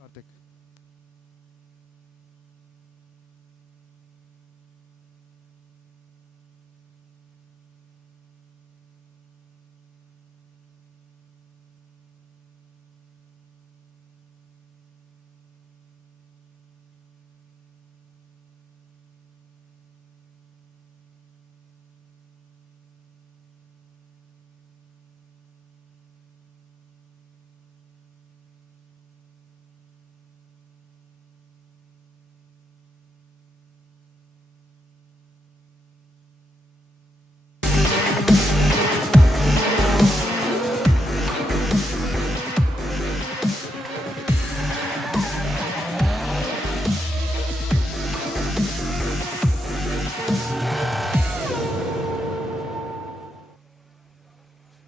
Karthik.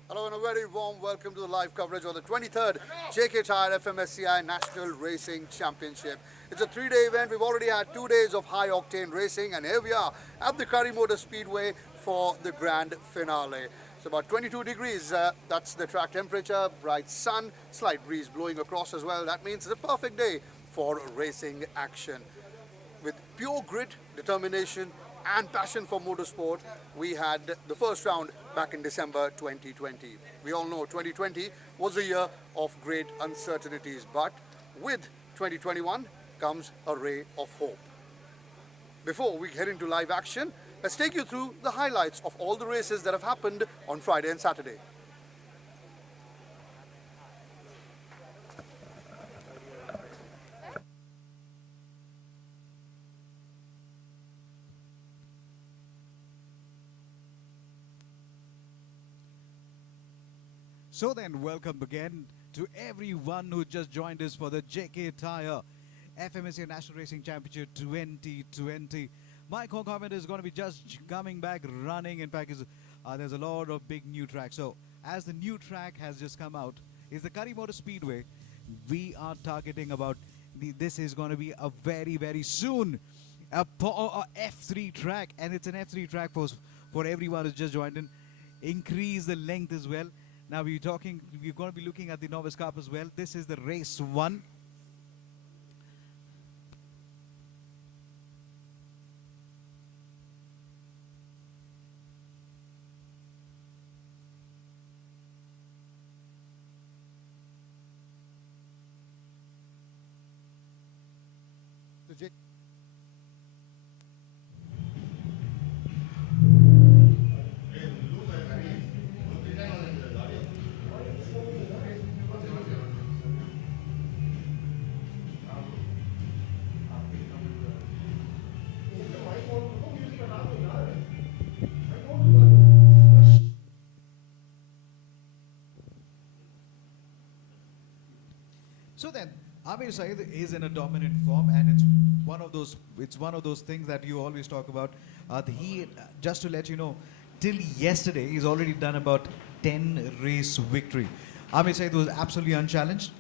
Hello and a very warm welcome to the live coverage of the 23rd JK Tyre-FMSCI National Racing Championship. It's a 3-day event. We've already had 2 days of high-octane racing, and here we are at the Kari Motorspeedway for the grand finale. It's about 22 degrees, that's the track temperature, bright sun, slight breeze blowing across as well. That means it's a perfect day for racing action. With pure grit, determination and passion for motorsport, we had the first round back in December 2020. We all know 2020 was a year of great uncertainties, but with 2021 comes a ray of hope. Before we get into live action, let's take you through the highlights of all the races that have happened on Friday and Saturday. So then, welcome again to everyone who just joined us for the JK Tyre FMSCI National Racing Championship 2020. My co-comment is going to be just coming back running. In fact, there's a lot of big new tracks. So, as the new track has just come out, is the Kari Motorspeedway. We are targeting about, this is going to be a very, very soon, a F3 track. And it's an F3 track for everyone who's just joined in. Increase the length as well. Now we're going to be looking at the novice cup as well. This is the race 1. So then, Amir Saeed is in a dominant form, and it's one of those things that you always talk about. Just to let you know, till yesterday, he's already done about 10 race victory. Amir Saeed was absolutely unchallenged.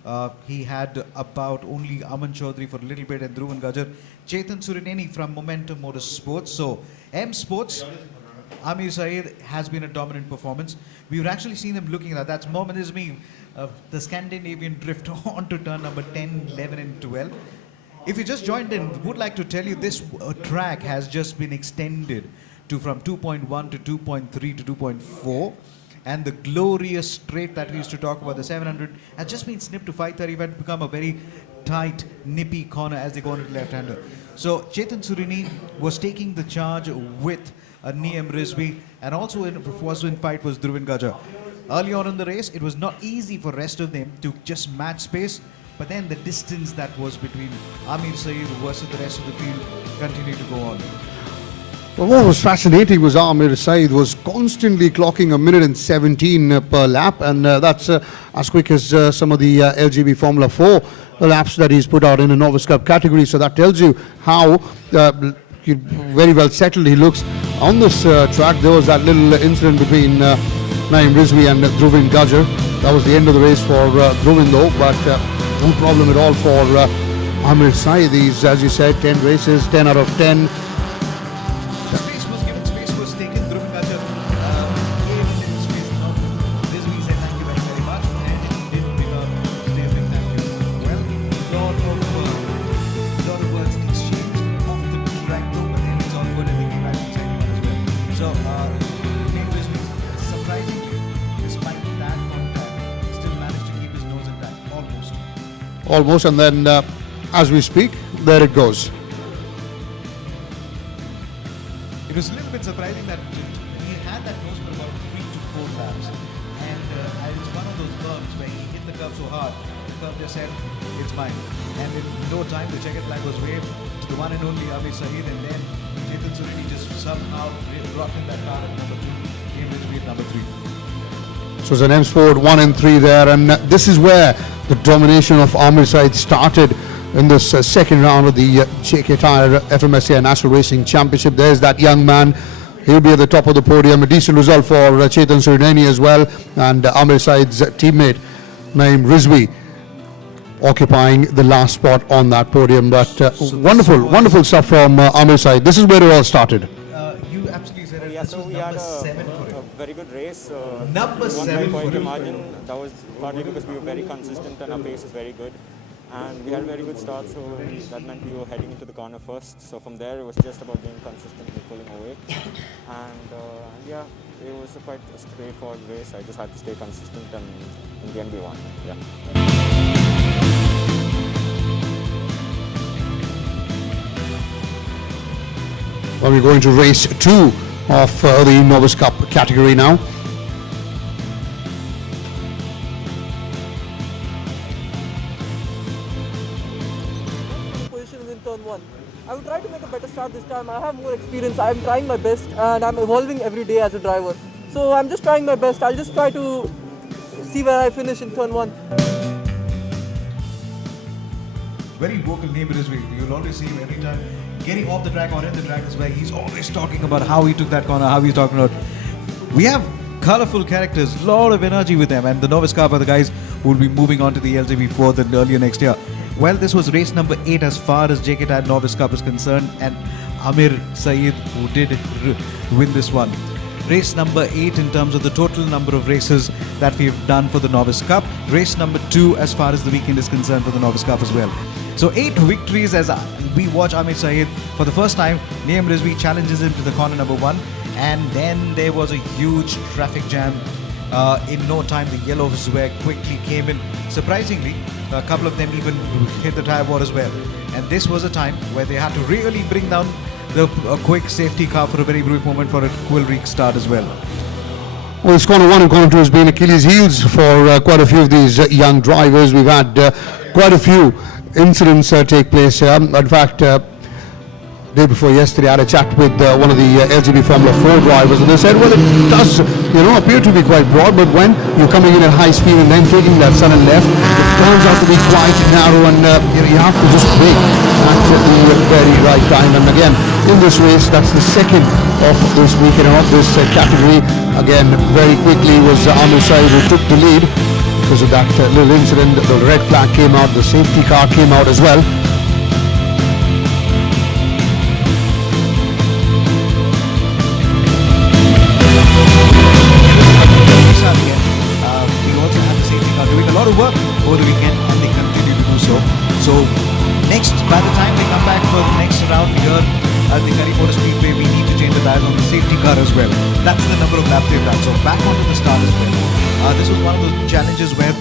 He had about only Aman Chaudhary for a little bit and Dhruvan Gajjar. Chetan Surineni from Momentum Motorsports. So, M Sports, Amir Saeed has been a dominant performance. We've actually seen them looking at that. That's Mohammad Izmi, the Scandinavian drift on to turn number 10, 11 and 12. If you just joined in, would like to tell you this track has just been extended to from 2.1 to 2.3 to 2.4. And the glorious straight that we used to talk about, the 700, has just been snipped to 535 to become a very tight, nippy corner as they go into the left-hander. So Chetan Surini was taking the charge with Niyam Rizvi, and also was in fight was Dhruvan Gajjar. Early on in the race, it was not easy for rest of them to just match space, but then the distance that was between Amir Saeed versus the rest of the field continued to go on. Well, what was fascinating was Amir Saeed was constantly clocking 1:17 per lap, and that's as quick as some of the LGB Formula 4 laps that he's put out in the Novice Cup category. So that tells you how very well settled he looks on this track. There was that little incident between Naeem Rizvi and Dhruvan Gajjar. That was the end of the race for Dhruvan though, but no problem at all for Amir Saeed. He's, as you said, 10 races, 10 out of 10. Space was given, space was taken. Dhruvan Gajjar gave a little space. Rizvi said thank you very, very much, and he did pick up saying thank you. Well, almost, and then as we speak, there it goes. It was a little bit surprising that he had that nose for about 3 to 4 laps, and it was one of those curves where he hit the curve so hard, the curve just said, "It's mine." And in no time, the checkered flag was waved to the one and only Amir Saeed, and then Chetan Sureni just somehow brought in that car at number 2, came with number 3. So it's an M Sport 1 and 3 there, and this is where the domination of Amir Saeed started in this second round of the JK Tyre-FMSCI National Racing Championship. There's that young man. He'll be at the top of the podium. A decent result for Chetan Sureni as well, and Amir Saeed's teammate named Rizvi occupying the last spot on that podium. But wonderful stuff from Amir Saeed. This is where it all started. You absolutely said it. Yeah, This so was we had number 7 for a him. very good race. Number we won 7 by for quite a him. margin. That was partly because we were very consistent and our pace is very good. And we had a very good start, so that meant we were heading into the corner first. So from there, it was just about being consistent and pulling away. And yeah, it was quite a straightforward race. I just had to stay consistent, and in the end, we won. Yeah. Well, we're going to race 2 of the Novice Cup category now. Positions in turn 1. I will try to make a better start this time. I have more experience. I'm trying my best and I'm evolving every day as a driver. So I'm just trying my best. I'll just try to see where I finish in turn 1. Very vocal neighbor is you'll always see him every time getting off the track or in the track is where he's always talking about how he took that corner, how he's talking about. We have colorful characters, lot of energy with them, and the Novice Cup are the guys who will be moving on to the LGB4 then earlier next year. Well, this was race number 8 as far as JK Tyre Novice Cup is concerned, and Amir Saeed who did win this one. Race number 8 in terms of the total number of races that we've done for the Novice Cup. Race number 2 as far as the weekend is concerned for the Novice Cup as well. So 8 victories as we watch Amir Saeed for the first time. Niam Rizvi challenges him to the corner number 1, and then there was a huge traffic jam. In no time, the yellows were quickly came in. Surprisingly, a couple of them even hit the tyre wall as well. And this was a time where they had to really bring down the quick safety car for a very brief moment for a quick restart as well. Well, this corner 1 and corner 2 has been Achilles' heels for quite a few of these young drivers. We've had quite a few incidents take place here. In fact, day before yesterday, I had a chat with one of the LGB Formula 4 drivers, and they said, well, it does, appear to be quite broad, but when you're coming in at high speed and then taking that sudden left, it turns out to be quite narrow, and you have to just brake at the very right time. And again, in this race, that's the second of this weekend of this category. Again, very quickly was Amir Saeed who took the lead because of that little incident. The red flag came out, the safety car came out as well. We also have the safety car doing a lot of work over the weekend, and they continue to do so. So next, by the time they come back for the next round here at the Kari Motorspeedway, we need to change the tires on the safety car as well. That's the number of laps they've done. So back onto the start as well. This was one of those challenges where,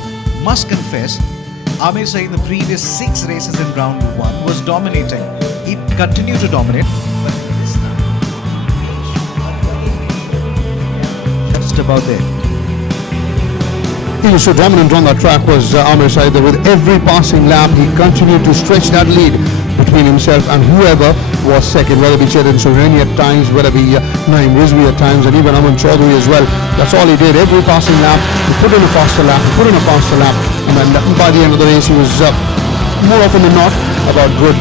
must confess, Amir Saeed in the previous 6 races in round 1 was dominating. He continued to dominate, but this time, just about there. He was so dominant on that track was Amir Saeed that with every passing lap he continued to stretch that lead between himself and whoever was second, whether it be Chetan Sureni at times, whether it be Naeem Rizvi at times, and even Aman Chaudhary as well. That's all he did. Every passing lap, he put in a faster lap, and then by the end of the race he was more often than not about good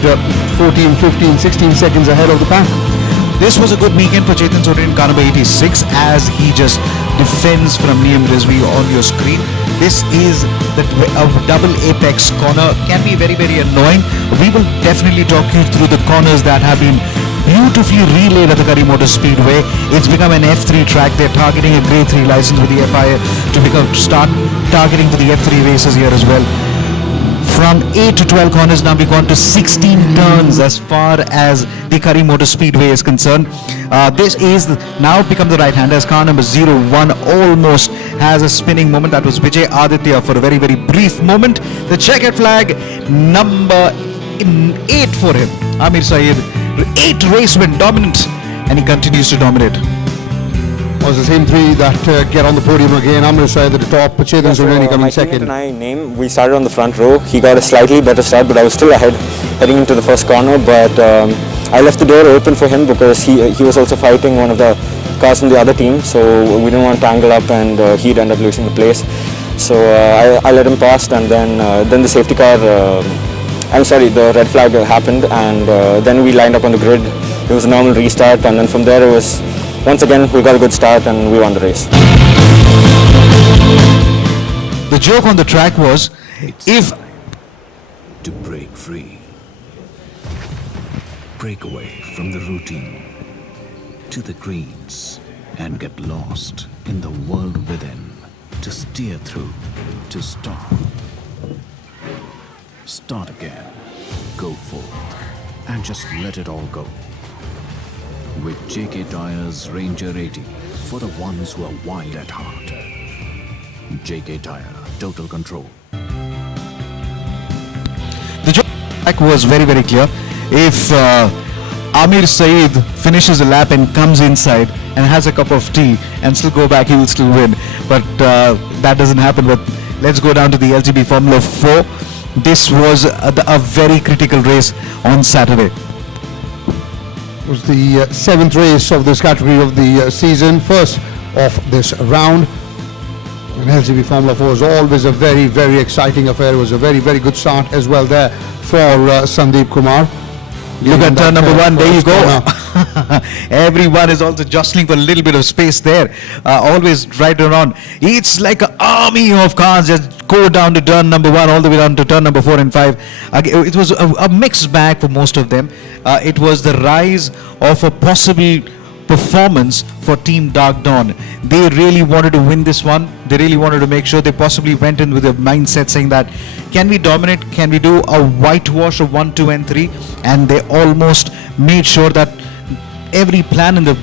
14, 15, 16 seconds ahead of the pack. This was a good weekend for Chetan Sureni in car number 86 as he just defends from Niam Rizvi on your screen. This is the double apex corner, can be very, very annoying. We will definitely talk you through the corners that have been beautifully relayed at the Kari Motorspeedway. It's become an F3 track. They're targeting a grade 3 license with the FIA to start targeting for the F3 races here as well. From 8 to 12 corners, now we've gone to 16 turns as far as the Kari Motorspeedway is concerned. This is now become the right hand as car number 01 almost has a spinning moment. That was Vijay Aditya for a very, very brief moment. The checkered flag, number 8 for him. Amir Saeed, 8 race win, dominant, and he continues to dominate. Was the same 3 that get on the podium again. Amir Saeed at the top, Chetan Surveni coming my second. teammate and I name, we started on the front row. He got a slightly better start, but I was still ahead heading into the first corner. But I left the door open for him because he was also fighting one of the cars from the other team. So we didn't want to tangle up and he'd end up losing the place. So I let him pass, and then the safety car, the red flag happened, and then we lined up on the grid. It was a normal restart, and then from there it was, once again, we got a good start and we won the race. The joke on the track was, if to break free, break away from the routine, to the greens, and get lost in the world within, to steer through, to stop, start again, go forth, and just let it all go. With JK Tyre's Ranger 80 for the ones who are wild at heart. JK Tyre, total control. the joke on the track was very, very clear. If Amir Saeed finishes a lap and comes inside and has a cup of tea and still go back, he will still win. But that doesn't happen. But let's go down to the LGB Formula 4. This was a very critical race on Saturday. It was the 7th race of this category of the season, first of this round. And LGB Formula 4 is always a very, very exciting affair. It was a very, very good start as well there for Sandeep Kumar. Look at turn number 1, there you go. Everyone is also jostling for a little bit of space there. Always right around. It's like an army of cars just go down to turn number 1 all the way down to turn number 4 and 5. It was a mixed bag for most of them. It was the rise of a possible performance for Team Dark Dawn. They really wanted to win this one. They really wanted to make sure. They possibly went in with a mindset saying that, can we dominate? Can we do a whitewash of 1, 2 and 3? And they almost made sure that every plan in the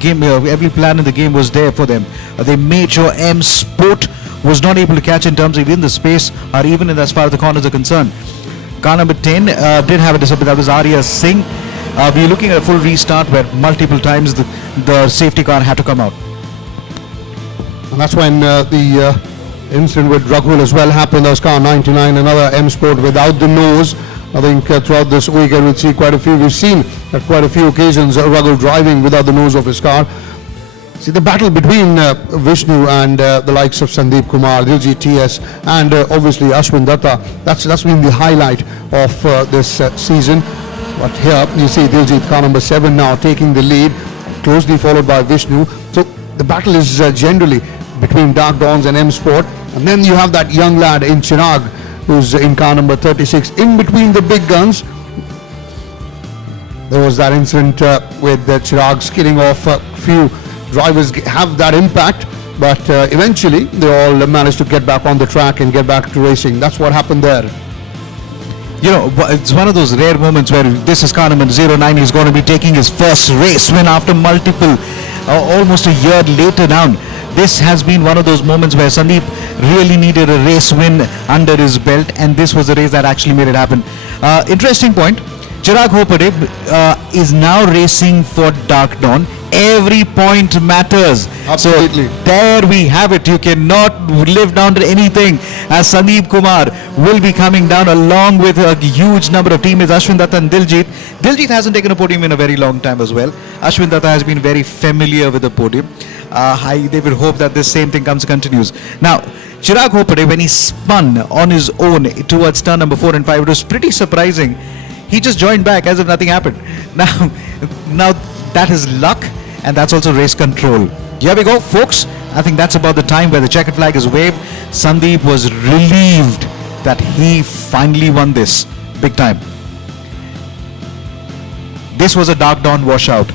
game was there for them. They made sure M Sport was not able to catch in terms of even the space or even as far as the corners are concerned. Car number 10 did have a disappointment. That was Arya Singh. We're looking at a full restart where multiple times the safety car had to come out. And that's when the incident with Raghull as well happened. That was car 99, another M Sport without the nose. I think throughout this weekend we'll see quite a few. We've seen at quite a few occasions Raghull driving without the nose of his car. See the battle between Vishnu and the likes of Sandeep Kumar, Diljit TS and obviously Ashwin Datta. That's been the highlight of this season. But here you see Diljit, car number 7 now taking the lead, closely followed by Vishnu. So the battle is generally between Dark Dawns and M Sport. And then you have that young lad in Chirag who's in car number 36 in between the big guns. There was that incident with Chirag skidding off. A few drivers have that impact, but eventually they all managed to get back on the track and get back to racing. That's what happened there. You know, it's one of those rare moments where this is car number 09. He's going to be taking his first race win after multiple, almost a year later down. This has been one of those moments where Sandeep really needed a race win under his belt, and this was the race that actually made it happen. Interesting point. Chirag Hopade is now racing for Dark Dawn. Every point matters. Absolutely. So there we have it. You cannot live down to anything, as Sandeep Kumar will be coming down along with a huge number of teammates, Ashwin Datta and Diljit. Diljit hasn't taken a podium in a very long time as well. Ashwin Datta has been very familiar with the podium. They will hope that this same thing continues. Now, Chirag Hopade, when he spun on his own towards turn number 4 and 5, it was pretty surprising. He just joined back as if nothing happened. Now that is luck, and that's also race control. Here we go, folks. I think that's about the time where the checkered flag is waved. Sandeep was relieved that he finally won this big time. This was a Dark Dawn washout.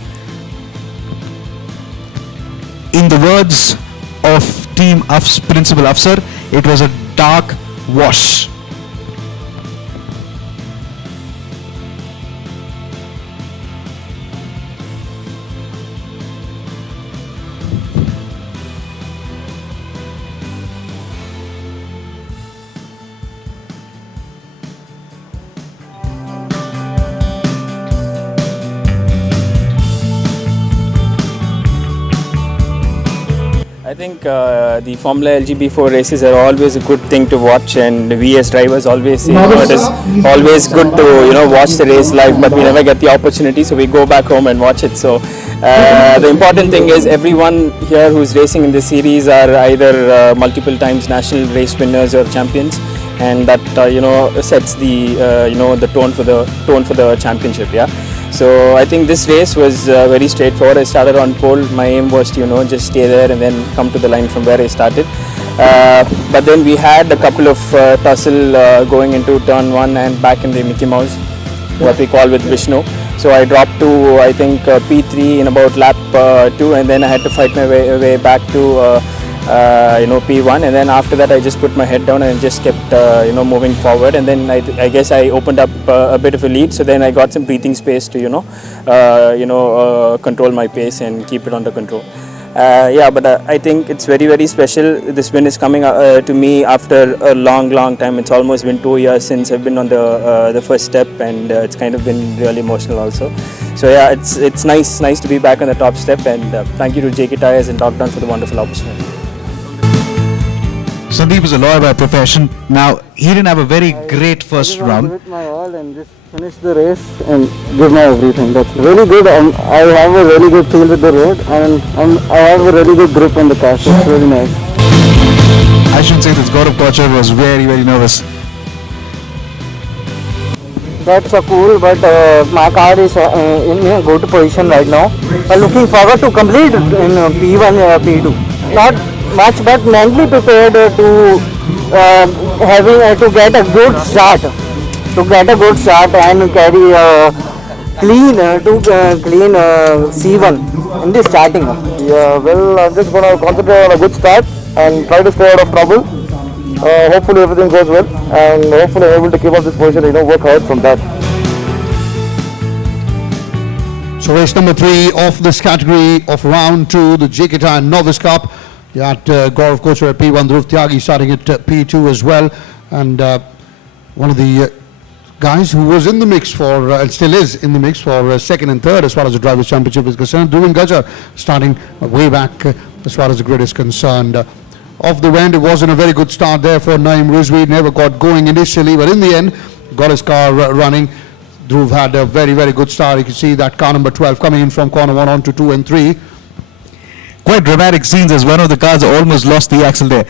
In the words of team Principal Afsar, it was a dark wash. think the Formula LGB4 races are always a good thing to watch, and we as drivers always say it is always good to watch the race live, but we never get the opportunity, so we go back home and watch it. So the important thing is everyone here who's racing in this series are either multiple times national race winners or champions, and that sets the the tone for the championship. Yeah. So I think this race was very straightforward. I started on pole. My aim was to just stay there and then come to the line from where I started. But then we had a couple of tussle going into turn 1 and back in the Mickey Mouse, what we call with Vishnu. So I dropped to I think P3 in about lap 2, and then I had to fight my way back to P1, and then after that I just put my head down and just kept moving forward, and then I guess I opened up a bit of a lead, so then I got some breathing space to control my pace and keep it under control. But I think it's very, very special. This win is coming to me after a long time. It's almost been 2 years since I've been on the first step, and it's kind of been really emotional also. So yeah, it's nice to be back on the top step, and thank you to JK Tyres and Top Down for the wonderful opportunity. Sandeep is a lawyer by profession. Now, he didn't have a very great first round. Give it my all and just finish the race and give my everything. That's really good. I have a really good feel with the road, and I have a really good grip on the car. So it's really nice. I shouldn't say this. Gaurav Kochhar was very, very nervous. That's cool, but my car is in a good position right now. I'm looking forward to complete in P1, P2. Not much, but mentally prepared to get a good start. To get a good start and carry clean C1 in the starting. Yeah, well, I'm just going to concentrate on a good start and try to stay out of trouble. Hopefully everything goes well, and hopefully I'm able to keep up this position, work hard from that. So race number 3 of this category of round 2, the JK Tyre Novice Cup. You had Gaurav Kochhar at P1, Dhruv Tyagi starting at P2 as well, and one of the guys who was in the mix for, and still is in the mix for second and third as far as the Drivers' Championship is concerned. Dhruv Gajjar starting way back as far as the grid is concerned. Off the end, it wasn't a very good start there for Naeem Rizvi. Never got going initially, but in the end, got his car running. Dhruv had a very, very good start. You can see that car number 12 coming in from corner 1 onto 2 and 3. Quite dramatic scenes as one of the cars almost lost the axle there,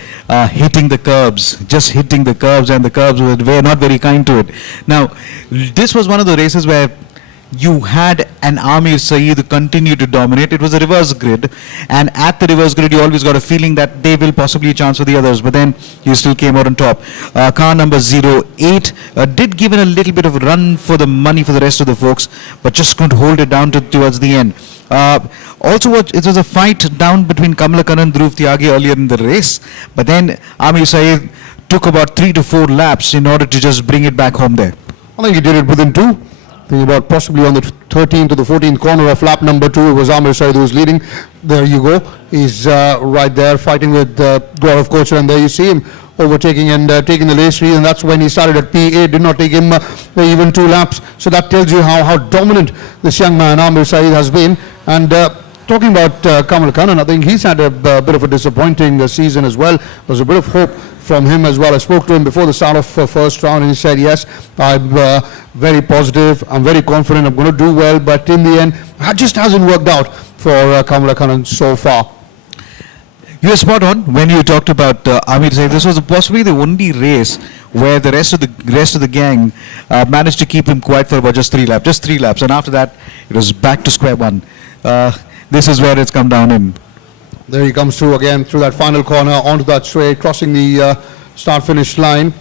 hitting the curbs, and the curbs were not very kind to it. Now, this was one of the races where you had an Amir Saeed continue to dominate. It was a reverse grid, and at the reverse grid you always got a feeling that they will possibly chance for the others, but then you still came out on top. Car number 08 did give it a little bit of a run for the money for the rest of the folks, but just couldn't hold it down towards the end. Also, it was a fight down between Kamalakan and Dhruv Tyagi earlier in the race, but then Amir Saeed took about 3 to 4 laps in order to just bring it back home there. I think he did it within 2. Think about possibly on the 13th to the 14th corner of lap number 2, it was Amir Saeed who was leading. There you go. He's right there fighting with Gaurav Kochhar, and there you see him overtaking and taking the race lead, and that's when he started at P8. Did not take him even 2 laps. So that tells you how dominant this young man Amir Saeed has been. And talking about Kamal Khanna, I think he's had a bit of a disappointing season as well. There was a bit of hope from him as well. I spoke to him before the start of first round, and he said, yes, I'm very positive, I'm very confident, I'm going to do well, but in the end, it just hasn't worked out for Kamal Khanna so far. You were spot on when you talked about Amir Saeed. This was possibly the only race where the rest of the gang managed to keep him quiet for about just 3 laps, and after that, it was back to square one. This is where it's come down in. There he comes through again, through that final corner, onto that straight, crossing the start-finish line,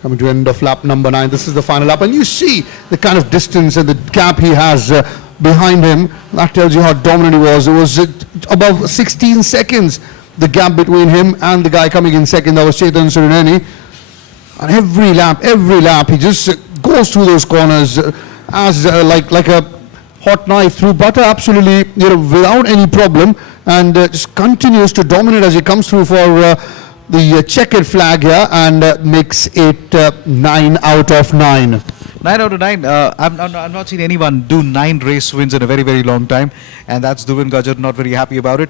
coming to end of lap number 9. This is the final lap, and you see the kind of distance and the gap he has behind him. That tells you how dominant he was. It was above 16 seconds, the gap between him and the guy coming in second, that was Chetan Surineni. And every lap, he just goes through those corners as like a hot knife through butter, absolutely, without any problem, and just continues to dominate as he comes through for the checkered flag here, and makes it 9 out of 9. 9 out of 9. I've not seen anyone do 9 race wins in a very, very long time, and that's Dhruv Gajjar not very happy about it.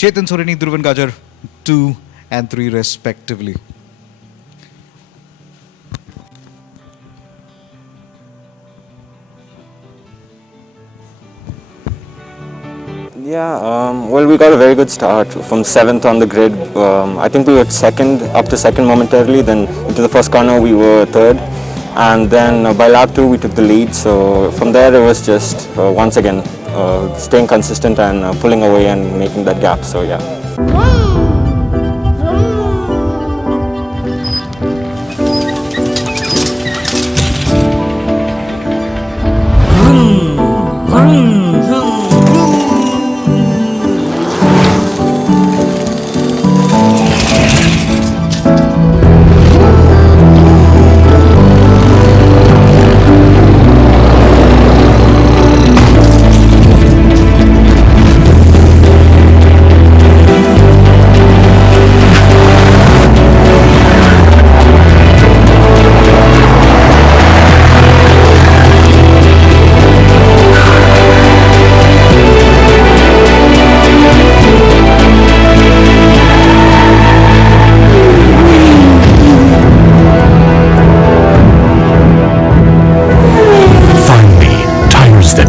Chetan Sorini, Dhruvan Gajar, 2 and 3 respectively. Yeah, well, we got a very good start from 7th on the grid. I think we were second, up to second momentarily, then into the first corner we were third, and then by lap 2 we took the lead. So from there it was just once again staying consistent and pulling away and making that gap. So yeah.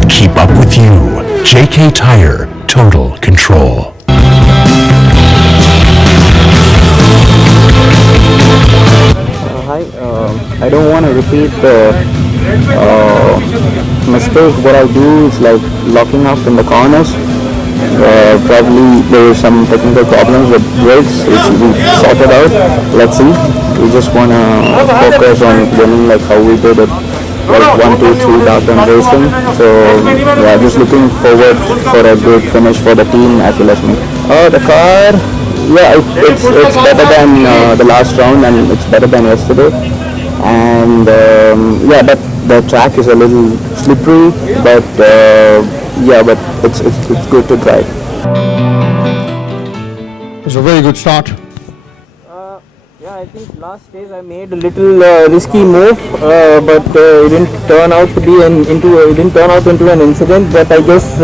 Keep up with you. JK Tyre, total control. Hi, I don't want to repeat the mistake. What I do is like locking up in the corners. Probably there is some technical problems with brakes which we sorted out. Let's see. We just want to focus on winning like how we did it. Like 1, 2, 3 dark and racing. So yeah, just looking forward for a good finish for the team as well as me. The car, yeah, it's better than the last round and it's better than yesterday. And yeah, but the track is a little slippery, but yeah, but it's good to drive. It's a very good start. Yeah, I think last days I made a little risky move, but it didn't turn out to be into an incident. But I guess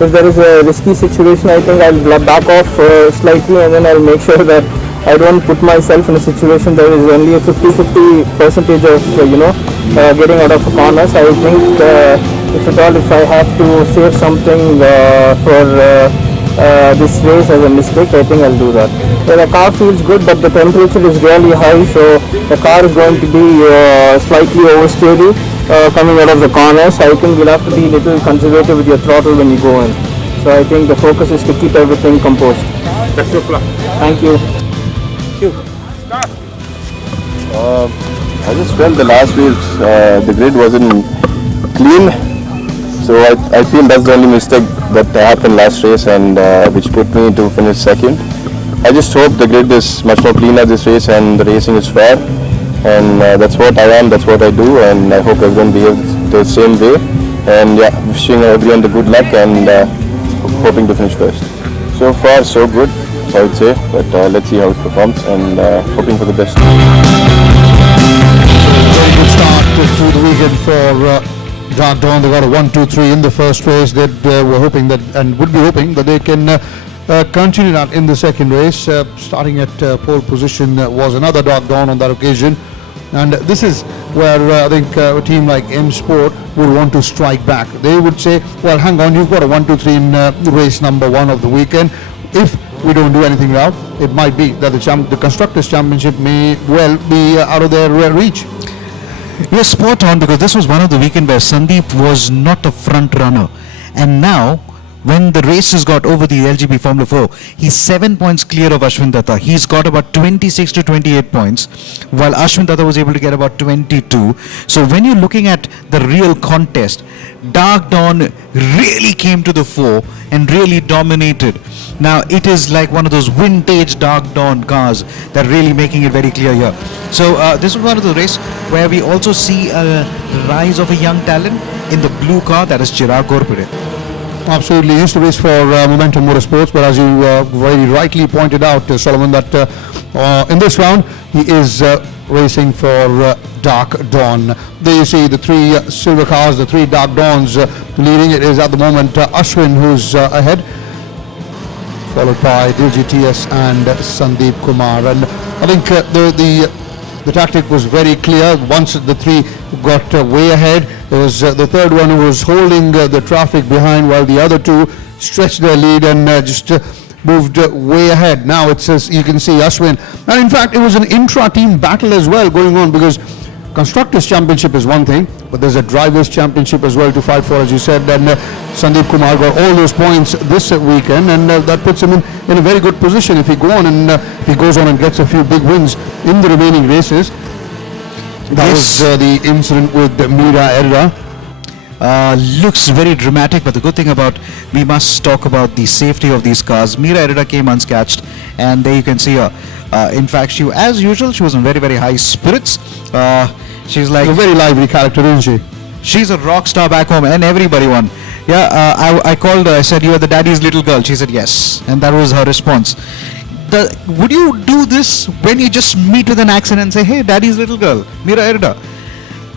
if there is a risky situation, I think I'll back off slightly, and then I'll make sure that I don't put myself in a situation that is only a 50% of getting out of a corner. So I think if I have to save something for this race as a mistake, I think I'll do that. The car feels good, but the temperature is really high, so the car is going to be slightly oversteady coming out of the corner. So I think you'll have to be a little conservative with your throttle when you go in. So I think the focus is to keep everything composed. Best of luck. Thank you. I just felt the last race the grid wasn't clean, so I feel that's the only mistake that happened last race and which put me to finish second. I just hope the grid is much more cleaner this race and the racing is fair, and that's what I am, that's what I do, and I hope everyone behaves the same way. And yeah, wishing everyone the good luck and hoping to finish first. So far so good, I would say, but let's see how it performs and hoping for the best. Very good start to the weekend for Dark Dawn. They got a 1, 2, 3 in the first race. They were hoping that, and would be hoping that they can continue that in the second race. Starting at pole position was another Dark Dawn on that occasion. And this is where I think a team like M Sport would want to strike back. They would say, well, hang on, you've got a 1, 2, 3 in race number 1 of the weekend. If we don't do anything now, it might be that the Constructors' Championship may well be out of their reach. You're spot on, because this was one of the weekend where Sandeep was not a front runner, and now when the races got over the LGB Formula 4, he's 7 points clear of Ashwin Datta. He's got about 26 to 28 points, while Ashwin Datta was able to get about 22. So when you're looking at the real contest, Dark Dawn really came to the fore and really dominated. Now it is like one of those vintage Dark Dawn cars that are really making it very clear here. So this is one of the races where we also see a rise of a young talent in the blue car, that is Chirag Ghorpade. Absolutely, he used to race for Momentum Motorsports, but as you very rightly pointed out, Solomon, that in this round he is racing for Dark Dawn. There you see the 3 silver cars, the 3 Dark Dawns leading. It is at the moment Ashwin who's ahead. followed by DGTS and Sandeep Kumar. And I think the tactic was very clear. Once the three got way ahead, it was the third one who was holding the traffic behind, while the other two stretched their lead and just moved way ahead. Now it's as you can see Ashwin, and in fact it was an intra-team battle as well going on, because Constructors Championship is one thing, but there's a Drivers Championship as well to fight for, as you said. And Sandeep Kumar got all those points this weekend, and that puts him in a very good position if he goes on and gets a few big wins in the remaining races. That was the incident with Mira Erra. Looks very dramatic, but the good thing about, we must talk about the safety of these cars. Mira Erida came unscathed, and there you can see her. In fact, she, as usual, she was in very, very high spirits. She's like a very lively character, isn't she? She's a rock star back home, and everybody won. Yeah, I called her. I said, "You are the daddy's little girl." She said, "Yes," and that was her response. Would you do this when you just meet with an accident and say, "Hey, daddy's little girl, Mira Erida"?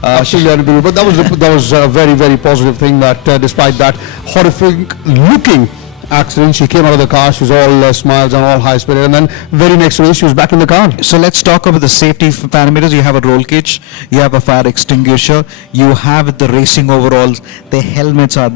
Absolutely unbelievable. But that was a very, very positive thing, that despite that horrific looking accident, she came out of the car. She was all smiles and all high spirit, and then very next race she was back in the car. So let's talk about the safety parameters. You have a roll cage, you have a fire extinguisher, you have the racing overalls, the helmets are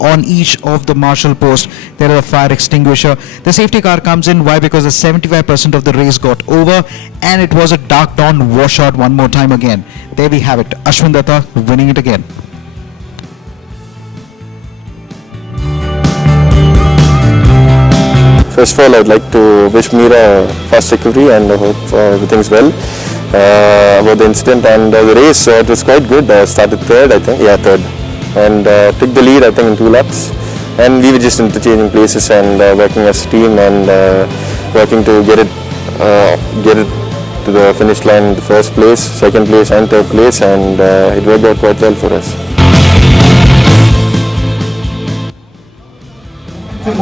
on each of the marshal post. There is a fire extinguisher. The safety car comes in. Why? Because the 75% of the race got over, and it was a dark dawn washout one more time again. There we have it. Ashwin Datta winning it again. First of all, I'd like to wish Mira fast recovery and I hope everything's well. About the incident and the race, it was quite good. I started third, I think. Yeah, third. And took the lead, I think, in 2 laps. And we were just interchanging places and working as a team and working to get it to the finish line in the first place, second place and third place, and it worked out quite well for us. This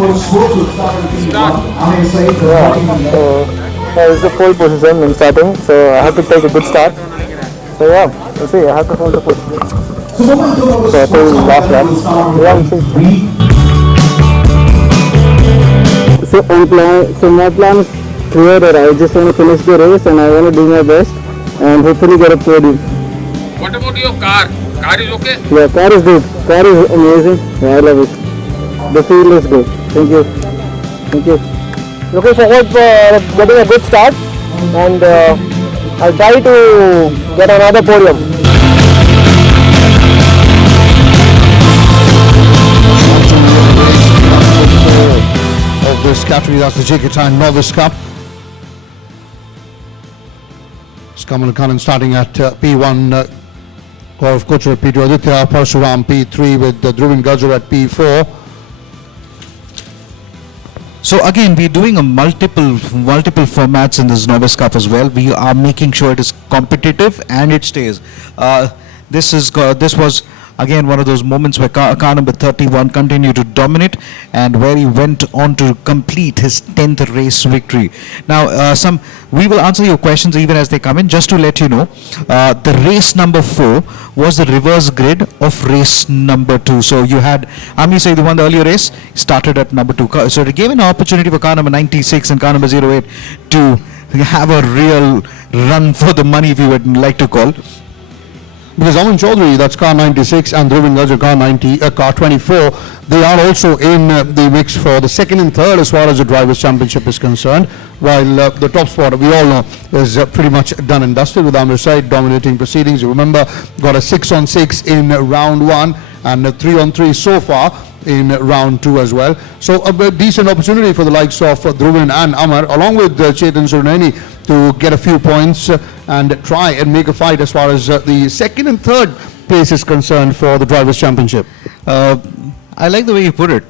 is the pole position in starting, so I have to take a good start. So yeah, we'll see, I have to hold the push. So I think last lap. Yeah, we'll see. So my plan is clear. I just want to finish the race and I want to do my best and hopefully get a podium. What about your car? Car is okay? Yeah, car is good. Car is amazing. Yeah, I love it. The feel is good. Thank you. Thank you. Looking forward for getting a good start, and I'll try to get another podium. Of this category, that's the JK Tyre Novice Cup. It's Kamal Khannan starting at P1, Gaurav Kochar at P2, Aditya Parsuram P3 with Dhruvin Gajjar at P4. So again, we're doing a multiple formats in this Novice Cup as well. We are making sure it is competitive and it stays. This was again one of those moments where car number 31 continued to dominate and where he went on to complete his 10th race victory. Now, we will answer your questions even as they come in. Just to let you know, the race number 4 was the reverse grid of race number 2. So you had Ami Saeed, who won the earlier race, started at number 2. So it gave an opportunity for car number 96 and car number 08 to have a real run for the money, if you would like to call. Because Aman Chaudhary, that's car 96, and Dhruvin Gajjar, car 24, they are also in the mix for the second and third as far as the Drivers' Championship is concerned, while the top spot, we all know, is pretty much done and dusted with Amir Said dominating proceedings. You remember, got a 6-on-6 in round 1 and a 3-on-3 so far in round 2 as well. So a decent opportunity for the likes of Dhruvin and Amar, along with Chetan Surneni, to get a few points and try and make a fight as far as the second and third place is concerned for the Drivers' Championship. I like the way you put it.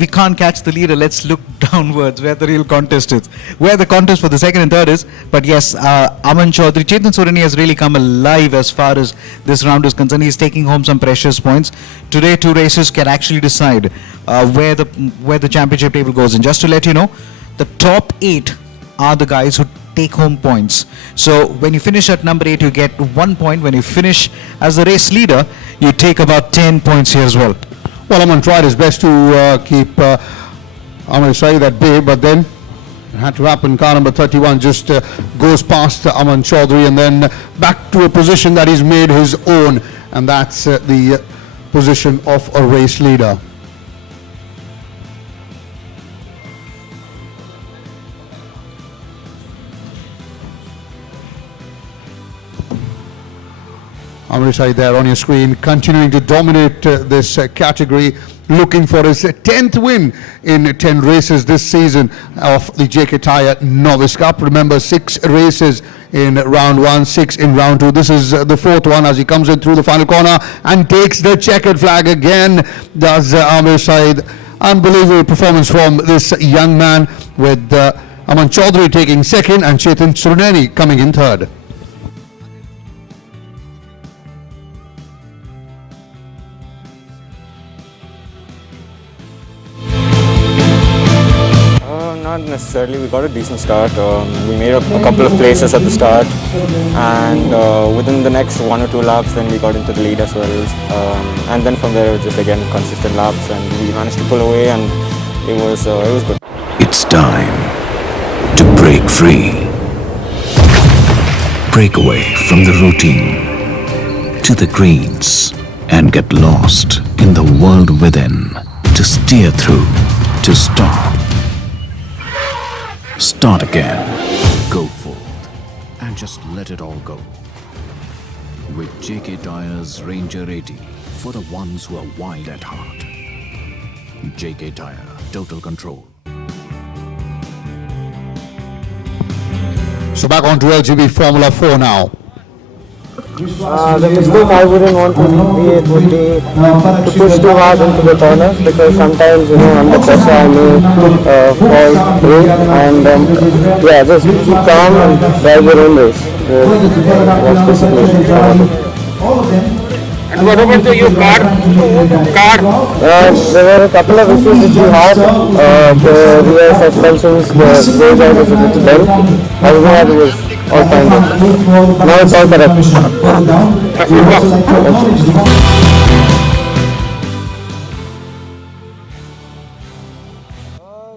We can't catch the leader. Let's look downwards where the real contest is, where the contest for the second and third is. But yes, Aman Chaudhary, Chetan Surneni has really come alive as far as this round is concerned. He's taking home some precious points. Today, 2 races can actually decide where the championship table goes. And just to let you know, the top 8 are the guys who take home points. So when you finish at number 8, you get 1 point. When you finish as the race leader, you take about 10 points here as well. Well, Aman tried his best to keep I'm going to say that big, but then it had to happen. Car number 31 just goes past Aman Chaudhary and then back to a position that he's made his own, and that's the position of a race leader. Amritsar there on your screen, continuing to dominate this category, looking for his 10th win in 10 races this season of the JK Tyre Novice Cup. Remember, 6 races in round 1, 6 in round 2. This is the 4th one as he comes in through the final corner and takes the checkered flag again. Does Amritsar. Unbelievable performance from this young man, with Aman Chaudhary taking 2nd and Chetan Suruneni coming in 3rd. Not necessarily. We got a decent start. We made a couple of places at the start, and within the next 1 or 2 laps, then we got into the lead as well. And then from there, it was just again consistent laps, and we managed to pull away, and it was good. It's time to break free. Break away from the routine to the greens and get lost in the world within. To steer through, to stop. Start again. Go forth and just let it all go. With JK Tyre's Ranger 80 for the ones who are wild at heart. JK Tyre, total control. So back on to LGB Formula 4 now. The mistake I wouldn't want to recreate would be to push too hard into the corners, because sometimes, under pressure I may fall prey, and just keep calm and drive your own race. That's basically And what about your car? There were a couple of issues which we had. The rear suspensions, the close out was a little bent. Other than that, it was all fine. Now it's all correct.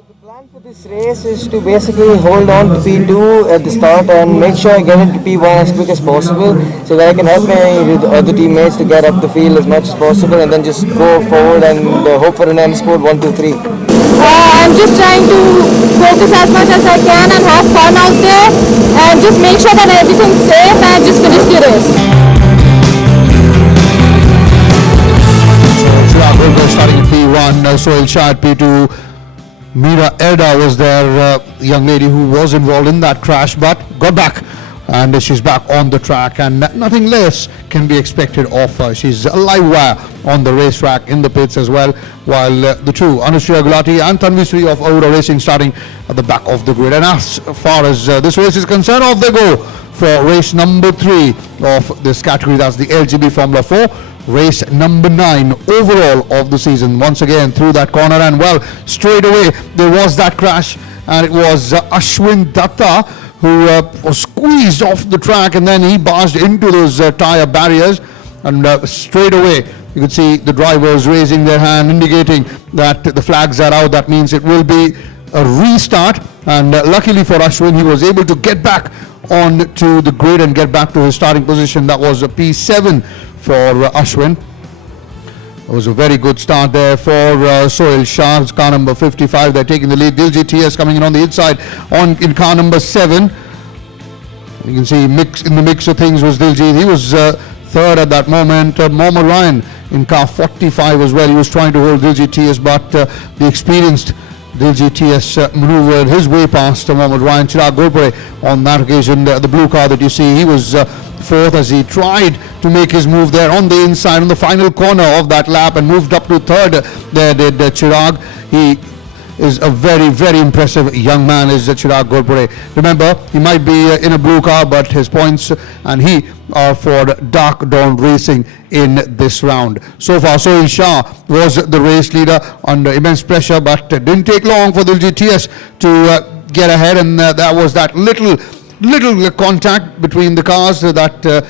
The plan for this race is to basically hold on to P2 at the start and make sure I get into P1 as quick as possible, so that I can help my other teammates to get up the field as much as possible, and then just go forward and hope for an M score 1, 2, 3. I'm just trying to focus as much as I can and have fun out there, and just make sure that everything's safe and just finish the race. So starting at P1, Sohail Shah at P2. Meera Erda was there, young lady who was involved in that crash but got back, and she's back on the track, and nothing less can be expected of her. She's a live wire on the racetrack, in the pits as well, while the two, Anushya Gulati and Tanvi Sri of Aura Racing, starting at the back of the grid. And as far as this race is concerned, off they go for race number 3 of this category. That's the LGB Formula 4. Race number 9 overall of the season. Once again through that corner, and well, straight away there was that crash, and it was Ashwin Datta who was squeezed off the track, and then he barged into those tyre barriers, and straight away you could see the drivers raising their hand, indicating that the flags are out. That means it will be a restart, and luckily for Ashwin, he was able to get back on to the grid and get back to his starting position. That was a P7 for Ashwin. It was a very good start there for Sohail Shah, car number 55. They're taking the lead. Diljit TS coming in on the inside in car number 7. You can see in the mix of things was Diljit. He was third at that moment. Mohammad Ryan in car 45 as well. He was trying to hold Diljit TS, but the experienced Diljit TS maneuvered his way past Mohammad Ryan. Chirag Gurpure on that occasion, the blue car that you see, he was fourth as he tried to make his move there on the inside on the final corner of that lap, and moved up to third. There did Chirag. He is a very, very impressive young man, is Chirag Gurpure. Remember, he might be in a blue car, but his points and he are for Dark Dawn Racing in this round. So far, Sohail Shah was the race leader under immense pressure, but didn't take long for Diljit TS to get ahead, and that was that little contact between the cars that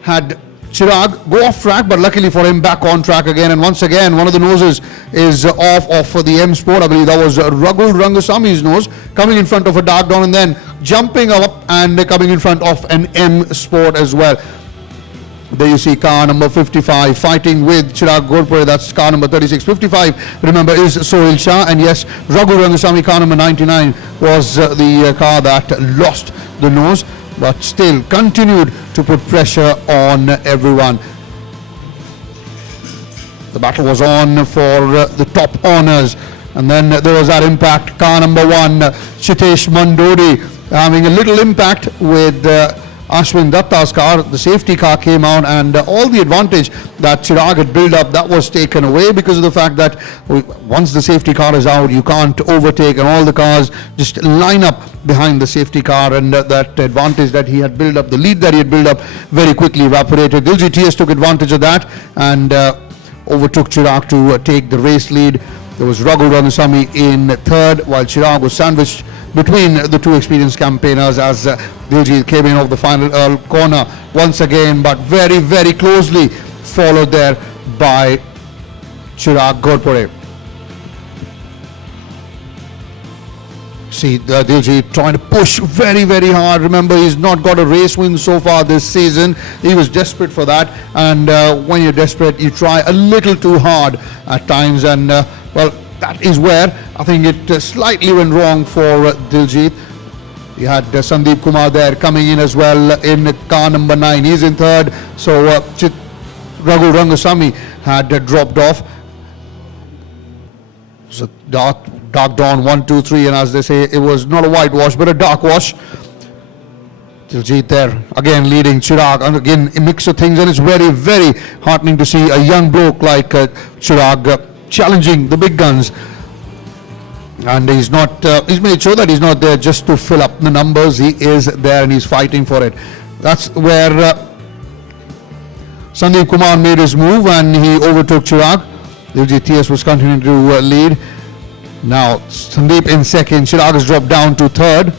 had Chirag go off track, but luckily for him, back on track again. And once again, one of the noses is off for the M Sport. I believe that was Ragul Rangasami's nose coming in front of a Dark Dawn and then jumping up and coming in front of an M Sport as well. There you see car number 55 fighting with Chirag Ghorpade. That's car number 36. 55, remember, is Sohail Shah. And yes, Raghu Rangasamy, car number 99, was the car that lost the nose, but still continued to put pressure on everyone. The battle was on for the top honours. And then there was that impact. Car number 1, Chitesh Mandodi, having a little impact with Ashwin Datta's car. The safety car came out, and all the advantage that Chirag had built up, that was taken away because of the fact that once the safety car is out, you can't overtake, and all the cars just line up behind the safety car, and that advantage that he had built up, the lead that he had built up, very quickly evaporated. Diljit TS took advantage of that and overtook Chirag to take the race lead. There was Raghu Rangasamy in third, while Chirag was sandwiched between the two experienced campaigners as Diljit came in off the final corner once again, but very, very closely followed there by Chirag Ghorpade. See Diljit trying to push very, very hard. Remember, he's not got a race win so far this season. He was desperate for that, and when you're desperate, you try a little too hard at times, and well, that is where I think it slightly went wrong for Diljit. You had Sandeep Kumar there coming in as well in car number 9. He's in third. So Raghu Rangasamy had dropped off. So dark dawn 1, 2, 3, and as they say, it was not a whitewash but a dark wash. Diljit there again leading Chirag, and again a mix of things, and it's very, very heartening to see a young bloke like Chirag challenging the big guns. And he's not, he's made sure that he's not there just to fill up the numbers. He is there and he's fighting for it. That's where Sandeep Kumar made his move and he overtook Chirag. Diljit TS was continuing to lead. Now Sandeep in second. Chirag has dropped down to third.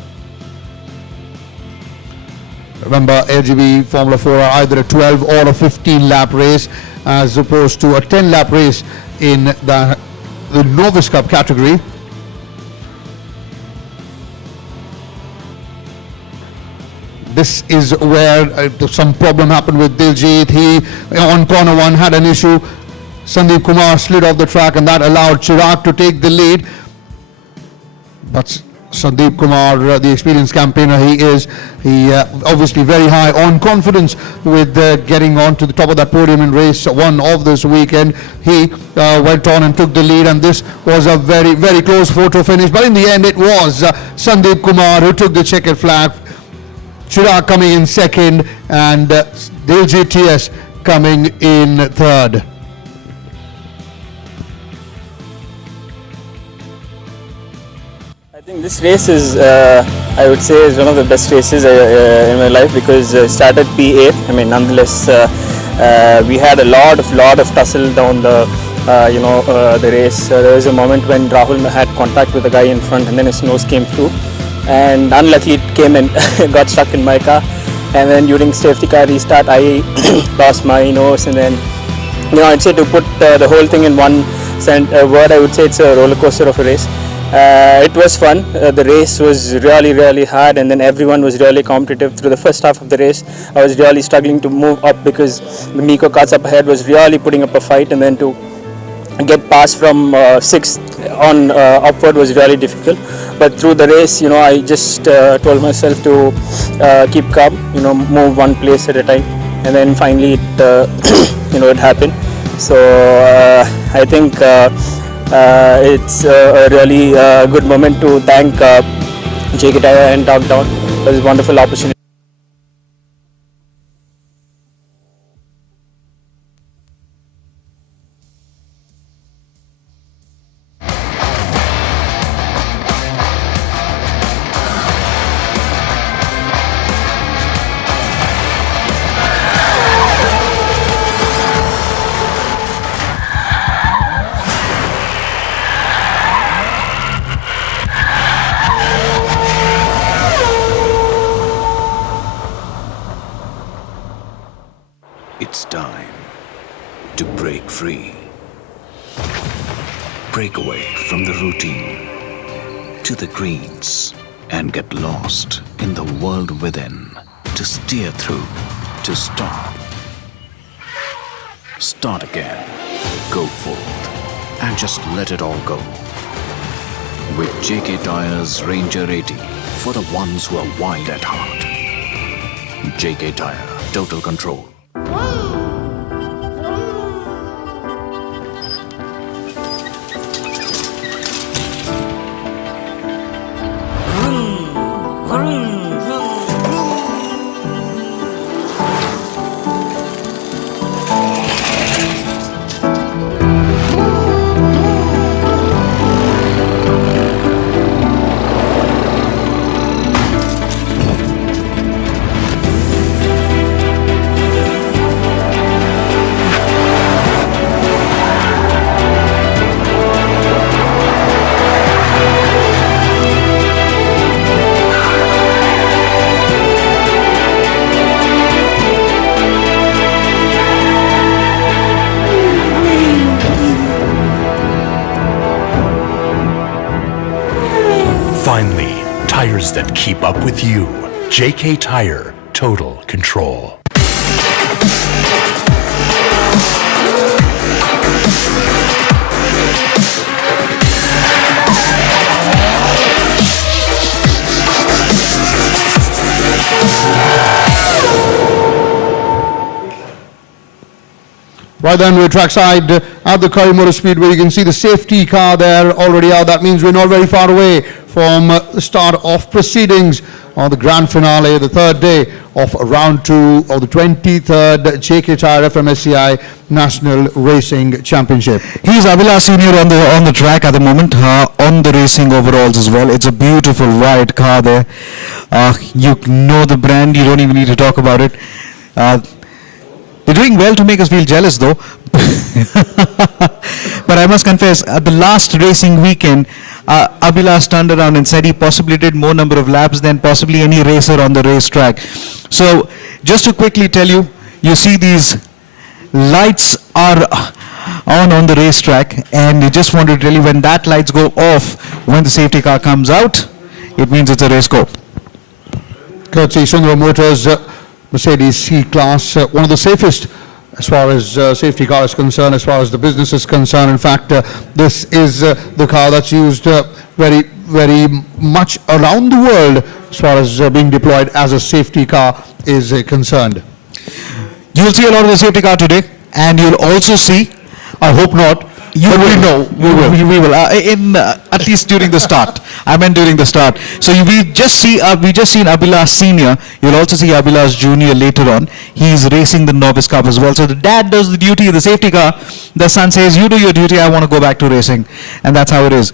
Remember, LGB Formula 4 are either a 12 or a 15 lap race as opposed to a 10 lap race in the Novice Cup category. This is where some problem happened with Diljit. He, on corner 1, had an issue. Sandeep Kumar slid off the track and that allowed Chirag to take the lead. But Sandeep Kumar, the experienced campaigner he is, he obviously very high on confidence with getting on to the top of that podium in race 1 of this weekend. He went on and took the lead, and this was a very, very close photo finish. But in the end, it was Sandeep Kumar who took the checkered flag. Chirag coming in second, and Diljit TS coming in third. I think this race is, I would say, is one of the best races in my life because started P8. I mean, nonetheless, we had a lot of tussle down the, the race. There was a moment when Rahul had contact with the guy in front, and then his nose came through. And unluckily it came and got stuck in my car, and then during safety car restart I lost my nose, and then I'd say to put the whole thing in one word, I would say it's a roller coaster of a race. It was fun. The race was really hard, and then everyone was really competitive. Through the first half of the race I was really struggling to move up because the Miko cars up ahead was really putting up a fight, and then to get past from 6th on upward was really difficult. But through the race, I just told myself to keep calm, move one place at a time, and then finally it it happened. So I think it's a really good moment to thank JK Tyre and Dark Dawn for this wonderful opportunity. It's time to break free. Break away from the routine to the greens and get lost in the world within. To steer through, to stop. Start again. Go forth and just let it all go. With JK Tyre's Ranger 80 for the ones who are wild at heart. JK Tyre, total control. Finally, tires that keep up with you. JK Tyre, total control. Right then, we're trackside at the Kari Motorspeedway. You can see the safety car there already out. That means we're not very far away from the start of proceedings on the grand finale, the third day of round 2 of the 23rd JK Tyre-FMSCI National Racing Championship. He's Abhilash Senior on the track at the moment, on the racing overalls as well. It's a beautiful white car there. You know the brand, you don't even need to talk about it. They're doing well to make us feel jealous though. But I must confess, at the last racing weekend, Abhilash turned around and said he possibly did more number of laps than possibly any racer on the racetrack. So just to quickly tell you, you see these lights are on the racetrack, and you just want to tell you, when that lights go off, when the safety car comes out, it means it's a race go. Courtesy Sundaram Motors, Mercedes C-Class, one of the safest as far as safety car is concerned, as far as the business is concerned. In fact, this is the car that's used very, very much around the world as far as being deployed as a safety car is concerned. You'll see a lot of the safety car today, and you'll also see, I hope not, you will know. We will. At least during the start. I meant during the start. So we just seen Abhilash Senior. You'll also see Abhilash Junior later on. He's racing the Novice Cup as well. So the dad does the duty of the safety car. The son says, "You do your duty. I want to go back to racing," and that's how it is.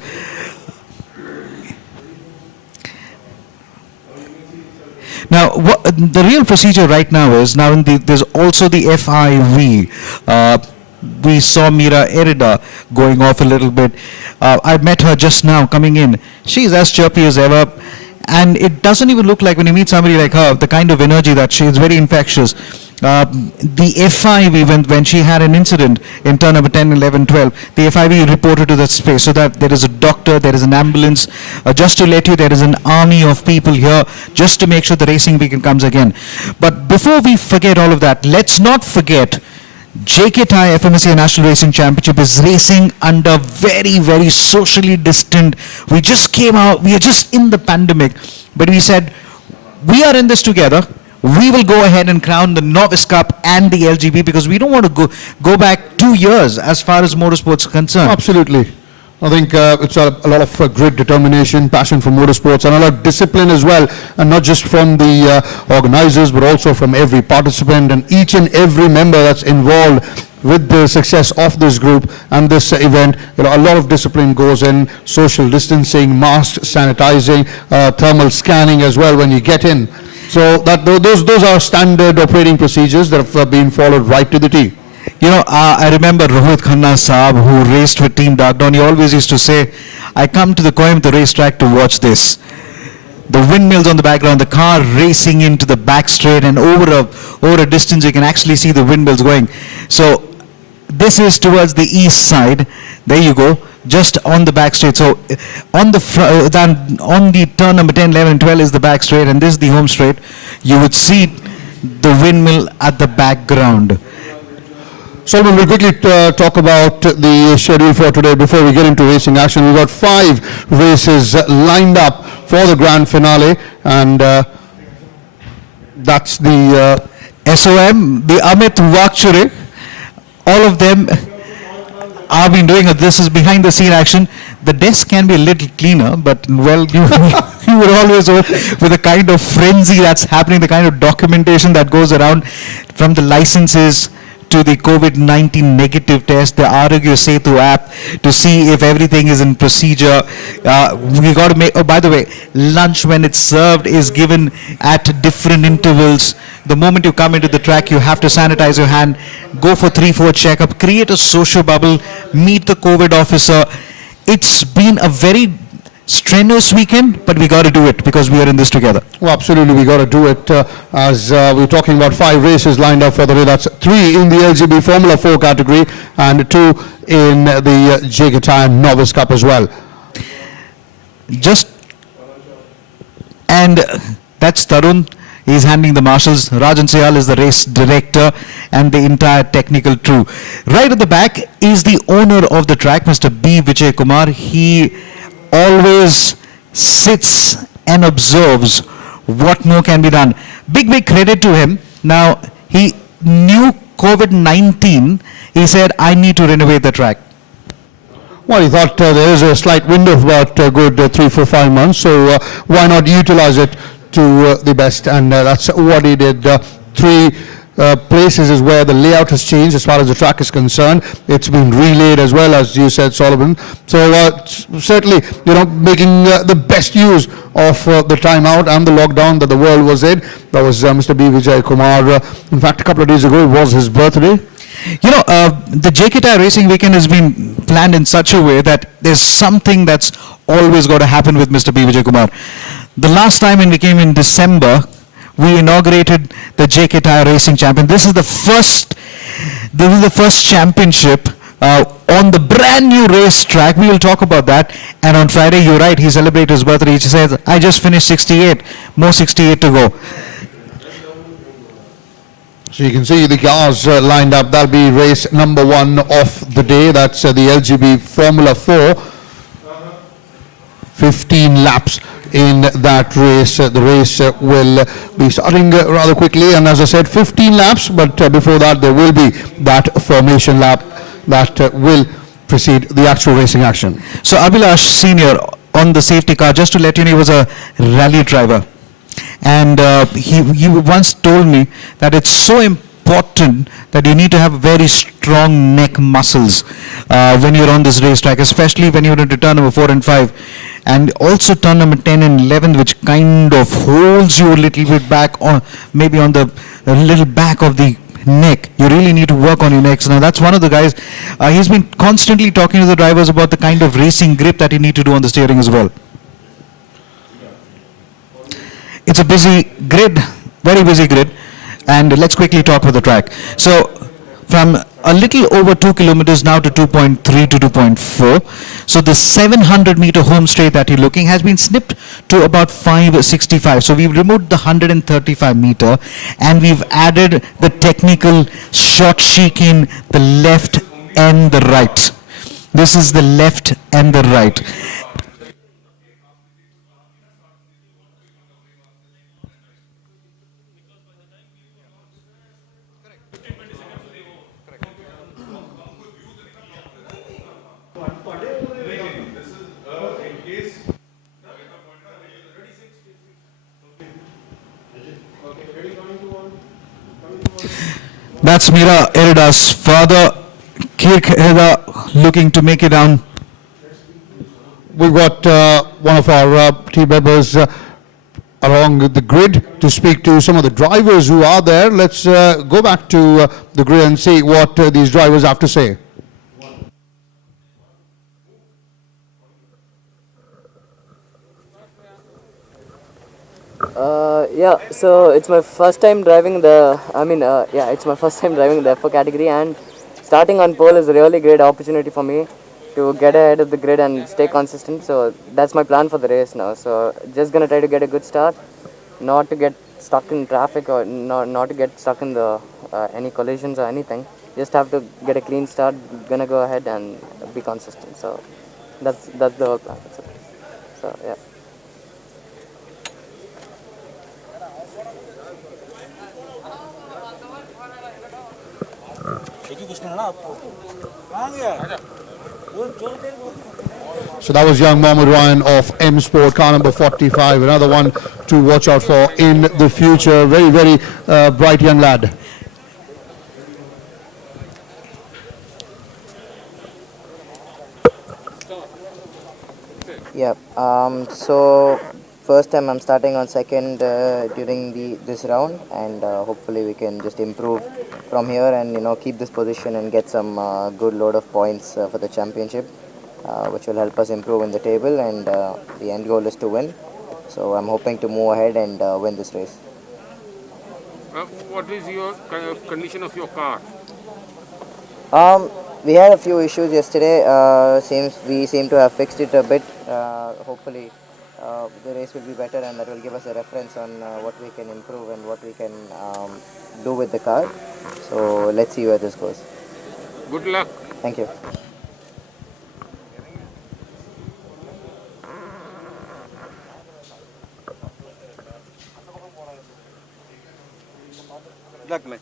Now, the real procedure right now is there's also the FIV. We saw Mira Erida going off a little bit. I met her just now coming in. She's as chirpy as ever, and it doesn't even look like, when you meet somebody like her, the kind of energy that she is, very infectious. The FIV, when she had an incident in turn number 10, 11, 12, the FIV reported to that space, so that there is a doctor, there is an ambulance, just to let you, there is an army of people here just to make sure the racing weekend comes again. But before we forget all of that, let's not forget JK Tyre-FMSCI National Racing Championship is racing under very, very socially distant. We just came out, we are just in the pandemic, but we said, we are in this together. We will go ahead and crown the Novice Cup and the LGB, because we don't want to go back 2 years as far as motorsports are concerned. Absolutely. I think it's a lot of grit, determination, passion for motorsports, and a lot of discipline as well, and not just from the organizers, but also from every participant and each and every member that's involved with the success of this group and this event. A lot of discipline goes in: social distancing, mask sanitizing, thermal scanning as well when you get in. So those are standard operating procedures that have been followed right to the T. You know, I remember Rohit Khanna Saab, who raced with Team Darkdown. He always used to say, "I come to the Coimbatore racetrack to watch this." the windmills on the background, the car racing into the back straight, and over a distance you can actually see the windmills going. So this is towards the east side. There you go, just on the back straight. So on the turn number 10, 11, and 12 is the back straight, and this is the home straight. You would see the windmill at the background. Solomon, we'll quickly talk about the schedule for today before we get into racing action. We've got 5 races lined up for the grand finale, and that's the SOM, the Amit Vakchure, all of them have been doing it. This is behind the scene action. The desk can be a little cleaner, but well, you would always hope with the kind of frenzy that's happening, the kind of documentation that goes around from the licenses to the COVID-19 negative test, the Arogya Setu app, to see if everything is in procedure. We got to make, oh, by the way, lunch when it's served is given at different intervals. The moment you come into the track, you have to sanitize your hand, go for 3-4 checkup, create a social bubble, meet the COVID officer. It's been a very strenuous weekend, but we got to do it because we are in this together. Well, absolutely, we got to do it as we're talking about 5 races lined up for the day. That's 3 in the LGB Formula 4 category and 2 in the JK Tyre Novice Cup as well. And that's Tarun. He's handling the marshals. Rajan Sehal is the race director and the entire technical crew. Right at the back is the owner of the track, Mr. B. Vijay Kumar. He always sits and observes what more can be done. Big credit to him. Now, he knew COVID-19. He said, I need to renovate the track. Well, he thought there is a slight window of about good 3, 4, 5 months, so why not utilize it to the best, and that's what he did. 3 places is where the layout has changed as far as the track is concerned. It's been relayed as well, as you said, Solomon. So certainly, making the best use of the timeout and the lockdown that the world was in. That was Mr. B. Vijay Kumar. In fact, a couple of days ago, it was his birthday. The JK Tyre Racing Weekend has been planned in such a way that there's something that's always got to happen with Mr. B. Vijay Kumar. The last time when we came in December, we inaugurated the JK Tyre Racing Champion. This is the first championship on the brand new race track. We will talk about that. And on Friday, you're right, he celebrated his birthday. He said, I just finished 68, more 68 to go. So you can see the cars lined up. That'll be race number 1 of the day. That's the LGB Formula 4. 15 laps in that race. The race will be starting rather quickly, and as I said, 15 laps, but before that there will be that formation lap that will precede the actual racing action. So Abhilash Senior on the safety car, just to let you know, he was a rally driver, and he once told me that it's so important that you need to have very strong neck muscles when you're on this racetrack, especially when you're into turn number 4 and 5. And also turn number 10 and 11, which kind of holds you a little bit back, on maybe on the little back of the neck. You really need to work on your necks. Now that's one of the guys, he's been constantly talking to the drivers about the kind of racing grip that you need to do on the steering as well. It's a busy grid, very busy grid, and let's quickly talk about the track. So from a little over 2 kilometers now to 2.3 to 2.4. So the 700-meter home straight that you're looking has been snipped to about 565. So we've removed the 135-meter and we've added the technical short chicane, the left and the right. This is the left and the right. That's Mira Erida's father, Kirk Erida, looking to make it down. We've got one of our team members along the grid to speak to some of the drivers who are there. Let's go back to the grid and see what these drivers have to say. Yeah, so it's my first time driving the, it's my first time driving the F4 category, and starting on pole is a really great opportunity for me to get ahead of the grid and stay consistent. So that's my plan for the race now. So just gonna try to get a good start, not to get stuck in traffic or not to get stuck in the any collisions or anything. Just have to get a clean start. Gonna go ahead and be consistent. So that's the whole plan. That's it. So yeah. So that was young Mohammed Ryan of M Sport, car number 45, another one to watch out for in the future. Very, very bright young lad. Yeah. So first time I'm starting on second during this round, and hopefully we can just improve from here and keep this position and get some good load of points for the championship, which will help us improve in the table. And the end goal is to win. So I'm hoping to move ahead and win this race. What is your condition of your car? We had a few issues yesterday. We seem to have fixed it a bit. Hopefully, the race will be better, and that will give us a reference on what we can improve and what we can do with the car. So let's see where this goes. Good luck. Thank you. Luck, man.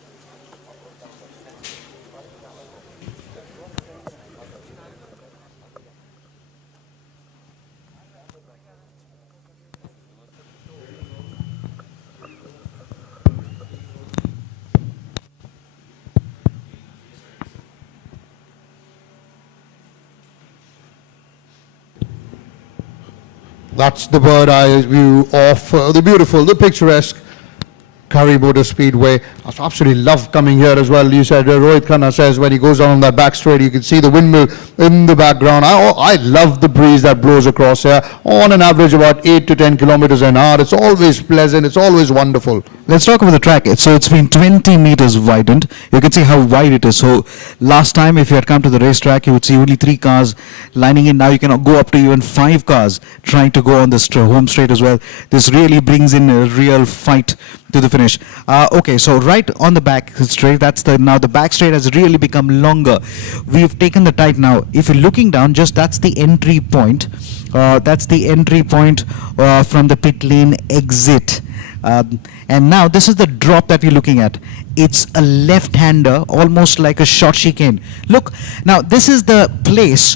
That's the bird eye view of the picturesque Kari Motorspeedway. I absolutely love coming here as well. You said, Rohit Khanna says when he goes down on that back straight, you can see the windmill in the background. I love the breeze that blows across here on an average about 8 to 10 kilometers an hour. It's always pleasant. It's always wonderful. Let's talk about the track. So it's been 20 meters widened. You can see how wide it is. So last time, if you had come to the racetrack, you would see only 3 cars lining in. Now you can go up to even 5 cars trying to go on the home straight as well. This really brings in a real fight to the finish. Okay, so right on the back straight, now the back straight has really become longer. We've taken the tight now. If you're looking down, that's the entry point. That's the entry point from the pit lane exit. And now this is the drop that we're looking at. It's a left-hander, almost like a short chicane. Look, now this is the place.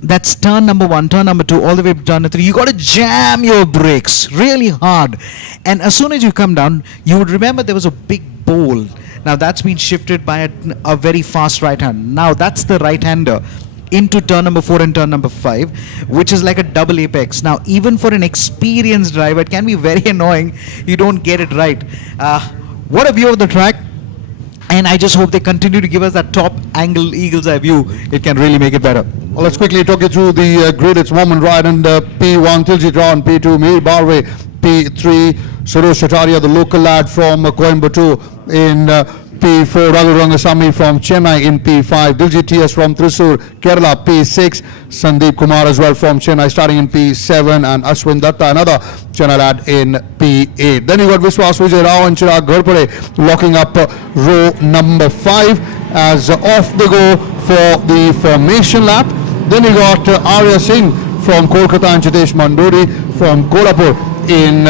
That's turn number 1, turn number 2, all the way to turn number 3. You got to jam your brakes really hard. And as soon as you come down, you would remember there was a big bowl. Now that's been shifted by a very fast right hand. Now that's the right-hander into turn number 4 and turn number 5, which is like a double apex. Now even for an experienced driver, it can be very annoying. You don't get it right. What a view of the track. And I just hope they continue to give us that top angle eagle's eye view. It can really make it better. Well, let's quickly talk you through the grid. It's Mohammed Ryan and P1, Tiljit Rawan, P2, Mir Barwe, P3, Suresh Shataria, the local lad from Coimbatore in P4, Raghu Rangasamy from Chennai in P5, Diljit TS from Thrissur, Kerala, P6, Sandeep Kumar as well from Chennai starting in P7, and Ashwin Datta, another Chennai lad in P8. Then you got Vishwas Vijay Rao and Chirag Ghorpade locking up row number 5 as off they go for the formation lap. Then you got Arya Singh from Kolkata and Chitesh Mandori from Kolhapur in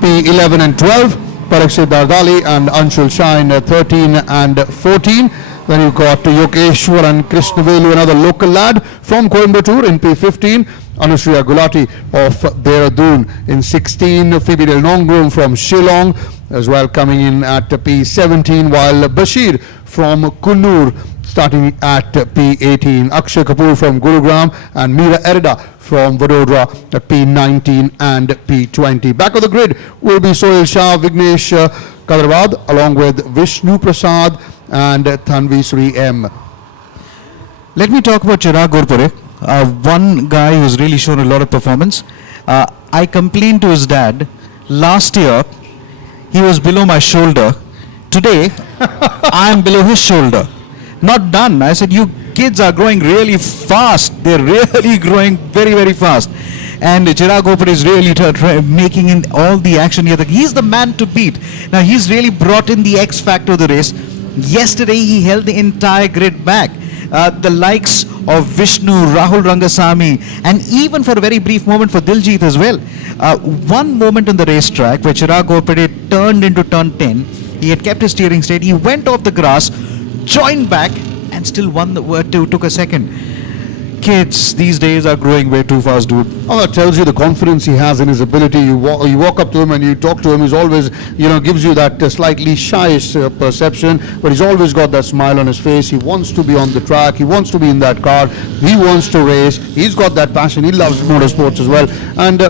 P11 and 12. Parakshit Dardali and Anshul Shine 13 and 14. Then you've got Yokeshwar and Krishnavelu, another local lad from Coimbatore in P15. Anusriya Gulati of Dehradun in 16. Phoebe Del Nongrum from Shillong as well coming in at P17, while Bashir from Kunnur starting at P18. Akshay Kapoor from Gurugram and Meera Erida from Vadodara at P19 and P20. Back of the grid will be Sohail Shah, Vignesh Kadarwad along with Vishnu Prasad and Tanvi Sri M. Let me talk about Chirag Ghorpade, one guy who's really shown a lot of performance. I complained to his dad Last year, he was below my shoulder. Today, I'm below his shoulder. Not done. I said, you kids are growing really fast. They're really growing very, very fast. And Chirag Gopade is really making in all the action here. He's the man to beat. Now, he's really brought in the X factor of the race. Yesterday, he held the entire grid back. The likes of Vishnu, Rahul Rangasamy, and even for a very brief moment for Diljit as well. One moment on the racetrack where Chirag Gopade turned into turn 10, he had kept his steering straight, he went off the grass, joined back, and still took a second. Kids these days are growing way too fast, dude. Oh, that tells you the confidence he has in his ability. You walk up to him and you talk to him. He's always, gives you that slightly shy perception, but he's always got that smile on his face. He wants to be on the track. He wants to be in that car. He wants to race. He's got that passion. He loves motorsports as well. And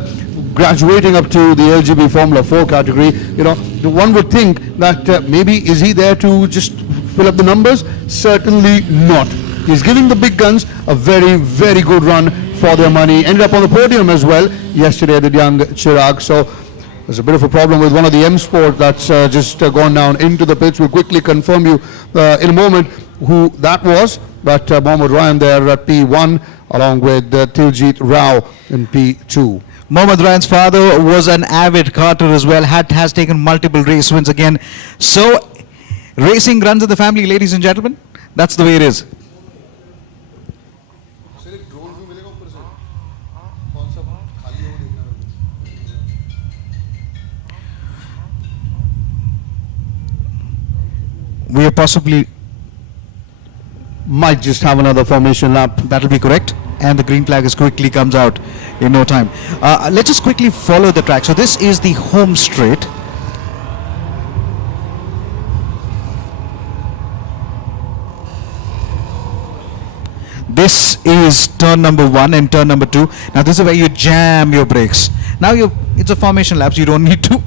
graduating up to the LGB Formula 4 category, the one would think that maybe is he there to just fill up the numbers? Certainly not. He's giving the big guns a very, very good run for their money. Ended up on the podium as well yesterday, the young Chirag. So there's a bit of a problem with one of the M Sport that's just gone down into the pits. We'll quickly confirm you in a moment who that was. But Mohammed Ryan there at P1 along with Diljit Rao in P2. Mohammed Ryan's father was an avid karter as well, has taken multiple race wins again. So, racing runs in the family, ladies and gentlemen. That's the way it is. We are possibly might just have another formation lap. That'll be correct. And the green flag quickly comes out in no time. Let's just quickly follow the track. So this is the home straight. This is turn number 1 and turn number 2. Now this is where you jam your brakes. Now it's a formation lap, so you don't need to.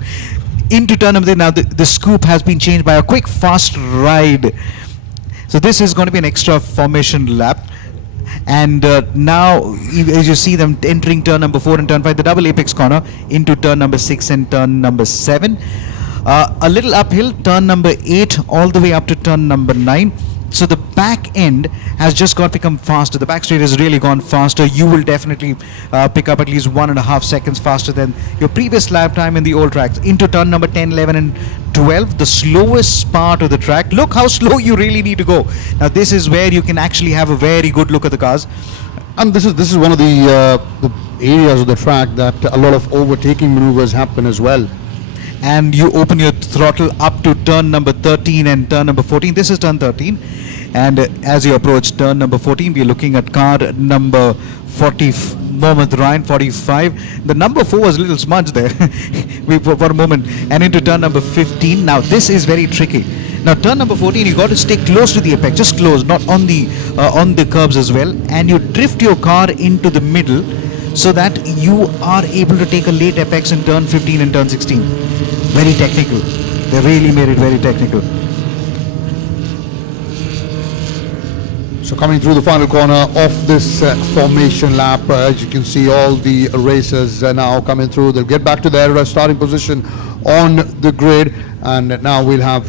Into turn number 3. Now the scoop has been changed by a quick fast ride. So this is going to be an extra formation lap. And now as you see them entering turn number 4 and turn 5, the double apex corner into turn number 6 and turn number 7. A little uphill, turn number 8 all the way up to turn number 9. So the back end has just become faster. The back straight has really gone faster. You will definitely pick up at least 1.5 seconds faster than your previous lap time in the old tracks. Into turn number 10, 11 and 12, the slowest part of the track. Look how slow you really need to go. Now this is where you can actually have a very good look at the cars. And this is one of the areas of the track that a lot of overtaking maneuvers happen as well. And you open your throttle up to turn number 13 and turn number 14. This is turn 13. And as you approach turn number 14, we're looking at car number 40, Mohammed Ryan, 45. The number 4 was a little smudged there for a moment. And into turn number 15. Now this is very tricky. Now turn number 14, you got to stay close to the apex, just close, not on the curbs as well. And you drift your car into the middle so that you are able to take a late apex in turn 15 and turn 16. Very technical. They really made it very technical. So coming through the final corner of this formation lap, as you can see, all the racers now coming through. They'll get back to their starting position on the grid, and now we'll have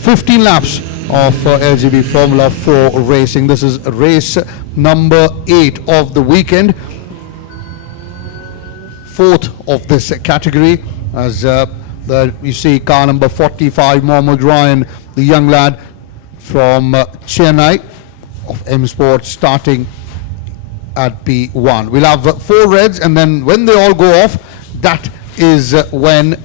15 laps of LGB Formula 4 racing. This is race number 8 of the weekend, 4th of this category, as you see car number 45, Mohammed Ryan, the young lad from Chennai of M Sport, starting at P1. We'll have 4 reds, and then when they all go off, that is when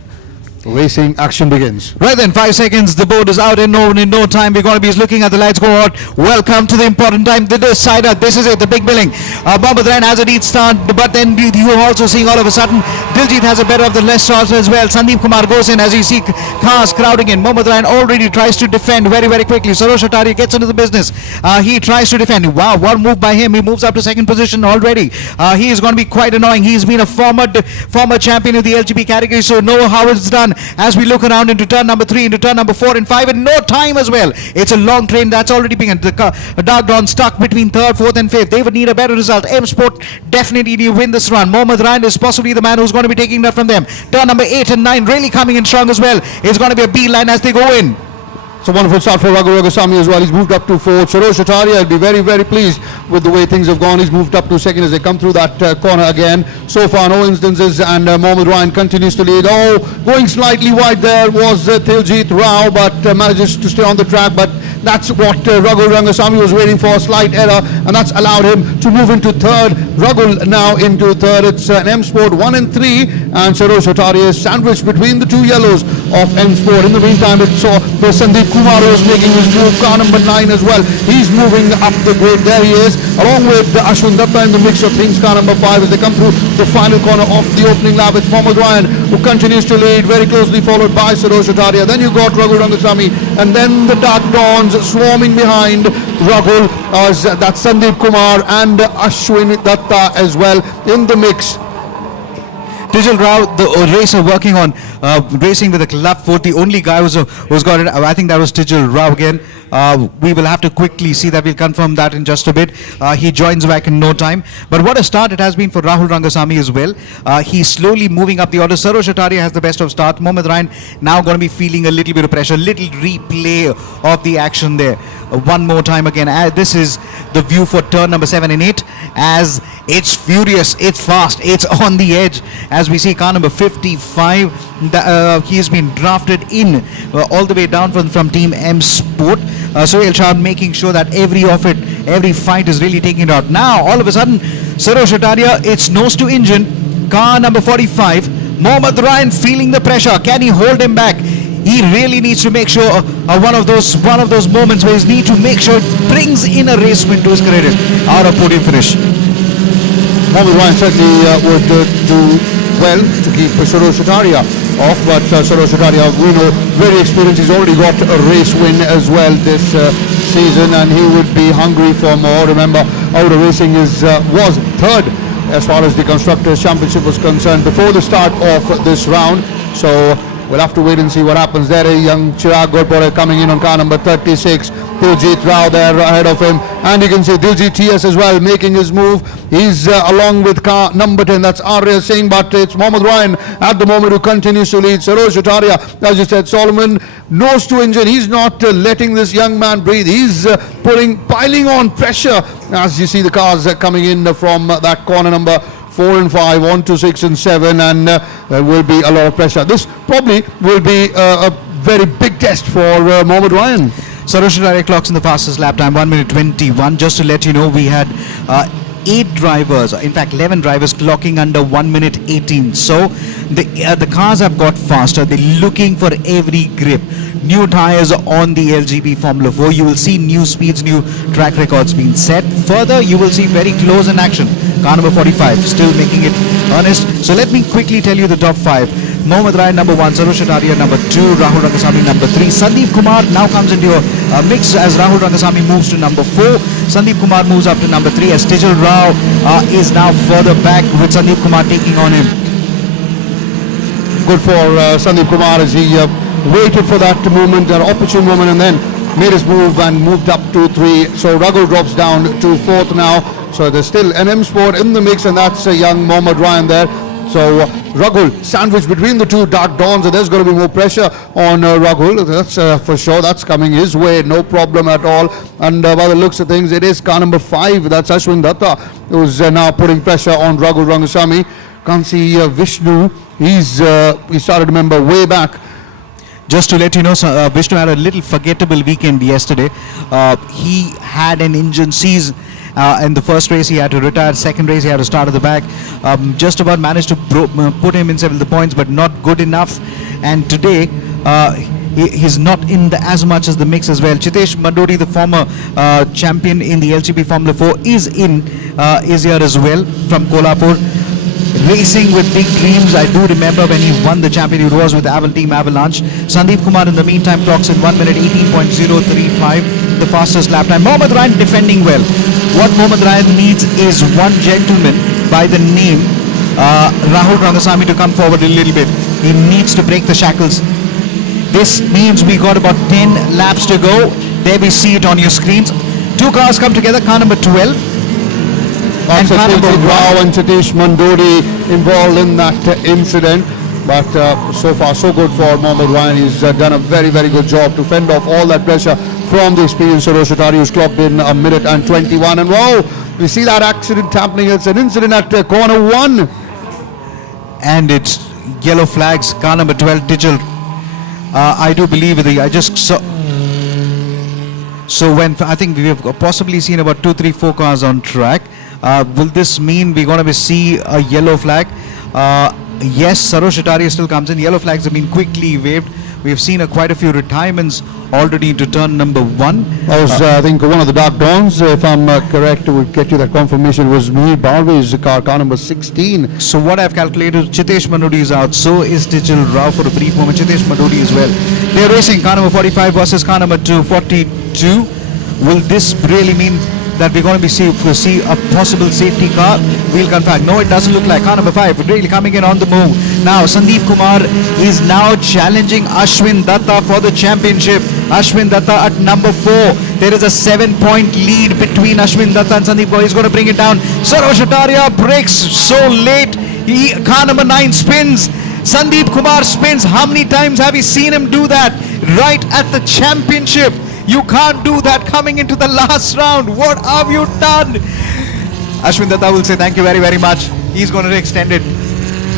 racing action begins. Right then, 5 seconds, the board is out in no time. We're going to be looking at the lights go out. Welcome to the important time, the decider. This is it, the big billing. Mohammed Ryan has a lead start, but then you are also seeing all of a sudden Diljit has a better of the less start as well. Sandeep Kumar goes in as you see cars crowding in. Mohammed Ryan already tries to defend very, very quickly. Sarosh Atari gets into the business. He tries to defend. Wow, one move by him. He moves up to second position already. He is going to be quite annoying. He's been a former champion of the LGB category, so know how it's done. as we look around into turn number 3, into turn number 4 and 5, and no time as well. It's a long train that's already begun. The Dark Dawn stuck between 3rd, 4th and 5th. They would need a better result. M Sport definitely need to win this run. Mohammad Ryan is possibly the man who's going to be taking that from them. Turn number 8 and 9 really coming in strong as well. It's going to be a beeline as they go in. It's a wonderful start for Raghu Rangasamy as well. He's moved up to 4th. Sarosh Ataria will be very, very pleased with the way things have gone. He's moved up to 2nd as they come through that corner again. So far, no instances, and Mohammad Ryan continues to lead. Oh, going slightly wide there was Tiljit Rao, but manages to stay on the track. But that's what Raghu Rangasamy was waiting for, a slight error, and that's allowed him to move into 3rd. Raghu now into 3rd. It's an M Sport 1 and 3, and Sarosh Ataria is sandwiched between the two yellows of M Sport. In the meantime, it saw the Sandeep Kumar is making his move, car number 9 as well. He's moving up the grid. There he is, along with Ashwin Datta in the mix of things, car number 5 as they come through the final corner of the opening lap. It's Mohammad Ryan who continues to lead, very closely followed by Sarosh Ataria. Then you got Raghu Rangasamy, and then the Dark Dawns swarming behind Raghu, as that's Sandeep Kumar and Ashwin Datta as well in the mix. Tijal Rao, the racer working on racing with a club foot. The only guy who's got it, I think that was Tijal Rao again. We will have to quickly see that. We'll confirm that in just a bit. He joins back in no time. But what a start it has been for Rahul Rangasamy as well. He's slowly moving up the order. Sarosh Ataria has the best of start. Mohammad Ryan now going to be feeling a little bit of pressure. Little replay of the action there. One more time again. This is the view for turn number 7 and 8, as it's furious, it's fast, it's on the edge. As we see car number 55, he has been drafted in all the way down from Team M Sport. Sohail Shah making sure that every fight is really taking it out. Now, all of a sudden, Sarosh Ataria, it's nose to engine. Car number 45, Mohammad Ryan feeling the pressure. Can he hold him back? He really needs to make sure one of those moments where he needs to make sure it brings in a race win to his credit out of podium finish. Mohammad Ryan certainly would do well to keep Sarosh Ataria off, but Sarosh Ataria, we know, very experienced. He's already got a race win as well this season, and he would be hungry for more. Remember, Auto Racing was 3rd as far as the Constructors' Championship was concerned before the start of this round. So we'll have to wait and see what happens there. A young Chirag Ghodpore coming in on car number 36. Diljit Rao there ahead of him. And you can see Diljit TS as well making his move. He's along with car number 10. That's Arya Singh. But it's Mohammad Ryan at the moment who continues to lead. Sarosh Ataria, as you said, Solomon, nose to engine. He's not letting this young man breathe. He's piling on pressure as you see the cars coming in from that corner number 4 and 5 on to 6 and 7, and there will be a lot of pressure. This probably will be a very big test for Mohammad Ryan. Sarosh Ataria clocks in the fastest lap time, 1 minute 21. Just to let you know, we had 8 drivers, in fact 11 drivers clocking under 1 minute 18. So the cars have got faster. They're looking for every grip. New tires on the LGB Formula 4. You will see new speeds, new track records being set. Further, you will see very close in action. Car number 45 still making it earnest. So let me quickly tell you the top 5. Mohammad Ryan number 1, Sarosh Ataria number 2, Rahul Rangasamy number 3. Sandeep Kumar now comes into a mix as Rahul Rangasamy moves to number 4. Sandeep Kumar moves up to number 3 as Tijal Rao is now further back with Sandeep Kumar taking on him. Good for Sandeep Kumar as he waited for that moment, that opportune moment, and then made his move and moved up to 3. So Raghu drops down to 4th now. So there's still an M Sport in the mix, and that's a young Mohammad Ryan there. So Raghu sandwiched between the two Dark Dawns, and there's going to be more pressure on Raghu. That's for sure. That's coming his way, no problem at all. And by the looks of things, it is car number 5. That's Ashwin Datta, who's now putting pressure on Raghu Rangasamy. Can't see Vishnu. He started, remember, way back. Just to let you know, Vishnu had a little forgettable weekend yesterday. He had an engine seize. In the first race, he had to retire. Second race, he had to start at the back. Just about managed to put him in several points, but not good enough. And today, he's not in as much as the mix as well. Chitesh Mandodi, the former champion in the LGB Formula 4, is here as well from Kolhapur. Racing with big dreams. I do remember when he won the championship, it was with Team Avalanche. Sandeep Kumar in the meantime clocks in 1 minute 18.035, the fastest lap time. Mohammad Ryan defending well. What Mohammad Ryan needs is one gentleman by the name Rahul Rangasamy to come forward a little bit. He needs to break the shackles. This means we got about 10 laps to go. There we see it on your screens. Two cars come together, car number 12 and car number 1. Rao and Satish Mandodi involved in that incident. But so far so good for Mohammad Ryan. He's done a very, very good job to fend off all that pressure from the experienced Sarosh Atari, who's clocked in 1 minute and 21. And wow, we see that accident happening. It's an incident at corner 1. And it's yellow flags, car number 12, Digital. I do believe I just saw. So when I think we have possibly seen about 2, 3, 4 cars on track. Will this mean we're going to see a yellow flag? Yes, Sarosh Atari still comes in. Yellow flags have been quickly waved. We've seen quite a few retirements already into turn number 1. That was, I think, one of the Dark Dawns, if I'm correct, we'll get you that confirmation, was me, Barway's car number 16. So what I've calculated, Chitesh Manodi is out, so is Digital Rao for a brief moment, Chitesh Manodi as well. They're racing car number 45 versus car number 242. Will this really mean that we're going to see a possible safety car? We'll confirm. No, it doesn't look like. Car number 5 really coming in on the move. Now Sandeep Kumar is now challenging Ashwin Datta for the championship. Ashwin Datta at number 4. There is a 7-point lead between Ashwin Datta and Sandeep Kumar. He's going to bring it down. Sarosh Ataria breaks so late. Car number 9 spins. Sandeep Kumar spins. How many times have we seen him do that? Right at the championship. You can't do that coming into the last round. What have you done? Ashwin Datta will say thank you very, very much. He's going to extend it.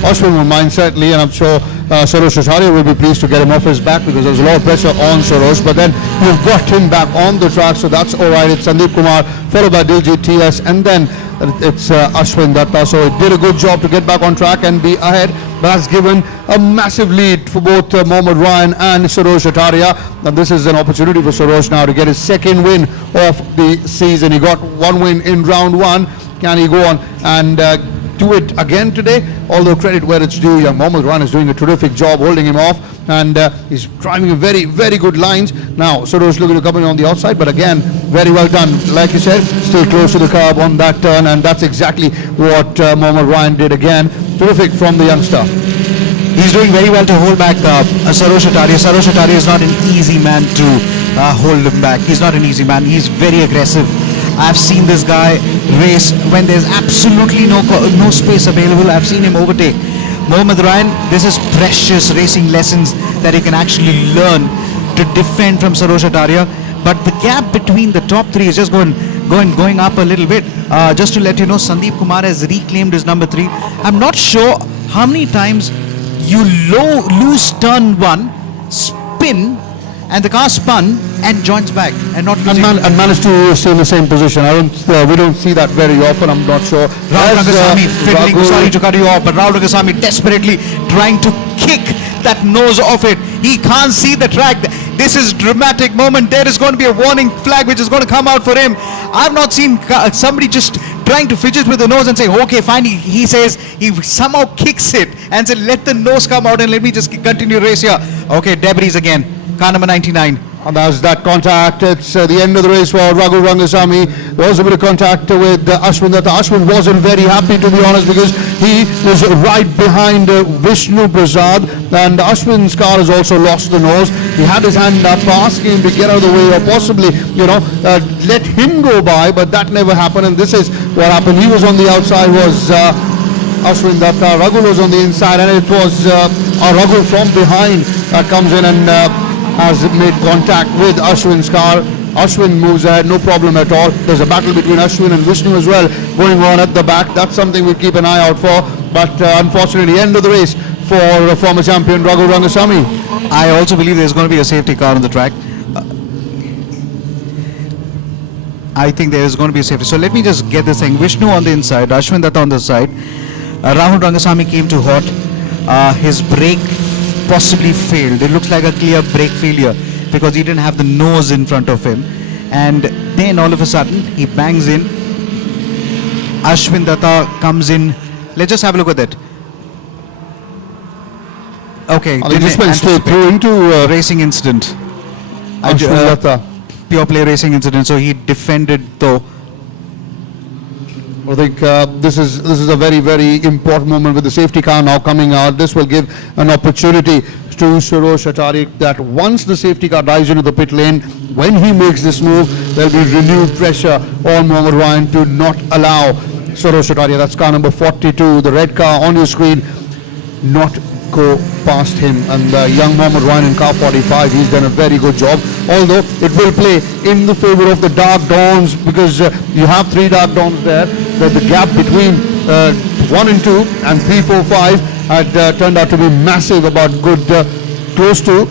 Ashwin will mind certainly, and I'm sure Sarosh Acharya will be pleased to get him off his back, because there's a lot of pressure on Sarosh. But then you've got him back on the track, so that's all right. It's Sandeep Kumar, followed by Diljit TS, and then it's Ashwin Datta. So it did a good job to get back on track and be ahead. But that's given a massive lead for both Mohammad Ryan and Sarosh Ataria. And this is an opportunity for Sarosh now to get his second win of the season. He got 1 win in round 1. Can he go on and do it again today? Although credit where it's due, young Mohammad Ryan is doing a terrific job holding him off, and he's driving very, very good lines. Now Sarosh looking to come in on the outside, but again, very well done. Like you said, still close to the curb on that turn, and that's exactly what Mohammad Ryan did again. Terrific from the youngster. He's doing very well to hold back Sarosh Ataria. Sarosh Ataria is not an easy man to hold him back. He's not an easy man. He's very aggressive. I've seen this guy race when there's absolutely no space available. I've seen him overtake. Mohammad Ryan, this is precious racing lessons that he can actually learn to defend from Sarosh Ataria. But the gap between the top 3 is just going up a little bit. Just to let you know, Sandeep Kumar has reclaimed his number 3. I'm not sure how many times you lose turn 1, spin, and the car spun and joins back and not and managed to stay in the same position. We don't see that very often. I'm not sure. Rahul Rangasamy fiddling, sorry to cut you off, but Rahul Rangasamy desperately trying to kick that nose off it. He can't see the track. This is dramatic moment. There is going to be a warning flag which is going to come out for him. I've not seen somebody just trying to fidget with the nose and say, okay, fine. He says he somehow kicks it and said, let the nose come out and let me just continue race here. Okay, debris again. Car number 99. And that's that contact. It's the end of the race for Raghu Rangasamy. There was a bit of contact with Ashwin Datta. Ashwin wasn't very happy, to be honest, because he was right behind Vishnu Prasad, and Ashwin's car has also lost the nose. He had his hand up asking him to get out of the way, or possibly, let him go by, but that never happened, and this is what happened. He was on the outside, was Ashwin Datta. Raghu was on the inside, and it was Raghu from behind that comes in and has made contact with Ashwin's car. Ashwin moves ahead, no problem at all. There's a battle between Ashwin and Vishnu as well going on at the back. That's something we keep an eye out for. But unfortunately, end of the race for former champion Raghu Rangasamy. I also believe there's going to be a safety car on the track. I think there is going to be a safety. So let me just get this thing. Vishnu on the inside, Ashwin Datta on the side. Rahul Rangasamy came to hot. His brake possibly failed. It looks like a clear brake failure because he didn't have the nose in front of him. And then all of a sudden he bangs in. Ashwin Datta comes in. Let's just have a look at that. Okay, they just went straight through into racing incident. Ashwin Datta. Pure play racing incident. So he defended though. I think this is a very, very important moment with the safety car now coming out. This will give an opportunity to Sarosh Atari that once the safety car dives into the pit lane, when he makes this move, there'll be renewed pressure on Mohammed Ryan to not allow Sarosh Atari, that's car number 42, the red car on your screen, not go past him. And young Mohammed Ryan in car 45, he's done a very good job, although it will play in the favor of the dark dawns, because you have 3 dark dawns there. The gap between 1 and 2 and 3, 4, 5 had turned out to be massive, about good close to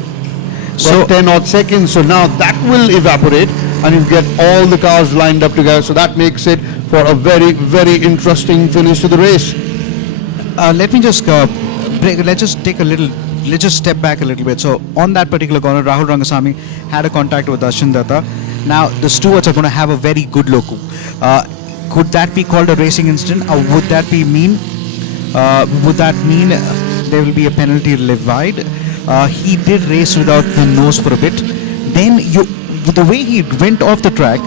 10 odd seconds. So now that will evaporate and you get all the cars lined up together. So that makes it for a very, very interesting finish to the race. Let me just let's just step back a little bit. So on that particular corner, Rahul Rangasamy had a contact with Darshan Datta. Now the stewards are going to have a very good look. Could that be called a racing incident, or would that be mean? Would that mean there will be a penalty levied? He did race without the nose for a bit. Then the way he went off the track,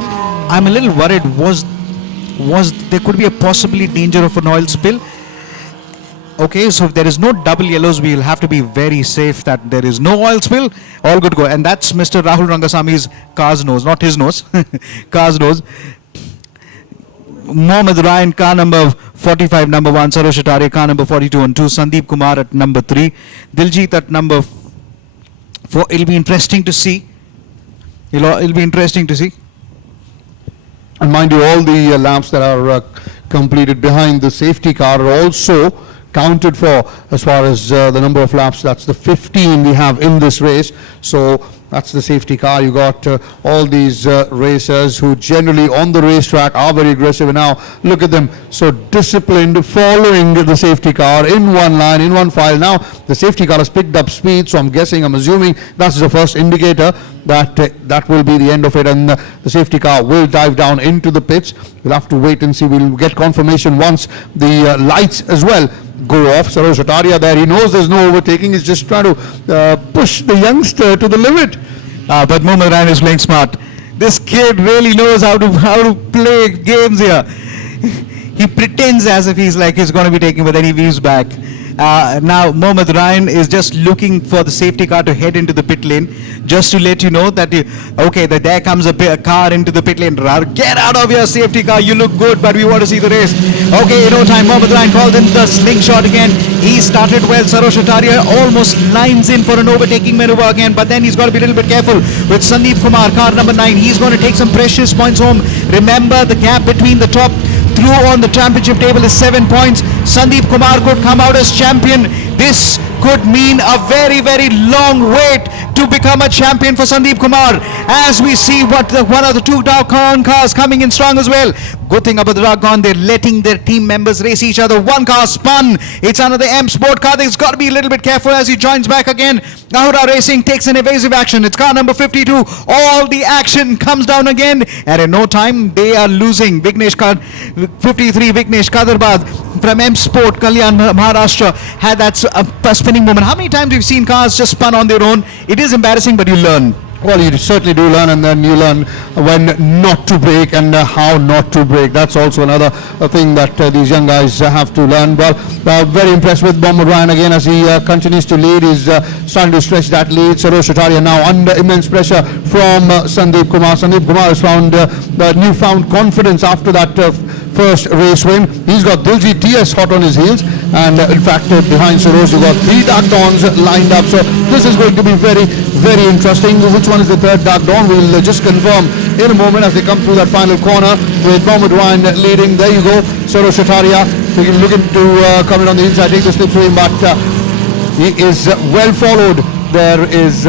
I'm a little worried. Was there could be a possibly danger of an oil spill? Okay, so if there is no double yellows, we'll have to be very safe that there is no oil spill. All good go. And that's Mr. Rahul Rangasamy's car's nose, not his nose, car's nose. Mohammed Ryan, car number 45, number 1, Sarosh Atari, car number 42 and 2, Sandeep Kumar at number 3, Diljit at number 4. It'll be interesting to see. It'll be interesting to see. And mind you, all the laps that are completed behind the safety car are also counted for as far as the number of laps. That's the 15 we have in this race. So that's the safety car. You got all these racers who generally on the racetrack are very aggressive, and now look at them, so disciplined, following the safety car in one line, in one file. Now the safety car has picked up speed, so I'm assuming that's the first indicator that that will be the end of it, and the safety car will dive down into the pits. We'll have to wait and see. We'll get confirmation once the lights as well go off. Sarosh Ataria there, he knows there's no overtaking. He's just trying to push the youngster to the limit. But Mohammed Ryan is playing smart. This kid really knows how to play games here. He pretends as if he's going to be taking, but then he weaves back. Now Mohammed Ryan is just looking for the safety car to head into the pit lane, just to let you know that that there comes a car into the pit lane. Get out of your safety car, you look good, but we want to see the race. Okay, in no time Mohammed Ryan calls in the slingshot again. He started well. Sarosh Ataria almost lines in for an overtaking maneuver again, but then he's got to be a little bit careful with Sandeep Kumar, car number 9. He's going to take some precious points home. Remember, the gap between the top through on the championship table is 7 points. Sandeep Kumar could come out as champion. This could mean a very, very long wait to become a champion for Sandeep Kumar, as we see one of the 2 dark cars coming in strong as well. Good thing about the dark car, they're letting their team members race each other. One car spun. It's another M Sport car. He's got to be a little bit careful as he joins back again. Ahura Racing takes an evasive action. It's car number 52. All the action comes down again, and in no time they are losing. 53 Vignesh Kadarbad from M Sport Kalyan Maharashtra had that spinning moment. How many times we've seen cars just spun on their own? It is embarrassing, but you learn. Well, you certainly do learn, and then you learn when not to brake and how not to brake. That's also another thing that these young guys have to learn. Well, very impressed with Mohammed Ryan again as he continues to lead. He's starting to stretch that lead. Sarosh Ataria now under immense pressure from Sandeep Kumar. Sandeep Kumar has found newfound confidence after that first race win. He's got Diljit TS hot on his heels, and in fact behind Sarosh you've got 3 dark dawns lined up. So this is going to be very, very interesting. Which one is the third dark dawn? We'll just confirm in a moment as they come through that final corner with Mohammed Ryan leading. There you go, Sarosh Ataria. So you can look into coming on the inside, take the slip through him, but he is well followed. There is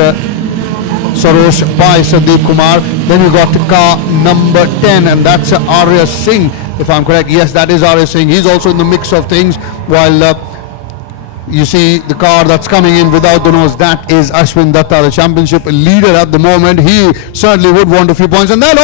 Sarosh by Sandeep Kumar. Then you got car number 10, and that's Arya Singh, if I'm correct. Yes, that is Arya Singh. He's also in the mix of things, while you see the car that's coming in without the nose, that is Ashwin Datta, the championship leader at the moment. He certainly would want a few points. And then,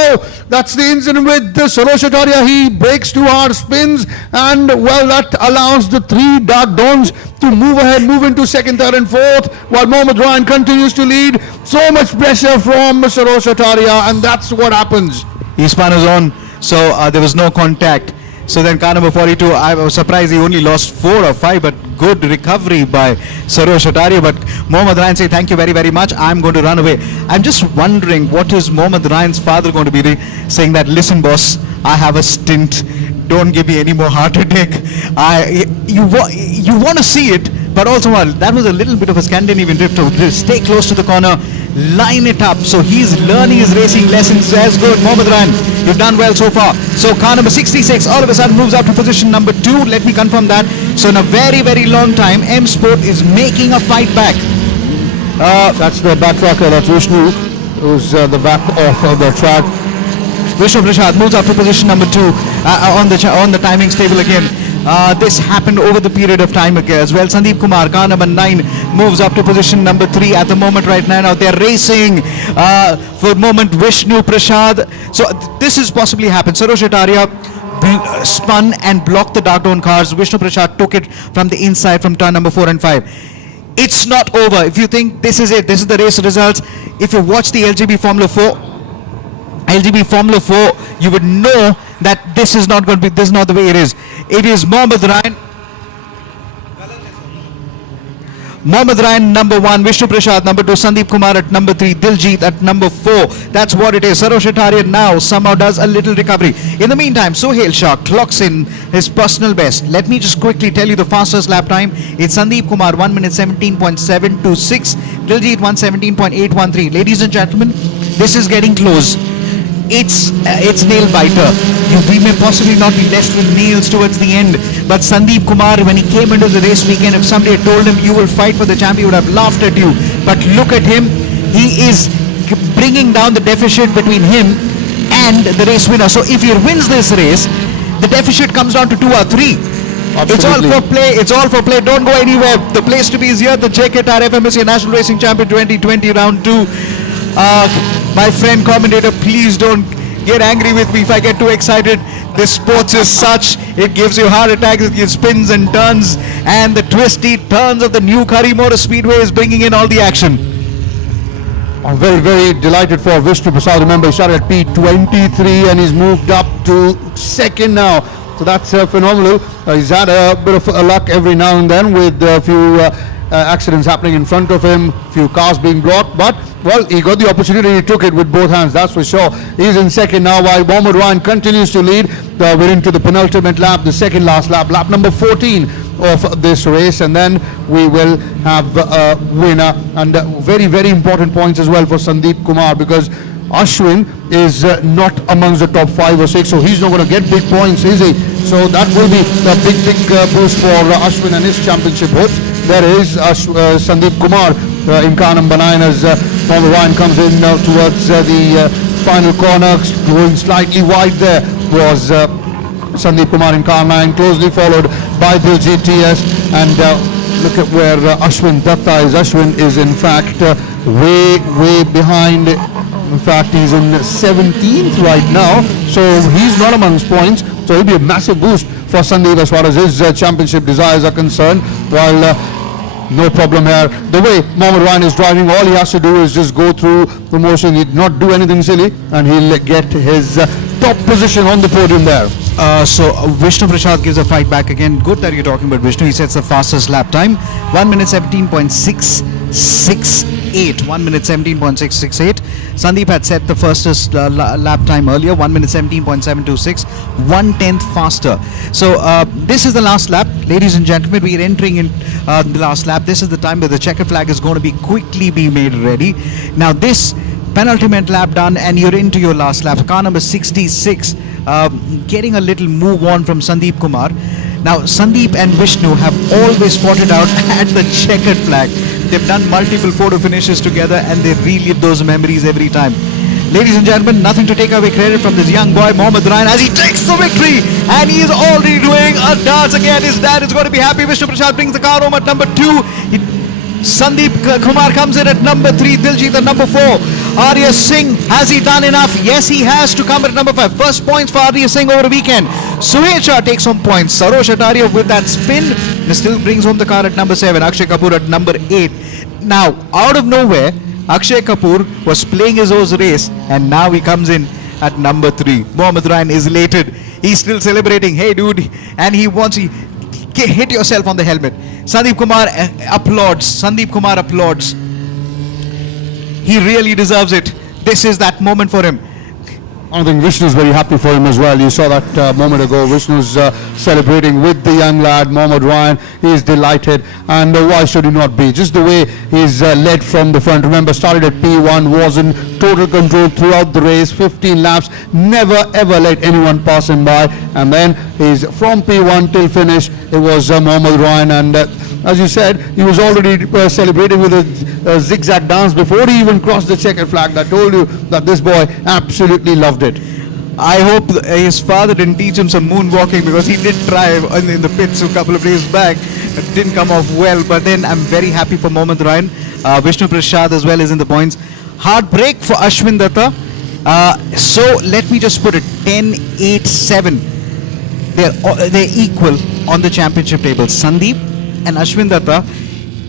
that's the incident with Sarosh Ataria. He breaks 2 hard spins, and well, that allows the 3 dark dawns to move ahead, move into 2nd, 3rd and 4th, while Mohammed Ryan continues to lead. So much pressure from Sarosh Ataria, and that's what happens. He spun his own, so there was no contact. So then car number 42, I was surprised he only lost 4 or 5, but good recovery by Sarosh Ataria. But Mohammad Ryan say thank you very, very much. I'm going to run away. I'm just wondering what is Mohammad Ryan's father going to be saying that, listen boss, I have a stint. Don't give me any more heart attack. You want to see it, but also that was a little bit of a Scandinavian drift. So stay close to the corner, line it up. So he's learning his racing lessons as good. Mohammad Ryan, you've done well so far. So car number 66 all of a sudden moves up to position number 2. Let me confirm that. So in a very, very long time, M Sport is making a fight back. That's the backtracker, that's Vishnu, who's the back of the track. Vishnu Prasad moves up to position number 2 on the timings table again. This happened over the period of time as well. Sandeep Kumar, car number 9, moves up to position number 3 at the moment right now. Now they're racing for the moment. Vishnu Prasad. So this has possibly happened. Sarosh Ataria spun and blocked the dark dawn cars. Vishnu Prasad took it from the inside from turn number 4 and 5. It's not over. If you think this is it, this is the race results. If you watch the LGB Formula 4, you would know that this is not going to be, this is not the way it is. It is Mohammad Ryan number 1, Vishnu Prasad number 2, Sandeep Kumar at number 3, Diljit at number 4. That's what it is. Sarosh Ataria now somehow does a little recovery. In the meantime, Sohail Shah clocks in his personal best. Let me just quickly tell you the fastest lap time. It's Sandeep Kumar 1 minute 17.726, Diljit 117.813. Ladies and gentlemen, this is getting close. It's nail biter. We may possibly not be left with nails towards the end, but Sandeep Kumar, when he came into the race weekend, if somebody had told him you will fight for the champion, he would have laughed at you. But look at him. He is bringing down the deficit between him and the race winner. So if he wins this race, the deficit comes down to 2 or 3. Absolutely. It's all for play. It's all for play. Don't go anywhere. The place to be is here. The JK Tyre-FMSCI National Racing Champion 2020 round 2. My friend commentator, please don't get angry with me if I get too excited. This sports is such, it gives you heart attacks, it gives spins and turns, and the twisty turns of the new Kari Motorspeedway is bringing in all the action. I'm very, very delighted for Vishnu Prasad. Remember, he started at P23 and he's moved up to 2nd now. So that's phenomenal. He's had a bit of luck every now and then with a few accidents happening in front of him, few cars being blocked, but well, he got the opportunity, he took it with both hands, that's for sure. He's in 2nd now while Mohammad Ryan continues to lead. We're into the penultimate lap, the 2nd last lap, lap number 14 of this race, and then we will have a winner. And very, very important points as well for Sandeep Kumar, because Ashwin is not amongst the top 5 or 6, so he's not going to get big points, is he? So that will be a big boost for Ashwin and his championship hopes. There is Sandeep Kumar in car number 9 as Mohammad Ryan comes in towards the final corner, going slightly wide. There was Sandeep Kumar in car 9, closely followed by Diljit TS, and look at where Ashwin Datta is. Ashwin is in fact way behind. In fact, he's in 17th right now, so he's not amongst points. So it'll be a massive boost for Sandeep as far as his championship desires are concerned. While no problem here. The way Mohammad Ryan is driving, all he has to do is just go through the motion. He'd not do anything silly, and he'll get his top position on the podium there. So Vishnu Prasad gives a fight back again. Good that you're talking about Vishnu. He sets the fastest lap time, 1 minute 17.668. 1 minute 17.668. Sandeep had set the fastest lap time earlier, 1 minute 17.726, 1/10 faster. So this is the last lap, ladies and gentlemen. We are entering in the last lap. This is the time where the checkered flag is going to be quickly be made ready. Now this penultimate lap done, and you're into your last lap. Car number 66, getting a little move on from Sandeep Kumar. Now Sandeep and Vishnu have always fought it out at the checkered flag. They've done multiple photo finishes together, and they relive those memories every time. Ladies and gentlemen, nothing to take away credit from this young boy, Mohammad Ryan, as he takes the victory, and he is already doing a dance again. His dad is going to be happy. Vishnu Prasad brings the car home at number 2. Sandeep Kumar comes in at number 3, Diljit at number 4. Arya Singh, has he done enough? Yes, he has to come at number 5. First points for Arya Singh over the weekend. Sohail Shah takes home points. Sarosh Ataria with that spin still brings home the car at number 7. Akshay Kapoor at number 8. Now, out of nowhere, Akshay Kapoor was playing his own race, and now he comes in at number 3. Mohammad Ryan is elated. He's still celebrating. Hey, dude. And he wants to hit yourself on the helmet. Sandeep Kumar applauds. Sandeep Kumar applauds. He really deserves it. This is that moment for him. I think Vishnu's very happy for him as well. You saw that moment ago. Vishnu's celebrating with the young lad, Mohammad Ryan. He's delighted, and why should he not be? Just the way he's led from the front. Remember, started at P1, was in total control throughout the race, 15 laps, never ever let anyone pass him by. And then he's from P1 till finish. It was Mohammad Ryan, and as you said, he was already celebrating with a zigzag dance before he even crossed the checkered flag. That told you that this boy absolutely loved it. I hope his father didn't teach him some moonwalking, because he did try in the pits a couple of days back. It didn't come off well, but then I'm very happy for Mohammad Ryan. Vishnu Prasad as well is in the points. Heartbreak for Ashwin Datta. So let me just put it 10-8-7. They're equal on the championship table. Sandeep and Ashwin Datta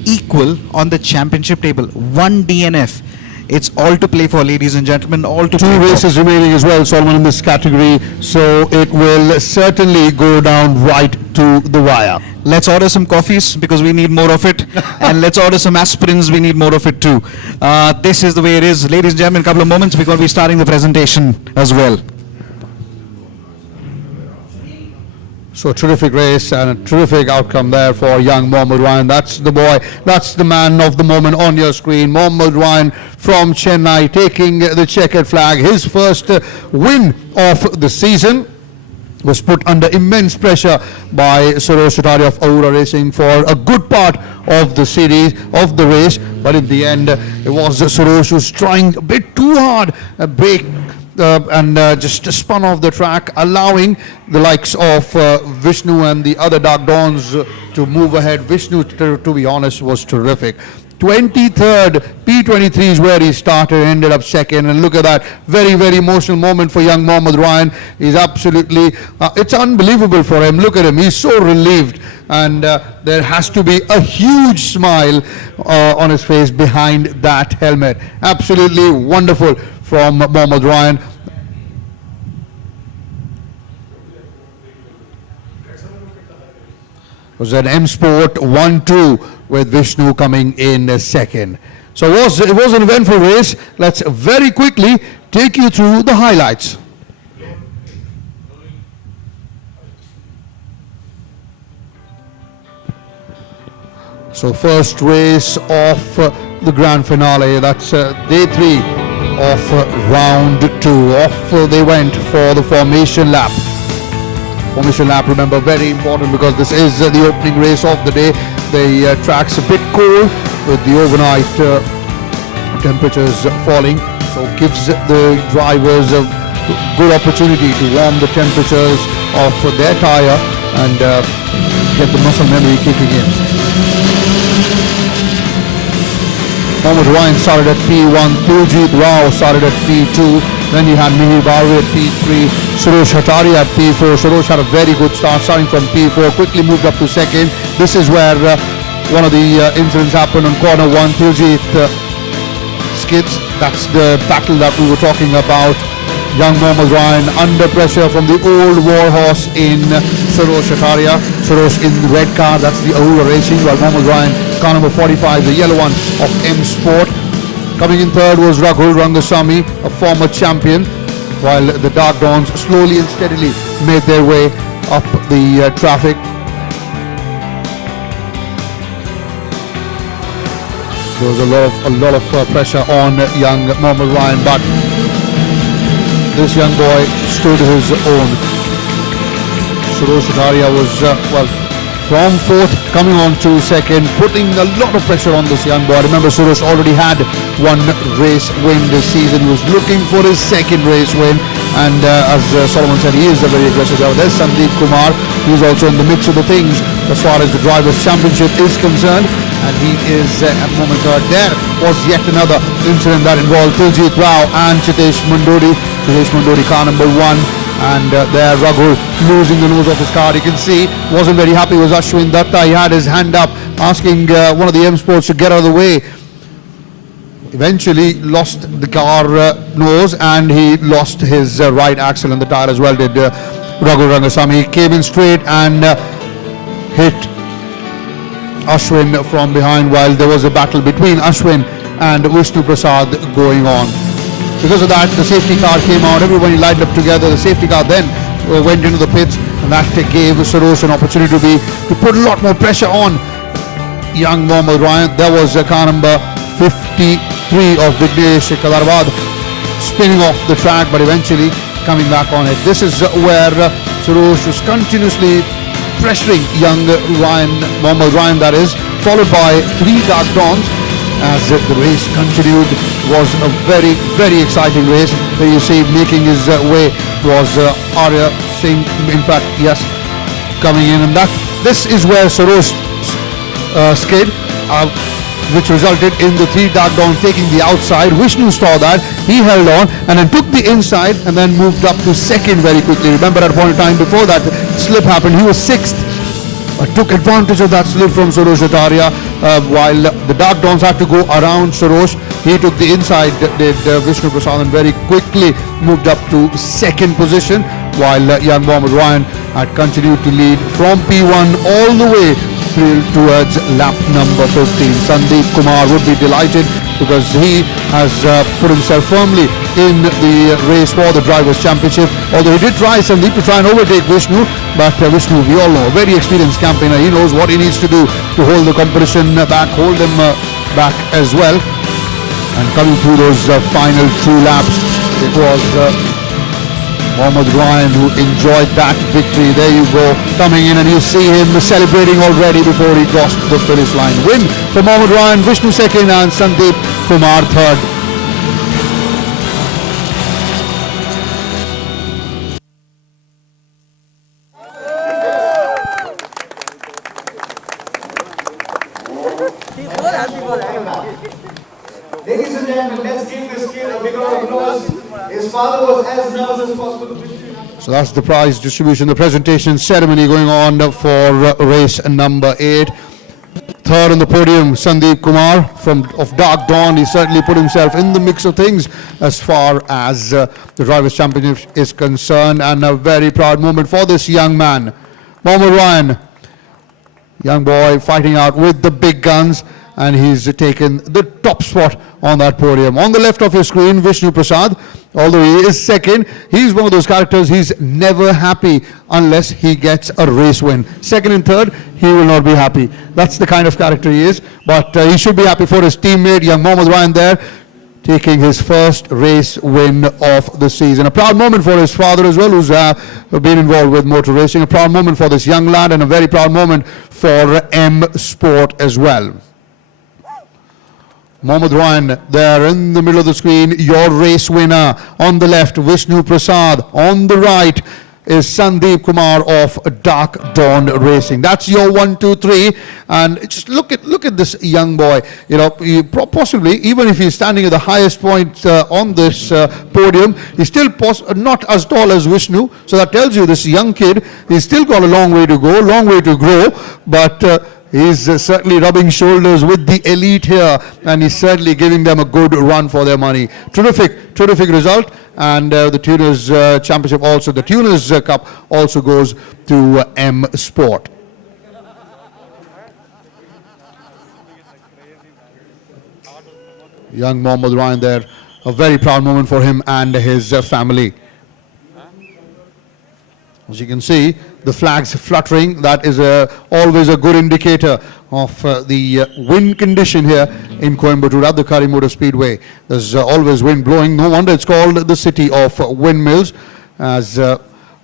equal on the championship table. One DNF. It's all to play for, ladies and gentlemen. All to play Two for. races remaining as well, Solomon, in this category. So it will certainly go down right to the wire. Let's order some coffees, because we need more of it. And let's order some aspirins. We need more of it too. This is the way it is. Ladies and gentlemen, in a couple of moments, we're going to be starting the presentation as well. So terrific race and a terrific outcome there for young Mohammad Ryan. That's the boy, that's the man of the moment on your screen. Mohammad Ryan from Chennai taking the checkered flag. His first win of the season. Was put under immense pressure by Suresh Chataria of Aura Racing for a good part of the series, of the race. But in the end, it was Suresh who's trying a bit too hard, a break, and just spun off the track, allowing the likes of Vishnu and the other Dark Dawns to move ahead. Vishnu, to be honest, was terrific. 23rd, P23 is where he started, ended up second, and look at that, very, very emotional moment for young Mohammad Ryan. He's absolutely, it's unbelievable for him. Look at him, he's so relieved, and there has to be a huge smile on his face behind that helmet. Absolutely wonderful from Mohammad Ryan. It was an M Sport 1-2 with Vishnu coming in second. So it was an eventful race. Let's very quickly take you through the highlights. So first race of the grand finale, that's day 3 of round 2. Off they went for the formation lap. Formation lap, remember, very important because this is the opening race of the day. The track's a bit cold with the overnight temperatures falling, so it gives the drivers a good opportunity to warm the temperatures of their tyre and get the muscle memory kicking in. Mohammad Ryan started at P1, Tuljit Rao started at P2, then you had Mihir Barve at P3, Suresh Chataria at P4. Suresh had a very good start, starting from P4, quickly moved up to second. This is where one of the incidents happened on corner 1. Tuljit skids, that's the battle that we were talking about. Young Mohammad Ryan under pressure from the old warhorse in Suresh Chataria. Suresh in the red car, that's the Aura Racing, while Mohammad Ryan, car number 45, the yellow one of M Sport. Coming in third was Raghul Rangasamy, a former champion, while the Dark Dawns slowly and steadily made their way up the traffic. There was a lot of pressure on young Mohammad Ryan, but this young boy stood his own. Suresh Chataria was from fourth, coming on to second, putting a lot of pressure on this young boy. Remember, Suresh already had one race win this season. He was looking for his second race win, and as Solomon said, he is a very aggressive driver. There's Sandeep Kumar, who's also in the mix of the things as far as the Drivers' Championship is concerned, and he is at the moment third. There was yet another incident that involved Tuljit Rao and Chitesh Mandodi. Chitesh Mandodi, car number 1. And there Raghul losing the nose of his car. You can see wasn't very happy was Ashwin Datta. He had his hand up asking one of the M Sports to get out of the way. Eventually lost the car nose, and he lost his right axle, and the tyre as well did. Raghu Rangasamy. He came in straight and hit Ashwin from behind while there was a battle between Ashwin and Vishnu Prasad going on. Because of that, the safety car came out, everybody lined up together. The safety car then went into the pits, and that gave Sarosh an opportunity to put a lot more pressure on young Mohammad Ryan. There was car number 53 of Vignesh Kadarwad spinning off the track, but eventually coming back on it. This is where Sarosh was continuously pressuring young Ryan, Mohammad Ryan that is, followed by 3 Dark Dawns. As the race continued, was a very, very exciting race. There you see making his way was Arya Singh, in fact, yes, coming in, and this is where Sarosh skid, which resulted in the 3 Dark Dawn taking the outside. Vishnu saw that, he held on and then took the inside and then moved up to second very quickly. Remember at a point in time before that slip happened, he was 6th. Took advantage of that slip from Sarosh Ataria while the Dark Dawns had to go around Sarosh. He took the inside, did Vishnu Prasad, and very quickly moved up to second position while young Mohammad Ryan had continued to lead from P1 all the way towards lap number 15. Sandeep Kumar would be delighted because he has put himself firmly in the race for the Drivers' Championship. Although he did try, Sandeep, to try and overtake Vishnu, but Vishnu, we all know, a very experienced campaigner. He knows what he needs to do to hold the competition back, hold him back as well. And coming through those final 2 laps, it was Mohammad Ryan who enjoyed that victory. There you go, coming in, and you see him celebrating already before he crossed the finish line. Win for Mohammad Ryan, Vishnu second and Sandeep Kumar third. Ladies and gentlemen, let's give this kid a big round of applause. His father was as nervous as possible. So that's the prize distribution, the presentation ceremony going on for race number 8. Third on the podium, Sandeep Kumar of Dark Dawn. He certainly put himself in the mix of things as far as the Drivers' Championship is concerned, and a very proud moment for this young man. Mohammad Ryan, young boy fighting out with the big guns, and he's taken the top spot on that podium. On the left of your screen, Vishnu Prasad, although he is second, he's one of those characters, he's never happy unless he gets a race win. Second and third, he will not be happy. That's the kind of character he is, but he should be happy for his teammate, young Mohammad Ryan there, taking his first race win of the season. A proud moment for his father as well, who's been involved with motor racing. A proud moment for this young lad, and a very proud moment for M Sport as well. Mohammad Ryan there in the middle of the screen, your race winner. On the left, Vishnu Prasad. On the right is Sandeep Kumar of Dark Dawn Racing. That's your 1, 2, 3. And just look at this young boy. You know, possibly, even if he's standing at the highest point on this podium, he's still not as tall as Vishnu. So that tells you this young kid, he's still got a long way to go, long way to grow. But he's certainly rubbing shoulders with the elite here, and he's certainly giving them a good run for their money. Terrific result, and the Tuners Championship also, the Tuners Cup also goes to M Sport. Young Mohammad Ryan there, a very proud moment for him and his family. As you can see, the flags fluttering. That is always a good indicator of the wind condition here in Coimbatore at the Kari Motorspeedway. There's always wind blowing. No wonder it's called the city of windmills. As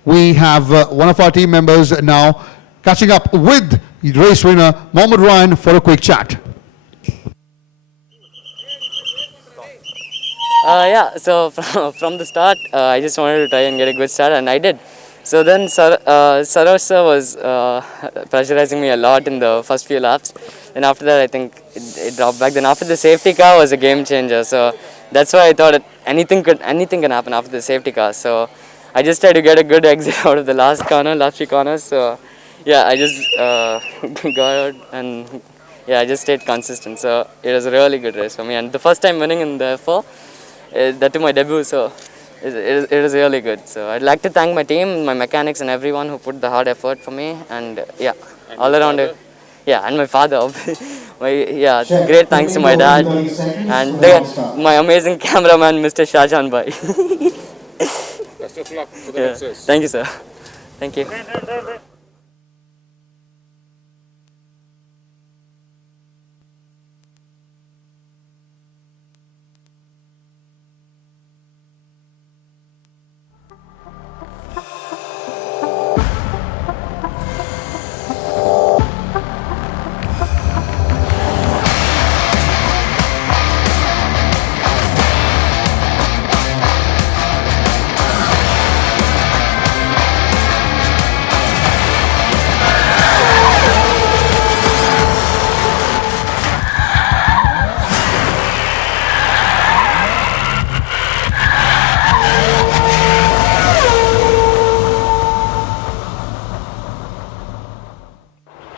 we have one of our team members now catching up with race winner Mohammad Ryan for a quick chat. So from the start, I just wanted to try and get a good start, and I did. So then Sarosh sir was pressurizing me a lot in the first few laps. Then after that, I think it dropped back. Then after the safety car was a game changer. So that's why I thought that anything can happen after the safety car. So I just tried to get a good exit out of the last few corners. So yeah, I just got out and yeah, I just stayed consistent. So it was a really good race for me, and the first time winning in the F4, that to my debut. So it is really good. So I'd like to thank my team, my mechanics, and everyone who put the hard effort for me. And yeah, And all your around father? it. Yeah, and my father. Great thanks to my dad and my amazing cameraman, Mr. Shahjahan Bhai. Best of luck for the Yeah. next race. Thank you, sir. Thank you.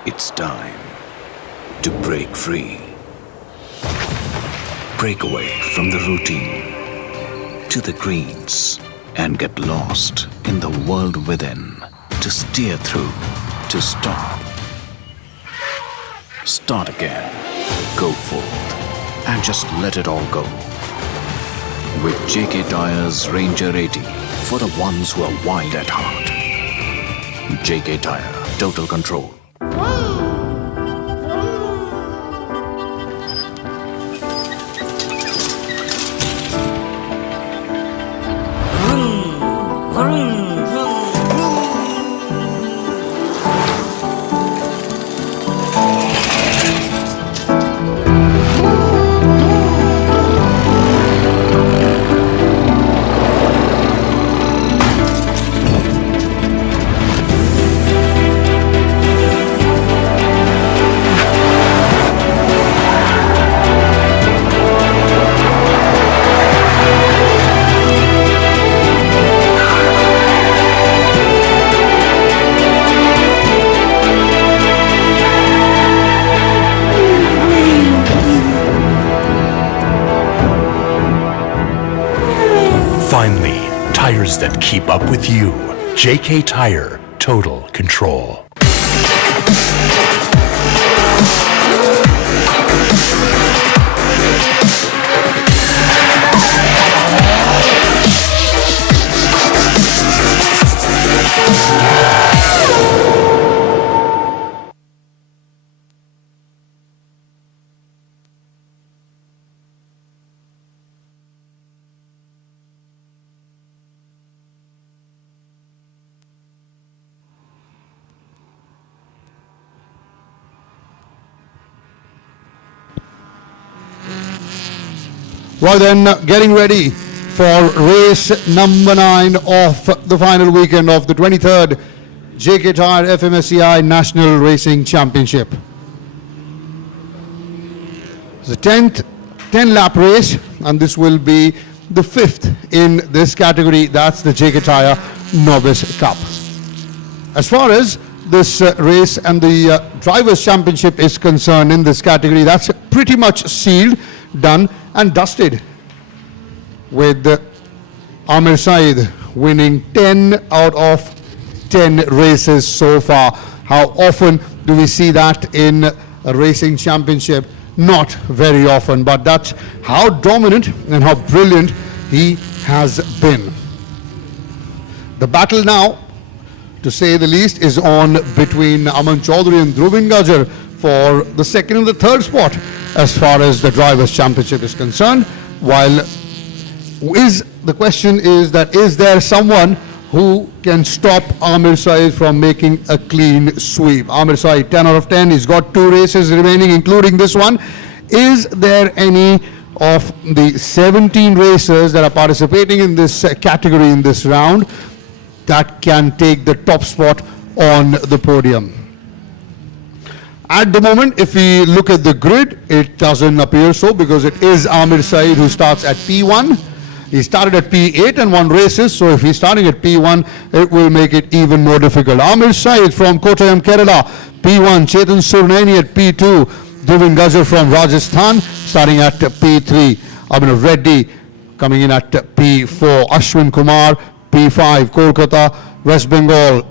It's time to break free. Break away from the routine to the greens and get lost in the world within. To steer through, to stop. Start again. Go forth and just let it all go. With JK Tyre's Ranger 80 for the ones who are wild at heart. JK Tyre, total control. Finally, tires that keep up with you. JK Tyre, total control. Well then, getting ready for race number 9 of the final weekend of the 23rd JK Tyre-FMSCI National Racing Championship. It's a 10-lap race, and this will be the 5th in this category. That's the JK Tyre Novice Cup. As far as this race and the Drivers' Championship is concerned in this category, that's pretty much sealed, done and dusted, with Amir Saeed winning 10 out of 10 races so far. How often do we see that in a racing championship? Not very often, but that's how dominant and how brilliant he has been. The battle now, to say the least, is on between Aman Chaudhary and Dhruvin Gajar for the second and the third spot as far as the Drivers' Championship is concerned. While the question is that is there someone who can stop Amir Saeed from making a clean sweep? Amir Saeed, 10 out of 10. He's got 2 races remaining, including this one. Is there any of the 17 racers that are participating in this category in this round that can take the top spot on the podium? At the moment, if we look at the grid, it doesn't appear so, because it is Amir Saeed who starts at P1. He started at P8 and won races, so if he's starting at P1, it will make it even more difficult. Amir Saeed from Kottayam, Kerala, P1. Chetan Surneni at P2. Dhruvin Gajar from Rajasthan, starting at P3. Abhinav Reddy Coming in at P4, Ashwin Kumar. P5, Kolkata, West Bengal.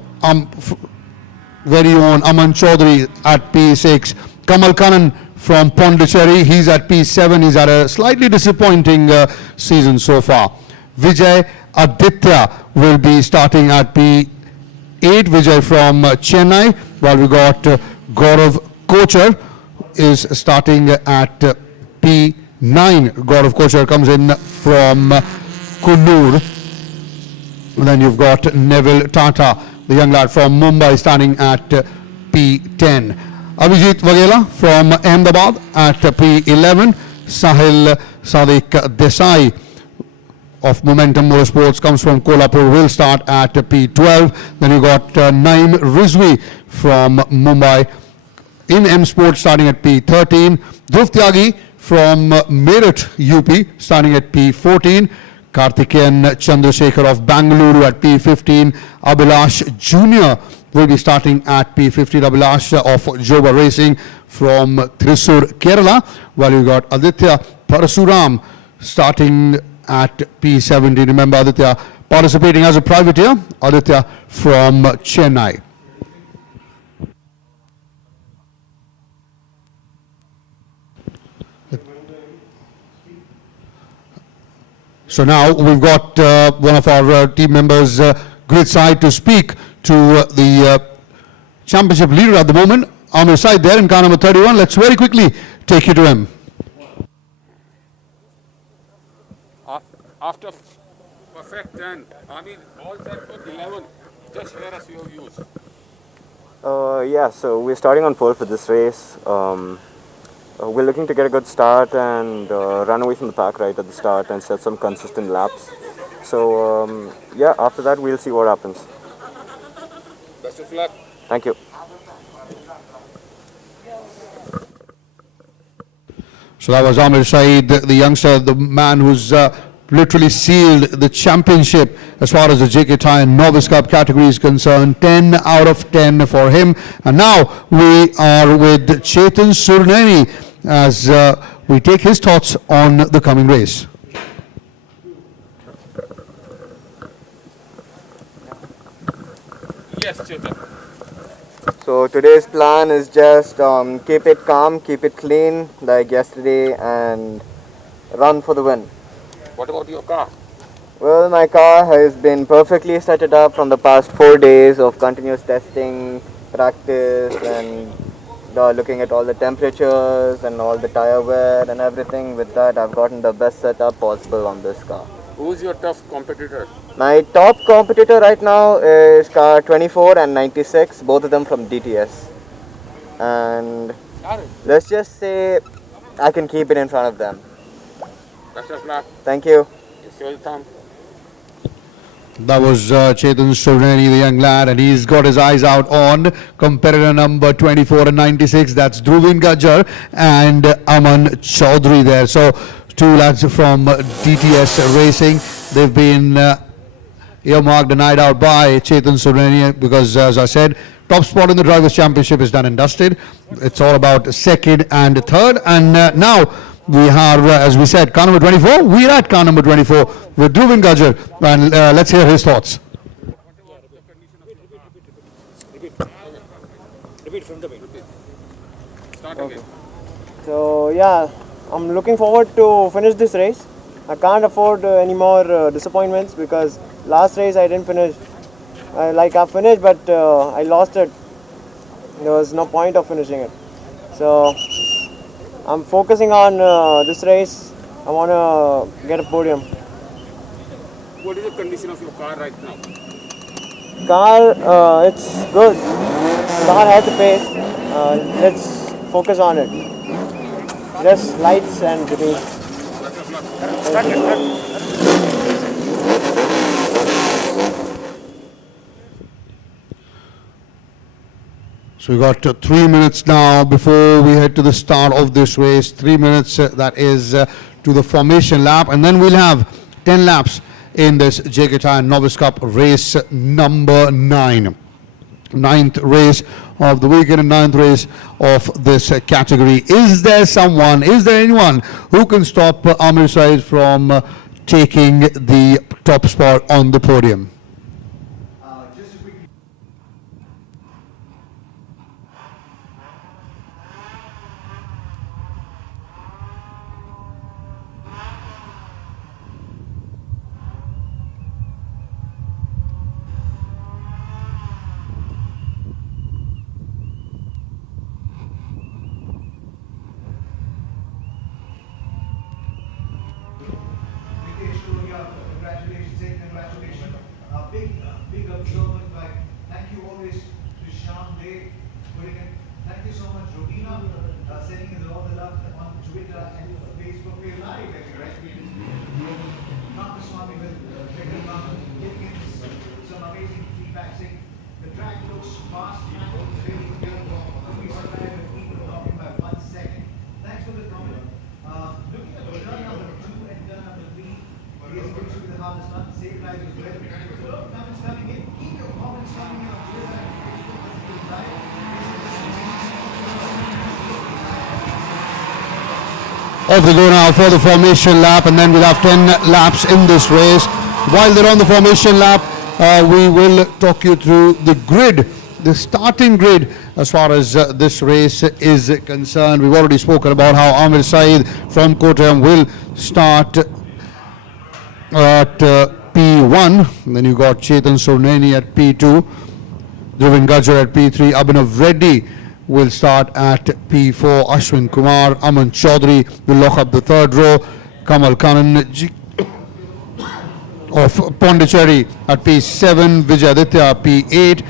Very own Aman Chaudhary at P6. Kamal Kanan from Pondicherry, he's at P7. He's had a slightly disappointing season so far. Vijay Aditya will be starting at P8. Vijay from Chennai, while we got Gaurav Kochar is starting at P9. Gaurav Kochar comes in from Kannur. And then you've got Neville Tata, the young lad from Mumbai, starting at P10. Abhijit Waghela from Ahmedabad at P11. Sahil Sadiq Desai of Momentum Motorsports comes from Kolhapur, will start at P12. Then you got Naim Rizvi from Mumbai in M Sport starting at P13. Dhruv Tyagi from Meerut, UP, starting at P14. Karthikeyan Chandrasekhar of Bangalore at P15. Abhilash Jr. will be starting at P15. Abhilash of Joba Racing from Thrissur, Kerala. While you got Aditya Parasuram starting at P17. Remember, Aditya participating as a privateer. Aditya from Chennai. So now we've got one of our team members, grid side, to speak to the championship leader at the moment. Amir Said there in car number 31. Let's very quickly take you to him. After perfect 10, I mean all set for 11, just share us your views. Yeah, so we're starting on pole for this race. We're looking to get a good start and run away from the pack right at the start and set some consistent laps. So yeah, after that we'll see what happens. Best of luck. Thank you. So that was Amir Saeed, the youngster, the man who's literally sealed the championship as far as the JK Tyre Novice Cup category is concerned. 10 out of 10 for him. And now we are with Chetan Surneni as we take his thoughts on the coming race. Yes, Chetan. So today's plan is just keep it calm, keep it clean like yesterday and run for the win. What about your car? Well, my car has been perfectly set it up from the past 4 days of continuous testing, practice and looking at all the temperatures and all the tire wear and everything. With that, I've gotten the best setup possible on this car. Who's your tough competitor? My top competitor right now is car 24 and 96, both of them from DTS. And let's just say I can keep it in front of them. Best of luck. Thank you. It's your time. That was Chetan Surneni, the young lad, and he's got his eyes out on competitor number 24 and 96. That's Dhruvin Gajjar and Aman Chaudhary there. So two lads from DTS Racing. They've been earmarked and eyed out by Chetan Surneni because, as I said, top spot in the Drivers' Championship is done and dusted. It's all about second and third. And now we are, as we said, car number 24. We're at car number 24 with Dhruvin Gajjar. And let's hear his thoughts. Repeat from the beginning. Start again. So yeah, I'm looking forward to finish this race. I can't afford any more disappointments because last race I didn't finish. I finished, but I lost it. There was no point of finishing it. So I'm focusing on this race. I want to get a podium. What is the condition of your car right now? Car, it's good. Car has the pace. Let's focus on it. Just lights and repeat. So we got 3 minutes now before we head to the start of this race. 3 minutes, that is to the formation lap. And then we'll have 10 laps in this JK Tyre Novice Cup race number 9. 9th race of the weekend and 9th race of this category. Is there anyone who can stop Amir Saeed from taking the top spot on the podium. Congratulations. A big observant by. Thank you always to Shyam Day putting in. Thank you so much, Robina, sending us all the love on Twitter and Facebook. We're live, right? Swami with Vegan Mama giving in some amazing feedback, saying the track looks fast, it's really good. We survived with people talking by 1 second. Thanks for the comment. Looking at turn number 2 and turn number 3, is going to be the hardest one. Save lives as well. So, comments coming in. Keep your comments coming in on Twitter and Facebook. Off they go now for the formation lap, and then we'll have 10 laps in this race. While they're on the formation lap, we will talk you through the grid, the starting grid as far as this race is concerned. We've already spoken about how Amir Saeed from Kottayam will start at P1, and then you got Chetan Sorneni at P2, Dhruvin Gajjar at P3, Abhinav Reddy will start at P4, Ashwin Kumar, Aman Chaudhary will lock up the third row, Kamal Kanan of Pondicherry at P7, Vijay Aditya P8,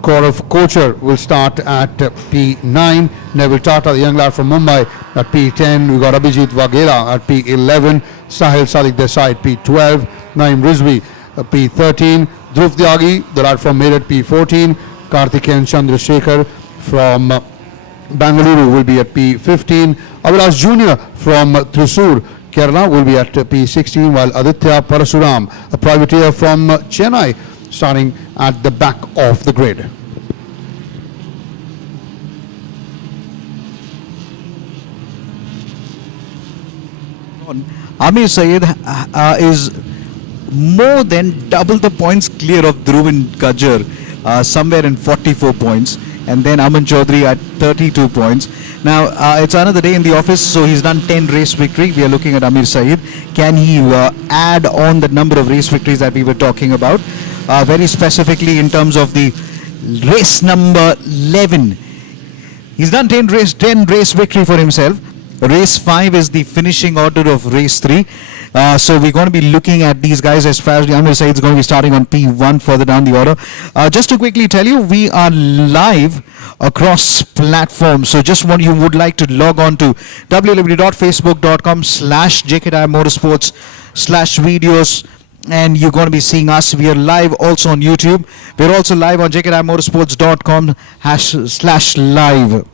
Gaurav Kochar will start at P9, Neville Tata, the young lad from Mumbai, at P10, we got Abhijit Vaghela at P11, Sahil Sadiq Desai at P12, Naeem Rizvi at P13, Dhruv Tyagi, the lad from Meerut, P14, Karthikeyan Chandrasekhar from Bangalore will be at P15, Abhilash Jr. from Thrissur, Kerala will be at P16, while Aditya Parasuram, a privateer from Chennai, starting at the back of the grid. Amir Saeed is more than double the points clear of Dhruvin Gajjar, somewhere in 44 points, and then Aman Chaudhary at 32 points. Now, it's another day in the office, so he's done 10 race victory. We are looking at Amir Saeed. Can he add on the number of race victories that we were talking about? Very specifically in terms of the race number 11. He's done 10 race victory for himself. Race 5 is the finishing order of race 3. So we're going to be looking at these guys as far as Amir Saeed is going to be starting on P1 further down the order. Just to quickly tell you, we are live across platforms. So just what you would like to log on to www.facebook.com/JKTire-Motorsports/videos, and you're going to be seeing us. We are live also on YouTube. We're also live on JKTire-Motorsports.com/live.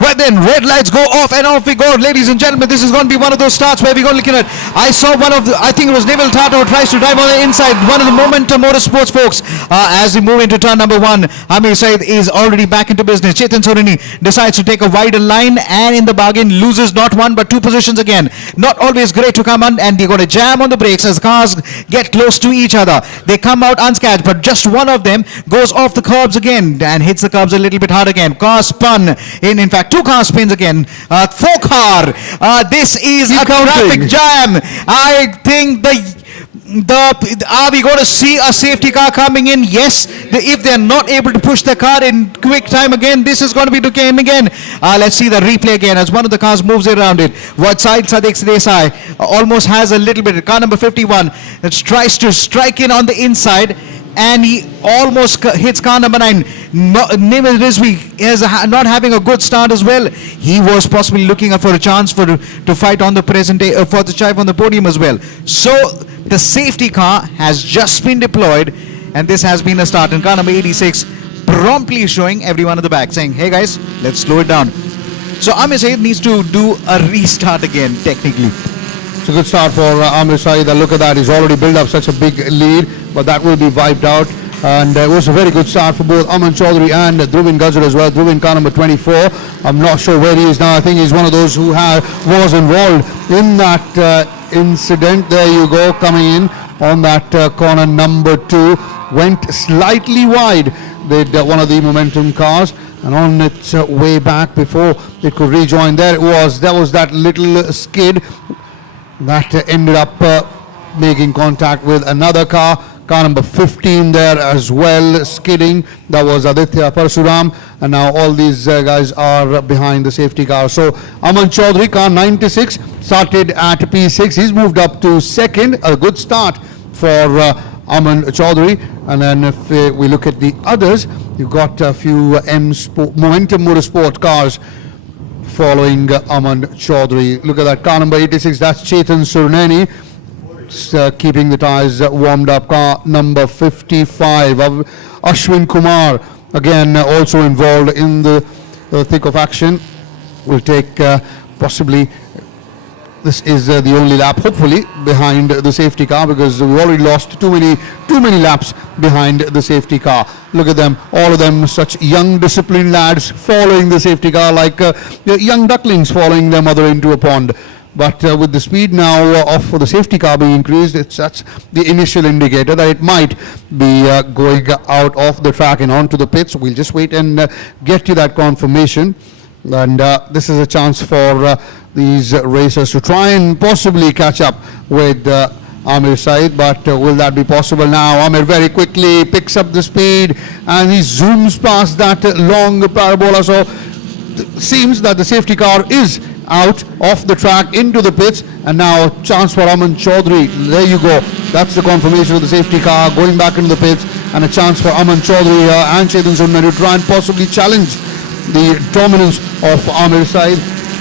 Right then, red lights go off and off we go. Ladies and gentlemen, this is going to be one of those starts where we're going to look at. I saw one of the, I think it was Neville Tata who tries to drive on the inside. One of the Momentum Motorsports folks. As we move into turn number 1, Amir Saeed is already back into business. Chetan Sorneni decides to take a wider line and in the bargain loses not 1 but 2 positions again. Not always great to come on, and they're going to jam on the brakes as cars get close to each other. They come out unscathed, but just one of them goes off the curbs again and hits the curbs a little bit hard again. Car spun in fact 2 car spins again. 4 car. This is a traffic jam. I think are we going to see a safety car coming in? Yes. If they're not able to push the car in quick time again, this is going to be the game again. Let's see the replay again as one of the cars moves around it. What side Sadiq Desai almost has a little bit. Car number 51 tries to strike in on the inside, and he almost hits car number 9. Neville Rizvi is not having a good start as well. He was possibly looking for a chance to fight on the present day, for the drive on the podium as well. So the safety car has just been deployed, and this has been a start. And car number 86 promptly showing everyone at the back, saying, hey guys, let's slow it down. So Amir Saeed needs to do a restart again, technically. It's a good start for Amir Saeed. Look at that, he's already built up such a big lead, but that will be wiped out. And it was a very good start for both Aman Chaudhary and Dhruvin Gajjar as well. Dhruvin, car number 24. I'm not sure where he is now. I think he's one of those who was involved in that incident. There you go, coming in on that corner number 2. Went slightly wide, did one of the momentum cars, and on its way back before it could rejoin, there was that little skid that ended up making contact with another car number 15 there as well, skidding. That was Aditya Parsuram, and now all these guys are behind the safety car. So Aman Chaudhary, car 96, started at P6. He's moved up to second. A good start for Aman Chaudhary. And then if we look at the others, you've got a few Momentum Motorsport cars following Aman Chaudhary. Look at that, car number 86, that's Chetan Surneni. Keeping the tyres warmed up. Car number 55, Ashwin Kumar, again also involved in the thick of action. Will take possibly, this is the only lap hopefully behind the safety car, because we already lost too many laps behind the safety car. Look at them, all of them such young disciplined lads following the safety car like young ducklings following their mother into a pond. But with the speed now of the safety car being increased, that's the initial indicator that it might be going out of the track and onto the pits. We'll just wait and get you that confirmation. And this is a chance for these racers to try and possibly catch up with Amir Saeed, but will that be possible now? Amir very quickly picks up the speed and he zooms past that long parabola. So seems that the safety car is out of the track into the pits, and now a chance for Aman Chaudhary. There you go, that's the confirmation of the safety car going back into the pits, and a chance for Aman Chaudhary and Chetan Surneni to try and possibly challenge the dominance of Amir Saeed,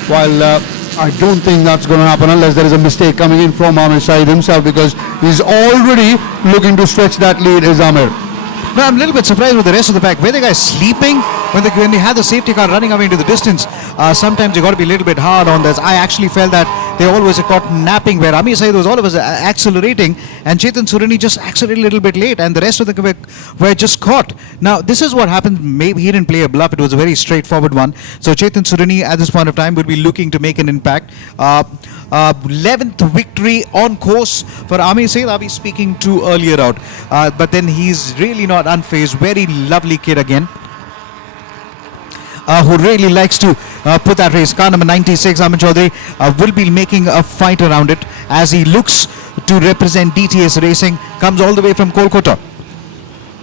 while I don't think that's going to happen unless there is a mistake coming in from Amir Saeed himself, because he's already looking to stretch that lead, is Amir. No, I'm a little bit surprised with the rest of the pack. Were the guys sleeping when they had the safety car running away into the distance? Sometimes you got to be a little bit hard on this. I actually felt that they always caught napping, where Amir Saeed was always accelerating and Chetan Surneni just accelerated a little bit late, and the rest of them were just caught. Now, this is what happened. Maybe he didn't play a bluff. It was a very straightforward one. So Chetan Surneni at this point of time would be looking to make an impact. 11th victory on course for Amir Saeed. I'll be speaking to earlier out. But then he's really not unfazed. Very lovely kid again. Who really likes to put that race. Car number 96, Aman Chaudhary, will be making a fight around it as he looks to represent DTS Racing. Comes all the way from Kolkata.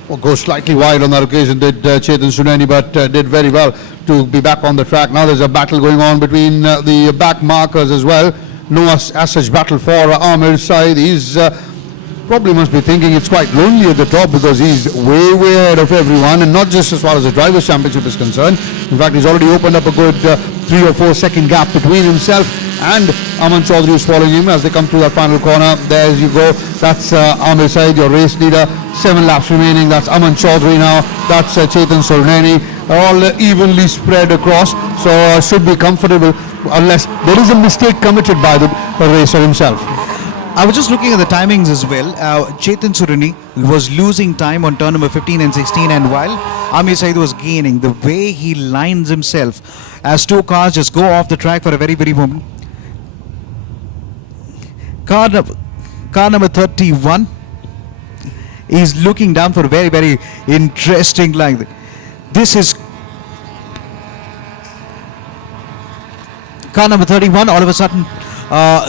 Well, goes slightly wide on that occasion, did Chetan Surneni, but did very well to be back on the track. Now there's a battle going on between the back markers as well. No as such battle for Amir Saeed. He's probably must be thinking it's quite lonely at the top, because he's way ahead of everyone, and not just as far as the Drivers' Championship is concerned. In fact, he's already opened up a good 3 or 4 second gap between himself and Aman Chaudhary, is following him as they come through that final corner. There you go, that's Amir Saeed, your race leader. 7 laps remaining. That's Aman Chaudhary now, that's Chetan Surneni, all evenly spread across, so should be comfortable unless there is a mistake committed by the racer himself. I was just looking at the timings as well. Chetan Surneni was losing time on turn number 15 and 16, and while Amir Saeed was gaining, the way he lines himself as 2 cars just go off the track for a very moment. Car number 31 is looking down for a very interesting line. This is car number 31, all of a sudden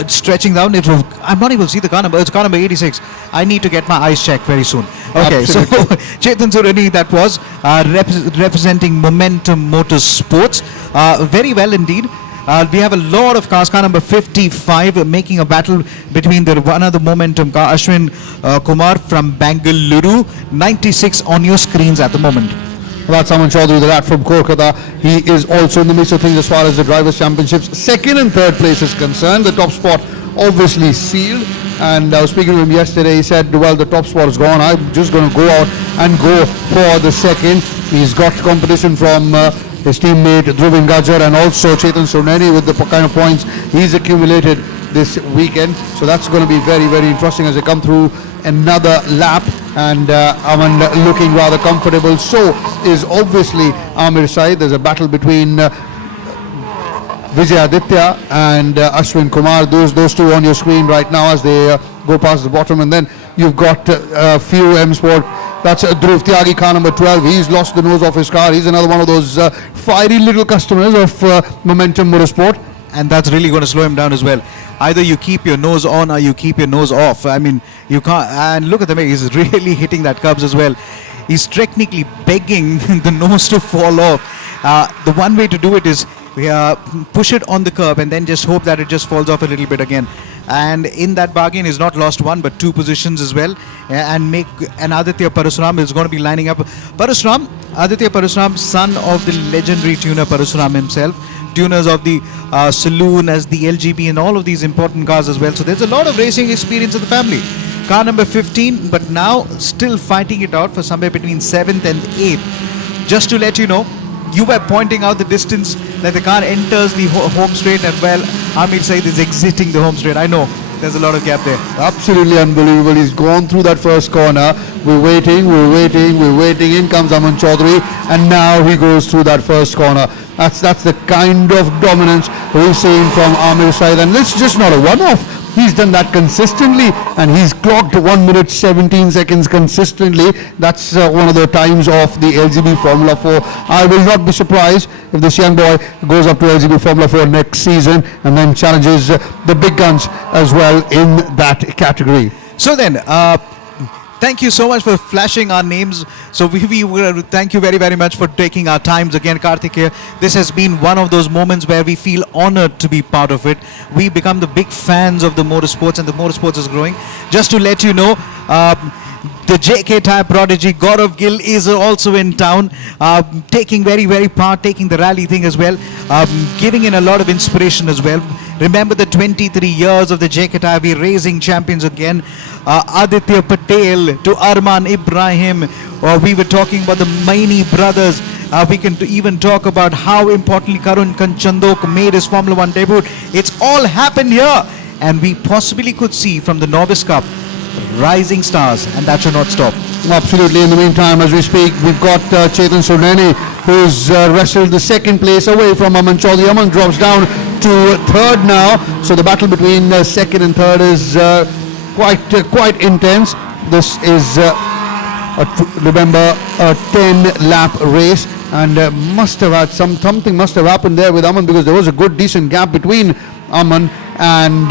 stretching down. I'm not able to see the car number. It's car number 86. I need to get my eyes checked very soon. Okay, absolutely. So Chetan Surneni, that was representing Momentum Motorsports. Very well indeed. We have a lot of cars. Car number 55 making a battle between one of the Momentum car, Ashwin Kumar from Bengaluru. 96 on your screens at the moment. That's Aman Chaudhary, the lad from Kolkata. He is also in the midst of things as far as the Drivers' Championships. 2nd and 3rd place is concerned. The top spot obviously sealed. And I was speaking to him yesterday. He said, well, the top spot is gone. I'm just going to go out and go for the 2nd. He's got competition from his teammate Dhruvin Gajjar and also Chetan Surneni with the kind of points he's accumulated this weekend. So that's going to be very interesting as they come through another lap, and Aman looking rather comfortable. So is obviously Amir Saeed. There's a battle between Vijay Aditya and Ashwin Kumar. Those two on your screen right now as they go past the bottom. And then you've got a few M Sport. That's Dhruv Tyagi, car number 12. He's lost the nose of his car. He's another one of those fiery little customers of Momentum Motorsport. And that's really going to slow him down as well. Either you keep your nose on or you keep your nose off. I mean, you can't. And look at the way he's really hitting that curbs as well. He's technically begging the nose to fall off. The one way to do it is push it on the curb and then just hope that it just falls off a little bit again. And in that bargain, he's not lost one but two positions as well. And Aditya Parasuram is going to be lining up. Aditya Parasuram, son of the legendary tuner Parasuram himself. Tuners of the Saloon as the LGB and all of these important cars as well. So there's a lot of racing experience in the family. Car number 15, but now still fighting it out for somewhere between 7th and 8th. Just to let you know, you were pointing out the distance that the car enters the home straight, and well, Amir Saeed is exiting the home straight. I know there's a lot of gap there. Absolutely unbelievable. He's gone through that first corner. We're waiting. In comes Aman Chaudhary, and now he goes through that first corner. That's the kind of dominance we've seen from Amir Saeed, and it's just not a one-off. He's done that consistently, and he's clocked 1 minute 17 seconds consistently. That's one of the times of the LGB Formula 4. I will not be surprised if this young boy goes up to LGB Formula 4 next season and then challenges the big guns as well in that category. So then, thank you so much for flashing our names. So we thank you very, very much for taking our times again, Karthik here. This has been one of those moments where we feel honored to be part of it. We become the big fans of the motorsports, and the motorsports is growing. Just to let you know, the JK Tyre prodigy Gaurav Gill is also in town, taking very part, taking the rally thing as well, giving in a lot of inspiration as well. Remember the 23 years of the JK Tyre, we're racing champions again. Aditya Patel to Arman Ibrahim. We were talking about the Maini brothers. We can even talk about how importantly Karun Kanchandok made his Formula 1 debut. It's all happened here, and we possibly could see from the Novice Cup rising stars, and that should not stop. Absolutely. In the meantime, as we speak, we've got Chetan Surneni, who's wrestled the second place away from Aman Chaudhary. Aman drops down to third now, so the battle between second and third is quite intense. This is remember a 10-lap race, and something must have happened there with Aman, because there was a good decent gap between Aman and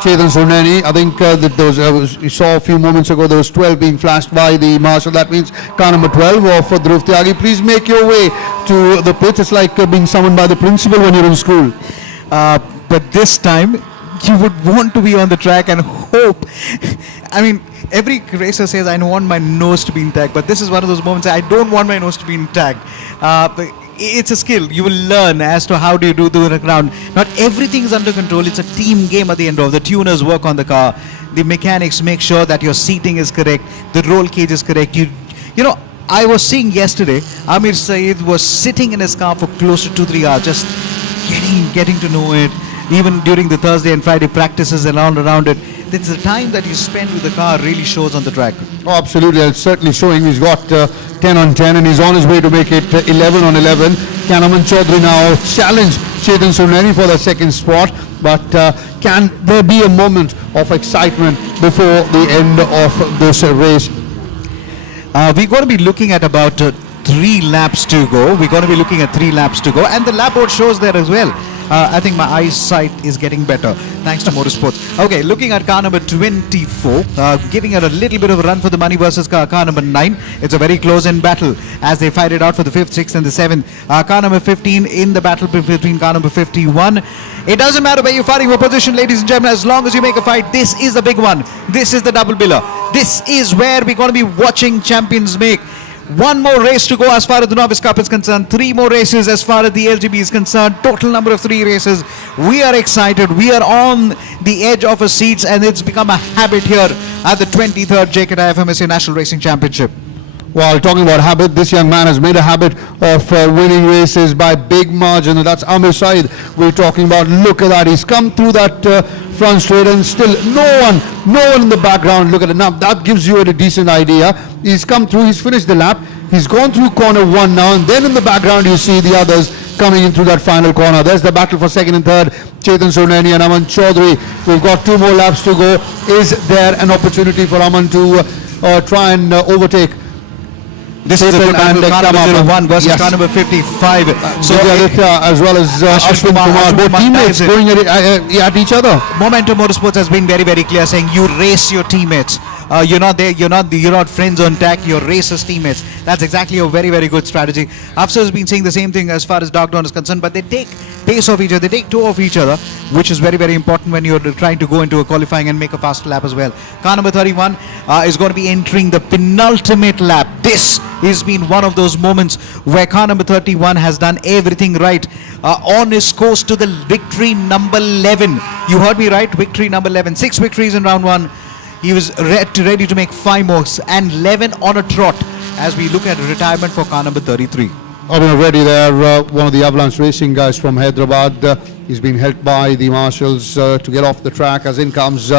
Chetan Surneni. I think that those we saw a few moments ago, there was 12 being flashed by the marshal. That means car number 12 of Dhruv Tyagi. Please make your way to the pit. It's like being summoned by the principal when you're in school. But this time, you would want to be on the track and hope. I mean, every racer says, I want my nose to be intact, but this is one of those moments I don't want my nose to be intact. It's a skill you will learn as to how do you do the ground. Not everything is under control. It's a team game at the end of. The tuners work on the car, the mechanics make sure that your seating is correct, the roll cage is correct. You know, I was seeing yesterday Amir Saeed was sitting in his car for close to 2-3 hours, just getting to know it. Even during the Thursday and Friday practices and all around it, it's the time that you spend with the car really shows on the track. Oh, absolutely. It's certainly showing. He's got 10 on 10, and he's on his way to make it 11 on 11. Can Aman Chaudhary now challenge Chetan Surneni for the second spot? But can there be a moment of excitement before the end of this race? We're going to be looking at about 3 laps to go. And the lap board shows there as well. I think my eyesight is getting better thanks to motorsports. Okay, looking at car number 24, giving it a little bit of a run for the money versus car number 9. It's a very close-in battle as they fight it out for the 5th, 6th and the 7th. Car number 15 in the battle between car number 51. It doesn't matter where you're fighting for position, ladies and gentlemen, as long as you make a fight. This is the big one. This is the double biller. This is where we're going to be watching champions make. 1 more race to go as far as the Novice Cup is concerned. 3 more races as far as the LGB is concerned. Total number of 3 races. We are excited. We are on the edge of our seats, and it's become a habit here at the 23rd JK Tyre-FMSCI National Racing Championship. Well, talking about habit, this young man has made a habit of winning races by big margin, and that's Amir Saeed we're talking about. Look at that. He's come through that front straight, and still no one in the background. Look at it. Now, that gives you a decent idea. He's come through, he's finished the lap, He's gone through corner 1 now, and then in the background you see the others coming in through that final corner. There's the battle for second and third. Chetan Surnani and Aman Chaudhary. We've got 2 more laps to go. Is there an opportunity for Aman to try and overtake? This is a good battle. Car number 01 versus Yes. car number 55. So as well as Ashwin Kumar, both teammates going at each other. Momentum Motorsports has been very, very clear, saying you race your teammates. You're not there. You're not friends on track. You're racers teammates. That's exactly a very, very good strategy. Afsar has been saying the same thing as far as Dark Dawn is concerned, but they take pace of each other. They take 2 of each other, which is very, very important when you're trying to go into a qualifying and make a fast lap as well. Car number 31 is going to be entering the penultimate lap. This has been one of those moments where car number 31 has done everything right on his course to the victory number 11. You heard me right, victory number 11. 6 victories in round 1. He was ready to make 5 more and 11 on a trot as we look at retirement for car number 33. Abhinav Reddy there, one of the Avalanche Racing guys from Hyderabad. He's been helped by the marshals to get off the track as in comes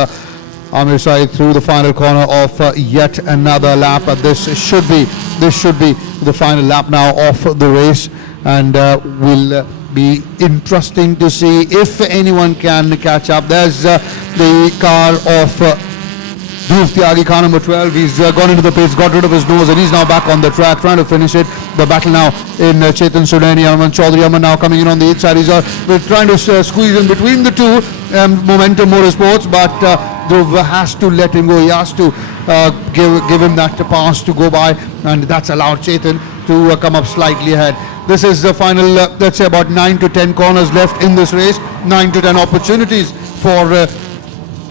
Amir Saeed through the final corner of yet another lap. This should be the final lap now of the race, and will be interesting to see if anyone can catch up. There's the car of Dhruv Tyagi, car number 12. He's gone into the pits, got rid of his nose, and he's now back on the track trying to finish it. The battle now in Chetan Surnani, Aman Chaudhary. Aman now coming in on the inside. We're trying to squeeze in between the two, Momentum Motorsports, but Dhruv has to let him go. He has to give him that pass to go by, and that's allowed Chetan to come up slightly ahead. This is the final, let's say about 9 to 10 corners left in this race. 9 to 10 opportunities for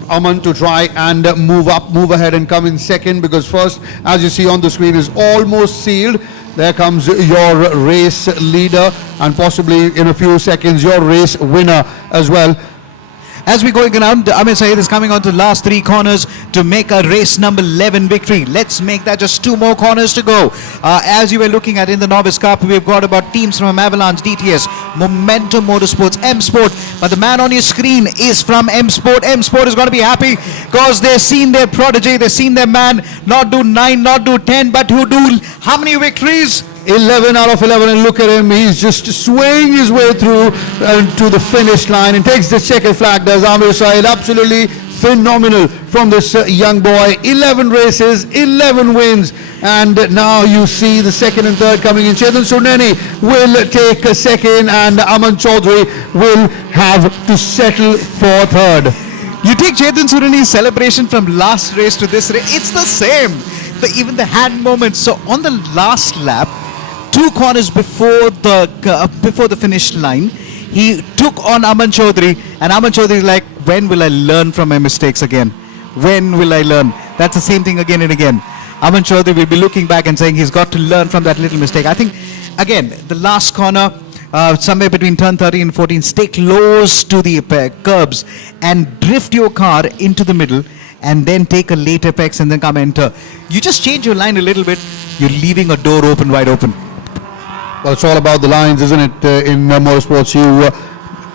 Aman to try and move ahead and come in second, because first, as you see on the screen, is almost sealed. There comes your race leader, and possibly in a few seconds your race winner as well. As we going around, Amir Saeed is coming on to the last 3 corners to make a race number 11 victory. Let's make that just 2 more corners to go. As you were looking at in the Novice Cup, we've got about teams from Avalanche, DTS, Momentum Motorsports, M Sport. But the man on your screen is from M Sport. M Sport is going to be happy because they've seen their prodigy, they've seen their man not do 9, not do 10, but who do how many victories? 11 out of 11, and look at him, he's just swaying his way through to the finish line and takes the checkered flag. There's Amir Saeed, absolutely phenomenal from this young boy. 11 races, 11 wins, and now you see the second and third coming in. Chetan Surnani will take a second, and Aman Chaudhary will have to settle for third. You take Chetan Surnani's celebration from last race to this race, it's the same. Even the hand moments. So on the last lap, 2 corners before the finish line, he took on Aman Chaudhary, and Aman Chaudhary is like, when will I learn from my mistakes again? When will I learn? That's the same thing again and again. Aman Chaudhary will be looking back and saying he's got to learn from that little mistake. I think, again, the last corner, somewhere between turn 13 and 14, stay close to the curbs and drift your car into the middle, and then take a late apex and then come enter. You just change your line a little bit, you're leaving a door wide open. Well, it's all about the lines, isn't it? In motorsports, you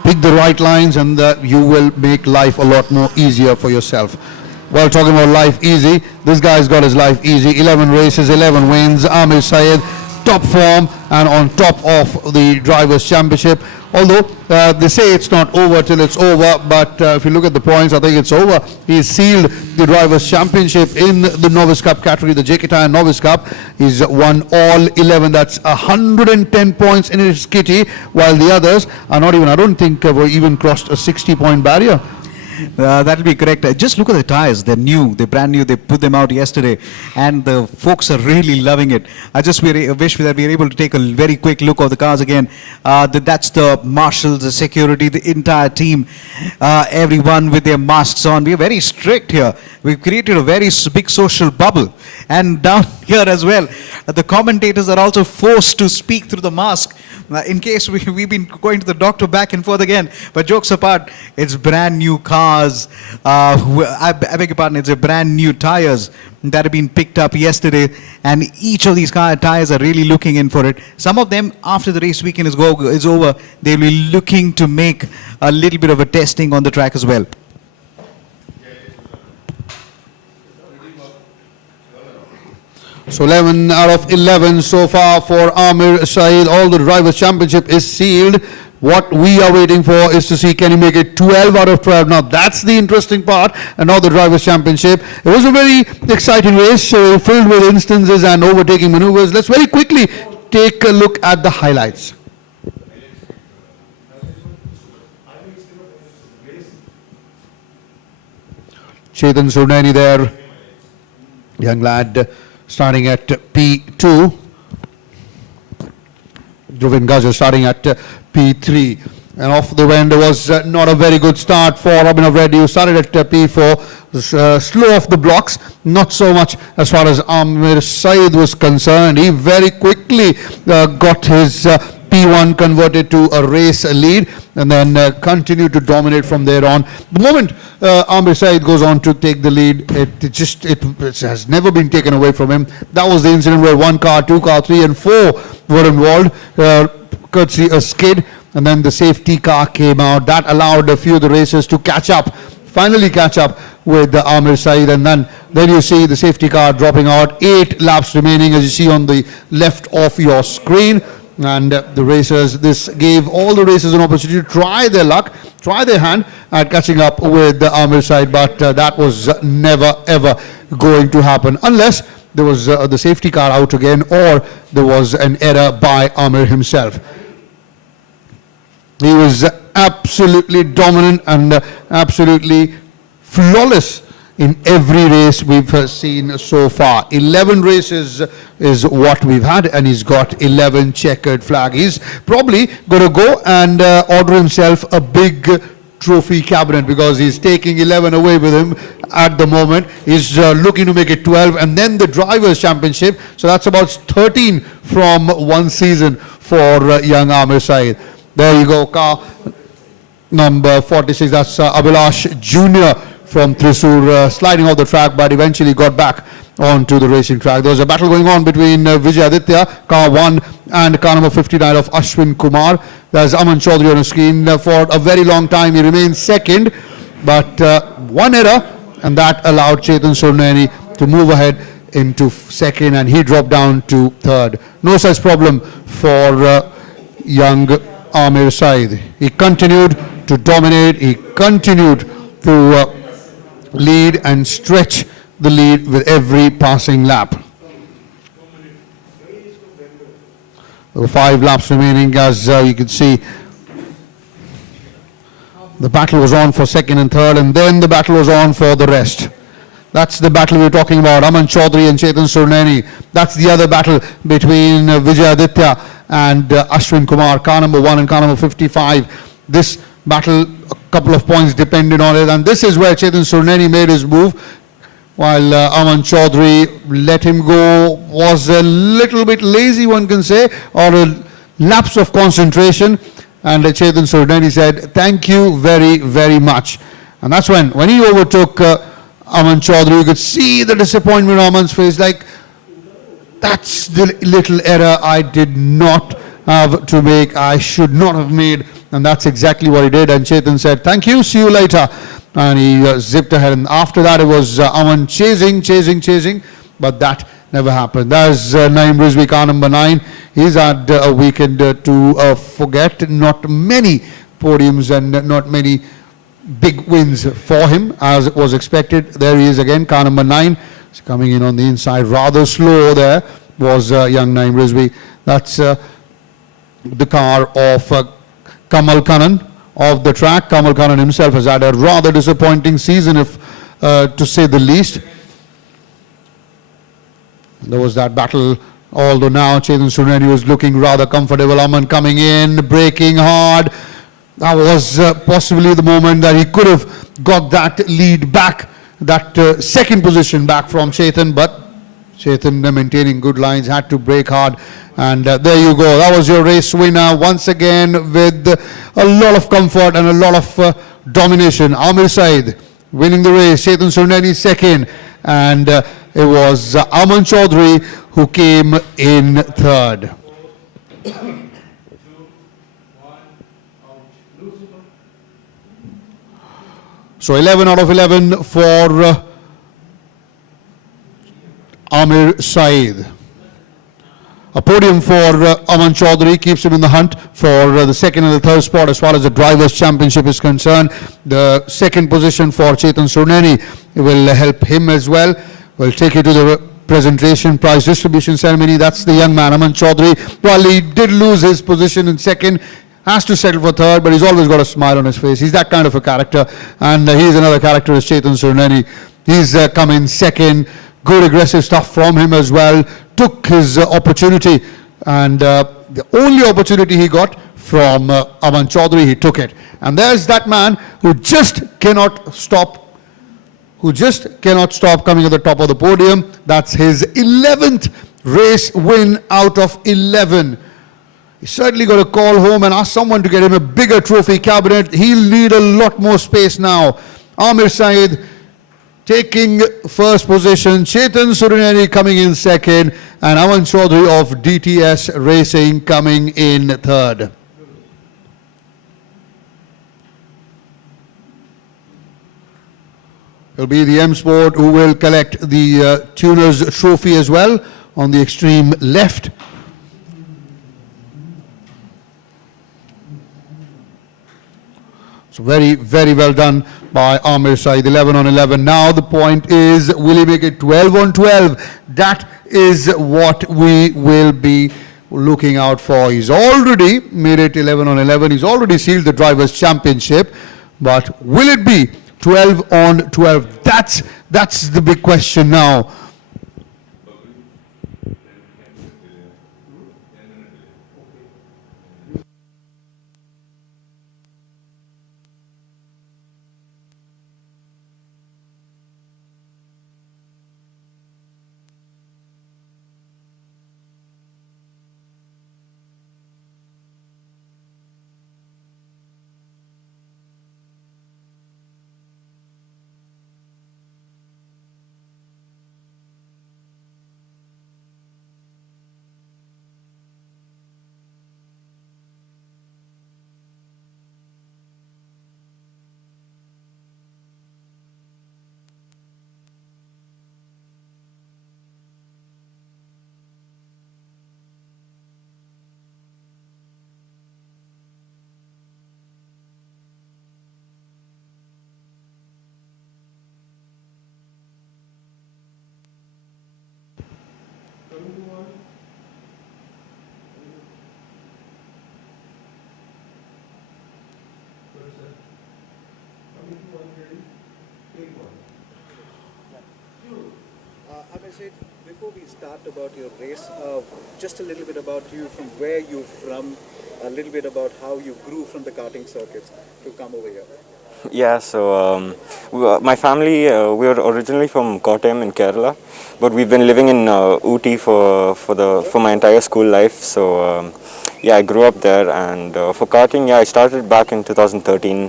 pick the right lines, and you will make life a lot more easier for yourself. Well, talking about life easy, this guy's got his life easy. 11 races, 11 wins. Amir Saeed, top form and on top of the Drivers' Championship. Although they say it's not over till it's over, but if you look at the points, I think it's over. He's sealed the Drivers' Championship in the Novice Cup category, the JK Tyre Novice Cup. He's won all 11. That's 110 points in his kitty, while the others are not even, I don't think, have even crossed a 60-point barrier. That'll be correct. Just look at the tires. They're new. They're brand new. They put them out yesterday, and the folks are really loving it. I just wish that we are able to take a very quick look of the cars again. That's the marshals, the security, the entire team, everyone with their masks on. We are very strict here. We've created a very big social bubble. And down here as well, the commentators are also forced to speak through the mask. In case we've been going to the doctor back and forth again. But jokes apart, it's brand new cars. I beg your pardon, it's a brand new tires that have been picked up yesterday. And each of these tires are really looking in for it. Some of them, after the race weekend is over, they'll be looking to make a little bit of a testing on the track as well. So 11 out of 11 so far for Amir Saeed. All the Drivers' Championship is sealed. What we are waiting for is to see can he make it 12 out of 12. Now that's the interesting part. And now the Drivers' Championship. It was a very exciting race, filled with instances and overtaking maneuvers. Let's very quickly take a look at the highlights. Chetan Surnani there, young lad, starting at P2. Dhruvin Gajar starting at P3. And off the end was not a very good start for Abhinav Reddy, who started at P4. Slow off the blocks, not so much as far as Amir Saeed was concerned. He very quickly got his P1 converted to a race lead and then continued to dominate from there on. The moment Amir Saeed goes on to take the lead, it has never been taken away from him. That was the incident where 1 car, 2 car, 3 and 4 were involved, courtesy a skid, and then the safety car came out. That allowed a few of the racers to finally catch up with the Amir Saeed, and then you see the safety car dropping out. 8 laps remaining, as you see on the left of your screen. And the racers, this gave all the racers an opportunity to try their luck, try their hand at catching up with the Amir Saeed, but that was never ever going to happen unless there was the safety car out again or there was an error by Amir himself. He was absolutely dominant and absolutely flawless in every race we've seen so far. 11 races is what we've had, and he's got 11 checkered flag. He's probably going to go and order himself a big trophy cabinet because he's taking 11 away with him at the moment. He's looking to make it 12, and then the Drivers' Championship. So that's about 13 from one season for young Amir Saeed. There you go, car number 46. That's Abhilash Jr. from Thrissur, sliding off the track, but eventually got back onto the racing track. There was a battle going on between Vijay Aditya, car 1, and car number 59 of Ashwin Kumar. There's Aman Chaudhary on the screen. For a very long time, he remained second, but one error, and that allowed Chetan Surnani to move ahead into second, and he dropped down to third. No such problem for young Amir Saeed. He continued to dominate. He continued to lead and stretch the lead with every passing lap. There were 5 laps remaining, as you can see. The battle was on for second and third, and then the battle was on for the rest. That's the battle we're talking about, Aman Chaudhary and Chetan Surnani. That's the other battle between Vijay Aditya and Ashwin Kumar, car number 1 and car number 55. This battle, a couple of points depended on it, and this is where Chetan Surnani made his move, while Aman Chaudhary let him go. Was a little bit lazy, one can say, or a lapse of concentration, and Chetan Surnani said, thank you very, very much. And that's when he overtook Aman Chaudhary, you could see the disappointment on Aman's face, like, that's the little error I did not have to make, I should not have made. And that's exactly what he did. And Chetan said, thank you, see you later. And he zipped ahead. And after that, it was Aman chasing, but that never happened. There's Naeem Rizvi, car number 9. He's had a weekend to forget. Not many podiums and not many big wins for him, as was expected. There he is again, car number 9. He's coming in on the inside. Rather slow there was young Naeem Rizvi. That's the car of Kamal Kannan of the track. Kamal Kannan himself has had a rather disappointing season, if to say the least. There was that battle, although now Chetan Surnani was looking rather comfortable. Aman coming in, braking hard. That was possibly the moment that he could have got that lead back, that second position back from Chetan, but Chetan, maintaining good lines, had to brake hard. And there you go. That was your race winner once again, with a lot of comfort and a lot of domination. Amir Saeed winning the race, Chetan Surnani second, and it was Aman Chaudhary who came in third. So 11 out of 11 for Amir Saeed. A podium for Aman Chaudhary keeps him in the hunt for the second and the third spot as far as the Drivers' Championship is concerned. The second position for Chetan Surneni will help him as well. We'll take you to the presentation prize distribution ceremony. That's the young man, Aman Chaudhary. While he did lose his position in second, has to settle for third, but he's always got a smile on his face. He's that kind of a character, and he's another character as Chetan Surneni. He's come in second. Good aggressive stuff from him as well. Took his opportunity, and the only opportunity he got from Aman Chaudhary, he took it. And there's that man who just cannot stop coming at the top of the podium. That's his 11th race win out of 11. He's certainly got to call home and ask someone to get him a bigger trophy cabinet. He'll need a lot more space now. Amir Saeed taking first position, Chetan Surneni coming in second, and Aman Chaudhary of DTS Racing coming in third. It'll be the M Sport who will collect the Tuners Trophy as well on the extreme left. So very, very well done by Amir Saeed, 11 on 11. Now the point is, will he make it 12 on 12? That is what we will be looking out for. He's already made it 11 on 11. He's already sealed the Drivers' Championship. But will it be 12 on 12? That's the big question now. Before we start about your race, just a little bit about you, from where you're from, a little bit about how you grew from the karting circuits to come over here. Yeah, so my family, we were originally from Kottayam in Kerala, but we've been living in Ooty for my entire school life. So yeah, I grew up there, and for karting, yeah, I started back in 2013.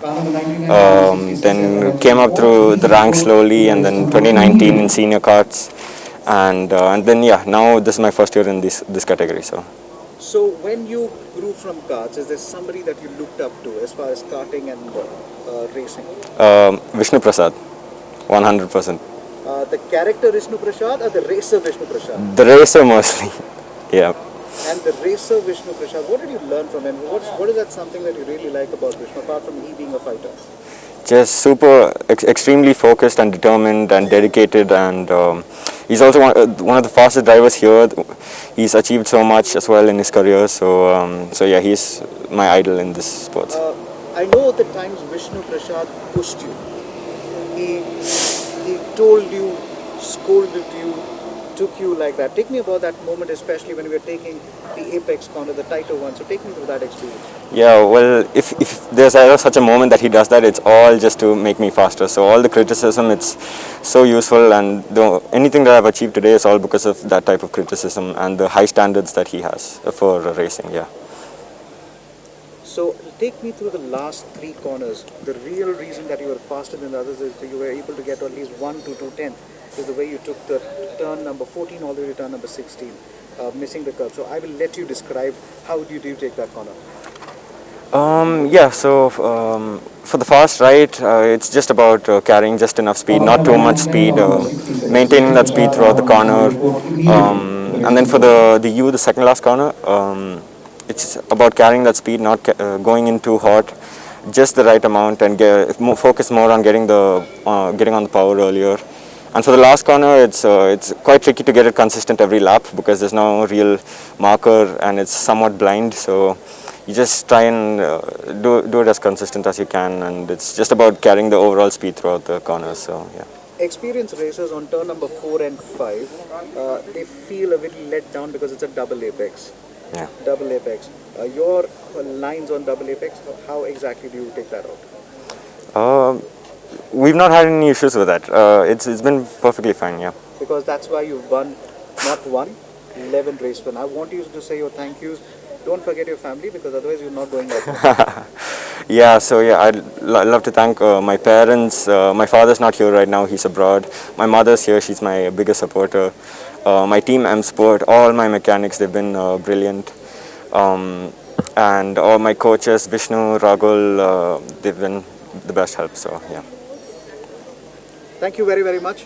Then came up through the ranks slowly, and then 2019 in senior karts, and then yeah, now this is my first year in this category. So when you grew from karts, is there somebody that you looked up to as far as karting and racing? Vishnu Prasad, 100%. The character Vishnu Prasad or the racer Vishnu Prasad? The racer mostly, yeah. And the racer Vishnu Prasad, what did you learn from him? What is that something that you really like about Vishnu, apart from he being a fighter? Just super, extremely focused and determined and dedicated, and he's also one of the fastest drivers here. He's achieved so much as well in his career, so yeah, he's my idol in this sport. I know the times Vishnu Prasad pushed you. He told you, scolded you, took you like that. Take me about that moment, especially when we were taking the Apex corner, the tighter one. So take me through that experience. Yeah, well, if there's ever such a moment that he does that, it's all just to make me faster. So all the criticism, it's so useful, and anything that I've achieved today is all because of that type of criticism and the high standards that he has for racing, yeah. So take me through the last three corners. The real reason that you were faster than the others is that you were able to get at least 1 to 210. Is the way you took the turn number 14 all the way to turn number 16, missing the curve. So I will let you describe how did you take that corner. Yeah, so for the fast right, it's just about carrying just enough speed, not too much speed. maintaining that speed throughout the corner. And then for the second last corner, it's about carrying that speed, not going in too hot, just the right amount, and focus more on getting on the power earlier. And for the last corner, it's quite tricky to get it consistent every lap because there's no real marker and it's somewhat blind. So you just try and do it as consistent as you can, and it's just about carrying the overall speed throughout the corners. So yeah. Experienced racers on turn number 4 and 5, they feel a little let down because it's a double apex. Yeah. Double apex. Your lines on double apex, how exactly do you take that out? We've not had any issues with that. It's been perfectly fine, yeah. Because that's why you've won, not one, 11 race win. I want you to say your thank yous. Don't forget your family because otherwise you're not going that Yeah, so yeah, I'd love to thank my parents. My father's not here right now, he's abroad. My mother's here, she's my biggest supporter. My team M Sport, all my mechanics, they've been brilliant. And all my coaches, Vishnu, Ragul, they've been the best help, so yeah. Thank you very, very much.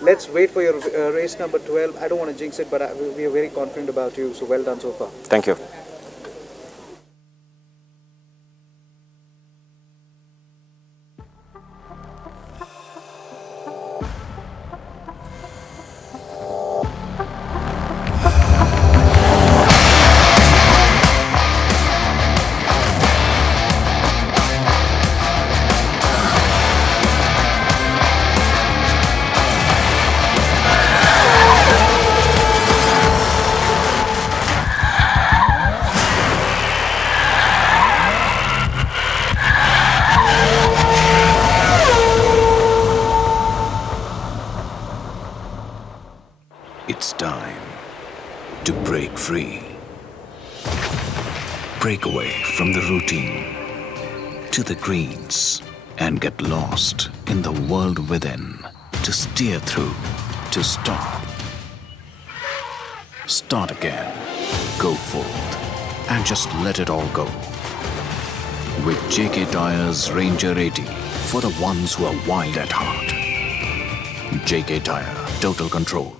Let's wait for your race number 12. I don't want to jinx it, but we are very confident about you, so well done so far. Thank you. It's time to break free. Break away from the routine to the greens and get lost in the world within. To steer through, to stop. Start again. Go forth and just let it all go. With JK Tyre's Ranger 80 for the ones who are wild at heart. JK Tyre, total control.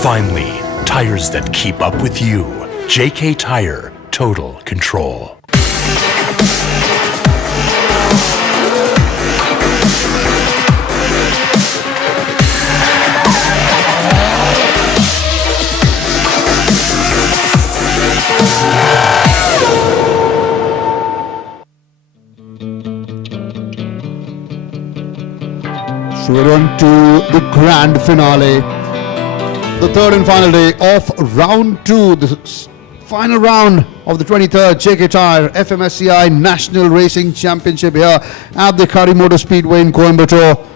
Finally, tires that keep up with you. JK Tyre, total control. So we're on to the grand finale. The third and final day of round 2, the final round of the 23rd JK Tyre FMSCI National Racing Championship here at the Kari Motorspeedway in Coimbatore.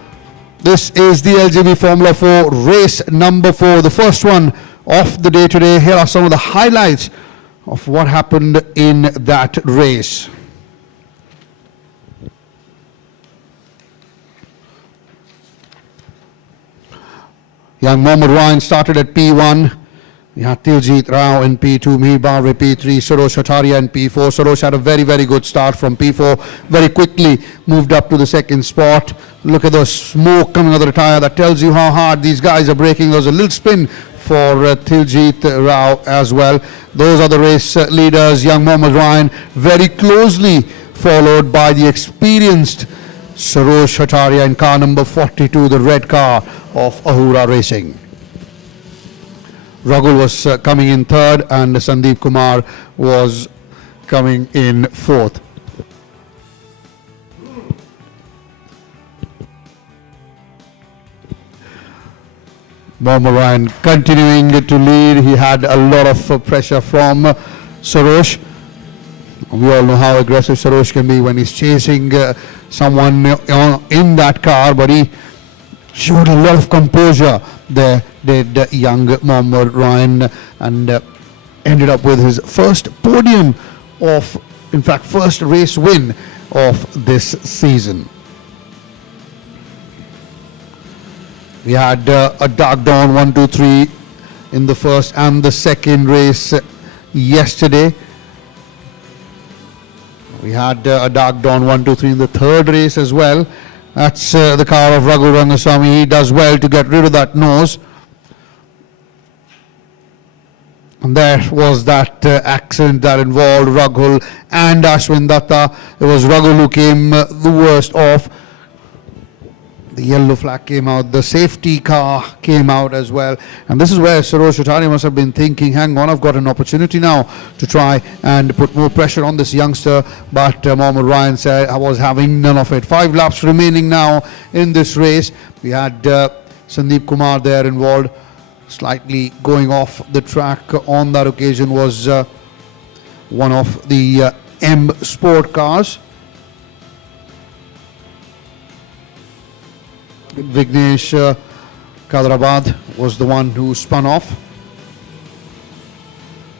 This is the LGB Formula 4 race number 4, the first one of the day today. Here are some of the highlights of what happened in that race. Young Mohammad Ryan started at P1. We had Tiljit Rao in P2, Mihir Bavre P3, Sarosh Hataria in P4. Sarosh had a very, very good start from P4. Very quickly moved up to the second spot. Look at the smoke coming out of the tyre. That tells you how hard these guys are braking. There was a little spin for Tiljit Rao as well. Those are the race leaders. Young Mohammad Ryan very closely followed by the experienced Sarosh Hataria in car number 42, the red car of Ahura Racing. Ragul was coming in third and Sandeep Kumar was coming in fourth. Mohammed Ryan continuing to lead. He had a lot of pressure from Sarosh. We all know how aggressive Sarosh can be when he's chasing someone in that car, but he showed a lot of composure there, did young Mohammed Ryan, and ended up with his first podium of, in fact, first race win of this season. We had a dark dawn 1, 2, 3 in the first and the second race yesterday. We had a dark dawn 1, 2, 3 in the third race as well. That's the car of Raghu Rangaswamy. He does well to get rid of that nose. And there was that accident that involved Raghul and Ashwin Datta. It was Raghul who came the worst off. The yellow flag came out, the safety car came out as well. And this is where Sarosh Atani must have been thinking, hang on, I've got an opportunity now to try and put more pressure on this youngster. But Mohammed Ryan said I was having none of it. 5 laps remaining now in this race. We had Sandeep Kumar there involved, slightly going off the track on that occasion was one of the M Sport cars. Vignesh Kadrabad was the one who spun off.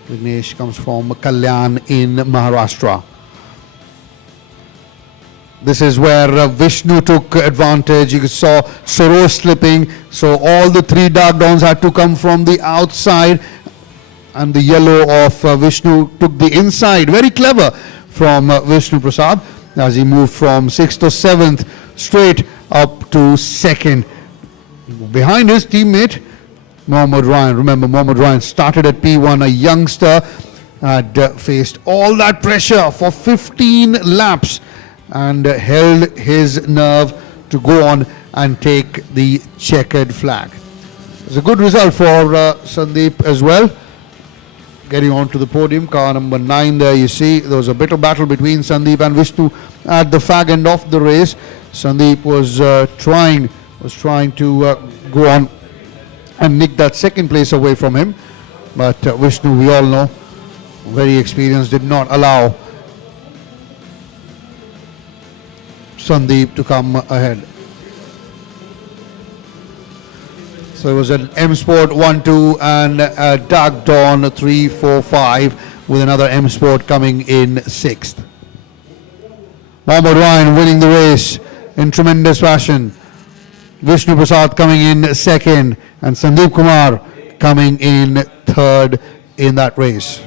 Vignesh comes from Kalyan in Maharashtra. This is where Vishnu took advantage. You saw Sarosh slipping, so all the 3 dark downs had to come from the outside, and the yellow of Vishnu took the inside. Very clever from Vishnu Prasad as he moved from 6th to 7th straight up to 2nd. Behind his teammate Mohammed Ryan. Remember, Mohammed Ryan started at P1, a youngster, had faced all that pressure for 15 laps and held his nerve to go on and take the checkered flag. It's a good result for Sandeep as well, getting on to the podium. Car number 9 there, you see there was a bit of battle between Sandeep and Vishnu at the fag end of the race. Sandeep was trying to go on and nick that second place away from him, but Vishnu, we all know, very experienced, did not allow Sandeep to come ahead. So it was an M Sport 1, 2 and a Dark Dawn 3, 4, 5 with another M Sport coming in 6th. Mohammed Ryan winning the race in tremendous fashion. Vishnu Prasad coming in 2nd and Sandeep Kumar coming in 3rd in that race.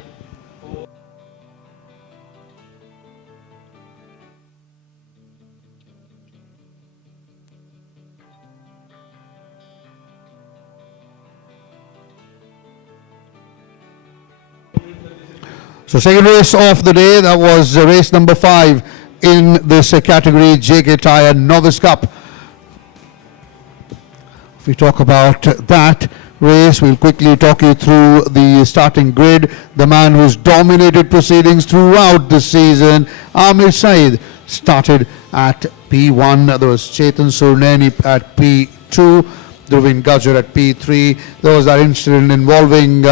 So second race of the day, that was race number 5 in this category, JK Tyre Novice Cup. If we talk about that race, we'll quickly talk you through the starting grid. The man who's dominated proceedings throughout the season, Amir Saeed, started at P1. There was Chetan Surneni at P2, Dhruvin Gajjar at P3. There was that incident involving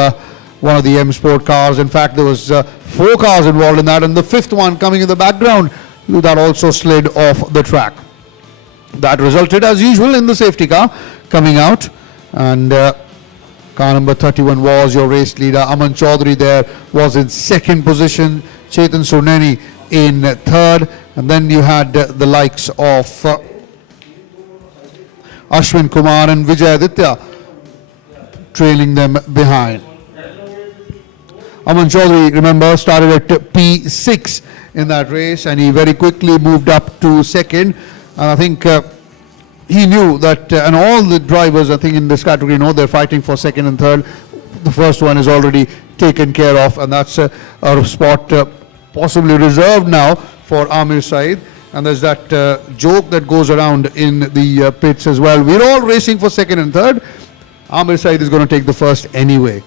one of the M Sport cars. In fact, there was 4 cars involved in that, and the 5th one coming in the background that also slid off the track. That resulted, as usual, in the safety car coming out, and car number 31 was your race leader. Aman Chaudhary there was in 2nd position, Chetan Surneni in 3rd, and then you had the likes of Ashwin Kumar and Vijay Aditya trailing them behind. Aman Chaudhary, remember, started at P6 in that race, and he very quickly moved up to 2nd. And I think he knew that, and all the drivers, I think, in this category know they're fighting for 2nd and 3rd. The first one is already taken care of, and that's a spot possibly reserved now for Amir Saeed. And there's that joke that goes around in the pits as well. We're all racing for 2nd and 3rd. Amir Saeed is going to take the first anyway.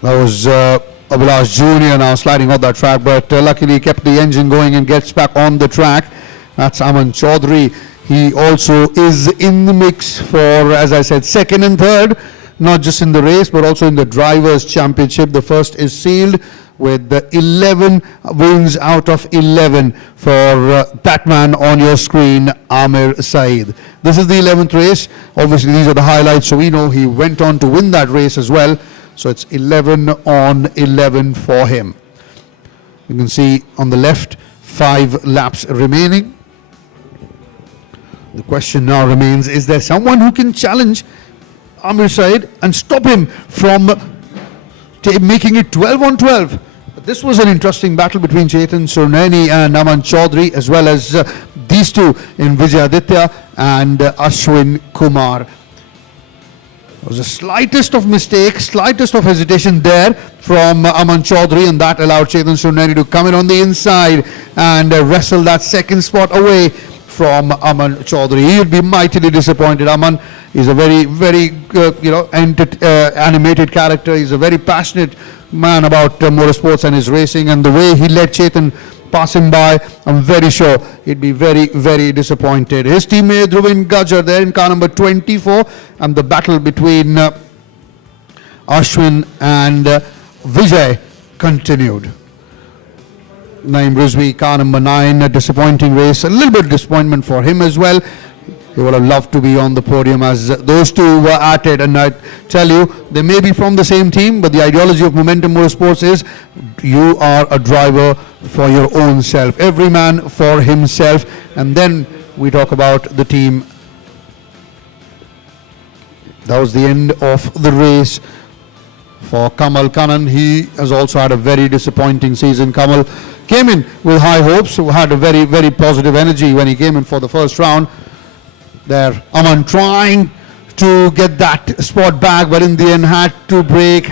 That was Abhilash Jr. now sliding off that track, but luckily he kept the engine going and gets back on the track. That's Aman Chaudhary. He also is in the mix for, as I said, second and third, not just in the race, but also in the Drivers' Championship. The first is sealed with the 11 wins out of 11 for that man on your screen, Amir Saeed. This is the 11th race. Obviously, these are the highlights, so we know he went on to win that race as well. So it's 11 on 11 for him. You can see on the left, 5 laps remaining. The question now remains, is there someone who can challenge Amir Saeed and stop him from making it 12 on 12? But this was an interesting battle between Chetan Surneni and Aman Chaudhary, as well as these two in Vijayaditya and Ashwin Kumar. There was the slightest of mistake, slightest of hesitation there from Aman Chaudhary, and that allowed Chetan Surneni to come in on the inside and wrestle that second spot away from Aman Chaudhary. He would be mightily disappointed. Aman is a very, very, animated character. He's a very passionate man about motorsports and his racing, and the way he let Chetan pass him by, I'm very sure he'd be very, very disappointed. His teammate Dhruvin Gajjar there in car number 24, and the battle between Ashwin and Vijay continued. Naeem Rizvi, car number 9, a disappointing race, a little bit of disappointment for him as well. He would have loved to be on the podium as those two were at it, and I tell you, they may be from the same team, but the ideology of Momentum Motorsports is you are a driver for your own self, every man for himself, and then we talk about the team. That was the end of the race for Kamal Kannan. He has also had a very disappointing season. Kamal came in with high hopes, had a very, very positive energy when he came in for the first round. There, Aman trying to get that spot back, but in the end had to brake,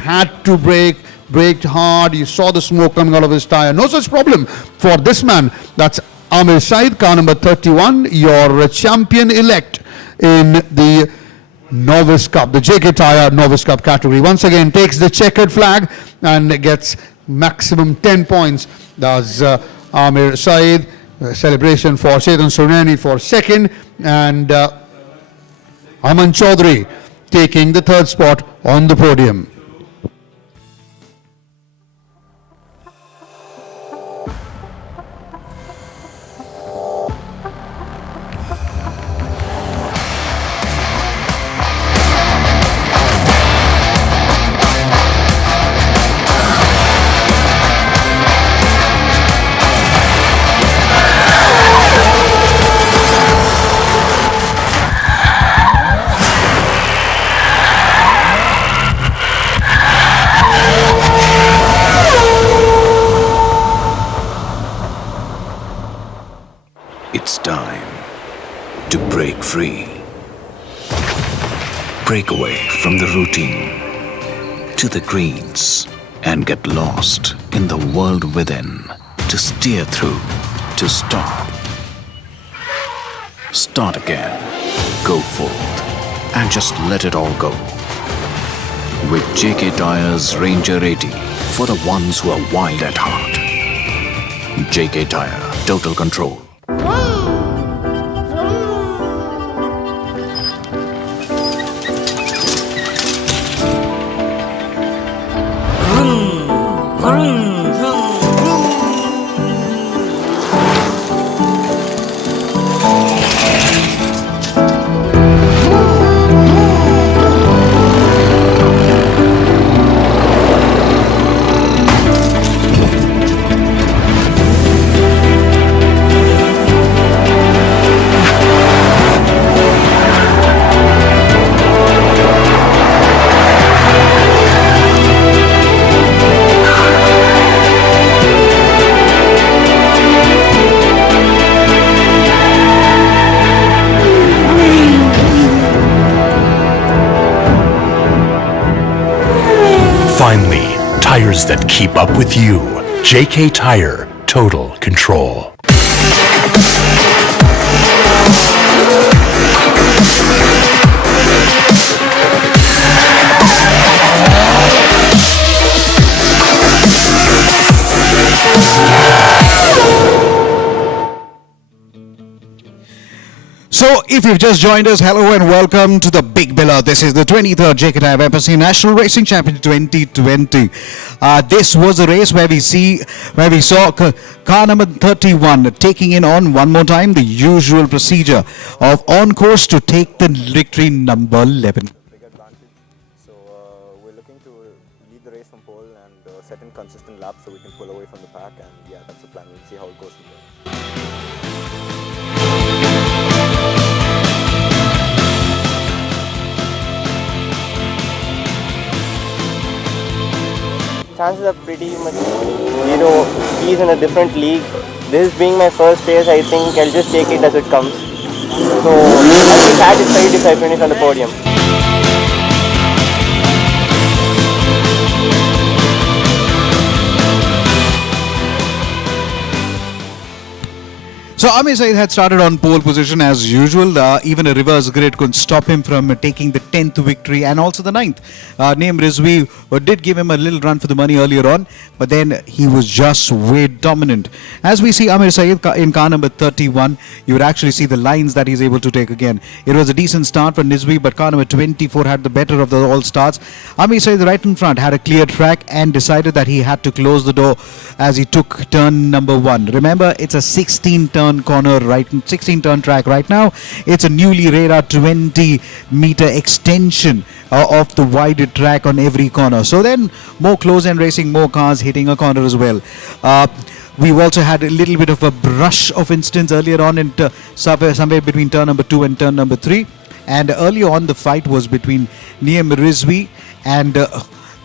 braked hard. You saw the smoke coming out of his tire. No such problem for this man. That's Amir Saeed, car number 31, your champion-elect in the Novice Cup, the JK Tyre Novice Cup category. Once again, takes the checkered flag and gets maximum 10 points. That's Amir Saeed. Celebration for Chetan Surneni for second, and Aman Chaudhary taking the third spot on the podium. It's time to break free. Break away from the routine to the greens and get lost in the world within. To steer through, to stop. Start again. Go forth and just let it all go. With JK Tyre's Ranger 80 for the ones who are wild at heart. JK Tyre, total control. Finally, tires that keep up with you. JK Tyre, total control. If you've just joined us, hello and welcome to the Big Biller. This is the 23rd JK Tyre-FMSCI National Racing Championship 2020. This was a race where we saw car number 31 taking in on one more time the usual procedure of on course to take the victory number 11. Big advantage. So we're looking to lead the race from pole and set in consistent laps so we can pull away from the pack. And yeah, that's the plan. We'll see how it goes from there. Chances are pretty much zero. He's in a different league. This being my first race, I think I'll just take it as it comes. So I'll be satisfied if I finish on the podium. So Amir Saeed had started on pole position as usual. Even a reverse grid couldn't stop him from taking the 10th victory and also the 9th. Naeem Rizvi did give him a little run for the money earlier on, but then he was just way dominant. As we see Amir Saeed in car number 31, you would actually see the lines that he's able to take again. It was a decent start for Rizvi, but car number 24 had the better of the all starts. Amir Saeed right in front had a clear track and decided that he had to close the door as he took turn number 1. Remember, it's a 16-turn corner, 16-turn track right now. It's a newly radar 20-meter extension of the wider track on every corner. So then more close-end racing, more cars hitting a corner as well. We've also had a little bit of a brush of instance earlier on in somewhere between turn number 2 and turn number 3. And earlier on the fight was between Naeem Rizvi and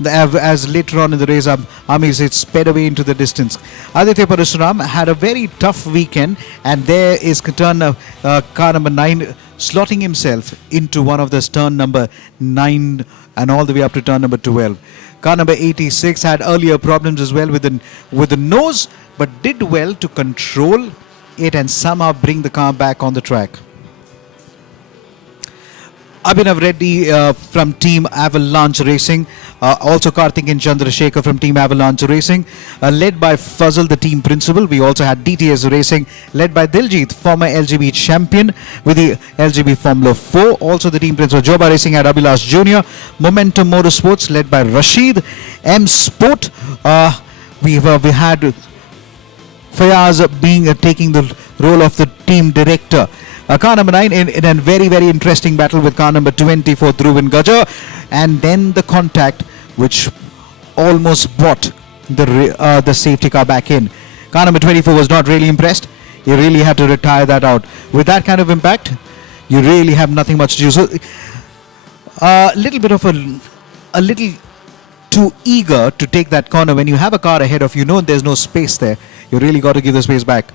as later on in the race, Amir Saeed sped away into the distance. Aditya Parasuram had a very tough weekend, and there is car number 9 slotting himself into one of the turn number 9 and all the way up to turn number 12. Car number 86 had earlier problems as well with the nose, but did well to control it and somehow bring the car back on the track. Abhinav Reddy from Team Avalanche Racing, also Karthik and Chandrasekhar from Team Avalanche Racing, led by Fazal, the team principal. We also had DTS Racing, led by Diljit, former LGB champion with the LGB Formula 4. Also the team principal. Joba Racing had Abhilash Jr. Momentum Motorsports, led by Rashid. M Sport, we had Fayaz taking the role of the team director. Car number 9 in a very, very interesting battle with car number 24, Dhruvin Gajar. And then the contact, which almost brought the safety car back in. Car number 24 was not really impressed. He really had to retire that out. With that kind of impact, you really have nothing much to do. So, a little too eager to take that corner. When you have a car ahead of you, know there's no space there. You really got to give the space back.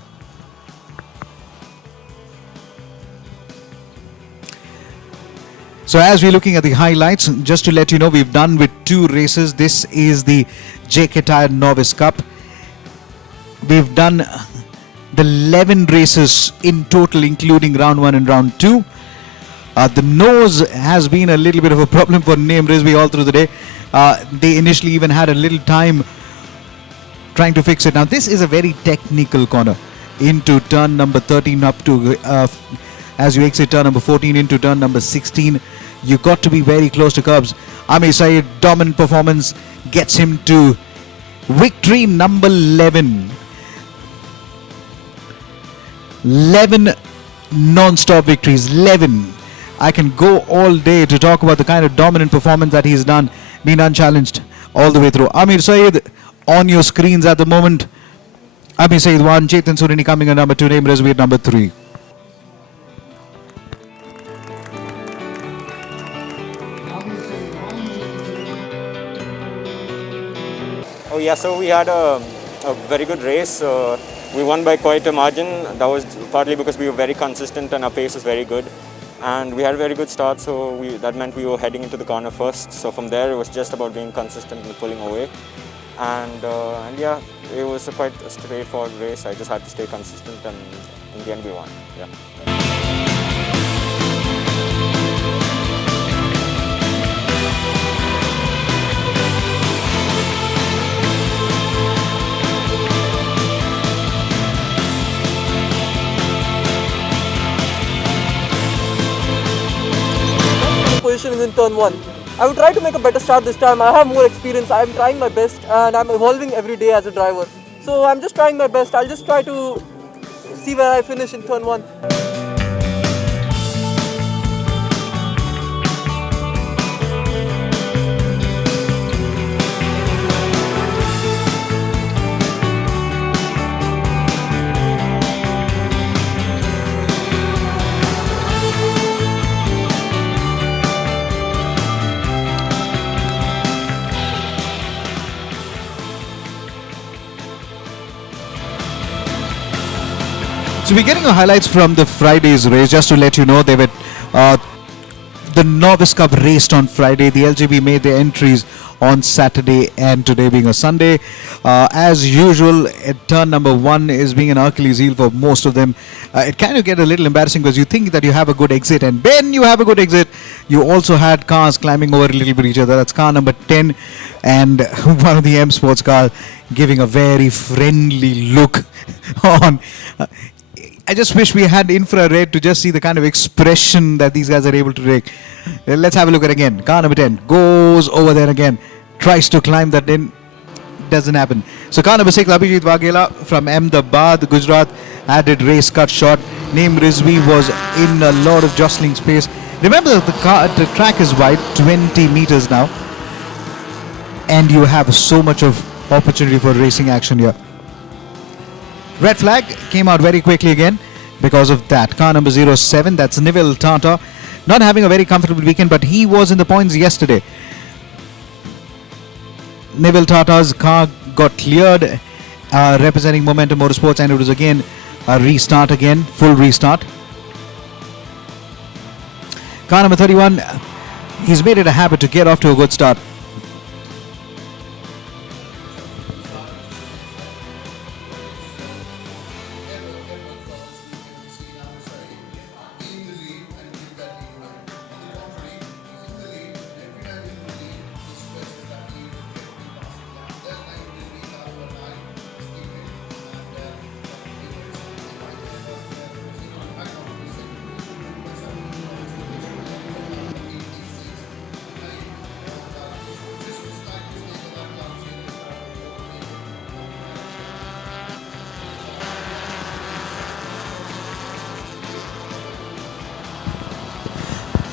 So as we're looking at the highlights, just to let you know, we've done with 2 races. This is the JK Tyre Novice Cup. We've done the 11 races in total, including round 1 and round 2. The nose has been a little bit of a problem for Naeem Rizvi all through the day. They initially even had a little time trying to fix it. Now this is a very technical corner into turn number 13 up to as you exit turn number 14 into turn number 16. You got to be very close to curbs. Amir Saeed, dominant performance, gets him to victory number 11. 11 non-stop victories. 11. I can go all day to talk about the kind of dominant performance that he's done, been unchallenged all the way through. Amir Saeed on your screens at the moment. Amir Saeed 1, Chetan Surini coming at number 2, Naeem Rizvi at number 3. Oh yeah, so we had a very good race. We won by quite a margin. That was partly because we were very consistent and our pace was very good. And we had a very good start, so that meant we were heading into the corner first. So from there, it was just about being consistent and pulling away. And yeah, it was quite a straightforward race. I just had to stay consistent, and in the end, we won. Yeah. position in turn 1. I will try to make a better start this time. I have more experience. I'm trying my best and I'm evolving every day as a driver. So I'm just trying my best. I'll just try to see where I finish in turn 1. So we're getting highlights from the Friday's race. Just to let you know, they were the Novice Cup raced on Friday. The LGB made their entries on Saturday, and today being a Sunday. As usual, turn number 1 is being an Achilles heel for most of them. It kind of get a little embarrassing because you think that you have a good exit, and when you have a good exit, you also had cars climbing over a little bit each other. That's car number 10 and one of the M Sports cars giving a very friendly look on. I just wish we had infrared to just see the kind of expression that these guys are able to take. Let's have a look at it again. Car number 10 goes over there again, tries to climb that in, doesn't happen. So car number 6, Abhijit Waghela from Ahmedabad, Gujarat, added race cut short. Name Rizvi was in a lot of jostling space. Remember the track is wide, 20 meters now, and you have so much of opportunity for racing action here. Red flag came out very quickly again because of that. Car number 07, that's Neville Tata. Not having a very comfortable weekend, but he was in the points yesterday. Neville Tata's car got cleared, representing Momentum Motorsports, and it was again a restart again, full restart. Car number 31, he's made it a habit to get off to a good start.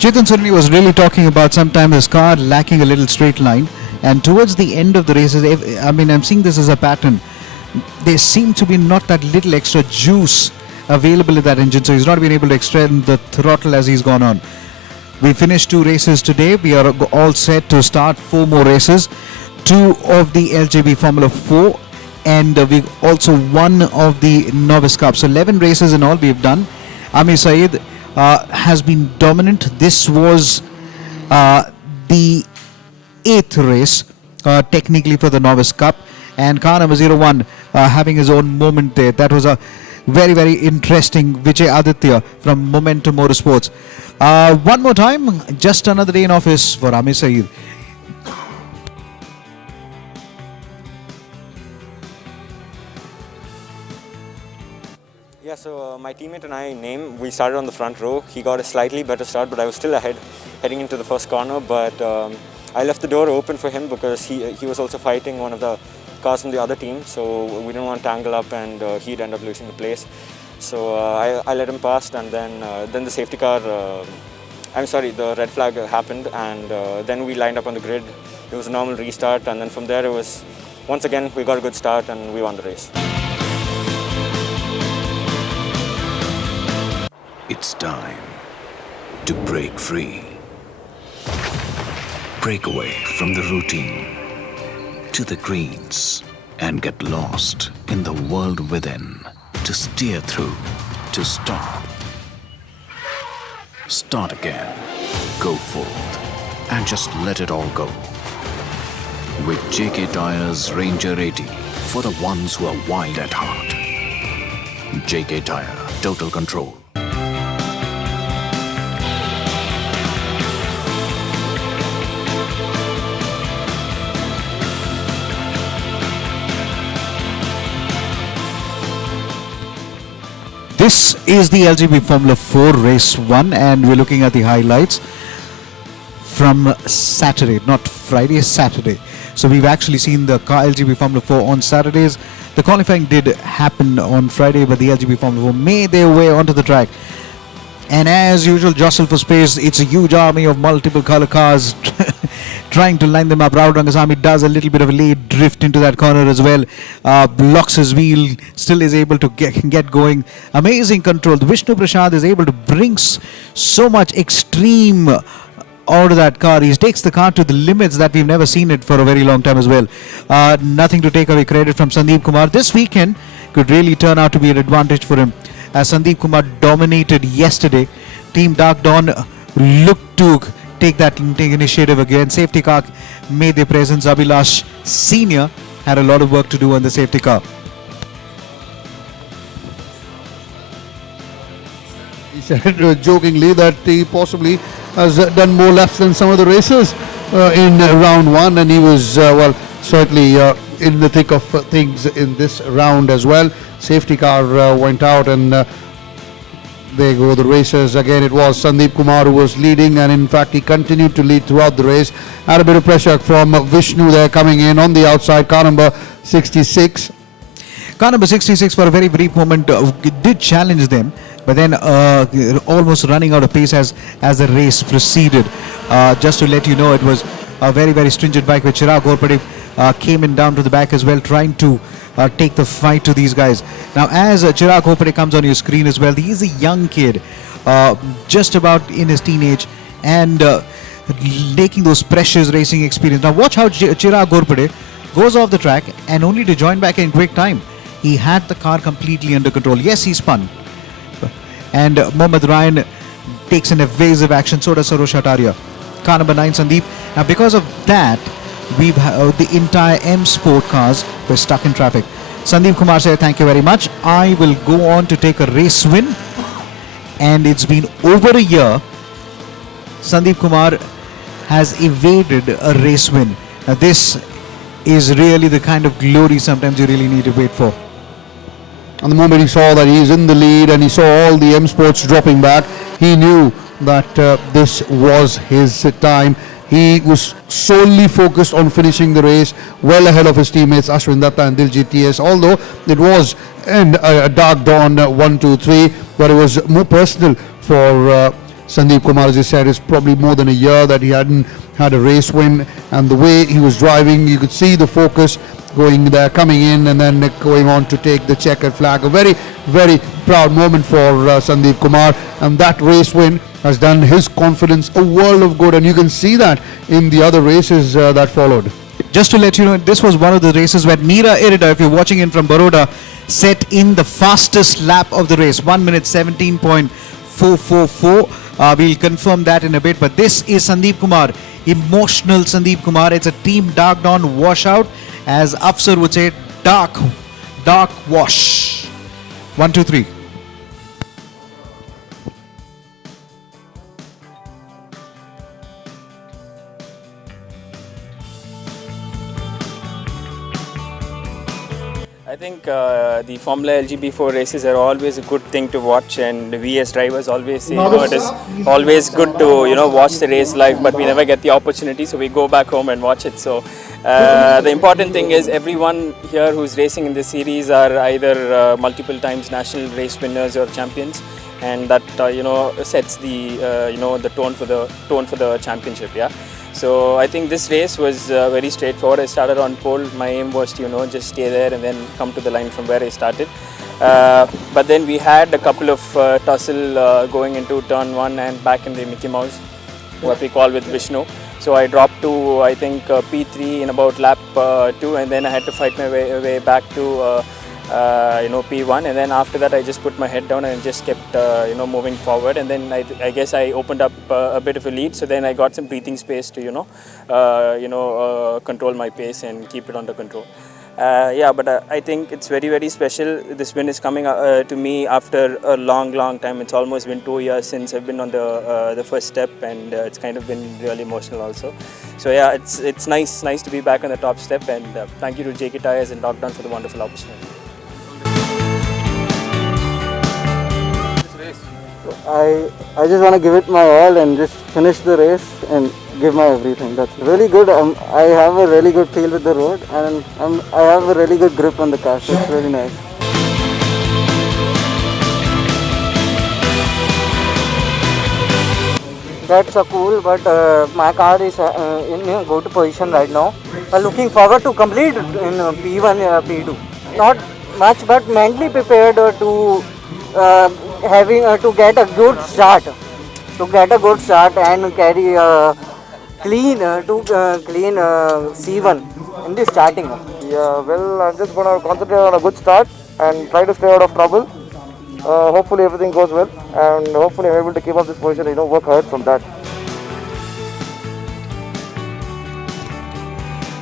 Chetan Surni was really talking about sometimes his car lacking a little straight line, and towards the end of the races, I'm seeing this as a pattern. There seemed to be not that little extra juice available in that engine, so he's not been able to extend the throttle as he's gone on. We finished 2 races today. We are all set to start 4 more races. 2 of the LJB Formula 4, and we've also 1 of the Novice Cup. So 11 races in all we've done. Amir Saeed has been dominant. This was the 8th race technically for the Novice Cup, and car number 01 having his own moment there. That was a very, very interesting Vijay Aditya from Momentum Motorsports. One more time, just another day in office for Amir Saeed. Yeah, so my teammate and I, Naim, we started on the front row. He got a slightly better start, but I was still ahead heading into the first corner. But I left the door open for him because he was also fighting one of the cars from the other team. So we didn't want to tangle up and he'd end up losing the place. So I let him pass, and then the safety car, the red flag happened, and then we lined up on the grid. It was a normal restart, and then from there it was, once again, we got a good start and we won the race. It's time to break free. Break away from the routine to the greens and get lost in the world within. To steer through, to stop. Start again. Go forth and just let it all go. With JK Tyre's Ranger 80 for the ones who are wild at heart. JK Tyre, total control. This is the LGB Formula 4 Race 1, and we're looking at the highlights. from Saturday, not Friday, Saturday. So we've actually seen the car LGB Formula 4 on Saturdays. The qualifying did happen on Friday, but the LGB Formula 4 made their way onto the track. And as usual, jostle for space. It's a huge army of multiple color cars trying to line them up. Rao Rangasamy does a little bit of a late drift into that corner as well. Blocks his wheel, still is able to get going. Amazing control. Vishnu Prasad is able to bring so much extreme out of that car. He takes the car to the limits that we've never seen it for a very long time as well. Nothing to take away credit from Sandeep Kumar. This weekend could really turn out to be an advantage for him, as Sandeep Kumar dominated yesterday. Team Dark Dawn looked to take initiative again. Safety car made their presence. Abhilash Senior had a lot of work to do on the safety car. He said jokingly that he possibly has done more laps than some of the racers in round one, and he was certainly in the thick of things in this round as well. Safety car went out, and there go the racers again. It was Sandeep Kumar who was leading, and in fact he continued to lead throughout the race. Had a bit of pressure from Vishnu there coming in on the outside, car number 66. Car number 66 for a very brief moment did challenge them, but then almost running out of pace as the race proceeded. Just to let you know, it was a very, very stringent bike with Chirag Ghorpade came in down to the back as well, trying to take the fight to these guys. Now, as Chirag Ghorpade comes on your screen as well, he's a young kid, just about in his teenage, and taking those precious racing experience. Now, watch how Chirag Ghorpade goes off the track and only to join back in quick time. He had the car completely under control. Yes, he spun. And Mohammad Ryan takes an evasive action, so does Sarosh Hataria. Car number 9, Sandeep. Now, because of that, we've the entire M Sport cars were stuck in traffic. Sandeep Kumar said, thank you very much. I will go on to take a race win. And it's been over a year. Sandeep Kumar has evaded a race win. Now, this is really the kind of glory sometimes you really need to wait for. And the moment he saw that he's in the lead and he saw all the M Sports dropping back, he knew that this was his time. He was solely focused on finishing the race well ahead of his teammates Ashwin Datta and Diljit TS, although it was a Dark Dawn 1-2-3, but it was more personal for Sandeep Kumar. As he said, it's probably more than a year that he hadn't had a race win, and the way he was driving, you could see the focus going there, coming in and then going on to take the checkered flag. A very, very proud moment for Sandeep Kumar, and that race win has done his confidence a world of good, and you can see that in the other races that followed. Just to let you know, this was one of the races where Meera Irida, if you're watching in from Baroda, set in the fastest lap of the race, 1 minute 17.444. We'll confirm that in a bit, but this is Sandeep Kumar, emotional Sandeep Kumar. It's a Team Dark Dawn washout, as Afsar would say, dark wash. 1, 2, 3. I think the Formula LGB4 races are always a good thing to watch, and we as drivers always say, it is always good to watch the race live, but we never get the opportunity, so we go back home and watch it. So the important thing is everyone here who's racing in this series are either multiple times national race winners or champions, and that sets the the tone for the championship. Yeah. So I think this race was very straightforward. I started on pole. My aim was to just stay there and then come to the line from where I started. But then we had a couple of tussle going into turn 1 and back in the Mickey Mouse, what we call with Vishnu. So I dropped to, I think, P3 in about lap 2, and then I had to fight my way back to P1, and then after that I just put my head down and just kept moving forward, and then I guess I opened up a bit of a lead, so then I got some breathing space to control my pace and keep it under control. But I think it's very, very special. This win is coming to me after a long time. It's almost been 2 years since I've been on the first step, and it's kind of been really emotional also. So yeah, it's nice to be back on the top step, and thank you to JK Tyres and Dark Dawn for the wonderful opportunity. I just want to give it my all and just finish the race, and give my everything. That's really good. I have a really good feel with the road, and I have a really good grip on the car. So it's really nice. That's cool, but my car is in a good position right now. Looking forward to complete in P1, P2. Not much, but mentally prepared to having to get a good start. To get a good start and carry clean clean C1 in the starting. Yeah, well, I'm just gonna concentrate on a good start and try to stay out of trouble. Hopefully everything goes well, and hopefully I'm able to keep up this position. Work hard from that.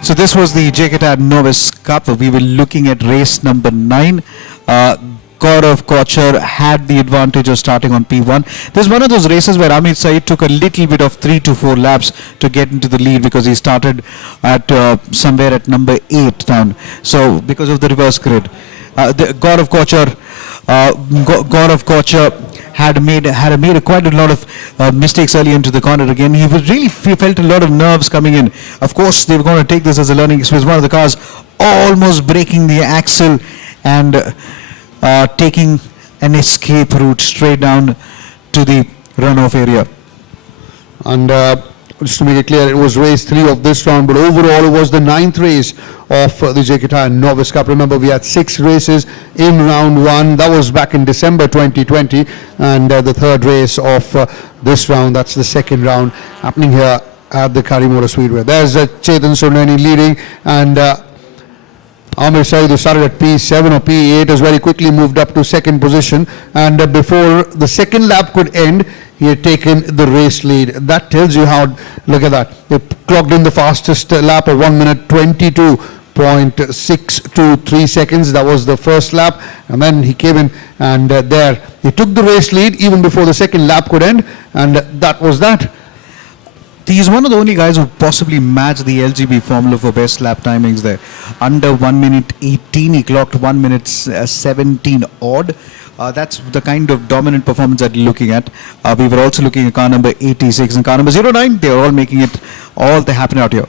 So this was the JK Tyre Novice Cup. We were looking at race number 9. Gaurav Kochar had the advantage of starting on P1. This is one of those races where Amit Saeed took a little bit of 3 to 4 laps to get into the lead because he started at somewhere at number 8 down. So because of the reverse grid, Gaurav Kochar had made quite a lot of mistakes early into the corner again. He felt a lot of nerves coming in. Of course, they were going to take this as a learning experience. One of the cars almost breaking the axle and taking an escape route straight down to the runoff area. And just to make it clear, it was race 3 of this round, but overall it was the 9th race of the JK Tyre Novice Cup. Remember, we had 6 races in round 1. That was back in December 2020, and the 3rd race of this round, that's the 2nd round, happening here at the Kari Motorspeedway. There's Chetan Sonani leading, and Amir Saeed, who started at P7 or P8, has very quickly moved up to 2nd position, and before the 2nd lap could end, he had taken the race lead. That tells you how, look at that, he clocked in the fastest lap of 1 minute 22.623 seconds. That was the first lap, and then he came in and there he took the race lead even before the 2nd lap could end, and that was that. He's one of the only guys who possibly matched the LGB formula for best lap timings there. Under 1 minute 18, he clocked 1 minute 17 odd. That's the kind of dominant performance that you're looking at. We were also looking at car number 86 and car number 09. They are all making it all they happen out here.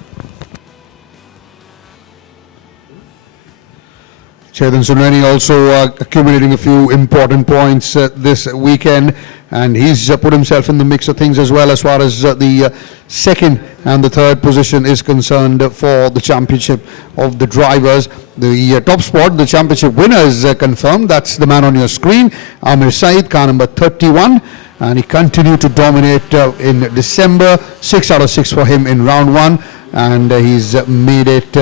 Chetan Sonani also accumulating a few important points this weekend, and he's put himself in the mix of things as well as far as the 2nd and the 3rd position is concerned for the championship of the drivers. The top spot, the championship winner is confirmed. That's the man on your screen, Amir Saeed, car number 31, and he continued to dominate in December. 6 out of 6 for him in round 1, and he's made it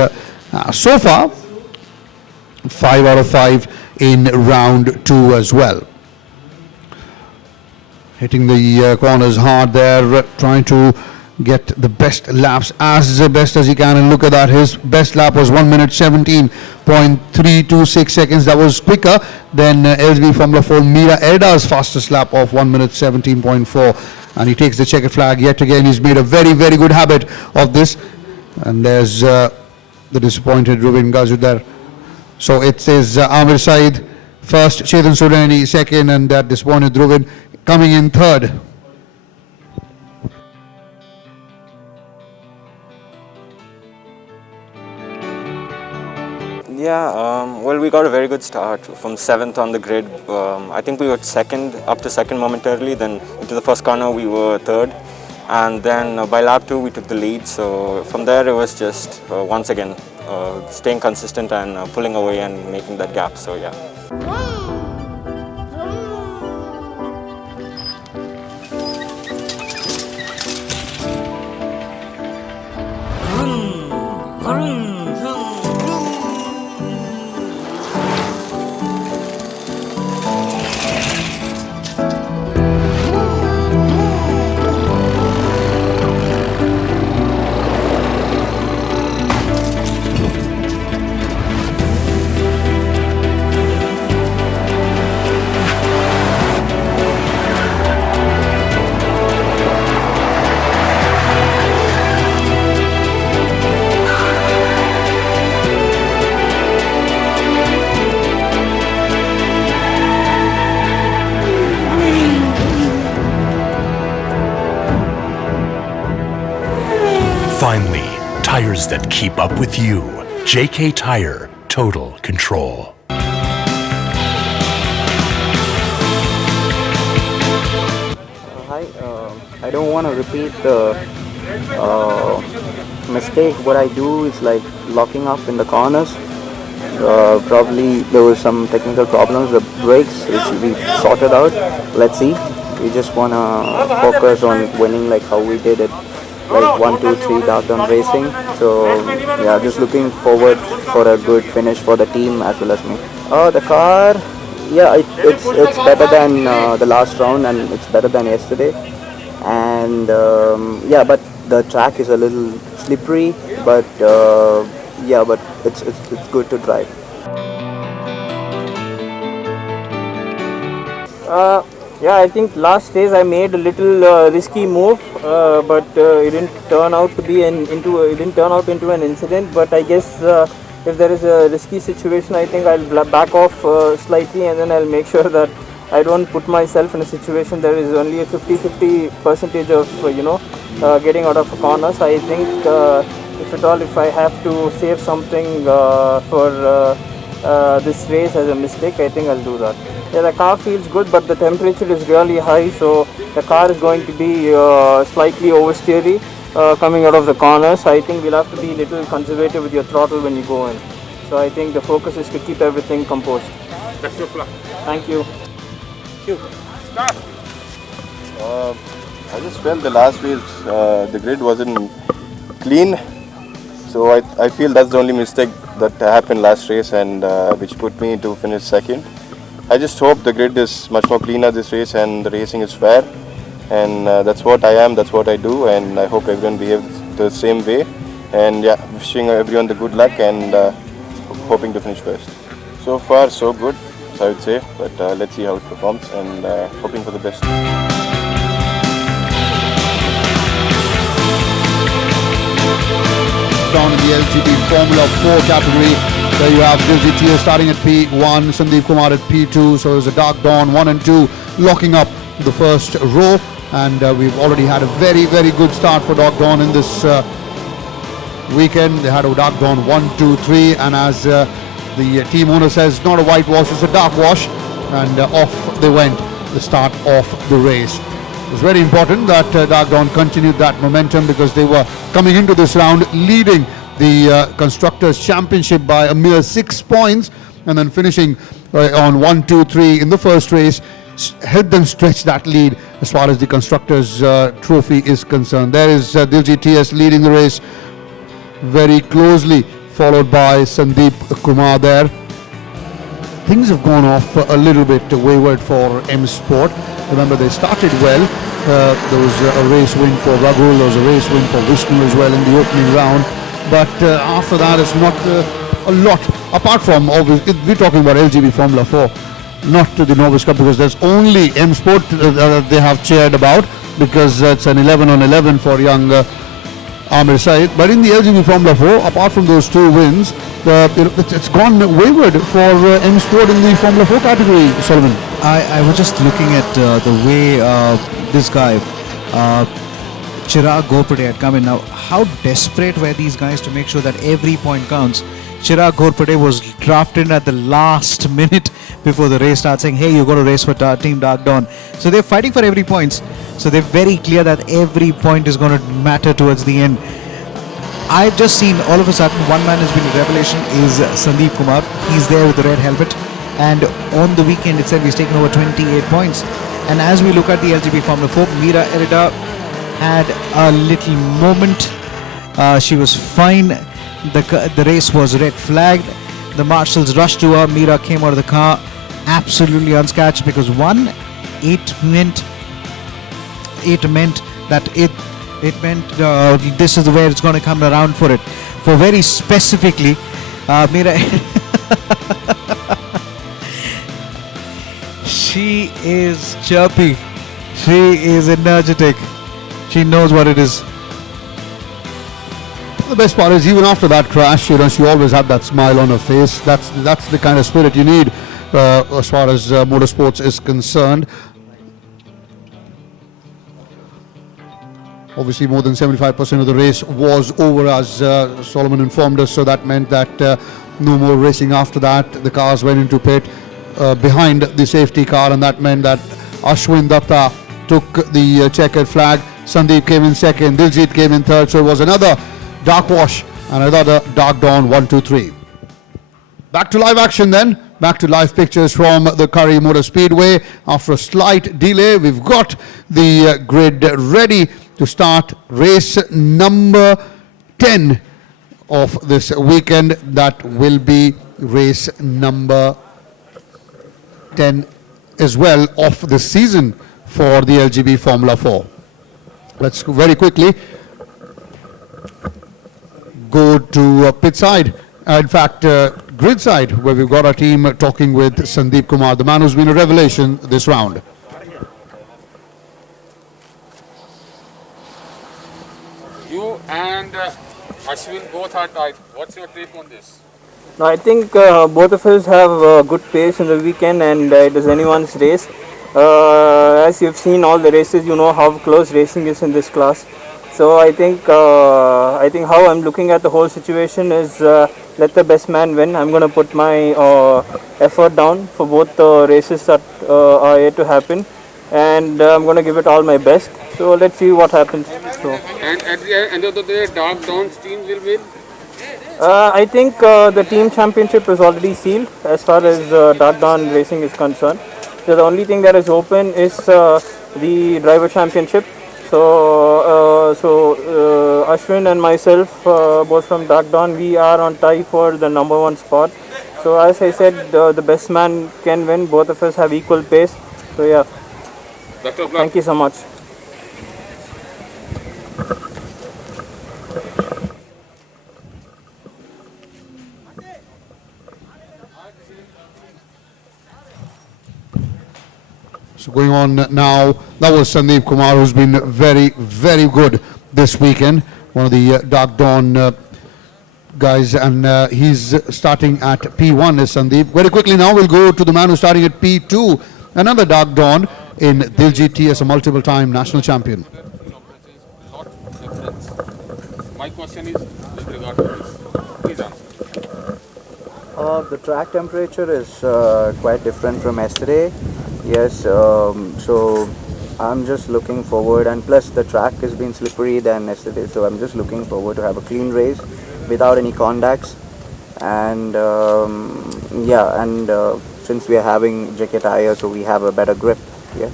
so far 5 out of 5 in round 2 as well. Hitting the corners hard there, trying to get the best laps as best as he can, and look at that, his best lap was 1 minute 17.326 seconds. That was quicker than LGB Formula 4 Mira Erda's fastest lap of 1 minute 17.4, and he takes the checkered flag yet again. He's made a very, very good habit of this, and there's the disappointed Rubin Gazud there. So it is Amir Saeed first, Chetan Sonani second, and that disappointed Dhruvin coming in 3rd. Yeah, well, we got a very good start from 7th on the grid. I think we were 2nd, up to 2nd momentarily, then into the first corner we were 3rd, and then by lap 2 we took the lead. So from there it was just once again staying consistent and pulling away and making that gap. So yeah. Finally, tires that keep up with you. JK Tyre, total control. Hi, I don't want to repeat the mistake. What I do is like locking up in the corners. Probably there was some technical problems, the brakes, which we sorted out. Let's see. We just want to focus on winning like how we did it, like 1, 2, 3 dark down racing. So yeah, just looking forward for a good finish for the team as well as me. The car, yeah, it's better than the last round, and it's better than yesterday. And yeah, but the track is a little slippery, but yeah, but it's good to drive. Yeah, I think last days I made a little risky move, but it didn't turn out to be into an incident. But I guess if there is a risky situation, I think I'll back off slightly, and then I'll make sure that I don't put myself in a situation there is only a 50-50 percentage of getting out of a corner. So I think if I have to save something for this race as a mistake, I think I'll do that. Yeah, the car feels good, but the temperature is really high, so the car is going to be slightly oversteery coming out of the corners. I think we'll have to be a little conservative with your throttle when you go in. So I think the focus is to keep everything composed. Best of luck. Thank you. Start. I just felt the last race the grid wasn't clean, so I feel that's the only mistake that happened last race, and which put me to finish second. I just hope the grid is much more cleaner this race and the racing is fair, and that's what I am, that's what I do, and I hope everyone behaves the same way. And yeah, wishing everyone the good luck, and hoping to finish first. So far so good, I would say, but let's see how it performs, and hoping for the best. Down in the LGB Formula 4 category, there you have Diljeet starting at P1, Sandeep Kumar at P2, so there's a dark dawn 1 and 2 locking up the first row, and we've already had a very good start for dark dawn in this weekend. They had a dark dawn 1, 2, 3, and as the team owner says, not a whitewash, it's a dark wash, and off they went, the start of the race. It was very important that Dark Dawn continued that momentum, because they were coming into this round leading the Constructors' Championship by a mere 6 points, and then finishing on 1, 2, 3 in the first race helped them stretch that lead as far as the Constructors' Trophy is concerned. There is Diljeet TS leading the race very closely, followed by Sandeep Kumar there. Things have gone off a little bit wayward for M Sport. Remember, they started well. There was a race win for Ragul, there was a race win for Vishnu as well in the opening round. But after that, it's not a lot. Apart from, we're talking about LGB Formula 4, not to the Novice Cup, because there's only M Sport they have cheered about, because it's an 11 on 11 for young Amir Said. But in the LGB Formula 4, apart from those 2 wins, it's gone wayward for M Sport in the Formula 4 category, Solomon. I was just looking at the way this guy, Chirag Ghorpade, had come in. Now, how desperate were these guys to make sure that every point counts? Chirag Ghorpade was drafted at the last minute before the race starts, saying, hey, you've got to race for Team Dark Dawn. So they're fighting for every point. So they're very clear that every point is going to matter towards the end. I've just seen all of a sudden one man has been a revelation, is Sandeep Kumar. He's there with the red helmet, and on the weekend itself he's taken over 28 points. And as we look at the LGB Formula 4, Meera Erida had a little moment. She was fine. The race was red flagged. The marshals rushed to her. Meera came out of the car absolutely unscathed, because it meant that it meant this is where it's going to come around for it. For very specifically, Meera, she is chirpy, she is energetic, she knows what it is. The best part is, even after that crash, she always had that smile on her face. That's the kind of spirit you need as far as motorsports is concerned. Obviously, more than 75% of the race was over, as Solomon informed us. So that meant that no more racing after that. The cars went into pit behind the safety car, and that meant that Ashwin Datta took the checkered flag. Sandeep came in second. Diljit came in third. So it was another dark wash and another dark dawn. 1, 2, 3. Back to live action then. Back to live pictures from the Kari Motorspeedway. After a slight delay, we've got the grid ready to start race number 10 of this weekend. That will be race number 10 as well of the season for the LGB Formula 4. Let's very quickly go to pit side. In fact, grid side, where we've got our team talking with Sandeep Kumar, the man who's been a revelation this round. You and Ashwin both are tight. What's your take on this? No, I think both of us have good pace in the weekend, and it is anyone's race. As you've seen all the races, you know how close racing is in this class. So I think how I'm looking at the whole situation is let the best man win. I'm going to put my effort down for both the races that are yet to happen, and I'm going to give it all my best. So let's see what happens. So. And at the end of the day, Dark Dawn's team will win? I think the team championship is already sealed as far as Dark Dawn Racing is concerned. So the only thing that is open is the driver championship. So Ashwin and myself, both from Dark Dawn, we are on tie for the number 1 spot. So as I said, the best man can win. Both of us have equal pace. So yeah, thank you so much. So going on now, that was Sandeep Kumar, who's been very, very good this weekend. One of the Dark Dawn guys, and he's starting at P1 is Sandeep. Very quickly now, we'll go to the man who's starting at P2, another Dark Dawn in Diljit T as a multiple-time national champion. My question is with regard to this. Please answer. The track temperature is quite different from yesterday. Yes, so I'm just looking forward, and plus the track has been slippery than yesterday, so I'm just looking forward to have a clean race without any contacts. And yeah, and since we are having JK Tyre, so we have a better grip. Yeah.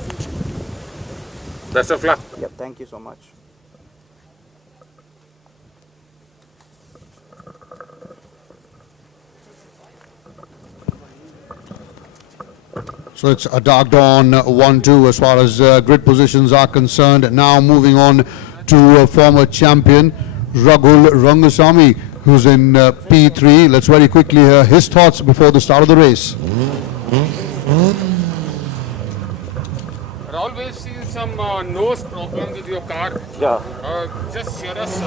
Best of luck. Yep, thank you so much. So it's a Dark Dawn 1-2 as far as grid positions are concerned. Now moving on to former champion Ragul Rangasamy, who's in P3. Let's very quickly hear his thoughts before the start of the race. Raul, we've seen some nose problem with your car. Yeah. Just share us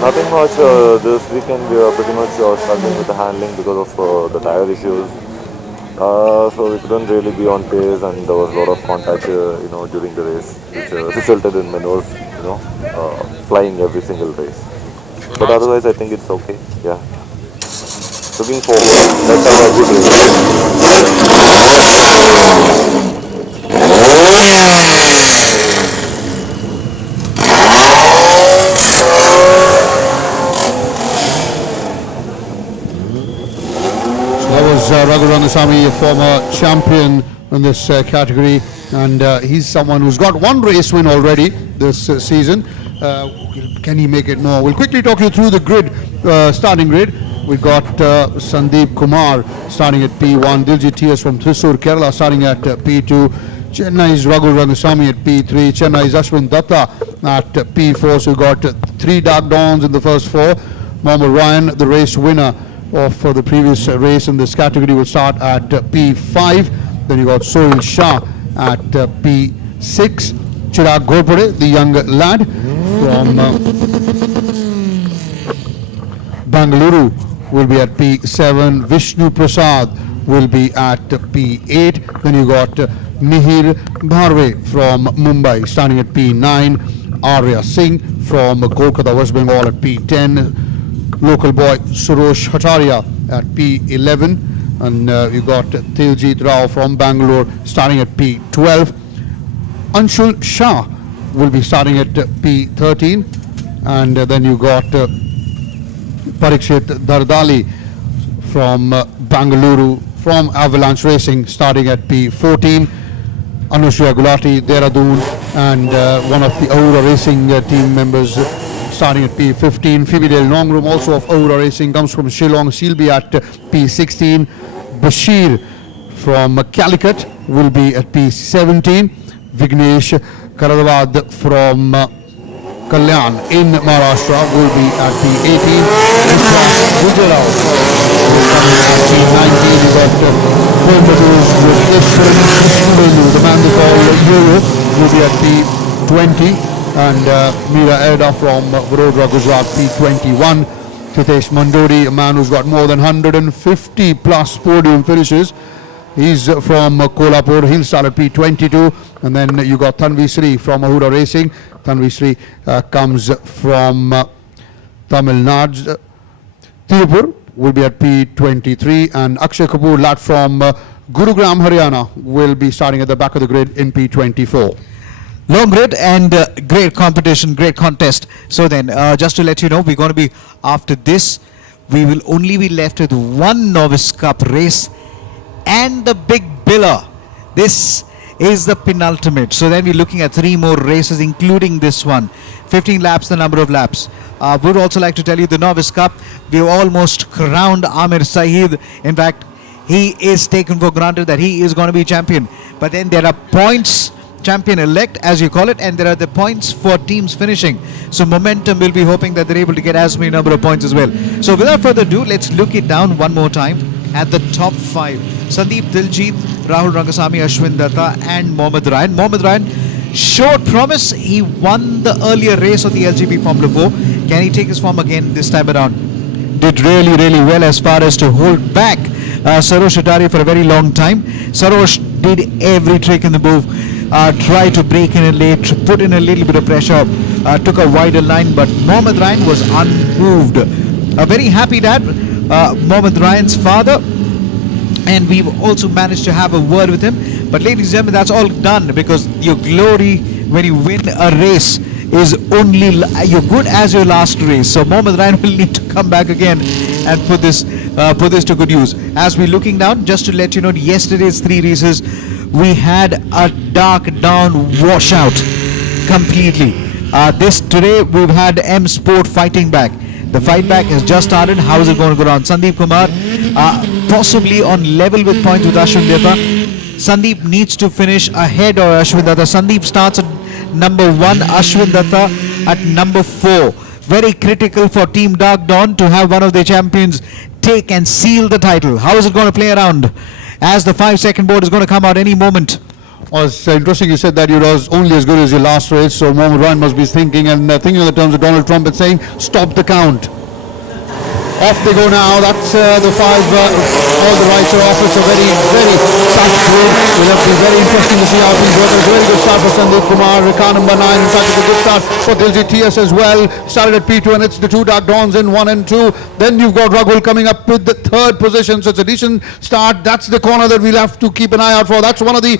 nothing much. This weekend we are pretty much struggling with the handling because of the tire issues. So we couldn't really be on pace, and there was a lot of contact, during the race, which resulted in my nose, flying every single race. But otherwise, I think it's okay. Yeah. Looking forward. Let's have a good Raghu Rangasamy, a former champion in this category, and he's someone who's got 1 race win already this season. Can he make it more? We'll quickly talk you through the grid, starting grid. We've got Sandeep Kumar starting at P1, Diljit T from Thrissur, Kerala starting at P2, Chennai's Raghu Rangasamy at P3, Chennai's Ashwin Datta at P4. So we've got 3 Dark Dawns in the first 4. Mohammed Ryan, the race winner of the previous race in this category, will start at P5. Then you got Sohail Shah at P6. Chirag Ghorpade, the young lad from Bangalore, will be at P7. Vishnu Prasad will be at P8. Then you got Mihir Bharve from Mumbai starting at P9. Arya Singh from Kolkata, West Bengal at P10. Local boy Surosh Hataria at P11. And you got Tiljit Rao from Bangalore starting at P12. Anshul Shah will be starting at P13. And then you got Parikshit Dardali from Bangalore from Avalanche Racing starting at P14. Anushya Gulati, Dehradun, and one of the Aura Racing team members starting at P15. Phoebe Del Nongrum, also of Aura Racing, comes from Shillong. She'll be at P16. Bashir from Calicut will be at P17. Vignesh Karadavad from Kalyan in Maharashtra will be at P18. Gujarat will come at P19. You got Coimbatore with the man they call Yo-Yo, will be at P20. And Meera Erda from Vadodara, Gujarat, P21. Titesh Mandori, a man who's got more than 150 plus podium finishes. He's from Kolhapur. He'll start at P22. And then you got Tanvi Sri from Ahura Racing. Tanvi Sri comes from Tamil Nadu. Tirupur will be at P23. And Akshay Kapoor, lad from Gurugram, Haryana, will be starting at the back of the grid in P24. Long grid and great competition, great contest. So then, just to let you know, we're going to be, after this, we will only be left with one Novice Cup race and the big biller. This is the penultimate. So then we're looking at 3 more races, including this one. 15 laps, the number of laps. Would also like to tell you the Novice Cup, we've almost crowned Amir Saeed. In fact, he is taken for granted that he is going to be champion. But then there are points, champion elect as you call it, and there are the points for teams finishing. So Momentum will be hoping that they're able to get as many number of points as well. So without further ado, let's look it down one more time at the top 5. Sandeep Diljit, Rahul Rangasamy, Ashwin Datta and Mohammad Ryan. Mohammad Ryan showed promise. He won the earlier race of the LGB Formula 4. Can he take his form again this time around? Did really well as far as to hold back Sarosh Atari for a very long time. Sarosh did every trick in the book. Tried to break in late, put in a little bit of pressure, took a wider line, but Mohammad Ryan was unmoved. A very happy dad, Mohammad Ryan's father, and we've also managed to have a word with him. But ladies and gentlemen, that's all done, because your glory when you win a race is only you're good as your last race. So Mohammad Ryan will need to come back again and put this to good use. As we're looking down, just to let you know, yesterday's 3 races, we had a dark down washout completely. Today we've had M Sport fighting back. The fight back has just started. How is it going to go down? Sandeep Kumar possibly on level with points with Ashwin Datta. Sandeep needs to finish ahead of Ashwin Datta. Sandeep starts at number 1, Ashwin Datta at number 4. Very critical for Team Dark Dawn to have one of their champions take and seal the title. How is it going to play around, as the 5-second board is going to come out any moment? Well, it's interesting you said that you was only as good as your last race, so Mohammad Ryan must be thinking in the terms of Donald Trump and saying, stop the count. Off they go now. That's the 5. All the rights are off. It's a very fast grid. Will have to be very interesting to see how things work. It's a very good start for Sandeep Kumar. Car number 9. In fact, it's a good start for Diljit TS as well. Started at P2, and it's the 2 Dark Dawns in 1 and 2. Then you've got Raghul coming up with the 3rd position. So it's a decent start. That's the corner that we'll have to keep an eye out for. That's one of the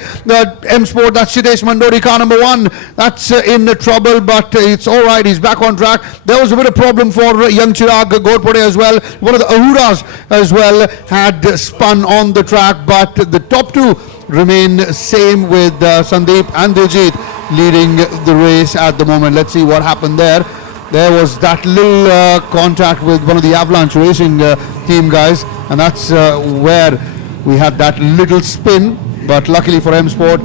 M Sport. That's Shitesh Mandori, car number 1. That's in trouble, but it's all right. He's back on track. There was a bit of problem for young Chirag Ghorpade as well. One of the Ahuras as well had spun on the track, but the top 2 remain same with Sandeep and Diljit leading the race at the moment. Let's see what happened there. There was that little contact with one of the Avalanche Racing team guys, and that's where we had that little spin, but luckily for M Sport,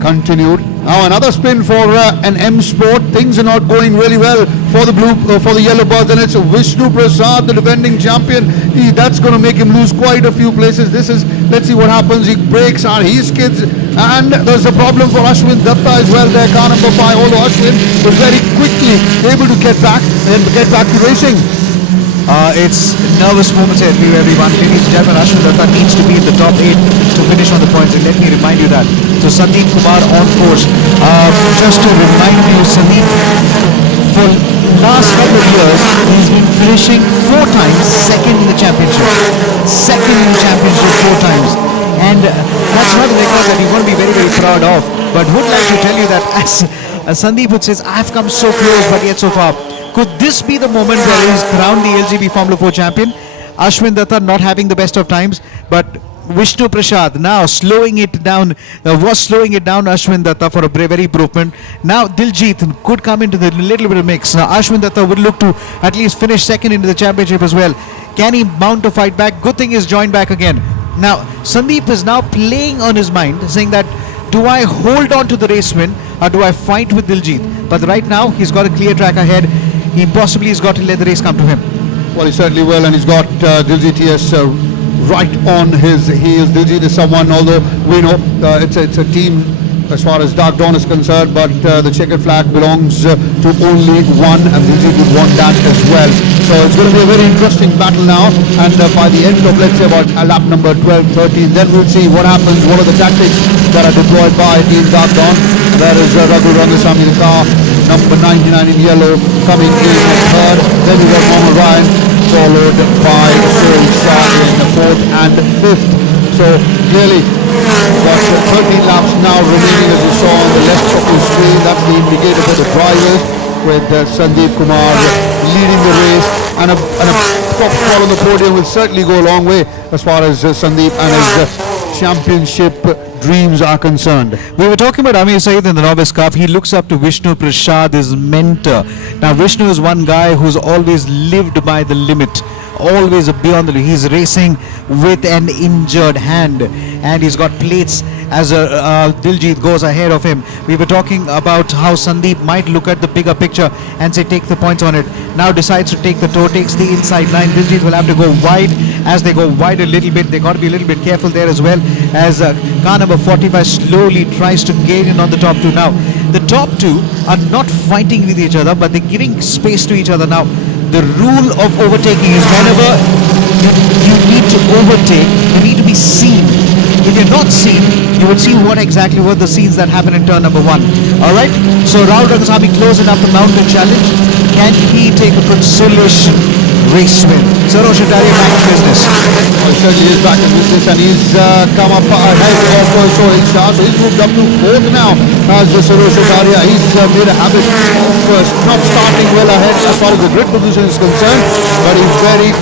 continued. Now another spin for an M Sport. Things are not going really well for the Yellow Birds, and it's Vishnu Prasad, the defending champion. That's going to make him lose quite a few places. Let's see what happens. He breaks and he skids, and there's a problem for Ashwin Datta as well there, car number 5, although Ashwin was very quickly able to get back to racing. It's nervous moments here, everyone. Ladies and gentlemen, Ashwin Datta needs to be in the top 8 to finish on the points. And let me remind you that. So Sandeep Kumar on course. Just to remind you, Sandeep, for last couple of years, he's been finishing 4 times second in the championship. Second in the championship 4 times. And that's not a record that you're going to be very, very proud of. But would like to tell you that as Sandeep would says, I've come so close, but yet so far. Could this be the moment where he's crowned the LGB Formula 4 champion? Ashwin Datta not having the best of times, but Vishnu Prasad now slowing it down, was slowing it down Ashwin Datta for a very improvement. Now Diljit could come into the little bit of mix. Now Ashwin Datta would look to at least finish second into the championship as well. Can he mount a fight back? Good thing he's joined back again. Now Sandeep is now playing on his mind, saying that do I hold on to the race win or do I fight with Diljit? But right now he's got a clear track ahead. He possibly has got to let the race come to him. Well, he certainly will, and he's got Diljit TS right on his heels. Diljit is someone, although we know it's a team as far as Dark Dawn is concerned, but the checkered flag belongs to only one, and Diljit would want that as well. So it's going to be a very interesting battle now, and by the end of, let's say, about lap number 12, 13, then we'll see what happens, what are the tactics that are deployed by Team Dark Dawn. There is Raghu Rangasamy, the car number 99 in yellow, coming in at third. Then we got Mohammed Ryan, followed by Sohail Shah in the fourth and fifth. So clearly, got 13 laps now remaining, as you saw on the left of the screen. That's the indicator for the drivers, with Sandeep Kumar leading the race, and a top spot on the podium will certainly go a long way as far as Sandeep and his championship dreams are concerned. We were talking about Amir Saeed in the Novice Cup. He looks up to Vishnu Prasad, his mentor. Now Vishnu is one guy who's always lived by the limit, always beyond the limit. He's racing with an injured hand, and he's got plates as Diljit goes ahead of him. We were talking about how Sandeep might look at the bigger picture and say take the points on it. Now decides to take the toe, takes the inside line. Diljit will have to go wide. As they go wide a little bit, they got to be a little bit careful there as well, as car number 45 slowly tries to gain in on the top 2. Now the top 2 are not fighting with each other, but they're giving space to each other. Now the rule of overtaking is whenever you need to overtake, you need to be seen. If you're not seen, you would see what exactly were the scenes that happened in turn number 1. Alright, so Rahul Rangasamy close enough the mountain challenge. Can he take a consolation race win? Sarosh Ataria back in business. Well, certainly is back in business, and he's come up ahead of Sohail Shah. So he's moved up to 4th now as Sarosh Ataria. He's made a habit of not starting well ahead as far as the grid position is concerned, but he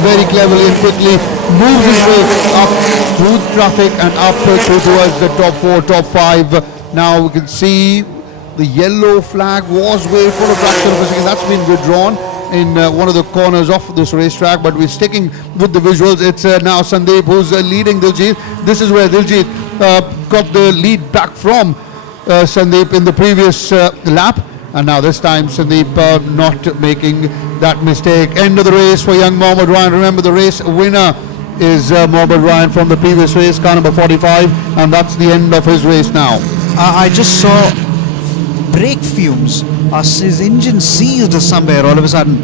very cleverly and quickly moves his way up through the traffic and up towards the top 4, top 5. Now we can see the yellow flag was waved for a fraction of a second. That's been withdrawn in one of the corners of this racetrack, but we're sticking with the visuals. It's now Sandeep who's leading Diljit. This is where Diljit got the lead back from Sandeep in the previous lap, and now this time Sandeep not making that mistake. End of the race for young Mohammed Ryan. Remember, the race winner is Mohammed Ryan from the previous race, car number 45, and that's the end of his race now. I just saw brake fumes. His engine seized somewhere all of a sudden.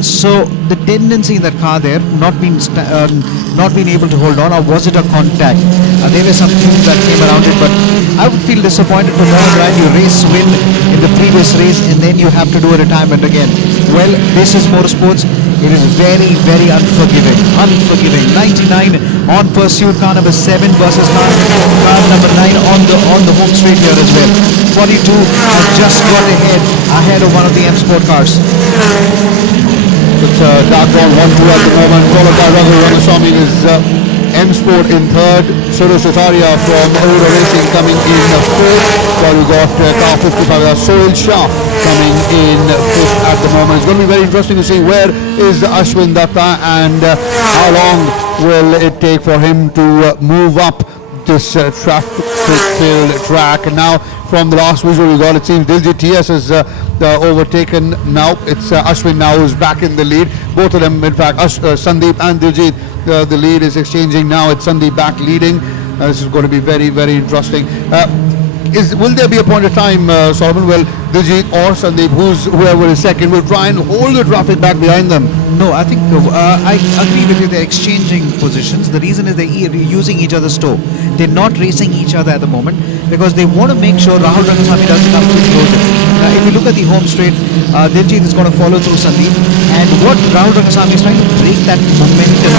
So the tendency in that car there, not being able to hold on, or was it a contact? There were some fumes that came around it, but I would feel disappointed for Mohammed Ryan. You race win in the previous race, and then you have to do a retirement again. Well, this is motorsports. It is very unforgiving. 99 on pursuit, car number 7 versus car number 9 on the home straight here as well. 42 has just got ahead of one of the M Sport cars. It's Dark Dawn 1-2 at the moment, followed by Raghu Rangasamy is M Sport in 3rd. Sarosh Ataria from Aurora Racing coming in 4th. While we got car 55, Sohail Shah coming in 5th at the moment. It's going to be very interesting to see where is Ashwin Datta, and how long will it take for him to move up this traffic-filled track. And now from the last visual we got, it seems Diljit TS has overtaken now. It's Ashwin now who's back in the lead. Both of them, in fact, Sandeep and Diljit, the lead is exchanging now. It's Sandeep back leading. This is going to be very interesting. Will there be a point of time, Solomon? Well, Diljit or Sandeep, whoever is second, will try and hold the traffic back behind them. No, I think I agree with you. They're exchanging positions. The reason is they're using each other's toe. They're not racing each other at the moment because they want to make sure Rahul Rangasamy doesn't come too close. If you look at the home straight, Diljit is going to follow through Sandeep. And what Rahul Rangasamy is trying to break that momentum.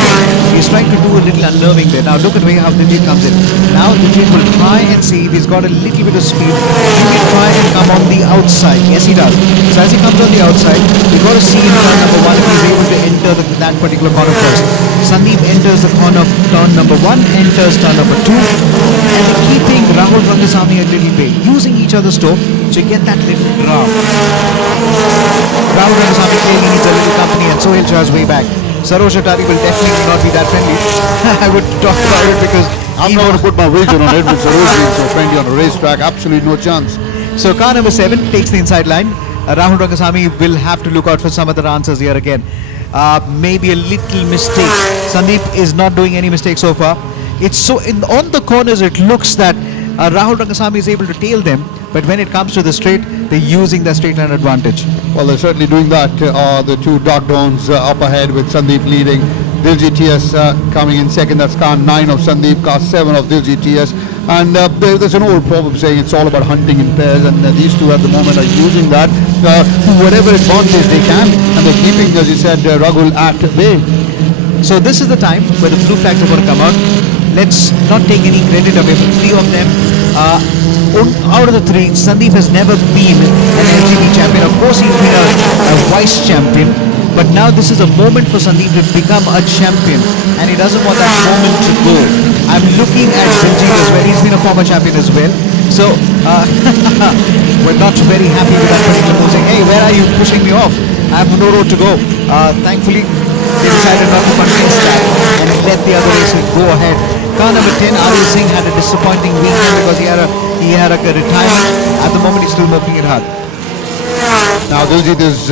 He's trying to do a little unnerving there. Now look at how Diljit comes in. Now Diljit will try and see if he's got a little bit of speed. He will try and come on the outside. Yes, he does. So as he comes on the outside, we've got to see in turn number 1 if he's able to enter that particular corner first. Sandeep enters the corner of turn number 1, enters turn number 2, and keeping Rahul Rangasamy a little bit, using each other's toe to get that little draft. Rahul Rangasamy clearly needs a little company, and so he'll try his way back. Sarosh Attari will definitely not be that friendly. I would talk about it because I'm not going to put my wager on it with Sarosh being so friendly on a racetrack. Absolutely no chance. So car number 7 takes the inside line. Rahul Rangasamy will have to look out for some other answers here again. Maybe a little mistake. Sandeep is not doing any mistakes so far. It's so on the corners it looks that Rahul Rangasamy is able to tail them, but when it comes to the straight, they're using the straight line advantage. Well, they're certainly doing that. The two Dark Dawns up ahead with Sandeep leading. Diljit TS coming in second. That's car 9 of Sandeep, car 7 of Diljit TS. And there's an old proverb saying it's all about hunting in pairs, and these two at the moment are using that to whatever advantage they can, and they're keeping, as you said, Rahul at bay. So this is the time where the blue flags are going to come out. Let's not take any credit away from 3 of them. Out of the 3, Sandeep has never been an LGB champion. Of course, he's been a vice champion, but now this is a moment for Sandeep to become a champion, and he doesn't want that moment to go. I'm looking at Diljit as well. He's been a former champion as well. So we're not very happy with that particular move, saying, hey, where are you pushing me off? I have no road to go. Thankfully, they decided not to contest that and let the other racer go ahead. Car number 10, Arya Singh, had a disappointing weekend because he had a retirement. At the moment, he's still working it hard. Now Diljit is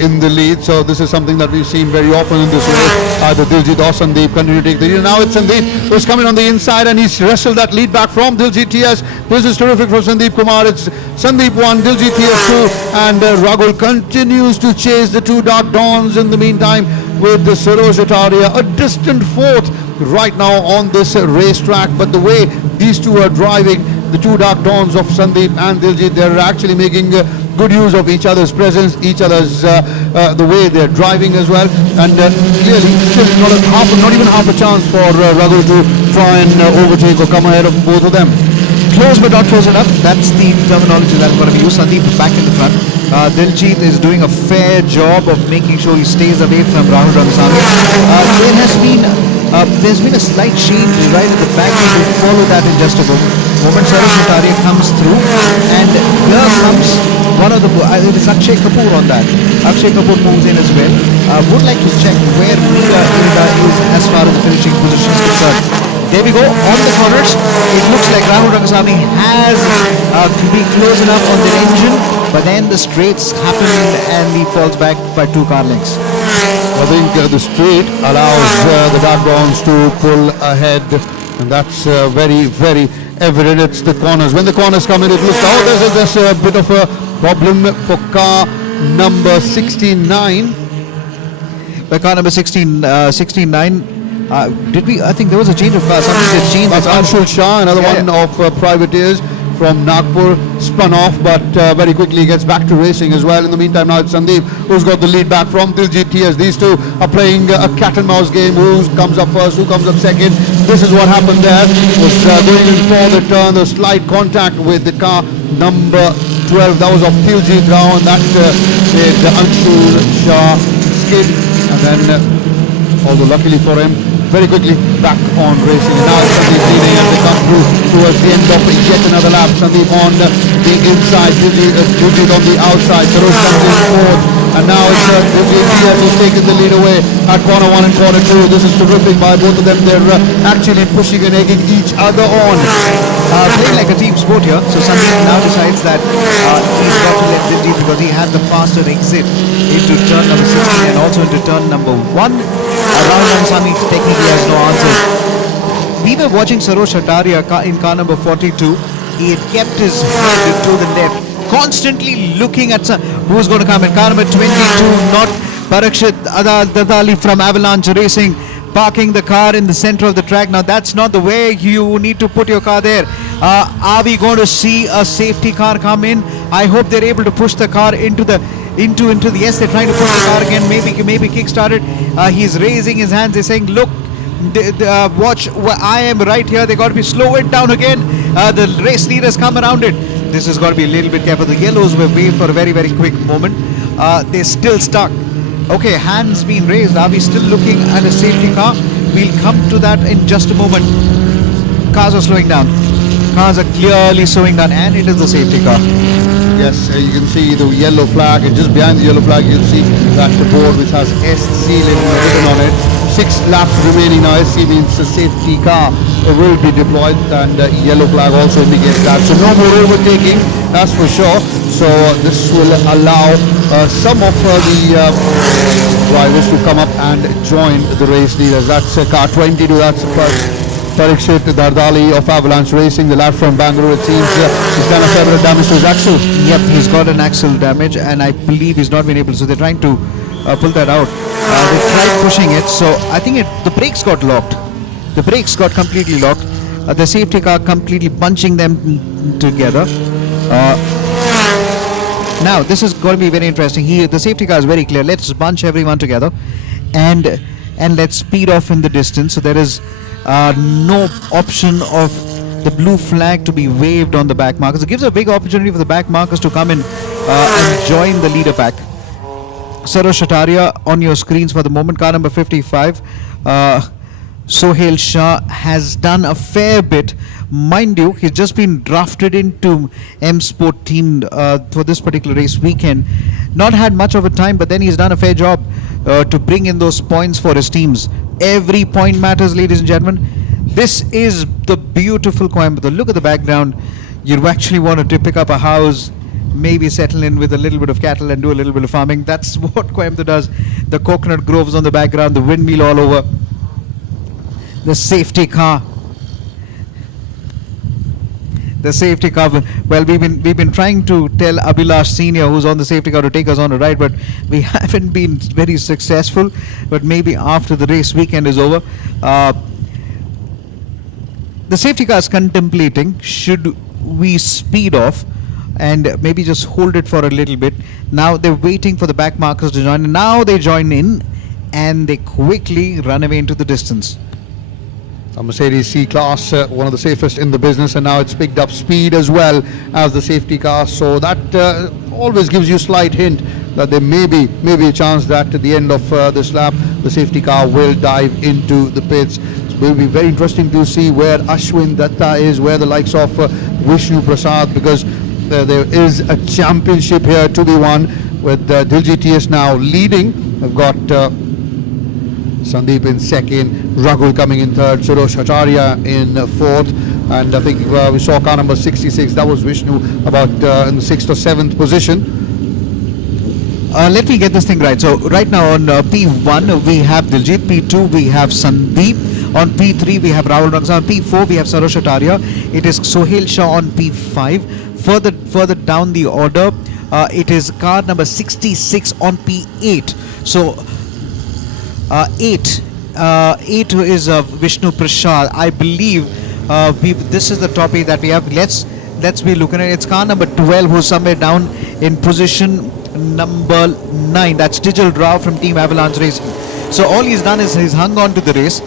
in the lead, so this is something that we've seen very often in this race. Either Diljit or Sandeep continue to take the lead. Now it's Sandeep who's coming on the inside, and he's wrestled that lead back from Diljit TS. This is terrific from Sandeep Kumar. It's Sandeep 1, Diljit TS 2, and Rahul continues to chase the two Dark Dawns in the meantime with the Sarosh Attari, a distant 4th right now on this racetrack. But the way these two are driving, the two Dark Dawns of Sandeep and Diljit, they're actually making good use of each other's presence, each other's the way they're driving as well, and clearly still not even half a chance for Rahul to try and overtake or come ahead of both of them. Close but not close enough. That's the terminology that's going to be used. Sandeep is back in the front. Diljit is doing a fair job of making sure he stays away from Rahul Rangasamy. There's been a slight change right at the back. We will follow that in just a moment. Sarosh Attari comes through, and here comes one of the, it is Akshay Kapoor on that. Akshay Kapoor moves in as well. Would like to check where Mira is as far as the finishing position is concerned. There we go, on the corners. It looks like Rahul Rangasamy has to be close enough on the engine, but then the straights happen and he falls back by 2 car lengths. I think the straight allows the Dark Dawns to pull ahead, and that's very, very evident. It's the corners. When the corners come in, it looks, there's a bit of a problem for car number 69. By car number 69, I think there was a change of car. Somebody said change. That's Anshul Shah, another one of privateers from Nagpur, spun off, but very quickly gets back to racing as well. In the meantime, now it's Sandeep who's got the lead back from Diljit TS. These two are playing a cat and mouse game. Who comes up first, who comes up second. This is what happened there. Was going in for the turn, the slight contact with the car number 12. That was of Diljit Rao, and that made Anshul Shah skid. And then, although luckily for him, very quickly back on racing. And now Sandeep leading as they come through towards the end of yet another lap. Sandeep on the inside, Diljit on the outside. Sarosh comes in 4th, and now it's Diljit TS who's taken the lead away at corner 1 and corner 2. This is terrific by both of them. They're actually pushing and egging each other on. Playing like a team sport here. So Sandeep now decides that he's got to let Diljit, because he had the faster exit into turn number 16 and also into turn number 1. Rahul Rangasamy technically has no answers. We were watching Sarosh Attari in car number 42. He had kept his head to the left, constantly looking at who's going to come in. Car number 22, not Parakshit Dadali from Avalanche Racing, parking the car in the center of the track. Now that's not the way you need to put your car there. Are we going to see a safety car come in? I hope they're able to push the car into the yes, they're trying to push the car again, maybe kick-started. He's raising his hands, they're saying, look, watch, I am right here, they got to be slow it down again. The race leaders come around it. This has got to be a little bit careful. The yellows were waved for a very, very quick moment. They're still stuck. Okay, hands being raised. Are we still looking at a safety car? We'll come to that in just a moment. Cars are slowing down. Cars are clearly slowing down, and it is the safety car. Yes, you can see the yellow flag, and just behind the yellow flag you can see that the board which has SC written on it. 6 laps remaining now. SC means the safety car will be deployed, and yellow flag also indicates that. So no more overtaking, that's for sure. So this will allow some of the drivers to come up and join the race leaders. That's car 22, that's Parikshit Dardali of Avalanche Racing, the lad from Bangalore. It seems he's done a fair bit of damage to his axle. Yep, he's got an axle damage, and I believe he's not been able to. So they're trying to pull that out. They tried pushing it, so I think the brakes got locked. The brakes got completely locked. The safety car completely bunching them together. Now this is going to be very interesting. The safety car is very clear. Let's bunch everyone together, and let's speed off in the distance. So there is no option of the blue flag to be waved on the back markers. It gives a big opportunity for the back markers to come in and join the leader pack. Sarosh Shataria on your screens for the moment. Car number 55. Sohail Shah has done a fair bit. Mind you, he's just been drafted into M Sport team for this particular race weekend. Not had much of a time, but then he's done a fair job to bring in those points for his teams. Every point matters, ladies and gentlemen. This is the beautiful Coimbatore. Look at the background. You actually want to pick up a house, maybe settle in with a little bit of cattle and do a little bit of farming. That's what Coimbatore does. The coconut groves on the background, the windmill all over. The safety car. The safety car. Well, we've been trying to tell Abhilash Senior, who's on the safety car, to take us on a ride, but we haven't been very successful. But maybe after the race weekend is over, the safety car is contemplating, should we speed off and maybe just hold it for a little bit. Now they're waiting for the back markers to join, and now they join in and they quickly run away into the distance. A Mercedes C-Class, one of the safest in the business, and now it's picked up speed as well as the safety car, so that always gives you a slight hint that there may be a chance that at the end of this lap the safety car will dive into the pits. It will be very interesting to see where Ashwin Datta is, where the likes of Vishnu Prasad, because there is a championship here to be won with Diljit TS now leading. We've got Sandeep in second, Raghu coming in third, Suresh Acharya in fourth, and I think we saw car number 66, that was Vishnu, about in the 6th or 7th position. Let me get this thing right. So right now on P1 we have Diljit, P2 we have Sandeep, on P3 we have Rahul Raksa, on P4 we have Sarosh Acharya, it is Sohail Shah on P5. Further down the order, it is car number 66 on P8. So 8 is Vishnu Prasad. I believe this is the top 8 that we have. Let's be looking at it. It's car number 12 who's somewhere down in position number 9. That's Tijal Rao from Team Avalanche Racing. So all he's done is he's hung on to the race.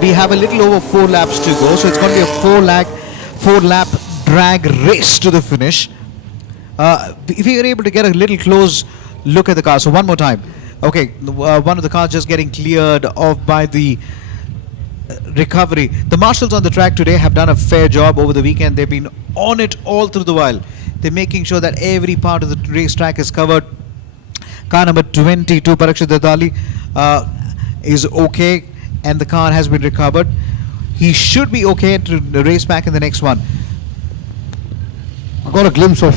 We have a little over 4 laps to go, so it's going to be a 4 lap drag race to the finish. If you're able to get a little close look at the car, so one more time. Okay, one of the cars just getting cleared off by the recovery. The marshals on the track today have done a fair job over the weekend. They've been on it all through the while. They're making sure that every part of the racetrack is covered. Car number 22, Parakshit Dadali, is okay, and the car has been recovered. He should be okay to race back in the next one. I got a glimpse of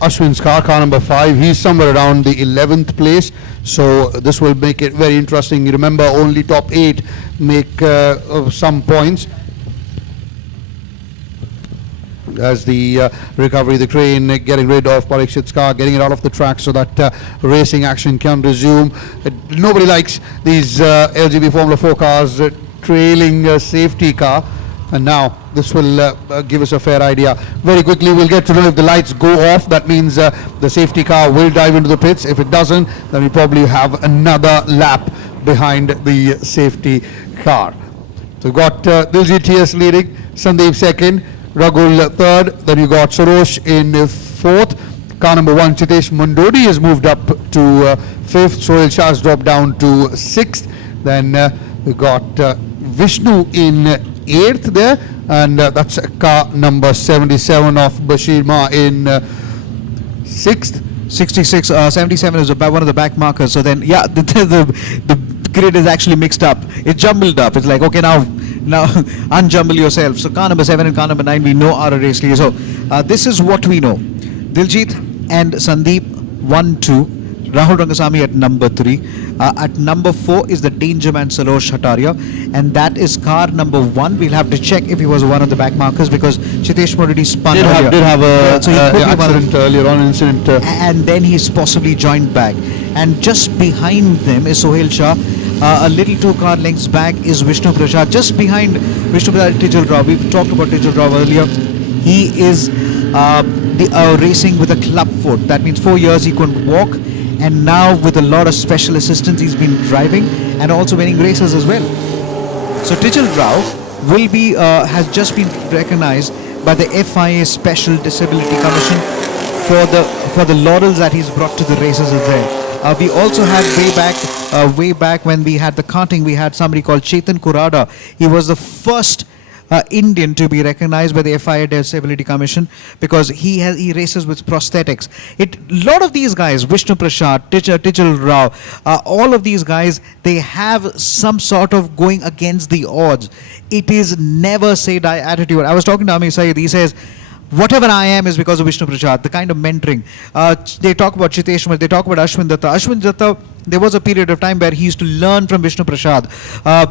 Ashwin's car number 5. He's somewhere around the 11th place, so this will make it very interesting. You remember, only top 8 make some points. as the recovery, the crane getting rid of Parikshit's car, getting it out of the track so that racing action can resume. Nobody likes these LGB Formula 4 cars trailing a safety car, and now this will give us a fair idea. Very quickly we'll get to know if the lights go off. That means the safety car will dive into the pits. If it doesn't, then we probably have another lap behind the safety car. So we've got Diljit TS leading, Sandeep second, Ragul third, then you got Sarosh in fourth. Car number 1, Chitesh Mandodi, has moved up to fifth. Sohail Shah has dropped down to sixth. Then we got Vishnu in eighth there, and that's car number 77 of Bashir Ma in sixth. 66, 77 is about one of the back markers. So then, yeah, the grid is actually mixed up. It's jumbled up. It's like, okay, now unjumble yourself. So car number 7 and car number 9 we know are a race leader. So this is what we know. Diljit and Sandeep 1, 2. Rahul Rangasamy at number 3. At number 4 is the danger man Sarosh Hataria, and that is car number 1. We'll have to check if he was one of the back markers because Chitesh Modidi spun earlier. Did have a so he could be accident earlier on, incident. And then he's possibly joined back. And just behind them is Sohail Shah. A little 2 car lengths back is Vishnu Prasad. Just behind Vishnu Prasad, Tijal Rao. We've talked about Tijal Rao earlier. He is racing with a club foot. That means 4 years he couldn't walk. And now with a lot of special assistance he's been driving and also winning races as well. So Tijal Rao will be has just been recognized by the FIA Special Disability Commission for the laurels that he's brought to the races as well. We also had way back when we had the karting, we had somebody called Chetan Kurada. He was the first Indian to be recognized by the FIA Disability Commission because he races with prosthetics. A lot of these guys, Vishnu Prasad, Tijal Rao, all of these guys, they have some sort of going against the odds. It is never say die attitude. I was talking to Ami Saeed. He says, whatever I am is because of Vishnu Prasad, the kind of mentoring. They talk about Chitesh, they talk about Ashwin Datta. Ashwin Datta, there was a period of time where he used to learn from Vishnu Prasad.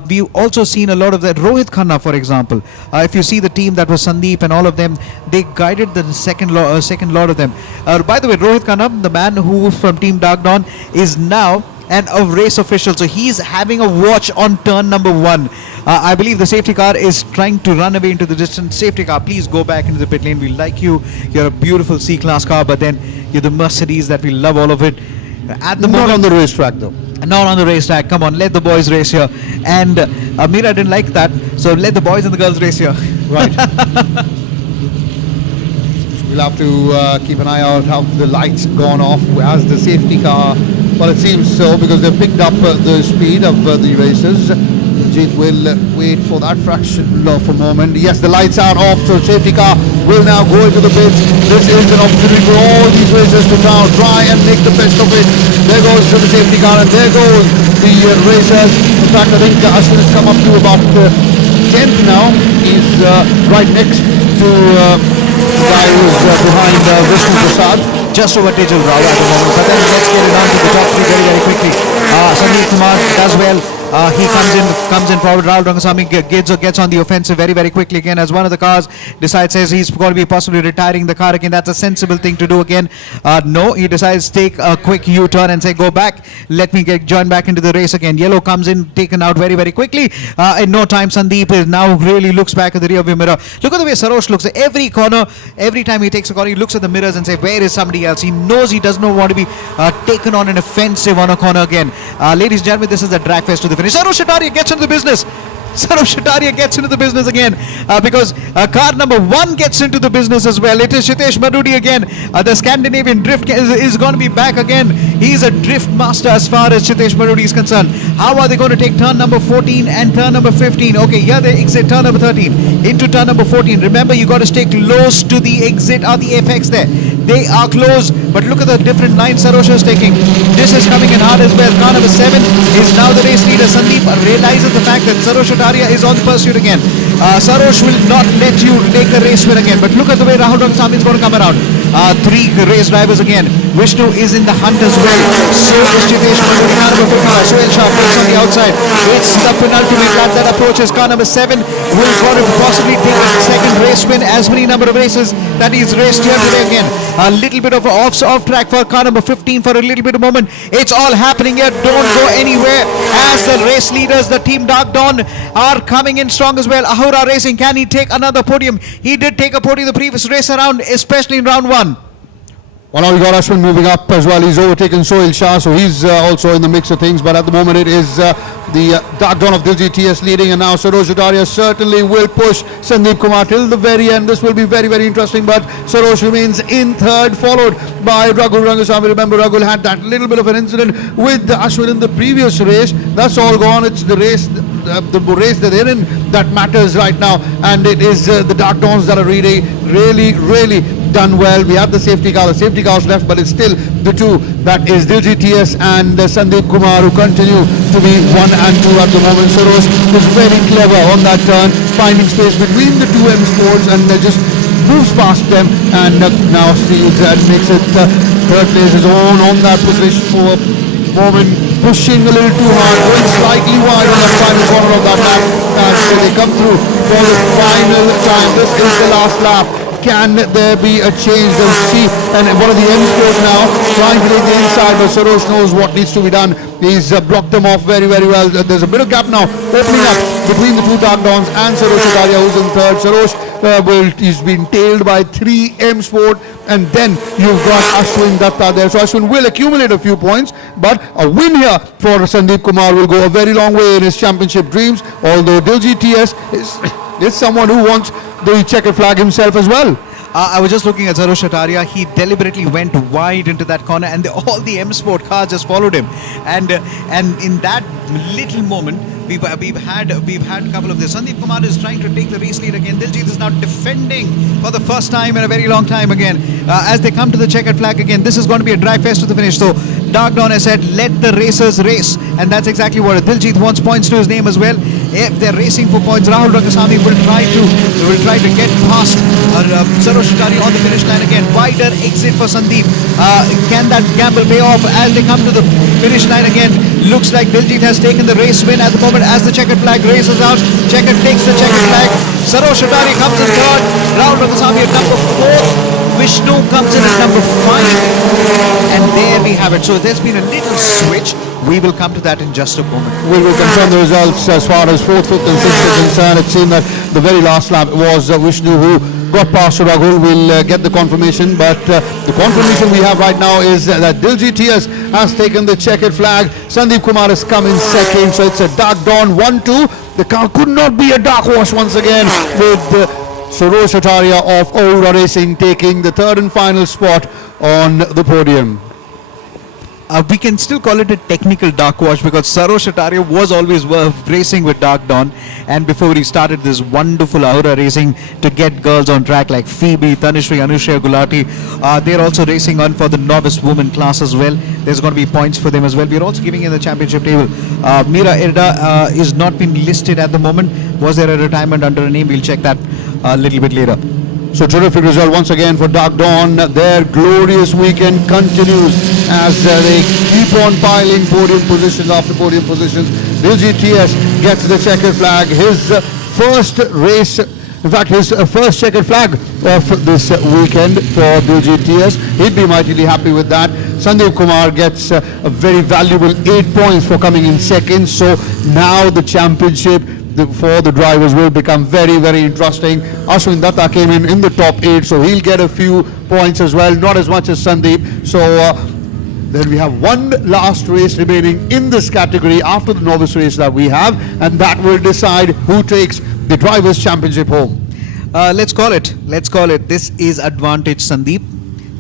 We've also seen a lot of that. Rohit Khanna, for example. If you see the team that was Sandeep and all of them, they guided the second lot of them. By the way, Rohit Khanna, the man who from Team Dark Dawn, is now a race official. So he's having a watch on turn number 1. I believe the safety car is trying to run away into the distance. Safety car, please go back into the pit lane. We like you. You're a beautiful C-class car, but then you're the Mercedes that we love all of it. At the moment, not on the racetrack though. Not on the racetrack. Come on, let the boys race here. And Meera didn't like that, so let the boys and the girls race here. Right. We'll have to keep an eye out how the lights gone off as the safety car. Well, it seems so because they've picked up the speed of the racers. Jeet will wait for that fraction of a moment. Yes, the lights are off, so safety car will now go into the pits. This is an opportunity for all these racers to now try and make the best of it. There goes the safety car, and there goes the racers. In fact, I think Ashwin has come up to about 10th now. He's right next to the guy who's behind Vishnu Prasad. Just over Tijal Rao at the moment, but then let's get it on to the top 3 very, very quickly. Sandeep Kumar does well. He comes in forward. Rahul Rangasamy gets on the offensive very, very quickly again as one of the cars says he's going to be possibly retiring the car again. That's a sensible thing to do again. No, he decides to take a quick U-turn and say, go back, let me join back into the race again. Yellow comes in, taken out very, very quickly. In no time, Sandeep now really looks back at the rear view mirror. Look at the way Sarosh looks at every corner. Every time he takes a corner, he looks at the mirrors and says, where is somebody else? He knows he does not want to be taken on an offensive on a corner again. Ladies and gentlemen, this is the drag fest to the finish. Sarosh Hataria gets into the business. Sarosh Hataria gets into the business again because car number 1 gets into the business as well. It is Chitesh Madudi again. The Scandinavian drift is going to be back again. He's a drift master as far as Chitesh Madudi is concerned. How are they going to take turn number 14 and turn number 15? Okay, here they exit turn number 13 into turn number 14. Remember, you got to stay close to the exit or the apex there. They are close, but look at the different lines Sarosh is taking. This is coming in hard as well. Car number 7 is now the race leader. Sandeep realizes the fact that Sarosh Hataria is on the pursuit again. Sarosh will not let you take a race win again, but look at the way Rahul Rangasamy is going to come around. 3 race drivers again. Vishnu is in the hunt as well. So is Jitesh Pandit, car number 55. Sohail Shah plays on the outside. It's the penultimate lap that approaches. Car number 7 will possibly take a second race win. As many number of races that he's raced here today again. A little bit of off track for car number 15 for a little bit of moment. It's all happening here. Don't go anywhere as the race leaders, the team Dark Dawn, are coming in strong as well. Ahura Racing, can he take another podium? He did take a podium the previous race around, especially in round 1. Well, now we got Ashwin moving up as well. He's overtaken Sohail Shah, so he's also in the mix of things. But at the moment, it is the Dark Dawn of Diljit TS leading, and now Sarosh Ataria certainly will push Sandeep Kumar till the very end. This will be very, very interesting. But Sarosh remains in third, followed by Raghu Rangasamy. Remember, Raghu had that little bit of an incident with Ashwin in the previous race. That's all gone. It's the race, the race that they're in that matters right now, and it is the Dark Dawns that are really done well. We have the safety car. The safety cars left, but it's still the two. That is Diljit TS and Sandeep Kumar, who continue to be 1 and 2 at the moment. Sarosh is very clever on that turn, finding space between the two M Sports, and just moves past them, and now sees and makes it third place his own on that position for a moment, pushing a little too hard, going slightly wide on that final corner of that lap as they come through for the final time. This is the last lap. Can there be a change? They'll see. And one of the M Sports now trying to take the inside, but Sarosh knows what needs to be done. He's blocked them off very well. There's a bit of gap now opening up between the two Dark Dawns and Sarosh Ataria, who's in third. Sarosh he's been tailed by 3 M Sport, and then you've got Ashwin Datta there. So Ashwin will accumulate a few points, but a win here for Sandeep Kumar will go a very long way in his championship dreams, although Diljit TS is someone who wants the checkered flag himself as well. I was just looking at Sarosh Ataria. He deliberately went wide into that corner, and all the M Sport cars just followed him. And in that little moment, we've had a couple of this. Sandeep Kumar is trying to take the race lead again. Diljit is now defending for the first time in a very long time again. As they come to the checkered flag again, this is going to be a drag fest to the finish. So Dark Dawn has said, let the racers race, and that's exactly what Diljit wants points to his name as well. If they're racing for points, Rahul Rangasamy will try to get past Sarosh Ataria on the finish line again. Wider exit for Sandeep. Can that gamble pay off as they come to the finish line again? Looks like Diljit has taken the race win at the moment as the checkered flag races out. Checkered takes the checkered flag. Sarosh Ataria comes in third. Rahul Rangasamy at number 4. Vishnu comes in at number 5. And there we have it. So there's been a little switch. We will come to that in just a moment. We will confirm the results as far as 4th, 5th and 6th are concerned. It seemed that the very last lap was Vishnu who got past Raghu. We'll get the confirmation, but the confirmation we have right now is that Diljit TS has taken the checkered flag. Sandeep Kumar has come in second, so it's a Dark Dawn 1-2. The car could not be a dark horse once again, with Sarosh Ataria of Ahura Racing taking the third and final spot on the podium. We can still call it a technical dark wash because Sarosh Ataria was always racing with Dark Dawn, and before he started this wonderful Ahura Racing to get girls on track like Phoebe, Tanishri, Anushya Gulati. They're also racing on for the novice woman class as well. There's going to be points for them as well. We're also giving in the championship table. Mira Erda is not been listed at the moment. Was there a retirement under a name? We'll check that a little bit later. So terrific result once again for Dark Dawn. Their glorious weekend continues as they keep on piling podium positions after podium positions. Diljit TS gets the checkered flag. His first race, in fact his first checkered flag of this weekend for Diljit TS. He'd be mightily happy with that. Sandeep Kumar gets a very valuable 8 points for coming in second. So now the championship for the drivers will become very, very interesting. Ashwin Datta came in the top 8, so he'll get a few points as well, not as much as Sandeep. So then we have one last race remaining in this category after the novice race that we have, and that will decide who takes the drivers' championship home. Let's call it. This is advantage Sandeep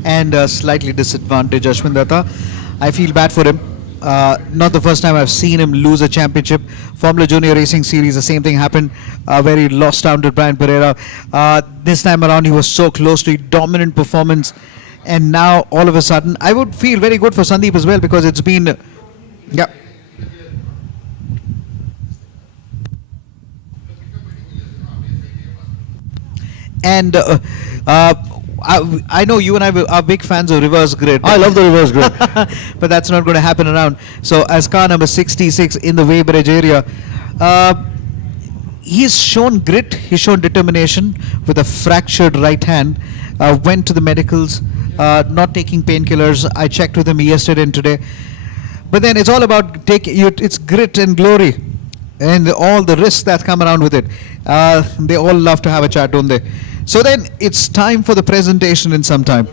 and slightly disadvantage Ashwin Datta. I feel bad for him. Not the first time I've seen him lose a championship. Formula Junior Racing Series, the same thing happened where he lost down to Brian Pereira. This time around he was so close to a dominant performance, and now all of a sudden I would feel very good for Sandeep as well, because it's been and I know you and I are big fans of reverse grid. I love the reverse grid. But that's not going to happen around. So as car number 66 in the Weybridge area, he's shown grit, he's shown determination with a fractured right hand, went to the medicals, not taking painkillers. I checked with him yesterday and today. But then it's all about it's grit and glory and all the risks that come around with it. They all love to have a chat, don't they? So then it's time for the presentation in some time.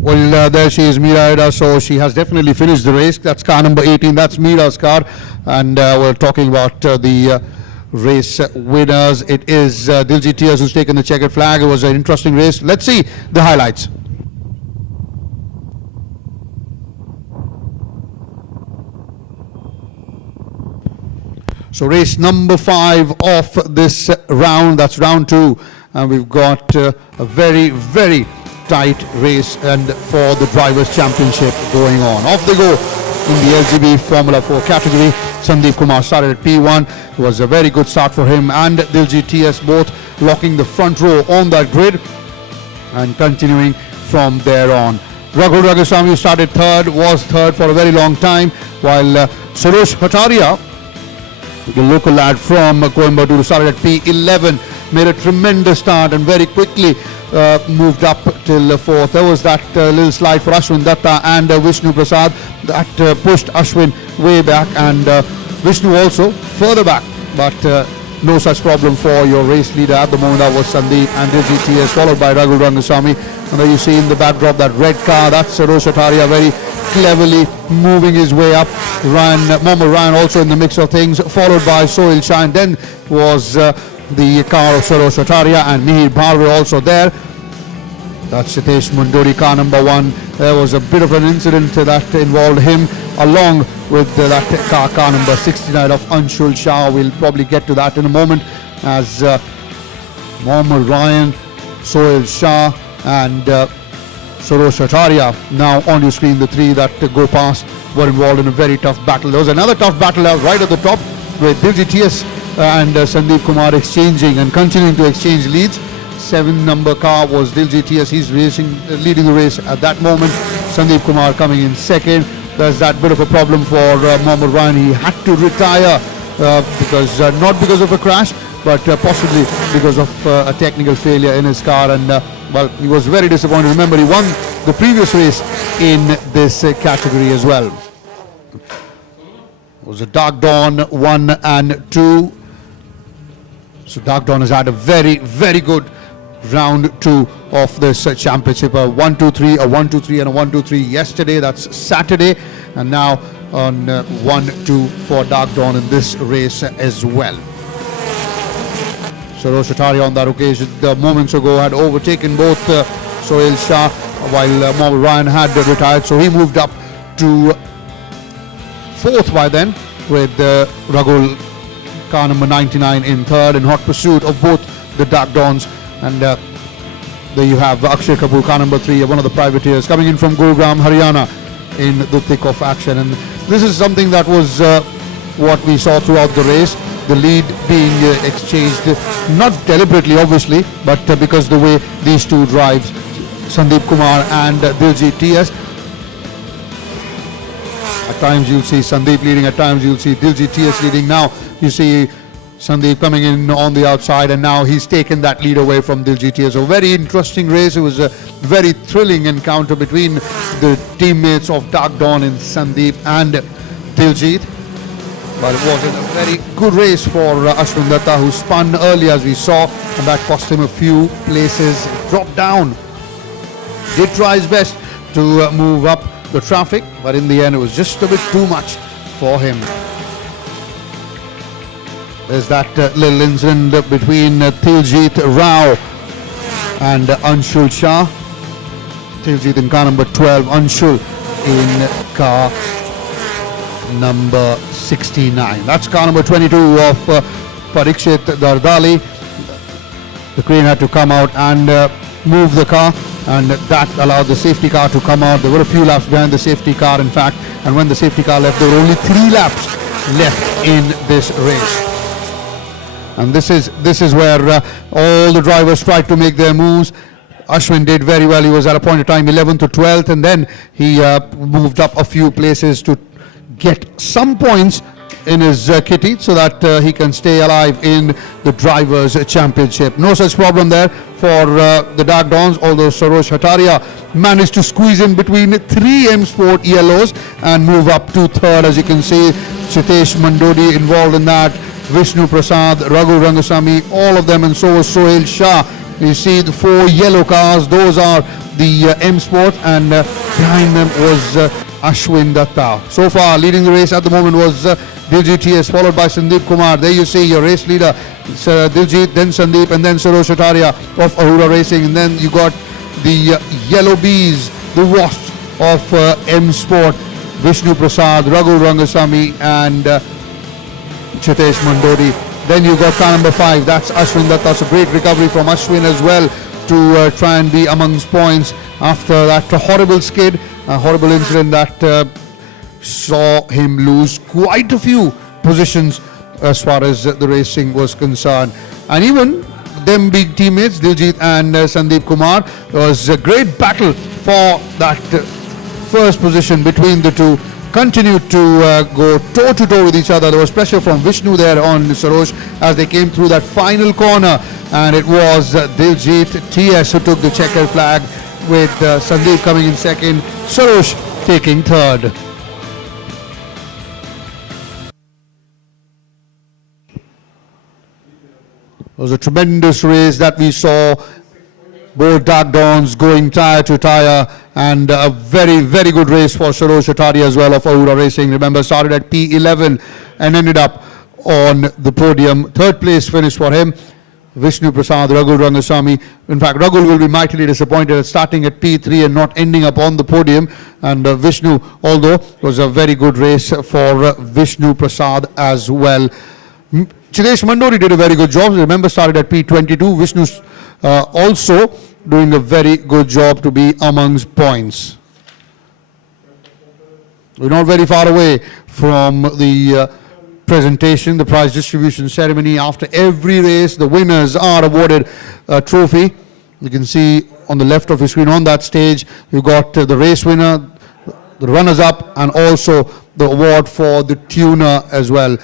Well, there she is, Meera Ida. So she has definitely finished the race. That's car number 18. That's Meera's car. And we're talking about the race winners. It is Diljit Tiers who's taken the checkered flag. It was an interesting race. Let's see the highlights. So race number 5 of this round, that's round 2, and we've got a very, very tight race and for the Drivers' Championship going on. Off they go in the LGB Formula 4 category. Sandeep Kumar started at P1. It was a very good start for him and Diljit Tiers, both locking the front row on that grid and continuing from there on. Raghu Raghuswamy started third, was third for a very long time, while Sarosh Hataria, the local lad from Coimbatore, started at P11, made a tremendous start and very quickly moved up till fourth. There was that little slide for Ashwin Datta and Vishnu Prasad that pushed Ashwin way back and Vishnu also further back, but no such problem for your race leader at the moment. That was Sandeep and Diljit Tiers, followed by Raghu Rangaswamy. And there you see in the backdrop that red car, that's Sarosh Hataria very cleverly moving his way up. Mohammad Ryan also in the mix of things, followed by Sohail Shah, and then was the car of Sarosh Hataria and Mihir Bharve also there. That's Sitesh Munduri, car number 1. There was a bit of an incident that involved him along with that car number 69 of Anshul Shah. We'll probably get to that in a moment as Mohammad Ryan, Sohail Shah and Sarosh Hataria now on your screen. The 3 that go past were involved in a very tough battle. There was another tough battle right at the top with Diljit Tiers and Sandeep Kumar exchanging and continuing to exchange leads. 7 number car was Diljit Tiers. He's leading the race at that moment. Sandeep Kumar coming in second. There's that bit of a problem for Mohammad Ryan. He had to retire because not because of a crash, but possibly because of a technical failure in his car, and well, he was very disappointed. Remember, he won the previous race in this category as well. It was a Dark Dawn 1 and 2. So Dark Dawn has had a very, very good round 2 of this championship. A 1-2-3, a 1-2-3 and a 1-2-3 yesterday. That's Saturday. And now on 1-2 for Dark Dawn in this race as well. Sarosh Hataria on that occasion moments ago had overtaken both Sohail Shah while Mohammad Ryan had retired. So he moved up to 4th by then with Ragul, car number 99 in 3rd, in hot pursuit of both the Dark Dawns. And there you have Akshay Kapoor, car number 3, one of the privateers, coming in from Gurugram, Haryana, in the thick of action. And this is something that was what we saw throughout the race. The lead being exchanged, not deliberately obviously, but because the way these two drives, Sandeep Kumar and Diljit Tiers. At times you'll see Sandeep leading, at times you'll see Diljit Tiers leading. Now you see Sandeep coming in on the outside, and now he's taken that lead away from Diljit Tiers. A very interesting race. It was a very thrilling encounter between the teammates of Dark Dawn and Sandeep and Diljit. But it was a very good race for Ashwin Datta, who spun early as we saw, and that cost him a few places. Dropped down. Did try his best to move up the traffic, but in the end it was just a bit too much for him. There's that little incident between Diljit Rao and Anshul Shah. Diljit in car number 12, Anshul in car number 69. That's car number 22 of Parikshit Dardali. The crane had to come out and move the car, and that allowed the safety car to come out. There were a few laps behind the safety car, in fact, and when the safety car left, there were only 3 laps left in this race. And this is where all the drivers tried to make their moves. Ashwin did very well. He was at a point of time 11th to 12th, and then he moved up a few places to get some points in his kitty so that he can stay alive in the Drivers' Championship. No such problem there for the Dark Dons, although Sarosh Hataria managed to squeeze in between 3 M Sport yellows and move up to 3rd. As you can see, Chitesh Mandodi involved in that, Vishnu Prasad, Raghu Rangasamy, all of them, and so was Sohail Shah. You see the 4 yellow cars, those are the M Sport, and behind them was Ashwin Datta. So far, leading the race at the moment was Diljit TS, followed by Sandeep Kumar. There you see your race leader, Diljit, then Sandeep, and then Sarosh Hataria of Ahura Racing. And then you got the yellow bees, the wasps of M Sport, Vishnu Prasad, Raghu Rangasamy, and Chitesh Mandodi. Then you got car number 5, that's Ashwin Datta. So great recovery from Ashwin as well to try and be amongst points after that horrible skid, a horrible incident that saw him lose quite a few positions as far as the racing was concerned. And even them big teammates, Diljit and Sandeep Kumar, there was a great battle for that first position between the two. Continued to go toe-to-toe with each other. There was pressure from Vishnu there on Sarosh as they came through that final corner, and it was Diljit TS who took the checkered flag, with Sandeep coming in second, Sarosh taking third. It was a tremendous race that we saw. Both Dark Dons going tyre to tyre, and a very, very good race for Sarosh Hataria as well of Ahura Racing. Remember, started at P11 and ended up on the podium. 3rd place finish for him. Vishnu Prasad, Raghu Rangasamy. In fact, Raghu will be mightily disappointed at starting at P3 and not ending up on the podium. And Vishnu, although it was a very good race for Vishnu Prasad as well. Chitesh Mandodi did a very good job. Remember, started at P22. Vishnu's also doing a very good job to be amongst points. We're not very far away from the presentation, the prize distribution ceremony. After every race, the winners are awarded a trophy. You can see on the left of your screen on that stage, you got the race winner, the runners-up, and also the award for the tuner as well.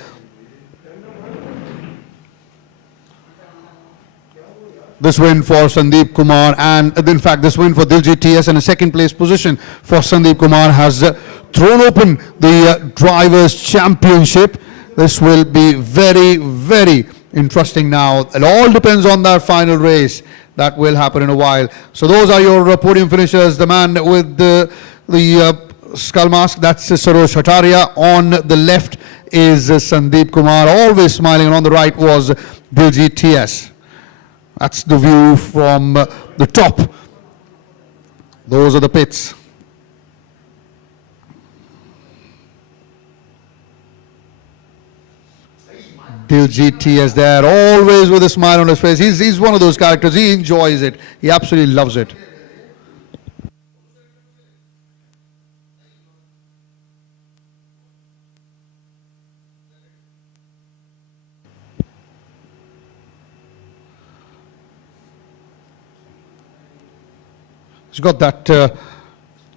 This win for Sandeep Kumar, and in fact this win for Diljit TS, and a 2nd place position for Sandeep Kumar has thrown open the Drivers' Championship. This will be very, very interesting now. It all depends on that final race that will happen in a while. So those are your podium finishers. The man with the skull mask, that's Sarosh Hataria. On the left is Sandeep Kumar, always smiling, and on the right was Diljit TS. That's the view from the top. Those are the pits. Diljit TS there, always with a smile on his face. He's one of those characters. He enjoys it. He absolutely loves it. He's got that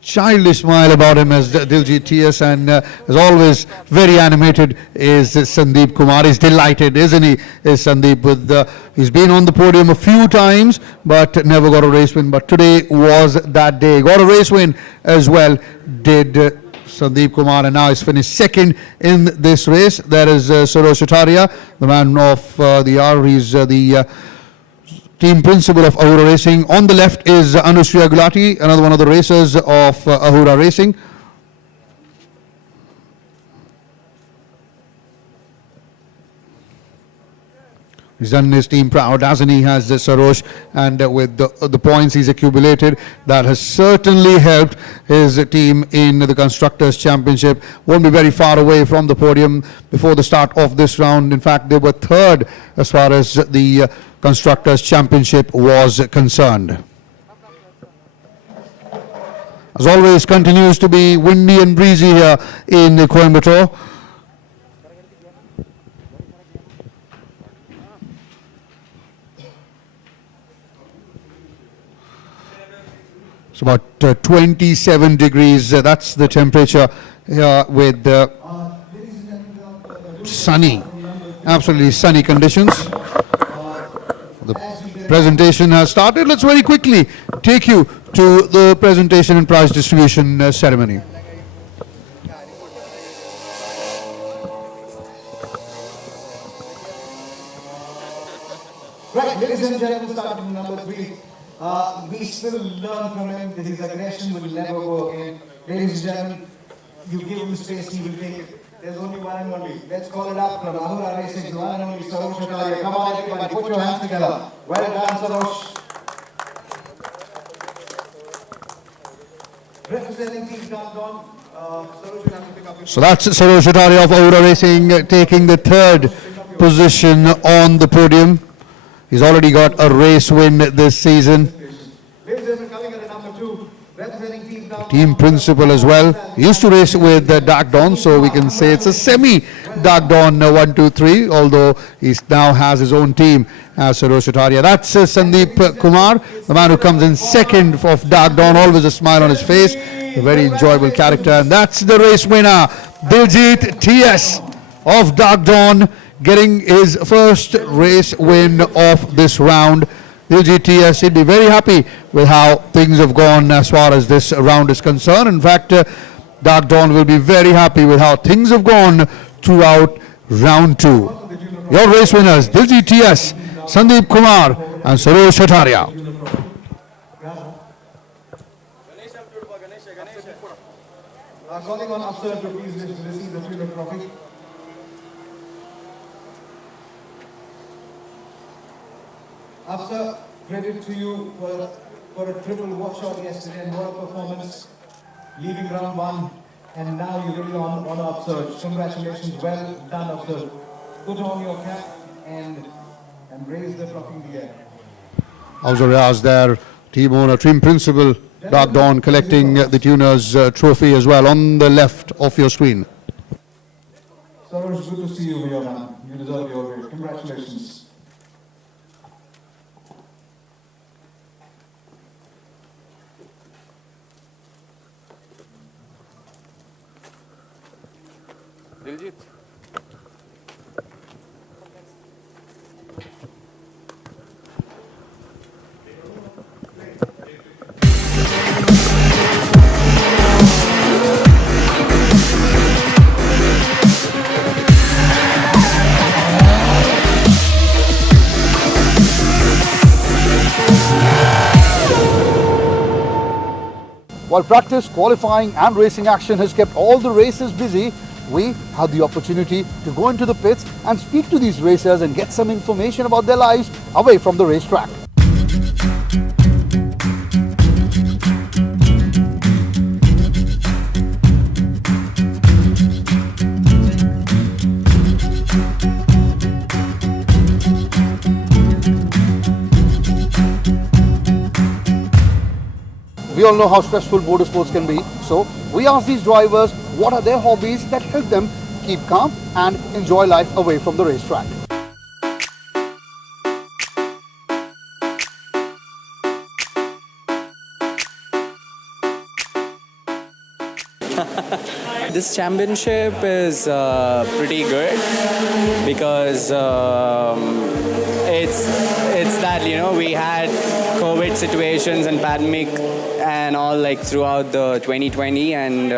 childish smile about him as Diljit TS, and as always very animated is Sandeep Kumar. He's delighted, isn't he, is Sandeep, with he's been on the podium a few times but never got a race win, but today was that day. Got a race win as well, did Sandeep Kumar, and now he's finished 2nd in this race. There is Sarosh Hataria, the man of the hour. He's the team principal of Ahura Racing. On the left is Anusriya Gulati, another one of the racers of Ahura Racing. He's done his team proud, hasn't he, has Sarosh, and with the points he's accumulated, that has certainly helped his team in the Constructors' Championship. Won't be very far away from the podium before the start of this round. In fact, they were 3rd as far as the Constructors' Championship was concerned. As always, continues to be windy and breezy here in Coimbatore. It's about 27 degrees. That's the temperature here with sunny, absolutely sunny conditions. The presentation has started. Let's very quickly take you to the presentation and prize distribution ceremony. Right, ladies and gentlemen, starting from number 3. We still learn from him that his aggression will never go again. Ladies and gentlemen, you give him space, he will take it. There's only one and only. Let's call it up from Ahura Racing, one and only Sarosh Kataria. Come on, everybody, put your hands together. Well done, Sarosh. Representing Team Down, Sarosh will have to pick up. So that's Sarosh Kataria of Ahura Racing taking the third position on the podium. He's already got a race win this season. Team principal as well. He used to race with Dark Dawn, so we can say it's a semi-Dark Dawn 1, 2, 3, although he now has his own team as Sarosh Kataria. That's Sandeep Kumar, the man who comes in second of Dark Dawn, always a smile on his face, a very enjoyable character. And that's the race winner, Diljit TS of Dark Dawn, getting his first race win of this round. Diljit TS, he'd be very happy with how things have gone as far as this round is concerned. In fact, Dark Dawn will be very happy with how things have gone throughout round 2. Your race winners, Diljit TS, Sandeep Kumar and Sarosh Kataria. Calling on Afsar to please receive the Thriller Trophy. Afsar, credit to you for a triple washout yesterday and what a performance, leaving round 1, and now you're really on an upsurge. Congratulations, well done, Afsar. Put on your cap and raise the trophy in the air. Afsar Riaz there, team owner, team principal, Dark Dawn, collecting the Tuners trophy as well on the left of your screen. Sarosh, good to see you here, man. You deserve your race. Congratulations. Diljit. While practice, qualifying and racing action has kept all the racers busy, we had the opportunity to go into the pits and speak to these racers and get some information about their lives away from the racetrack. We all know how stressful motorsports can be, so we asked these drivers what are their hobbies that help them keep calm and enjoy life away from the racetrack. This championship is pretty good because it's that, you know, we had COVID situations and pandemic and all like throughout the 2020, and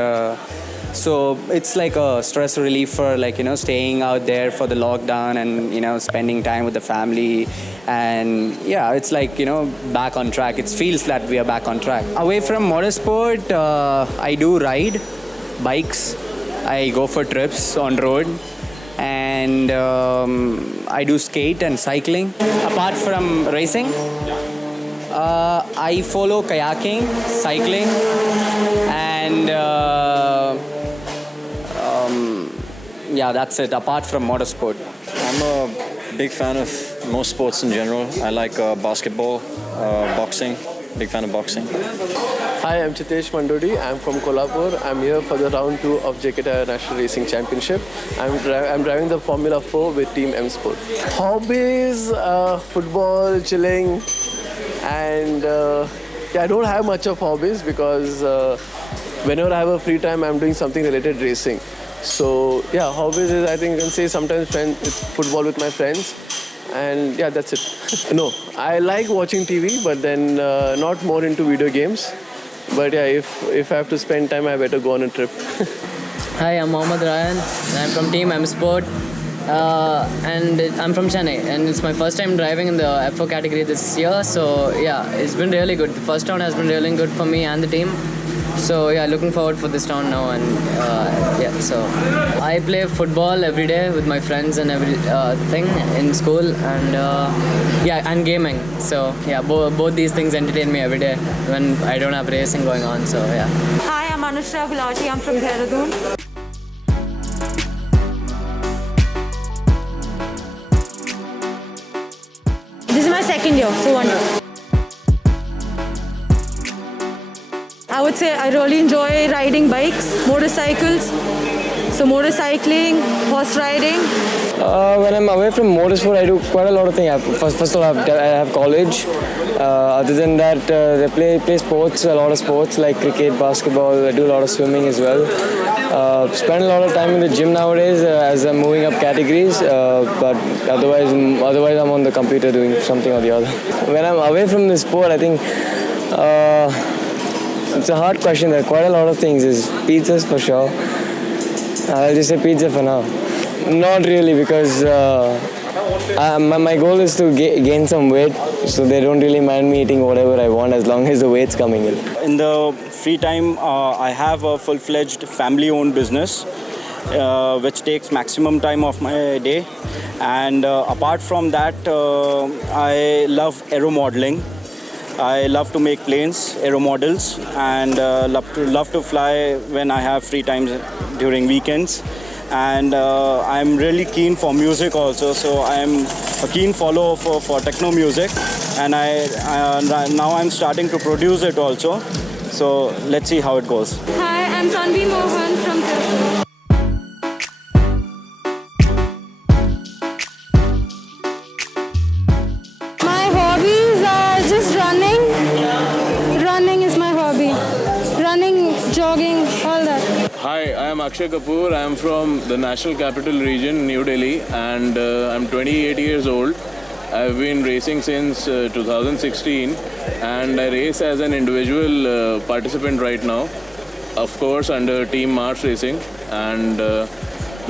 so it's like a stress relief for, like, you know, staying out there for the lockdown and, you know, spending time with the family. And yeah, it's like, you know, back on track. It feels that we are back on track. Away from motorsport, I do ride bikes. I go for trips on road, and I do skate and cycling. Apart from racing, I follow kayaking, cycling, and yeah, that's it, apart from motorsport. I'm a big fan of most sports in general. I like basketball, boxing, big fan of boxing. Hi, I'm Chitesh Mandodi. I'm from Coimbatore. I'm here for the round 2 of JK Tyre National Racing Championship. I'm driving the Formula 4 with Team M Sport. Hobbies, football, chilling, and I don't have much of hobbies because whenever I have a free time, I'm doing something related to racing. So yeah, hobbies is, I think you can say, sometimes football with my friends, and yeah, that's it. No, I like watching TV, but then not more into video games. But yeah, if I have to spend time, I better go on a trip. Hi, I'm Mohammad Ryan. I'm from Team M Sport. And I'm from Chennai, and it's my first time driving in the F4 category this year. So yeah, it's been really good. The first round has been really good for me and the team. So yeah, looking forward for this round now. And yeah, so I play football every day with my friends and everything in school, and yeah, and gaming. So yeah, both these things entertain me every day when I don't have racing going on. So yeah. Hi, I'm Anushra Gulati. I'm from Dehradun. This is my second year, so 1 year. I would say I really enjoy riding bikes, motorcycles. So motorcycling, horse riding. When I'm away from motorsport, I do quite a lot of things. First of all, I have college. Other than that, I play sports, a lot of sports like cricket, basketball. I do a lot of swimming as well. Spend a lot of time in the gym nowadays as I'm moving up categories. But otherwise, I'm on the computer doing something or the other. When I'm away from the sport, I think it's a hard question. There are quite a lot of things. Is pizzas for sure. I'll just say pizza for now. Not really, because my goal is to gain some weight, so they don't really mind me eating whatever I want as long as the weight's coming in. In the free time, I have a full-fledged family-owned business, which takes maximum time of my day. And apart from that, I love aero modeling. I love to make planes, aero models, and love to fly when I have free times during weekends. And I'm really keen for music also, so I'm a keen follower for techno music, and now I'm starting to produce it also. So let's see how it goes. Hi, I'm Tanvi Mohan from Tirupur. My hobbies are just running. Running is my hobby. Running, jogging, all that. Hi, I am Akshay Kapoor. I am from the National Capital Region, New Delhi, and I'm 28 years old. I've been racing since 2016, and I race as an individual participant right now, of course under Team Mars Racing. And the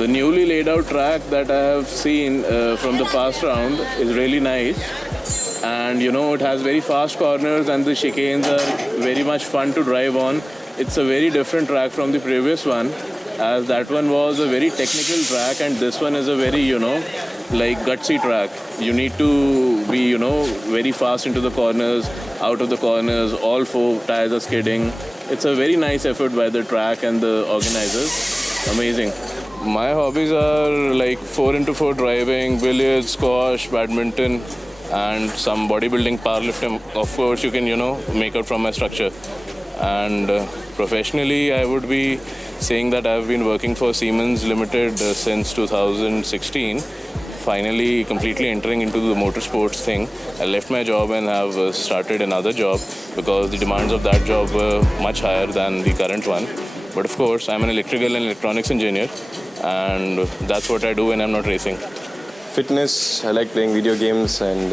newly laid out track that I have seen from the past round is really nice. And you know, it has very fast corners, and the chicanes are very much fun to drive on. It's a very different track from the previous one, as that one was a very technical track, and this one is a very, like gutsy track. You need to be, very fast into the corners, out of the corners, all four tires are skidding. It's a very nice effort by the track and the organizers. Amazing. My hobbies are like 4x4 driving, billiards, squash, badminton, and some bodybuilding, powerlifting. Of course, you can, make out from my structure. And professionally, I would be saying that I've been working for Siemens Limited since 2016. Finally, completely entering into the motorsports thing. I left my job and have started another job because the demands of that job were much higher than the current one. But of course, I'm an electrical and electronics engineer, and that's what I do when I'm not racing. Fitness, I like playing video games and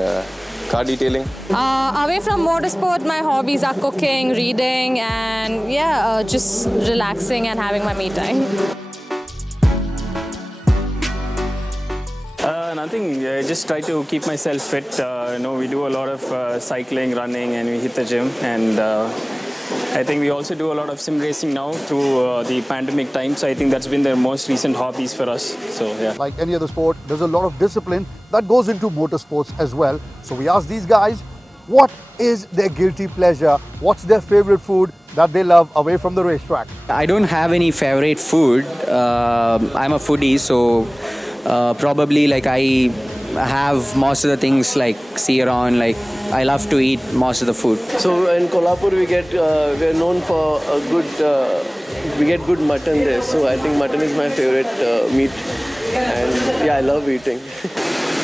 car detailing. Away from motorsport, my hobbies are cooking, reading, and yeah, just relaxing and having my me time. Nothing. I just try to keep myself fit. We do a lot of cycling, running, and we hit the gym. And I think we also do a lot of sim racing now through the pandemic time. So I think that's been the most recent hobbies for us. So yeah. Like any other sport, there's a lot of discipline that goes into motorsports as well. So we asked these guys, what is their guilty pleasure? What's their favorite food that they love away from the racetrack? I don't have any favorite food. I'm a foodie, so probably like I have most of the things like see around, like I love to eat most of the food. So in Coimbatore we're known for a good, we get good mutton there. So I think mutton is my favorite meat, and yeah, I love eating.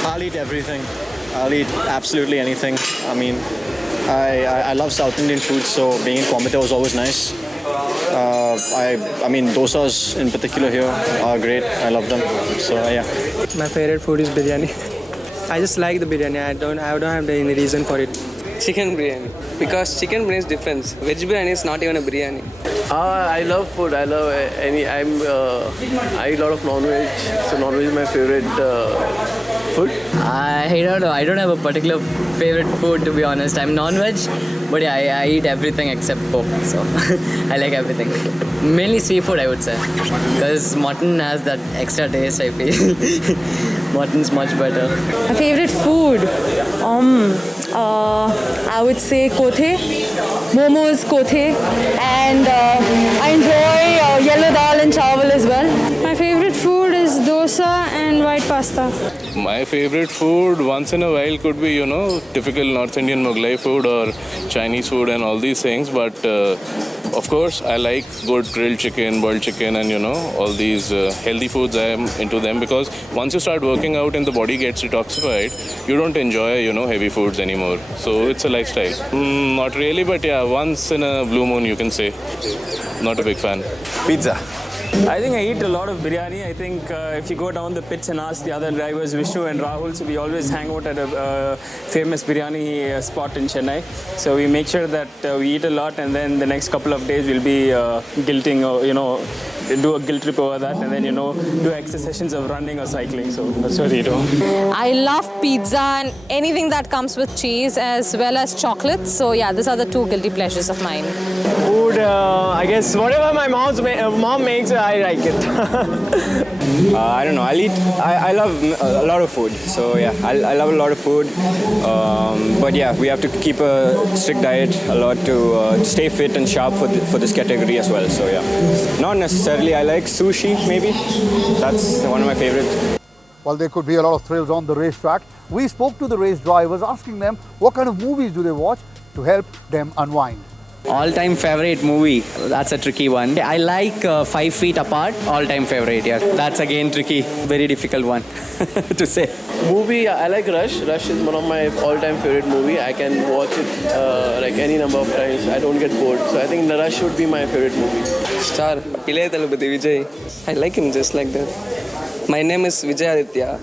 I'll eat everything. I'll eat absolutely anything. I mean, I love South Indian food, so being in Coimbatore was always nice. I mean, dosas in particular here are great. I love them. So yeah. My favorite food is biryani. I just like the biryani. I don't have any reason for it. Chicken biryani. Because chicken biryani is different. Veg biryani is not even a biryani. I love food. I love I eat a lot of non-veg. So non-veg is my favorite food. I don't know. I don't have a particular favorite food, to be honest. I'm non-veg, but yeah, I eat everything except pork. So I like everything. Mainly seafood, I would say, because mutton has that extra taste. I feel mutton's much better. My favorite food, I would say kothe, momos, kothe, and I enjoy yellow dal and chawal as well. My favorite food is dosa and white pasta. My favorite food once in a while could be, typical North Indian Mughlai food or Chinese food and all these things. But of course, I like good grilled chicken, boiled chicken, and all these healthy foods. I am into them because once you start working out and the body gets detoxified, you don't enjoy, heavy foods anymore. So it's a lifestyle. Not really, but yeah, once in a blue moon, you can say. Not a big fan. Pizza. I think I eat a lot of biryani. I think if you go down the pits and ask the other drivers, Vishnu and Rahul, so we always hang out at a famous biryani spot in Chennai. So we make sure that we eat a lot, and then the next couple of days we'll be guilting, do a guilt trip over that, and then do extra sessions of running or cycling. So that's what we do. I love pizza and anything that comes with cheese as well as chocolates. So yeah, these are the two guilty pleasures of mine. Food, I guess whatever my mom makes, I like it. I don't know. I love a lot of food. So yeah, I love a lot of food. But yeah, we have to keep a strict diet a lot to stay fit and sharp for this category as well. So yeah, not necessarily. I like sushi, maybe. That's one of my favorites. While there could be a lot of thrills on the racetrack, we spoke to the race drivers asking them what kind of movies do they watch to help them unwind. All-time favorite movie, that's a tricky one. I like 5 Feet Apart, all-time favorite, yeah. That's again tricky, very difficult one to say. Movie, I like Rush. Rush is one of my all-time favorite movie. I can watch it like any number of times. I don't get bored. So I think The Rush would be my favorite movie. Star, Ilaya Thalapathy Vijay. I like him just like that. My name is Vijay Aditya.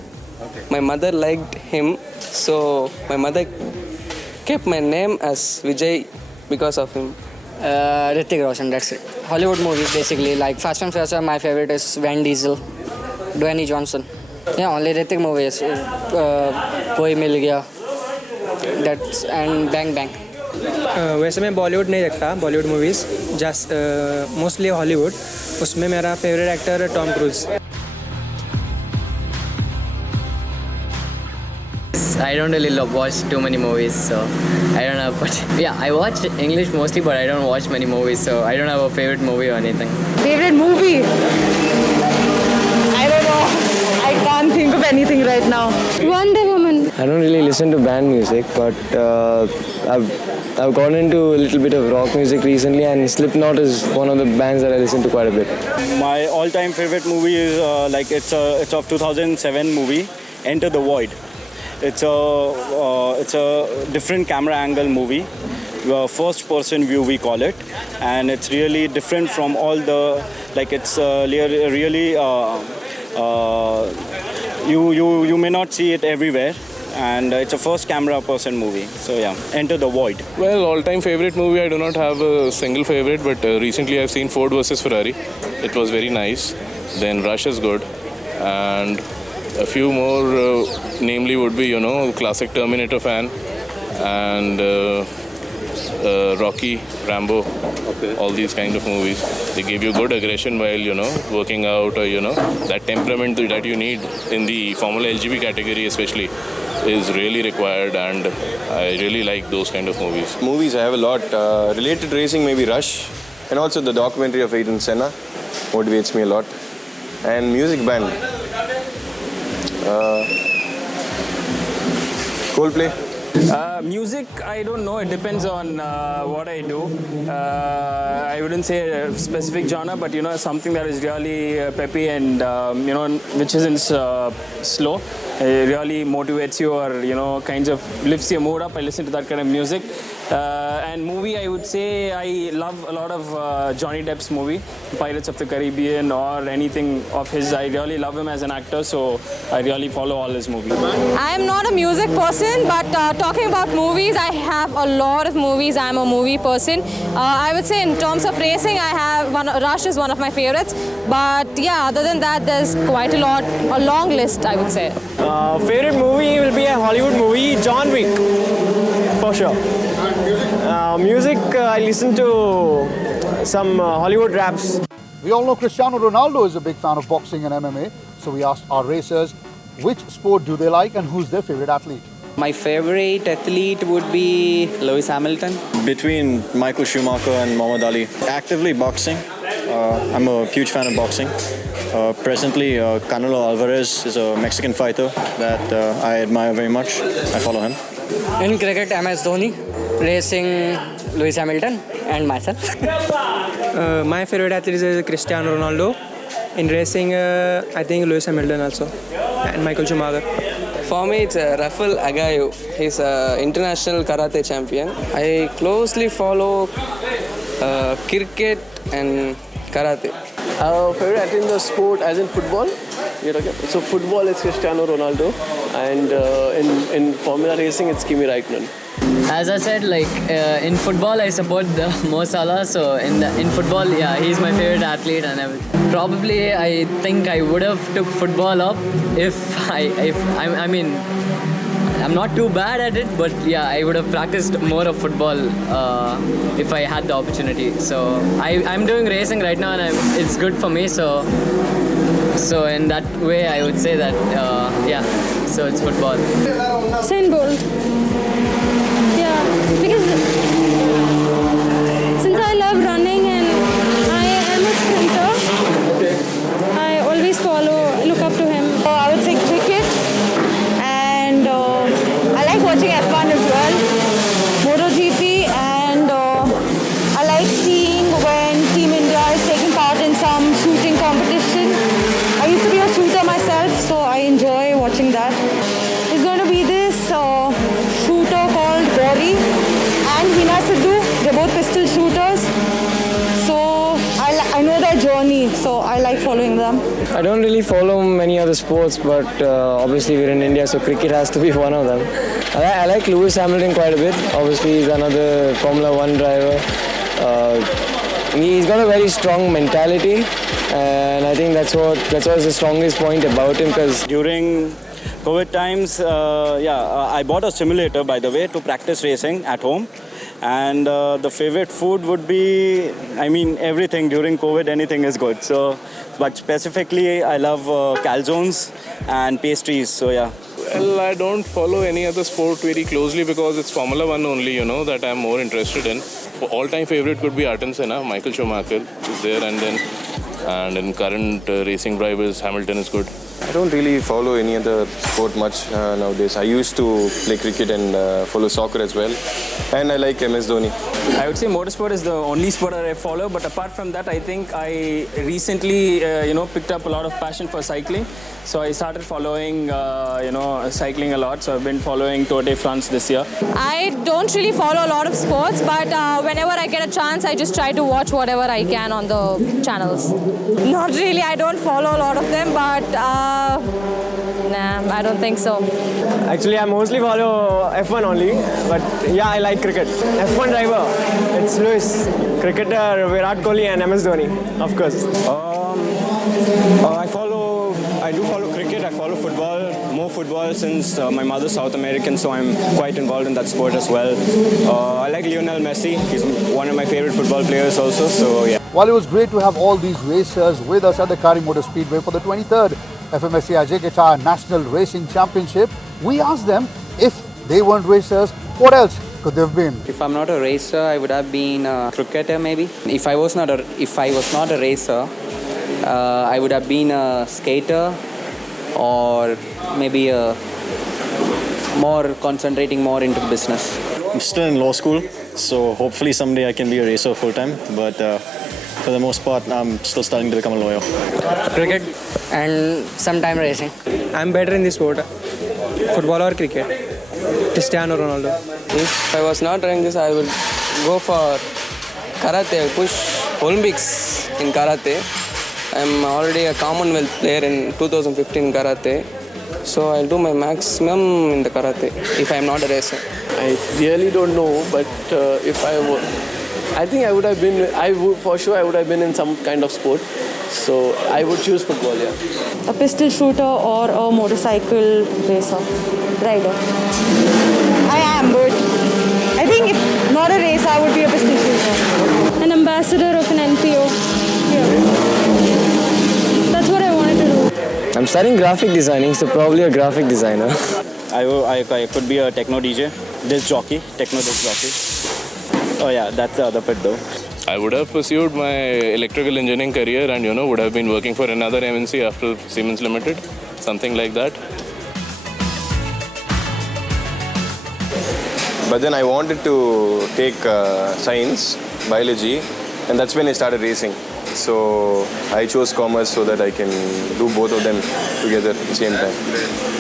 My mother liked him, so my mother kept my name as Vijay because of him. Hrithik Roshan, that's it. Hollywood movies basically, like Fast and Furious, my favorite is Van Diesel, Dwayne Johnson. Yeah, only Hrithik movies. Koi Mil Gaya, that's and Bang Bang. वैसे मैं बॉलीवुड नहीं देखता, Bollywood movies just mostly Hollywood. उसमें मेरा favourite actor है Tom cruise. I don't really watch too many movies, so I don't know. But yeah, I watch English mostly, but I don't watch many movies, so I don't have a favorite movie or anything. Favorite movie? I don't know. I can't think of anything right now. Wonder Woman. I don't really listen to band music, but I've gotten into a little bit of rock music recently, and Slipknot is one of the bands that I listen to quite a bit. My all-time favorite movie is it's of 2007 movie, Enter the Void. It's a different camera angle movie, first person view we call it, and it's really different from all the it's really you may not see it everywhere, and it's a first camera person movie. So yeah, Enter the Void. Well, all-time favorite movie, I do not have a single favorite, but recently I've seen Ford versus Ferrari. It was very nice. Then Rush is good, and a few more, namely would be, classic Terminator fan, and Rocky, Rambo, all these kind of movies. They give you good aggression while, working out, or, that temperament that you need in the Formula LGB category especially is really required, and I really like those kind of movies. Movies I have a lot. Related to racing, maybe Rush, and also the documentary of Ayrton Senna motivates me a lot. And music band. Coldplay. Music, I don't know. It depends on what I do. I wouldn't say a specific genre, but something that is really peppy and which isn't slow. It really motivates you, or kinds of lifts your mood up. I listen to that kind of music. And movie, I would say I love a lot of Johnny Depp's movie, Pirates of the Caribbean, or anything of his. I really love him as an actor, so I really follow all his movies. I am not a music person, but talking about movies, I have a lot of movies. I am a movie person. I would say in terms of racing, I have Rush is one of my favorites. But yeah, other than that, there's quite a long list, I would say. Favorite movie will be a Hollywood movie, John Wick, for sure. Music, I listen to some Hollywood raps. We all know Cristiano Ronaldo is a big fan of boxing and MMA. So we asked our racers which sport do they like and who's their favorite athlete. My favorite athlete would be Lewis Hamilton. Between Michael Schumacher and Muhammad Ali. Actively boxing. I'm a huge fan of boxing. Presently, Canelo Alvarez is a Mexican fighter that I admire very much. I follow him. In cricket, MS Dhoni. Racing, Lewis Hamilton and myself. My favorite athlete is Cristiano Ronaldo. In racing, I think Lewis Hamilton also. And Michael Schumacher. For me, it's Rafael Agayo. He's an international karate champion. I closely follow cricket and karate. Favorite athlete in the sport, as in football? So football is Cristiano Ronaldo, and in Formula racing it's Kimi Raikkonen. As I said, like in football, I support Mo Salah. So in football, yeah, he's my favorite athlete, and probably I think I would have took football up I mean. I'm not too bad at it, but yeah, I would have practiced more of football if I had the opportunity. So I'm doing racing right now, and it's good for me. So in that way, I would say that yeah. So it's football. Usain Bolt. Yeah, because since I love running and I am a sprinter, I always look up to him. I would say cricket. I like watching F1 as well, MotoGP, and I like seeing when Team India is taking part in some shooting competition. I used to be a shooter myself, so I enjoy watching that. There's going to be this shooter called Kari and Hina Sidhu. They're both pistol shooters. So I know their journey, so I like following them. I don't really follow many other sports, but obviously we're in India, so cricket has to be one of them. I like Lewis Hamilton quite a bit. Obviously, he's another Formula 1 driver. He's got a very strong mentality, and I think that's what's the strongest point about him. Because during COVID times, I bought a simulator, by the way, to practice racing at home. And the favorite food would be, I mean, everything during COVID, anything is good. So, but specifically, I love calzones and pastries. So, yeah. Well, I don't follow any other sport very closely because it's Formula 1 only, that I'm more interested in. All-time favorite could be Ayrton Senna, Michael Schumacher is there, and in current racing drivers, Hamilton is good. I don't really follow any other sport much nowadays. I used to play cricket and follow soccer as well. And I like MS Dhoni. I would say motorsport is the only sport that I follow, but apart from that, I think I recently, picked up a lot of passion for cycling. So I started following, cycling a lot. So I've been following Tour de France this year. I don't really follow a lot of sports, but whenever I get a chance, I just try to watch whatever I can on the channels. Not really, I don't follow a lot of them, but nah, I don't think so. actually, I mostly follow F1 only, but yeah, I like cricket. F1 driver, it's Lewis. Cricketer, Virat Kohli and MS Dhoni, of course. I do follow cricket, I follow football, more football since my mother's South American, so I'm quite involved in that sport as well. I like Lionel Messi, he's one of my favorite football players also, so yeah. While it was great to have all these racers with us at the Kari Motorspeedway for the 23rd FMSCI JK Tyre National Racing Championship, we asked them if they weren't racers, what else could they have been? If I'm not a racer, I would have been a cricketer maybe. If I was not a racer, I would have been a skater or maybe concentrating more into business. I'm still in law school, so hopefully someday I can be a racer full time. But for the most part, I'm still studying to become a lawyer. Cricket and sometime racing. I'm better in this sport, football or cricket. Cristiano Ronaldo. If I was not trying this, I would go for karate, push Olympics in karate. I'm already a Commonwealth player in 2015 karate. So I'll do my maximum in the karate if I'm not a racer. I really don't know, but if I were, I think I would have been, for sure I would have been in some kind of sport. So I would choose football, yeah. A pistol shooter or a motorcycle racer, rider. I am, but I think if not a racer, I would be a pistol shooter. An ambassador of an NPO. Yeah. That's what I wanted to do. I'm studying graphic designing, so probably a graphic designer. I could be a techno DJ, disc jockey, techno disc jockey. Oh yeah, that's the other bit though. I would have pursued my electrical engineering career and would have been working for another MNC after Siemens Limited, something like that. But then I wanted to take science, biology, and that's when I started racing. So I chose commerce so that I can do both of them together at the same time.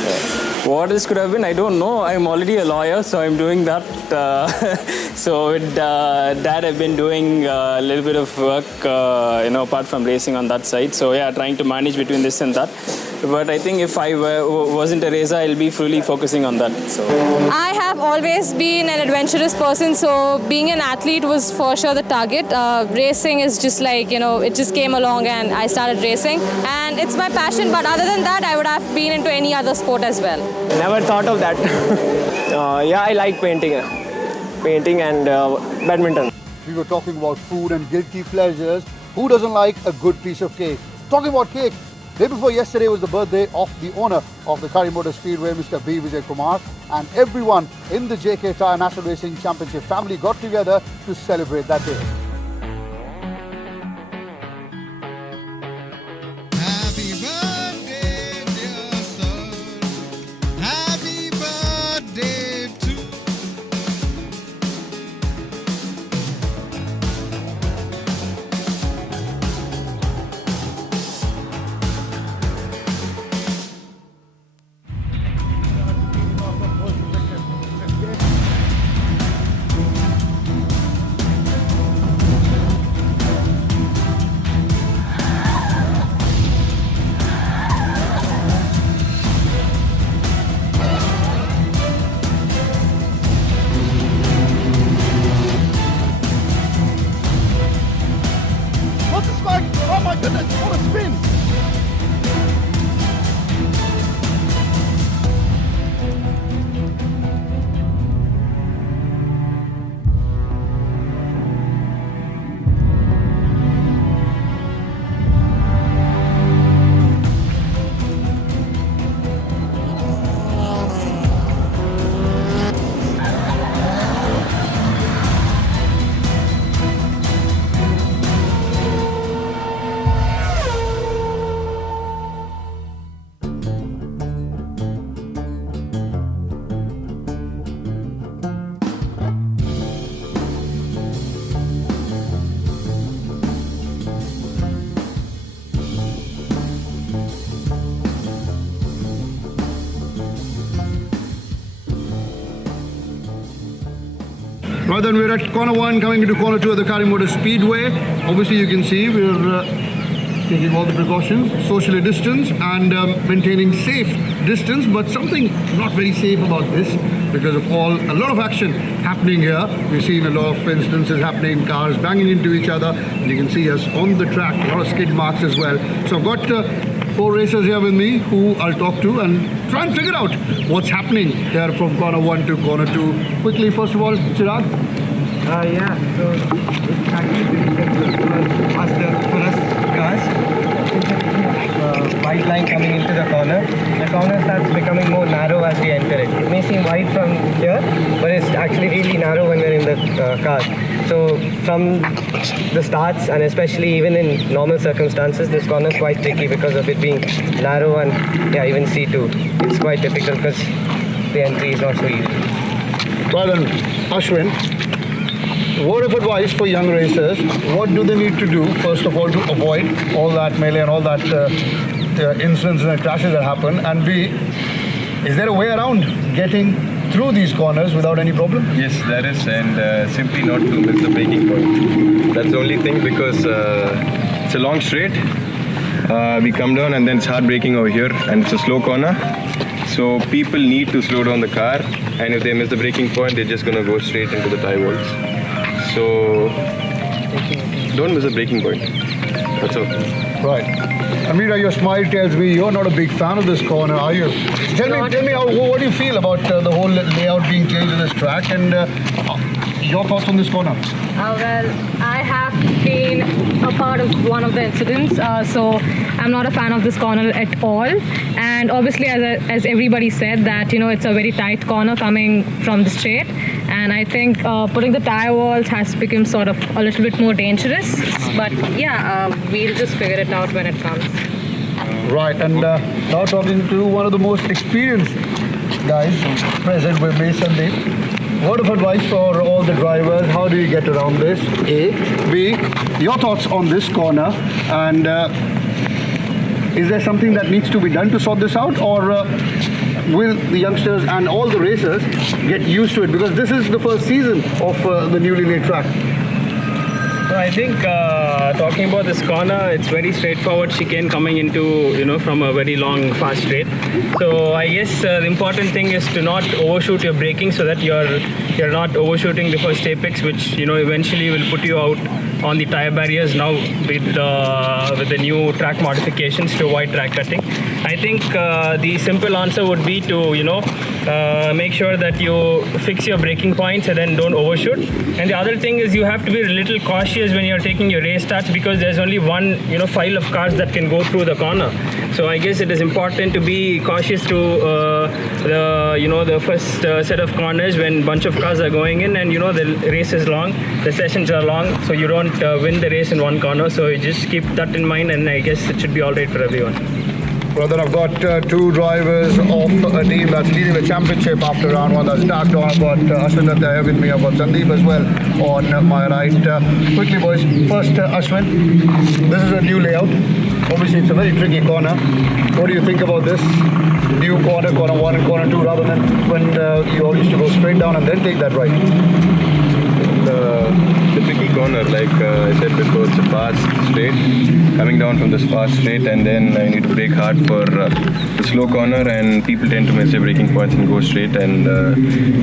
Yeah. What this could have been, I don't know. I'm already a lawyer, so I'm doing that. So with that, I've been doing a little bit of work, apart from racing on that side. So yeah, trying to manage between this and that. But I think if I wasn't a racer, I'll be fully focusing on that. So I have always been an adventurous person, so being an athlete was for sure the target. Racing is just like, it just came along and I started racing. And it's my passion, but other than that, I would have been into any other sport as well. Never thought of that. Yeah, I like painting and badminton. We were talking about food and guilty pleasures. Who doesn't like a good piece of cake? Talking about cake, day before yesterday was the birthday of the owner of the Kari Motorspeedway, Mr. B. Vijay Kumar, and everyone in the JK Tyre National Racing Championship family got together to celebrate that day. What's this like? Oh my goodness, what a spin! Right then, we're at corner 1, coming into corner 2 of the Kari Motorspeedway. Obviously, you can see we're taking all the precautions, socially distanced and maintaining safe distance, but something not very safe about this because of a lot of action happening here. We've seen a lot of instances happening, cars banging into each other, and you can see us on the track, a lot of skid marks as well. So I've got 4 racers here with me who I'll talk to and try and figure out what's happening here from corner 1 to corner 2. Quickly, first of all, Chirag. Yeah, so it's actually pretty simple for us cars. White line coming into the corner starts becoming more narrow as we enter it. It may seem wide from here, but it's actually really narrow when we're in the car. So from the starts, and especially even in normal circumstances, this corner is quite tricky because of it being narrow and even C2. It's quite difficult because the entry is not so easy. Well then, Ashwin, word of advice for young racers, what do they need to do, first of all, to avoid all that melee and all that incidents and crashes that happen? And B, is there a way around getting through these corners without any problem? Yes, there is, and simply not to miss the braking point. That's the only thing, because it's a long straight. We come down and then it's hard braking over here, and it's a slow corner. So people need to slow down the car, and if they miss the braking point, they're just going to go straight into the tie walls. So don't miss the braking point. That's all. Right. Amira, your smile tells me you're not a big fan of this corner, are you? Tell me what do you feel about the whole layout being changed in this track, and your thoughts on this corner? Well, I have been a part of one of the incidents, so I'm not a fan of this corner at all. And obviously, as everybody said, that it's a very tight corner coming from the straight, and I think putting the tire walls has become sort of a little bit more dangerous. But yeah, we'll just figure it out when it comes. Right, and now talking to one of the most experienced guys present with me, Sandeep. Word of advice for all the drivers, how do you get around this? A. B. Your thoughts on this corner, and is there something that needs to be done to sort this out, or will the youngsters and all the racers get used to it? Because this is the first season of the newly laid track. So I think talking about this corner, it's very straightforward chicane coming into, from a very long, fast straight. So I guess the important thing is to not overshoot your braking, so that you're not overshooting the first apex, which eventually will put you out on the tire barriers now with the new track modifications to avoid track cutting. I think the simple answer would be to make sure that you fix your braking points and then don't overshoot. And the other thing is you have to be a little cautious when you're taking your race starts, because there's only one file of cars that can go through the corner. So I guess it is important to be cautious to the first set of corners when a bunch of cars are going in, and the race is long, the sessions are long, so you don't win the race in one corner. So you just keep that in mind, and I guess it should be all right for everyone. Well, then I've got two drivers of a team that's leading the championship after round one. That's Dark Dawn. I've got Ashwin that's here with me. I've got Sandeep as well on my right. Quickly, boys. First, Ashwin, this is a new layout. Obviously, it's a very tricky corner. What do you think about this new corner one and corner two, rather than when you all used to go straight down and then take that right? The tricky corner, like I said before, it's a fast straight, coming down from this fast straight, and then I need to brake hard for the slow corner, and people tend to miss their braking points and go straight. And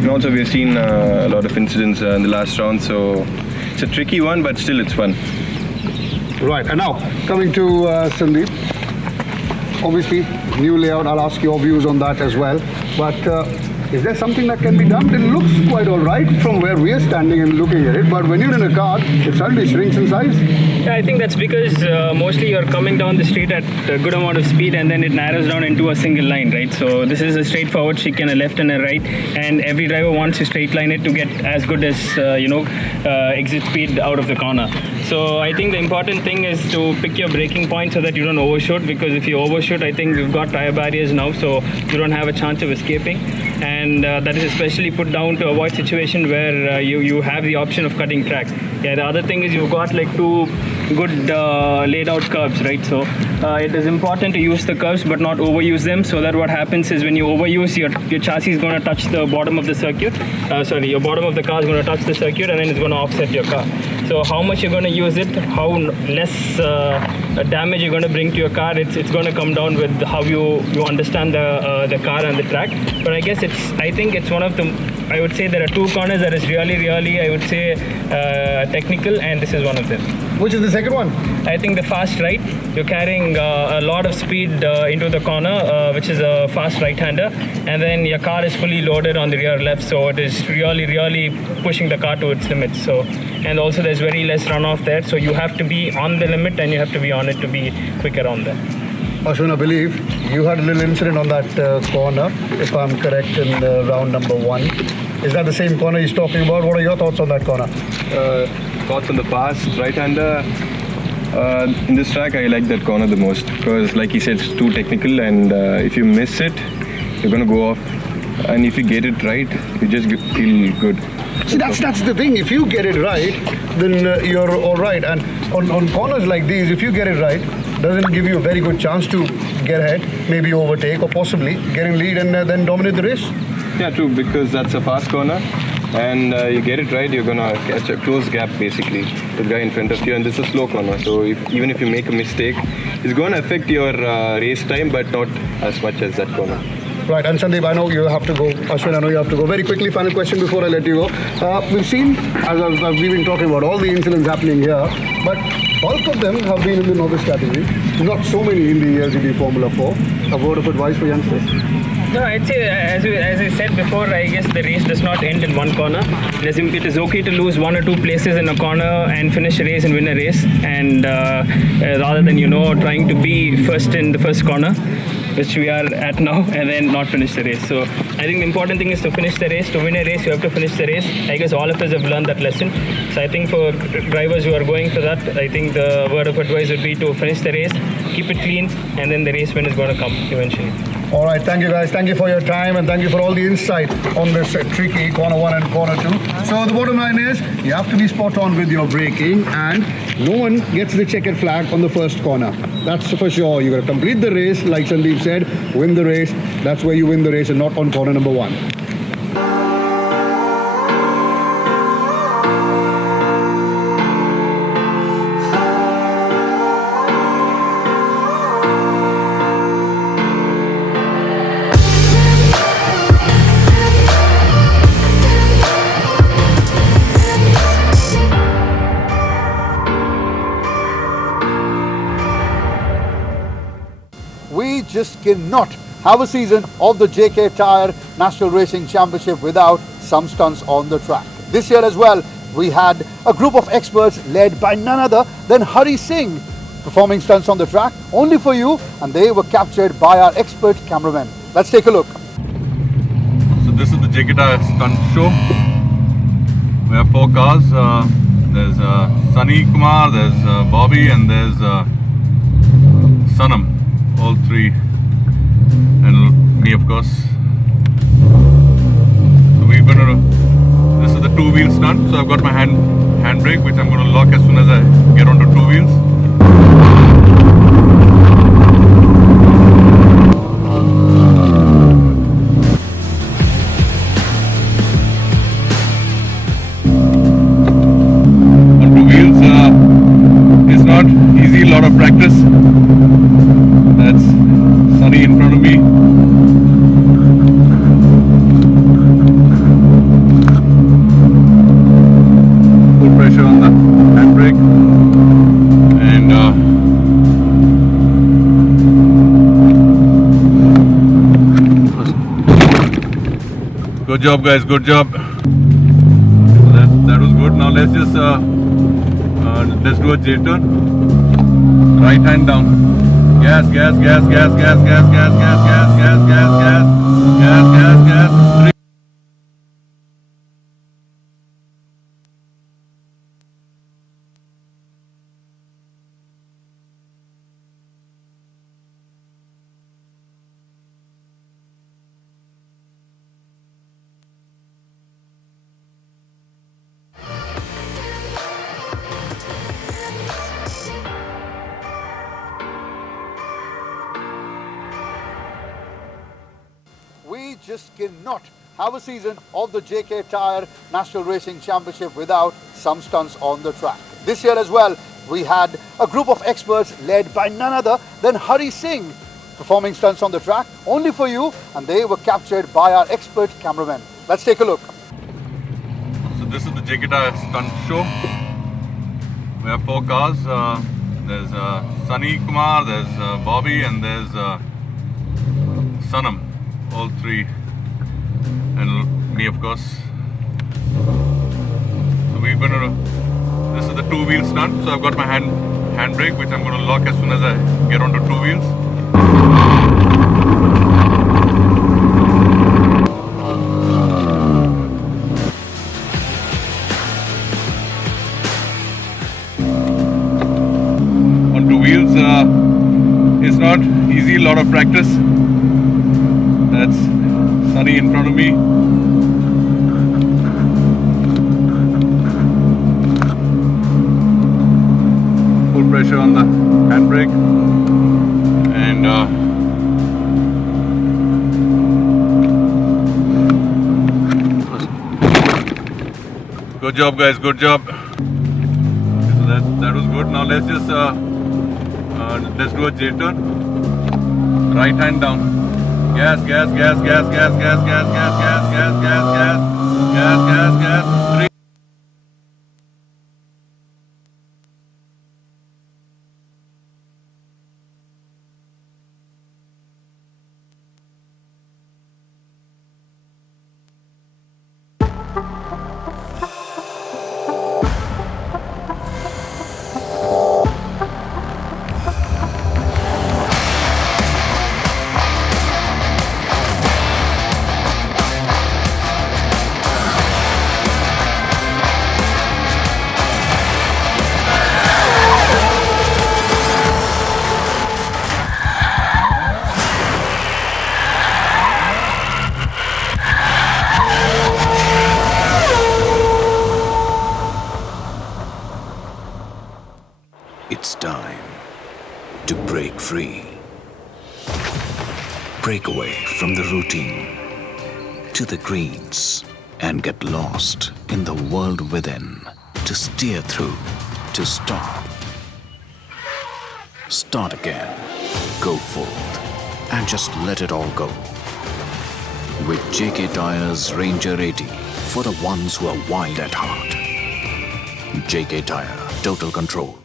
also we've seen a lot of incidents in the last round, so it's a tricky one, but still it's fun. Right, and now coming to Sandeep. Obviously, new layout, I'll ask your views on that as well, but is there something that can be done? It looks quite all right from where we are standing and looking at it, but when you're in a car, it suddenly shrinks in size. Yeah, I think that's because mostly you're coming down the street at a good amount of speed, and then it narrows down into a single line, right? So this is a straightforward chicane, a left and a right, and every driver wants to straight line it to get as good as exit speed out of the corner. So I think the important thing is to pick your braking point so that you don't overshoot, because if you overshoot, I think we've got tire barriers now, so you don't have a chance of escaping. And that is especially put down to avoid situation where you have the option of cutting track. Yeah, the other thing is you've got like two good laid out curves, right? So it is important to use the curves but not overuse them, so that what happens is when you overuse, your chassis is going to touch the bottom of the circuit. Your bottom of the car is going to touch the circuit, and then it's going to offset your car. So how much you're going to use it, how less damage you're going to bring to your car, it's going to come down with how you understand the car and the track. But I guess I think it's one of the, I would say there are two corners that is really, I would say, technical, and this is one of them. Which is the second one? I think the fast right. You're carrying a lot of speed into the corner, which is a fast right-hander, and then your car is fully loaded on the rear left, so it is really pushing the car to its limits. So, and also there's very less runoff there, so you have to be on the limit and you have to be on it to be quick around there. Ashwin, I believe you had a little incident on that corner, if I'm correct, in round number one. Is that the same corner he's talking about? What are your thoughts on that corner? Thoughts on the fast right-hander? In this track, I like that corner the most, because like he said, it's too technical, and if you miss it, you're going to go off. And if you get it right, you just feel good. See, that's the thing. If you get it right, then you're all right. And on corners like these, if you get it right, doesn't give you a very good chance to get ahead, maybe overtake, or possibly get in lead and then dominate the race. Yeah, true, because that's a fast corner. And you get it right, you're going to catch a close gap basically to the guy in front of you, and this is a slow corner. So even if you make a mistake, it's going to affect your race time, but not as much as that corner. Right, and Sandeep, I know you have to go. Ashwin, I know you have to go. Very quickly, final question before I let you go. We've seen, as we've been talking about, all the incidents happening here, but bulk of them have been in the novice category. Not so many in the LGB Formula 4. A word of advice for youngsters? No, I'd say, as I said before, I guess the race does not end in one corner. It is okay to lose 1 or 2 places in a corner and finish a race and win a race, and rather than trying to be first in the first corner, which we are at now, and then not finish the race. So I think the important thing is to finish the race. To win a race, you have to finish the race. I guess all of us have learned that lesson. So I think for drivers who are going for that, I think the word of advice would be to finish the race, keep it clean, and then the race win is going to come eventually. All right, thank you guys. Thank you for your time and thank you for all the insight on this tricky corner 1 and corner 2. So the bottom line is you have to be spot on with your braking and no one gets the checkered flag on the first corner. That's for sure. You're going to complete the race, like Sandeep said, win the race. That's where you win the race and not on corner number 1. We just cannot have a season of the JK Tyre National Racing Championship without some stunts on the track. This year as well, we had a group of experts led by none other than Hari Singh performing stunts on the track only for you, and they were captured by our expert cameraman. Let's take a look. So this is the JK Tyre stunt show. We have 4 cars. There's Sunny Kumar, there's Bobby, and there's Sanam. All 3, and me of course. So we're gonna, this is the 2-wheel stunt, so I've got my handbrake which I'm gonna lock as soon as I get onto 2 wheels. On 2 wheels, it's not easy, a lot of practice. That's Sunny in front of me. Full pressure on the handbrake. And good job guys, good job. So that was good. Now let's just let's do a J-turn. Right hand down. Gas, gas, gas, gas, gas, gas, gas, gas, gas, gas, gas, gas, gas, gas, gas. 3. We just cannot have a season of the JK Tyre National Racing Championship without some stunts on the track. This year as well, we had a group of experts led by none other than Hari Singh performing stunts on the track only for you, and they were captured by our expert cameraman. Let's take a look. So this is the JK Tyre stunt show. We have 4 cars. There's Sunny Kumar, there's Bobby, and there's Sanam. All 3, and me of course. So we're gonna, this is the 2-wheel stunt, so I've got my handbrake which I'm gonna lock as soon as I get onto 2 wheels. On 2 wheels, it's not easy, a lot of practice. That's Sunny in front of me. Full pressure on the handbrake. And job, guys. Good job. So that was good. Now let's just let's do a J turn. Right hand down. Gas, gas, gas, gas, gas, gas, gas, gas, gas, gas, gas, gas, gas, gas, gas. 3. It's time to break free. Break away from the routine to the greens and get lost in the world within. To steer through, to stop. Start again, go forth and just let it all go. With JK Tyre's Ranger 80 for the ones who are wild at heart. JK Tyre, total control.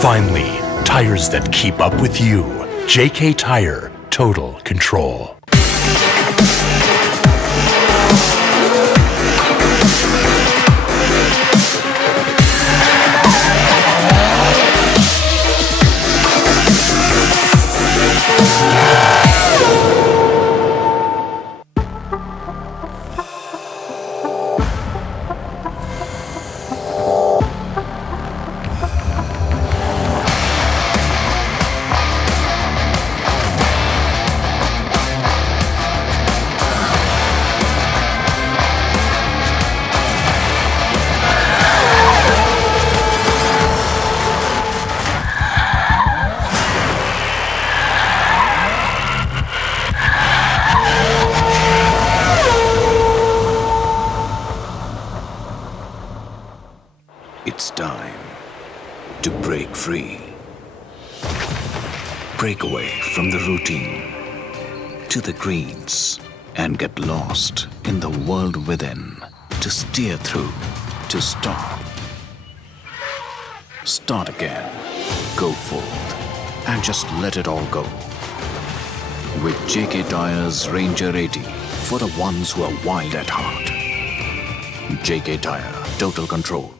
Finally, tires that keep up with you. JK Tyre, total control. It's time to break free. Break away from the routine to the greens and get lost in the world within. To steer through, to stop. Start again, go forth and just let it all go. With JK Tyre's Ranger 80 for the ones who are wild at heart. JK Tyre, total control.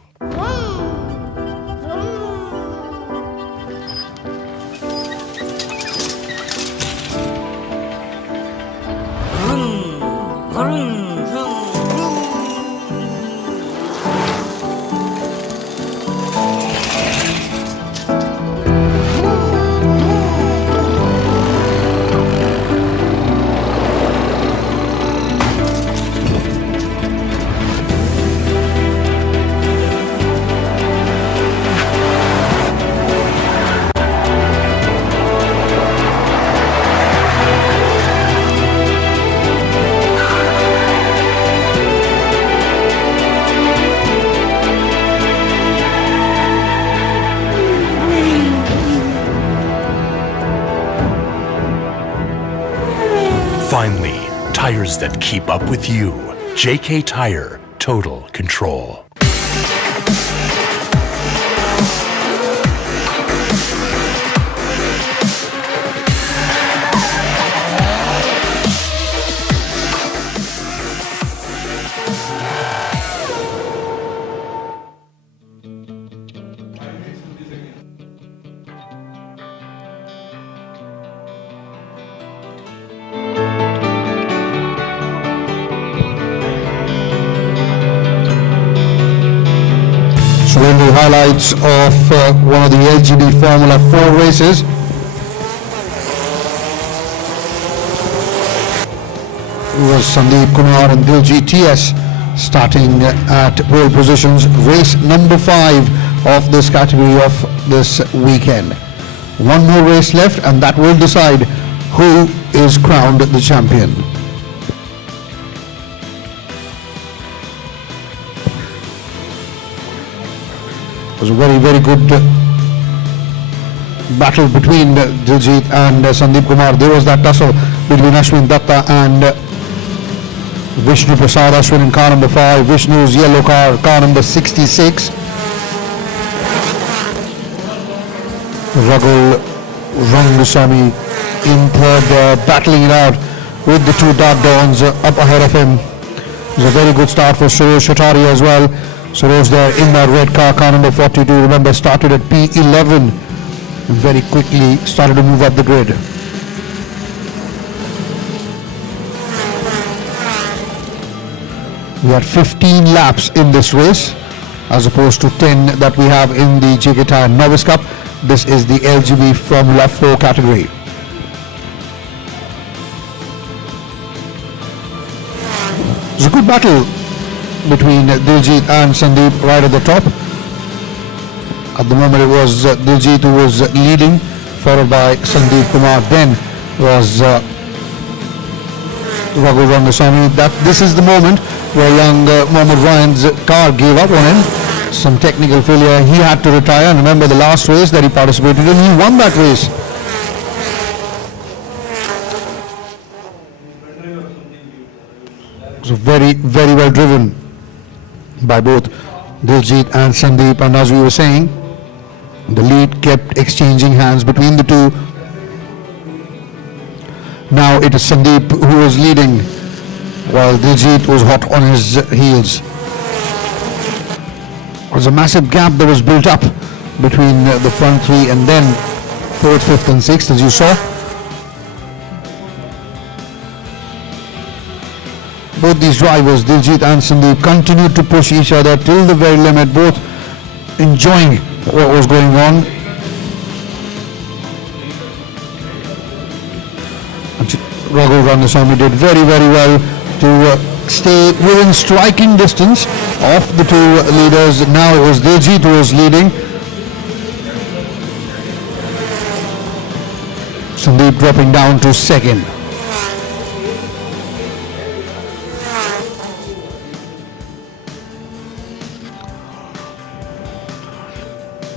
Finally, tires that keep up with you. JK Tyre, total control. the highlights of one of the LGB Formula 4 races. It was Sandeep Kumar and Diljit TS starting at pole positions. Race number 5 of this category of this weekend. One more race left, and that will decide who is crowned the champion. It was a very, very good battle between Diljit and Sandeep Kumar. There was that tussle between Ashwin Datta and Vishnu Prasad. Ashwin in car number 5, Vishnu's yellow car number 66. Ragul Rangasamy in third, battling it out with the two Dark Dawns up ahead of him. It was a very good start for Suresh Shataria as well. Suresh there in that red car number 42. Remember, started at P11 and very quickly started to move up the grid. We had 15 laps in this race as opposed to 10 that we have in the JK Tyre Novice Cup. This is the LGB Formula 4 category. It was a good battle between Diljit and Sandeep right at the top. At the moment it was Diljit who was leading, followed by Sandeep Kumar. Then was Raghu Rangasamy. This is the moment where young Mohammed Ryan's car gave up on him. Some technical failure. He had to retire. And remember the last race that he participated in, he won that race. It was very, very well driven by both Diljit and Sandeep, and as we were saying, the lead kept exchanging hands between the two. Now it is Sandeep who was leading while Diljit was hot on his heels. There was a massive gap that was built up between the front three and then 4th, 5th and 6th, as you saw. Both these drivers, Diljit and Sandeep, continued to push each other till the very limit, both enjoying what was going on. Raghu Rangasamy did very, very well to stay within striking distance of the two leaders. Now it was Diljit who was leading. Sandeep dropping down to 2nd.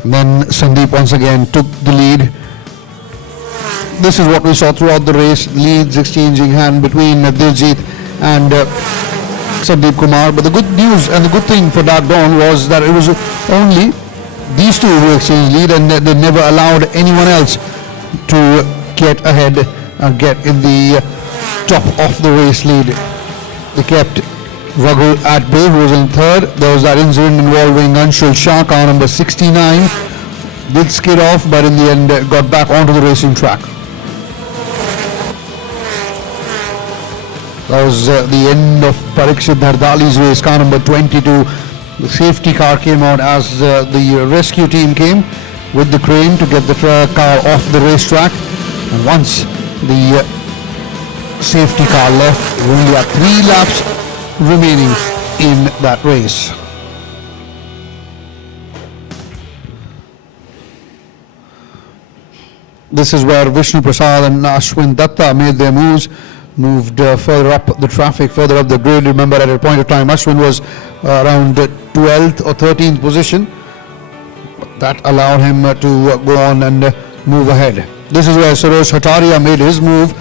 And then Sandeep once again took the lead. This is what we saw throughout the race, leads exchanging hand between Diljit and Sandeep Kumar. But the good news and the good thing for Dark Dawn was that it was only these two who exchanged lead, and they never allowed anyone else to get ahead and get in the top of the race lead. They kept Raghu at bay, who was in 3rd. There was that incident involving Anshul Shah, car number 69. Did skid off, but in the end got back onto the racing track. That was the end of Parikshit Dhardali's race, car number 22. The safety car came out as the rescue team came with the crane to get the car off the racetrack. And once the safety car left, we only had 3 laps remaining in that race. This is where Vishnu Prasad and Ashwin Datta made their moves, moved further up the traffic, further up the grid. Remember, at a point of time, Ashwin was around 12th or 13th position. That allowed him to go on and move ahead. This is where Suresh Shataria made his move,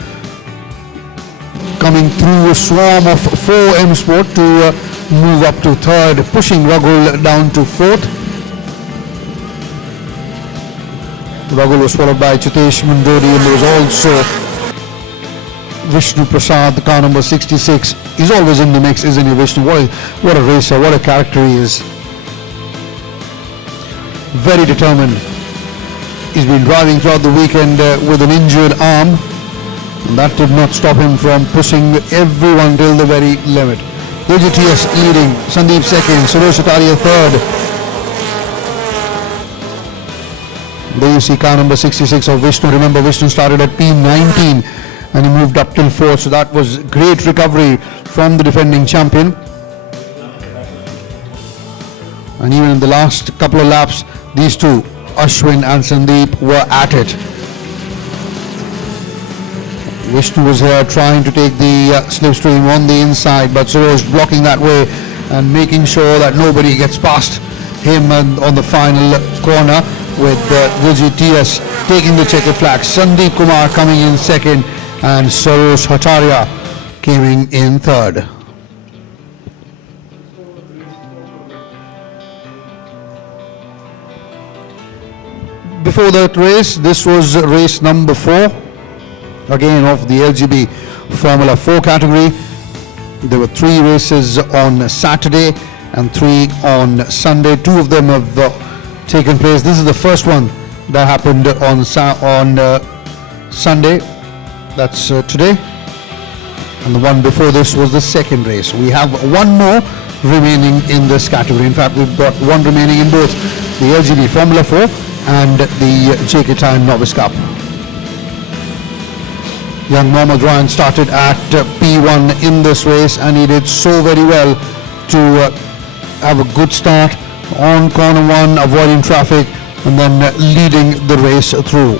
coming through a swarm of 4 M Sport to move up to 3rd, pushing Ragul down to 4th. Ragul was followed by Chitesh Mandodi, and there was also Vishnu Prasad, the car number 66. He's always in the mix, isn't he, Vishnu? What a racer, what a character he is. Very determined. He's been driving throughout the weekend with an injured arm, and that did not stop him from pushing everyone till the very limit. DJTS leading, Sandeep 2nd, Suresh Shataria 3rd. There you see car number 66 of Vishnu. Remember, Vishnu started at P19 and he moved up till 4th. So that was great recovery from the defending champion. And even in the last couple of laps, these two, Ashwin and Sandeep, were at it. Vishnu was here trying to take the slipstream on the inside, but Suresh blocking that way and making sure that nobody gets past him on the final corner, with Vijay TS taking the checkered flag. Sandeep Kumar coming in second and Sarosh Hataria coming in third. Before that race, this was race number 4, again of the LGB Formula 4 category. There were 3 races on Saturday and 3 on Sunday. 2 of them have taken place. This is the first one that happened on Sunday. That's today. And the one before this was the second race. We have one more remaining in this category. In fact, we've got one remaining in both the LGB Formula 4 and the JK Tyre Novice Cup. Young Mohammad Ryan started at P1 in this race, and he did so very well to have a good start on corner 1, avoiding traffic and then leading the race through.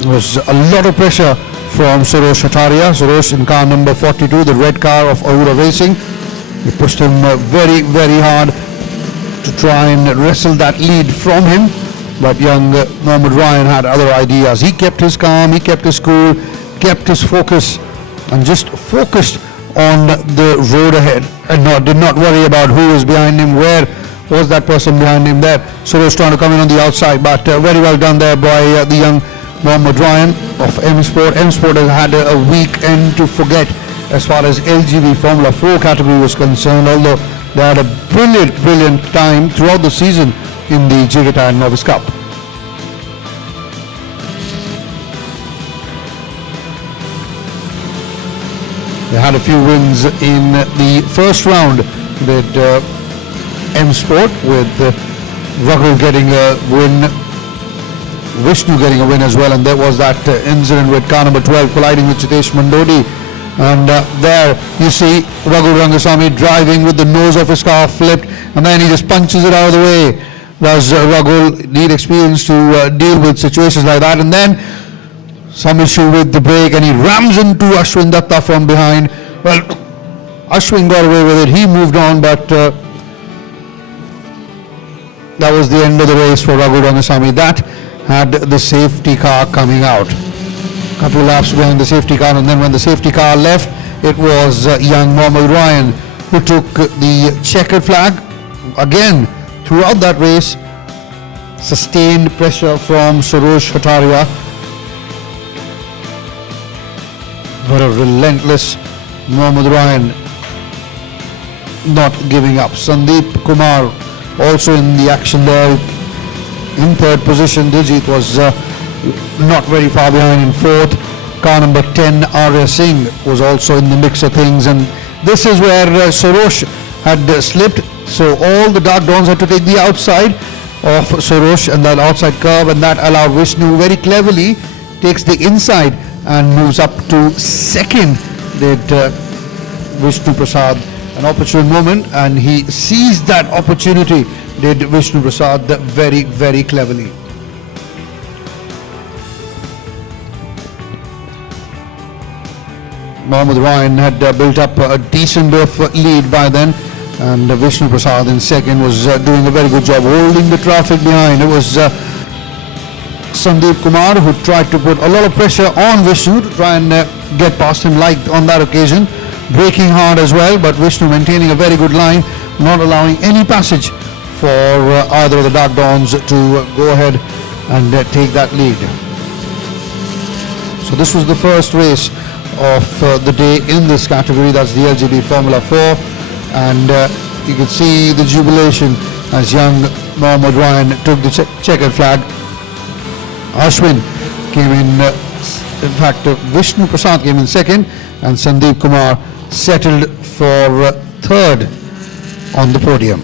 There was a lot of pressure from Sarosh Hataria. Sarosh in car number 42, the red car of Ahura Racing. He pushed him very, very hard to try and wrestle that lead from him, but young Mohammad Ryan had other ideas. He kept his calm, he kept his cool, kept his focus, and just focused on the road ahead and did not worry about who was behind him, where was that person behind him there. Suresh trying to come in on the outside, but very well done there by the young Mohammad Ryan of M Sport. M Sport has had a weekend to forget as far as LGB Formula 4 category was concerned, although they had a brilliant time throughout the season in the JK Tyre Novice Cup. They had a few wins in the first round with M Sport, with Raghu getting a win, Vishnu getting a win as well, and there was that incident with car number 12 colliding with Chitesh Mandodi. And there you see Raghu Rangasamy driving with the nose of his car flipped, and then he just punches it out of the way. Does Raghu need experience to deal with situations like that? And then some issue with the brake, and he rams into Ashwin Datta from behind. Well, Ashwin got away with it. He moved on, but that was the end of the race for Raghu Rangasamy. That had the safety car coming out. Couple of laps behind the safety car, and then when the safety car left, it was young Mohammad Ryan who took the checkered flag. Again, throughout that race, sustained pressure from Sarosh Hataria. But a relentless Mohammad Ryan not giving up. Sandeep Kumar also in the action there. In third position, Diljit was not very far behind in fourth. Car number 10, Arya Singh, was also in the mix of things, and this is where Sarosh had slipped, so all the Dark Dawns had to take the outside of Sarosh and that outside curve, and that allowed Vishnu very cleverly takes the inside and moves up to second. Did Vishnu Prasad an opportune moment, and he seized that opportunity, did Vishnu Prasad, very, very cleverly. Mohammad Ryan had built up a decent bit of lead by then, and Vishnu Prasad in second was doing a very good job holding the traffic behind. It was Sandeep Kumar who tried to put a lot of pressure on Vishnu to try and get past him, like on that occasion, braking hard as well, but Vishnu maintaining a very good line, not allowing any passage for either of the Dark Dawns to go ahead and take that lead. So this was the first race of the day in this category. That's the LGB Formula 4, and you could see the jubilation as young Mohammad Ryan took the checkered flag. Ashwin came in fact Vishnu Prasad came in second, and Sandeep Kumar settled for third on the podium.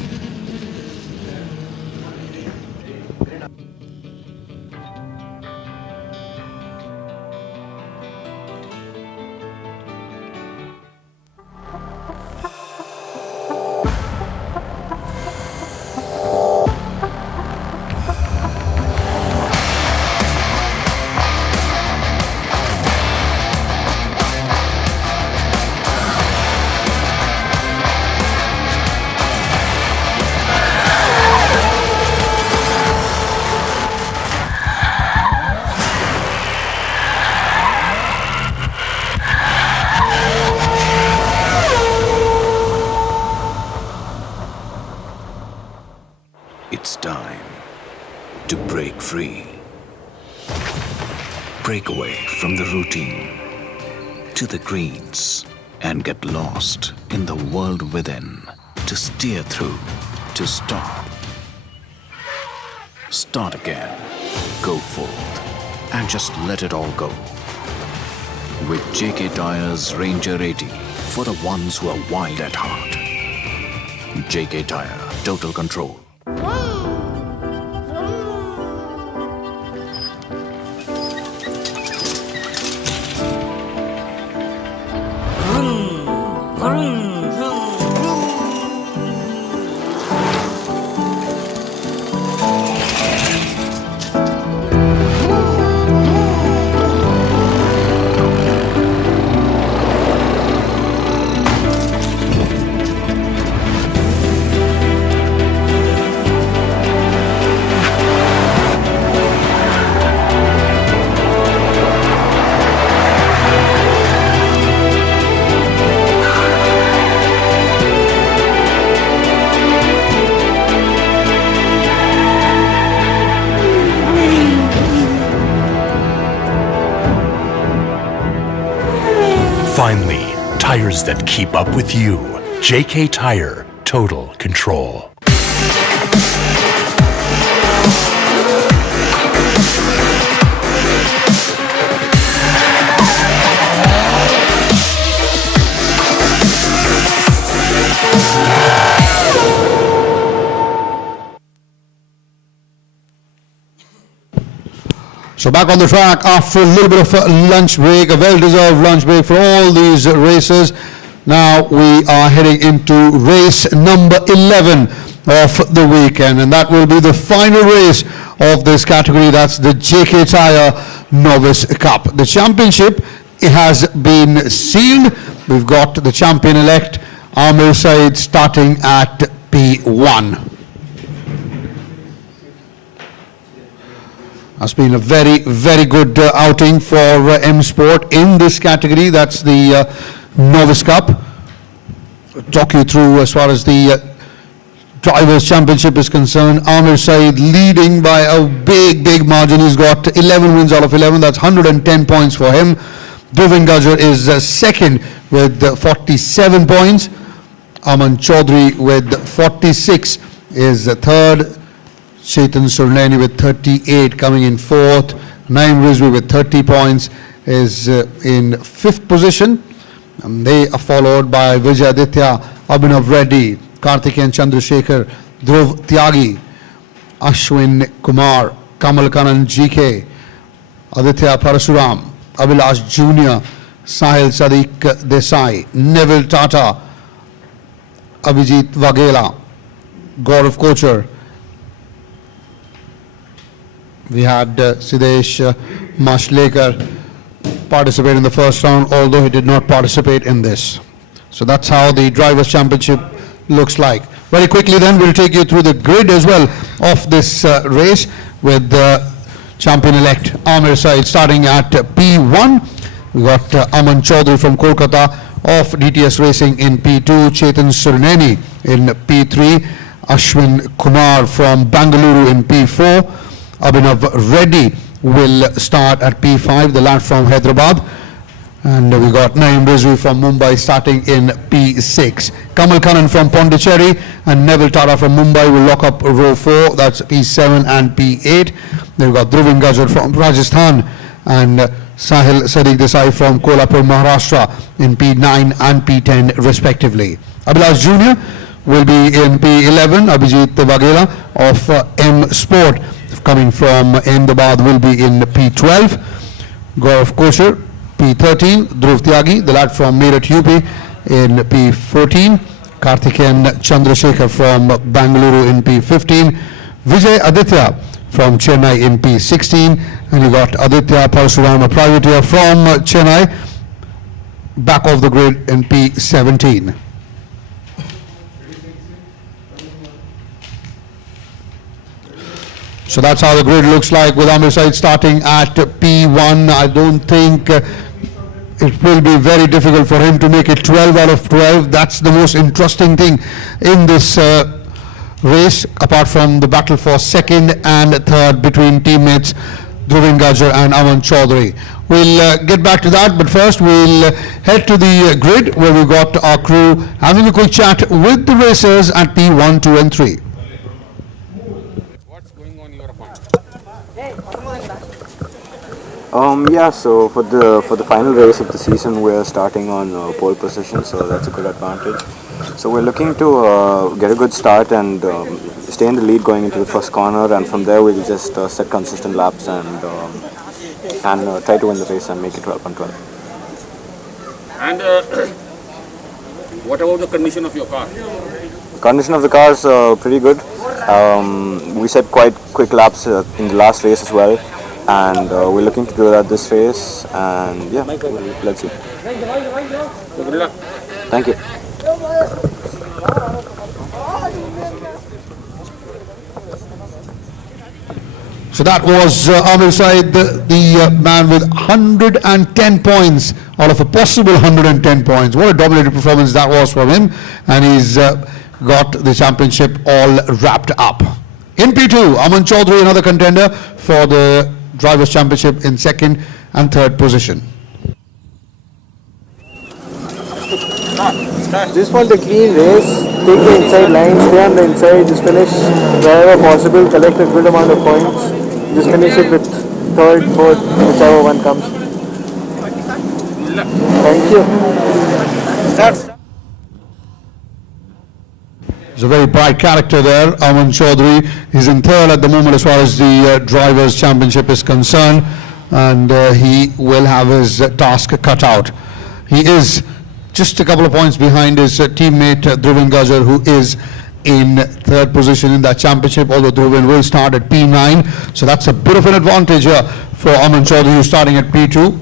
It's time to break free. Break away from the routine to the greens and get lost in the world within. To steer through, to stop, start again, go forth and just let it all go. With JK Tyre's Ranger 80 for the ones who are wild at heart. JK Tyre, total control. Finally, tires that keep up with you. JK Tyre, total control. So back on the track after a little bit of a lunch break, a well-deserved lunch break for all these racers. Now we are heading into race number 11 of the weekend, and that will be the final race of this category. That's the JK Tyre Novice Cup. The championship, it has been sealed. We've got the champion-elect Amir Saeed starting at P1. Has been a very, very good outing for M Sport in this category. That's the Novice Cup. Talk you through as far as the Drivers' Championship is concerned. Amir Saeed leading by a big, big margin. He's got 11 wins out of 11. That's 110 points for him. Dhruv Gajjar is second with 47 points. Aman Chaudhary with 46 is third. Chetan Surneni with 38 coming in fourth. Naim Rizvi with 30 points is in fifth position. And they are followed by Vijay Aditya, Abhinav Reddy, Karthikeyan Chandrasekhar, Dhruv Tyagi, Ashwin Kumar, Kamal Kanan GK, Aditya Parasuram, Abhilash Jr., Sahil Sadiq Desai, Neville Tata, Abhijit Vaghela, Gaurav Kochar. We had Sidesh Mashlekar participate in the first round, although he did not participate in this. So that's how the Drivers' Championship looks like. Very quickly then, we'll take you through the grid as well of this race with the champion-elect Amir Saeed starting at P1. We got Aman Chaudhary from Kolkata of DTS Racing in P2, Chetan Surneni in P3, Ashwin Kumar from Bangalore in P4, Abhinav Reddy will start at P5, the lad from Hyderabad. And we got Naim Rizvi from Mumbai starting in P6. Kamal Kanan from Pondicherry and Neville Tata from Mumbai will lock up row 4. That's P7 and P8. Then we've got Dhruv Gajjar from Rajasthan and Sahil Sadiq Desai from Kolhapur, Maharashtra in P9 and P10 respectively. Abhilash Jr. will be in P11. Abhijit Vaghela of M Sport coming from Ahmedabad will be in P12. Gaurav Kochar, P13. Dhruv Tyagi, the lad from Meerut UP, in P14. Karthikeyan Chandrasekhar from Bangalore in P15. Vijay Aditya from Chennai in P16. And you got Aditya Parasuram, a privateer from Chennai, back of the grid in P17. So that's how the grid looks like with Amir Saeed starting at P1. I don't think it will be very difficult for him to make it 12 out of 12. That's the most interesting thing in this race, apart from the battle for second and third between teammates Dhruvin Gajjar and Aman Chaudhary. We'll get back to that, but first we'll head to the grid where we've got our crew having a quick chat with the racers at P1, 2 and 3. Yeah, so for the final race of the season, we're starting on pole position, so that's a good advantage. So we're looking to get a good start and stay in the lead going into the first corner, and from there we'll just set consistent laps and try to win the race and make it 12 on 12. And what about the condition of your car? The condition of the car is pretty good. We set quite quick laps in the last race as well, and we're looking to do that this race, and yeah, let's see. Good luck. Thank you. So that was Amir Said, the man with 110 points out of a possible 110 points. What a dominated performance that was from him, and he's got the championship all wrapped up. In P2, Aman Chaudhary, another contender for the Drivers' Championship in second and third position. Just want a clean race, take the inside line, stay on the inside, just finish wherever possible, collect a good amount of points, just finish it with third, fourth, whichever one comes. Thank you. He's a very bright character there, Aman Chaudhary. He's in third at the moment as far as the Drivers' Championship is concerned, and he will have his task cut out. He is just a couple of points behind his teammate Dhruvin Gajjar, who is in third position in that championship, although Dhruvin will start at P9. So that's a bit of an advantage here for Aman Chaudhary, who's starting at P2,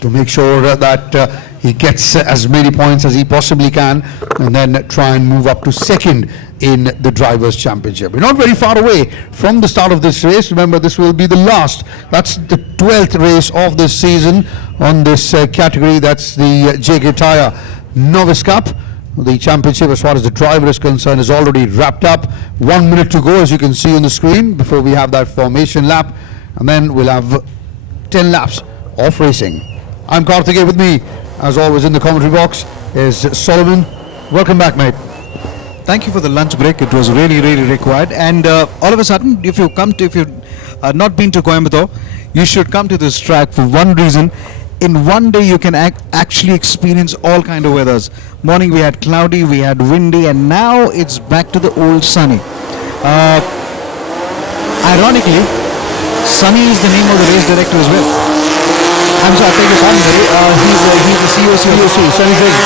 to make sure that he gets as many points as he possibly can, and then try and move up to second in the Drivers' Championship. We're not very far away from the start of this race. Remember, this will be the last. That's the 12th race of this season on this category. That's the JK Tyre Novice Cup. The championship, as far as the driver is concerned, is already wrapped up. 1 minute to go, as you can see on the screen, before we have that formation lap, and then we'll have 10 laps of racing. I'm Karthikeyan. With me, as always, in the commentary box is Solomon. Welcome back, mate. Thank you for the lunch break. It was really, really required. And all of a sudden, if you've not been to Coimbatore, you should come to this track for one reason. In one day, you can actually experience all kind of weathers. Morning we had cloudy, we had windy, and now it's back to the old sunny. Ironically, Sunny is the name of the race director as well. I'm sorry, I beg your pardon, he's the COC. Sunny Singh.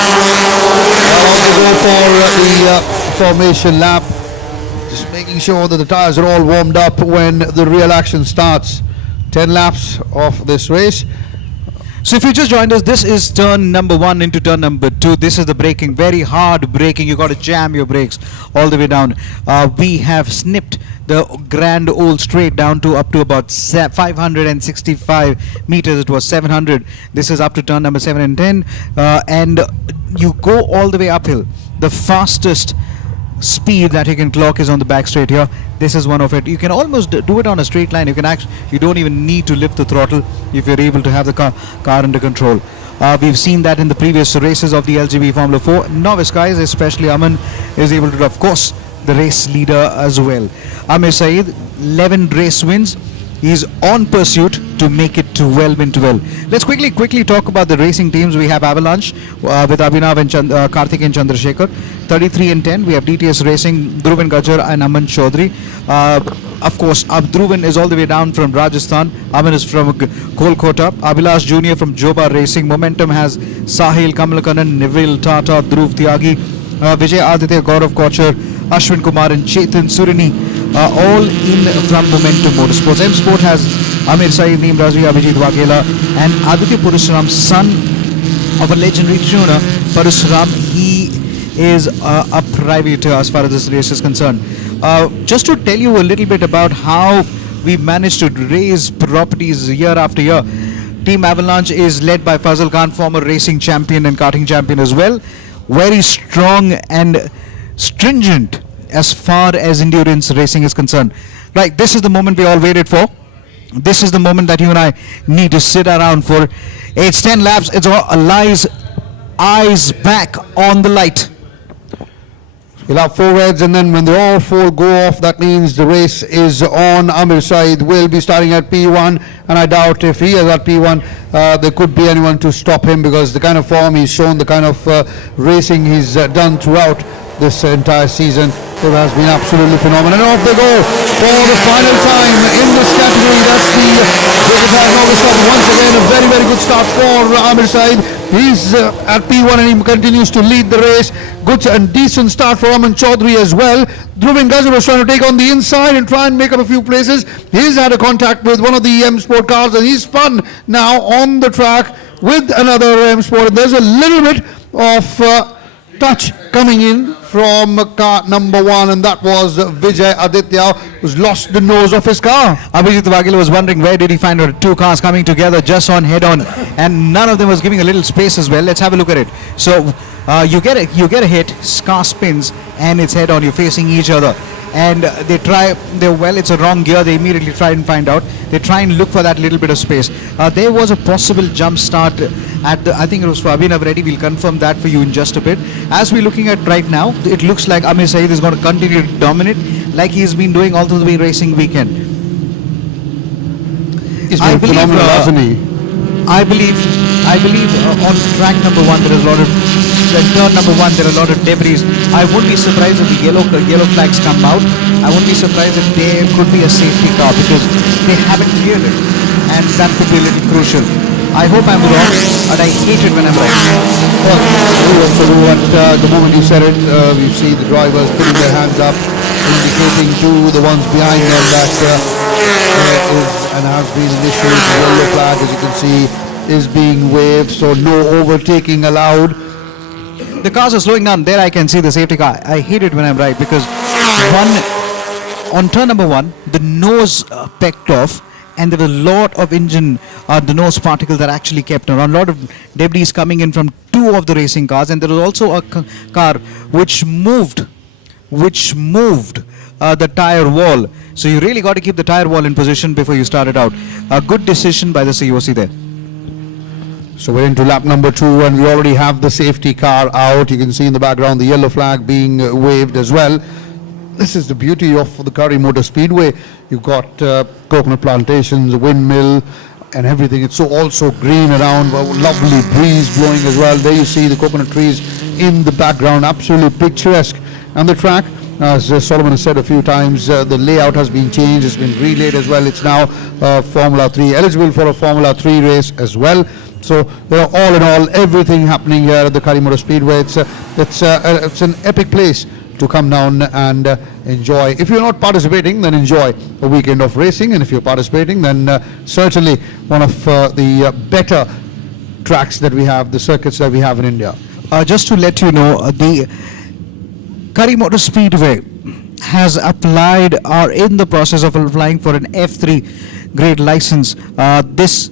On the go for the formation lap. Just making sure that the tires are all warmed up when the real action starts. 10 laps of this race. So if you just joined us, this is turn number 1 into turn number 2. This is the braking, very hard braking. You got to jam your brakes all the way down. We have snipped the grand old straight down to up to about 565 meters. It was 700. This is up to turn number 7 and 10. And you go all the way uphill. The fastest speed that you can clock is on the back straight here. This is one of it. You can almost do it on a straight line. You don't even need to lift the throttle if you're able to have the car under control. We've seen that in the previous races of the LGB Formula 4. Novice guys, especially Aman, is able to, of course, the race leader as well. Amir Said, 11 race wins. He's on pursuit to make it to 12 into 12. Let's quickly talk about the racing teams. We have Avalanche with Abhinav and Karthikeyan and Chandrasekhar, 33 and 10. We have DTS Racing, Dhruvin Gajjar and Aman Chaudhary. Of course, Dhruvin is all the way down from Rajasthan. Aman is from Kolkata. Abhilash Jr. from Joba Racing. Momentum has Sahil, Kamalakanan, Neville, Tata, Dhruv Tyagi, Vijay Aditya, Gaurav Kochar, Ashwin Kumar and Chetan Surini, all in from Momentum Motorsports. M Sport has Amir Said, Neem Razvi, Abhijit Waghela and Aditya Parashuram, son of a legendary tuner. Parashuram, he is a private as far as this race is concerned. Just to tell you a little bit about how we managed to raise properties year after year. Team Avalanche is led by Fazal Khan, former racing champion and karting champion as well. Very strong and stringent as far as endurance racing is concerned. Right, this is the moment we all waited for. This is the moment that you and I need to sit around for. It's 10 laps. It's all eyes back on the light. We'll have 4 reds, and then when they all 4 go off, that means the race is on. Amir Saeed will be starting at P1, and I doubt if he is at P1, there could be anyone to stop him, because the kind of form he's shown, the kind of racing he's done throughout this entire season, it has been absolutely phenomenal. And off they go for the final time in this category. That's the JK August Cup. Once again, a very, very good start for Amir Saeed. He's at P1 and he continues to lead the race. Good and decent start for Aman Chaudhary as well. Dhruvin Gazar was trying to take on the inside and try and make up a few places. He's had a contact with one of the M Sport cars, and he's spun now on the track with another M Sport. And there's a little bit of touch coming in from car number 1, and that was Vijay Aditya, who's lost the nose of his car. Abhijit Vaghela was wondering where did he find 2 cars coming together just on head on, and none of them was giving a little space as well. Let's have a look at it. So you get a hit, car spins, and it's head on. You're facing each other, and it's a wrong gear. They immediately try and find out. They try and look for that little bit of space. There was a possible jump start I think it was for Abhinav Reddy. We'll confirm that for you in just a bit. As we're looking at right now, it looks like Amir Saeed is going to continue to dominate like he's been doing all through the racing weekend. He's been phenomenal, hasn't he? I believe on track number 1 there is a lot of, turn number 1 there are a lot of debris. I wouldn't be surprised if the yellow flags come out. I wouldn't be surprised if there could be a safety car, because they haven't cleared it, and that could be a little crucial. I hope I'm wrong, but I hate it when I'm right. Well, the moment you said it, you see the drivers putting their hands up, indicating to the ones behind them that there is and has been an issue. The yellow flag, as you can see, is being waved, so no overtaking allowed. The cars are slowing down. There I can see the safety car. I hate it when I'm right, because on turn number 1, the nose pecked off, and there were a lot of the nose particles that actually kept around. A lot of debris coming in from 2 of the racing cars, and there was also a car which moved the tire wall. So you really got to keep the tire wall in position before you start it out. A good decision by the COC there. So we're into lap number 2, and we already have the safety car out. You can see in the background the yellow flag being waved as well. This is the beauty of the Kari Motorspeedway. You've got coconut plantations, a windmill, and everything. It's also green around, a lovely breeze blowing as well. There you see the coconut trees in the background, absolutely picturesque. And the track, as Solomon has said a few times, the layout has been changed, it's been relayed as well. It's now Formula 3, eligible for a Formula 3 race as well. So, all in all, everything happening here at the Kari Motorspeedway. It's an epic place to come down and enjoy. If you're not participating, then enjoy a weekend of racing, and if you're participating, then certainly one of the better tracks that we have, the circuits that we have in India. Just to let you know, the Kari Motorspeedway has applied or in the process of applying for an F3 grade license. This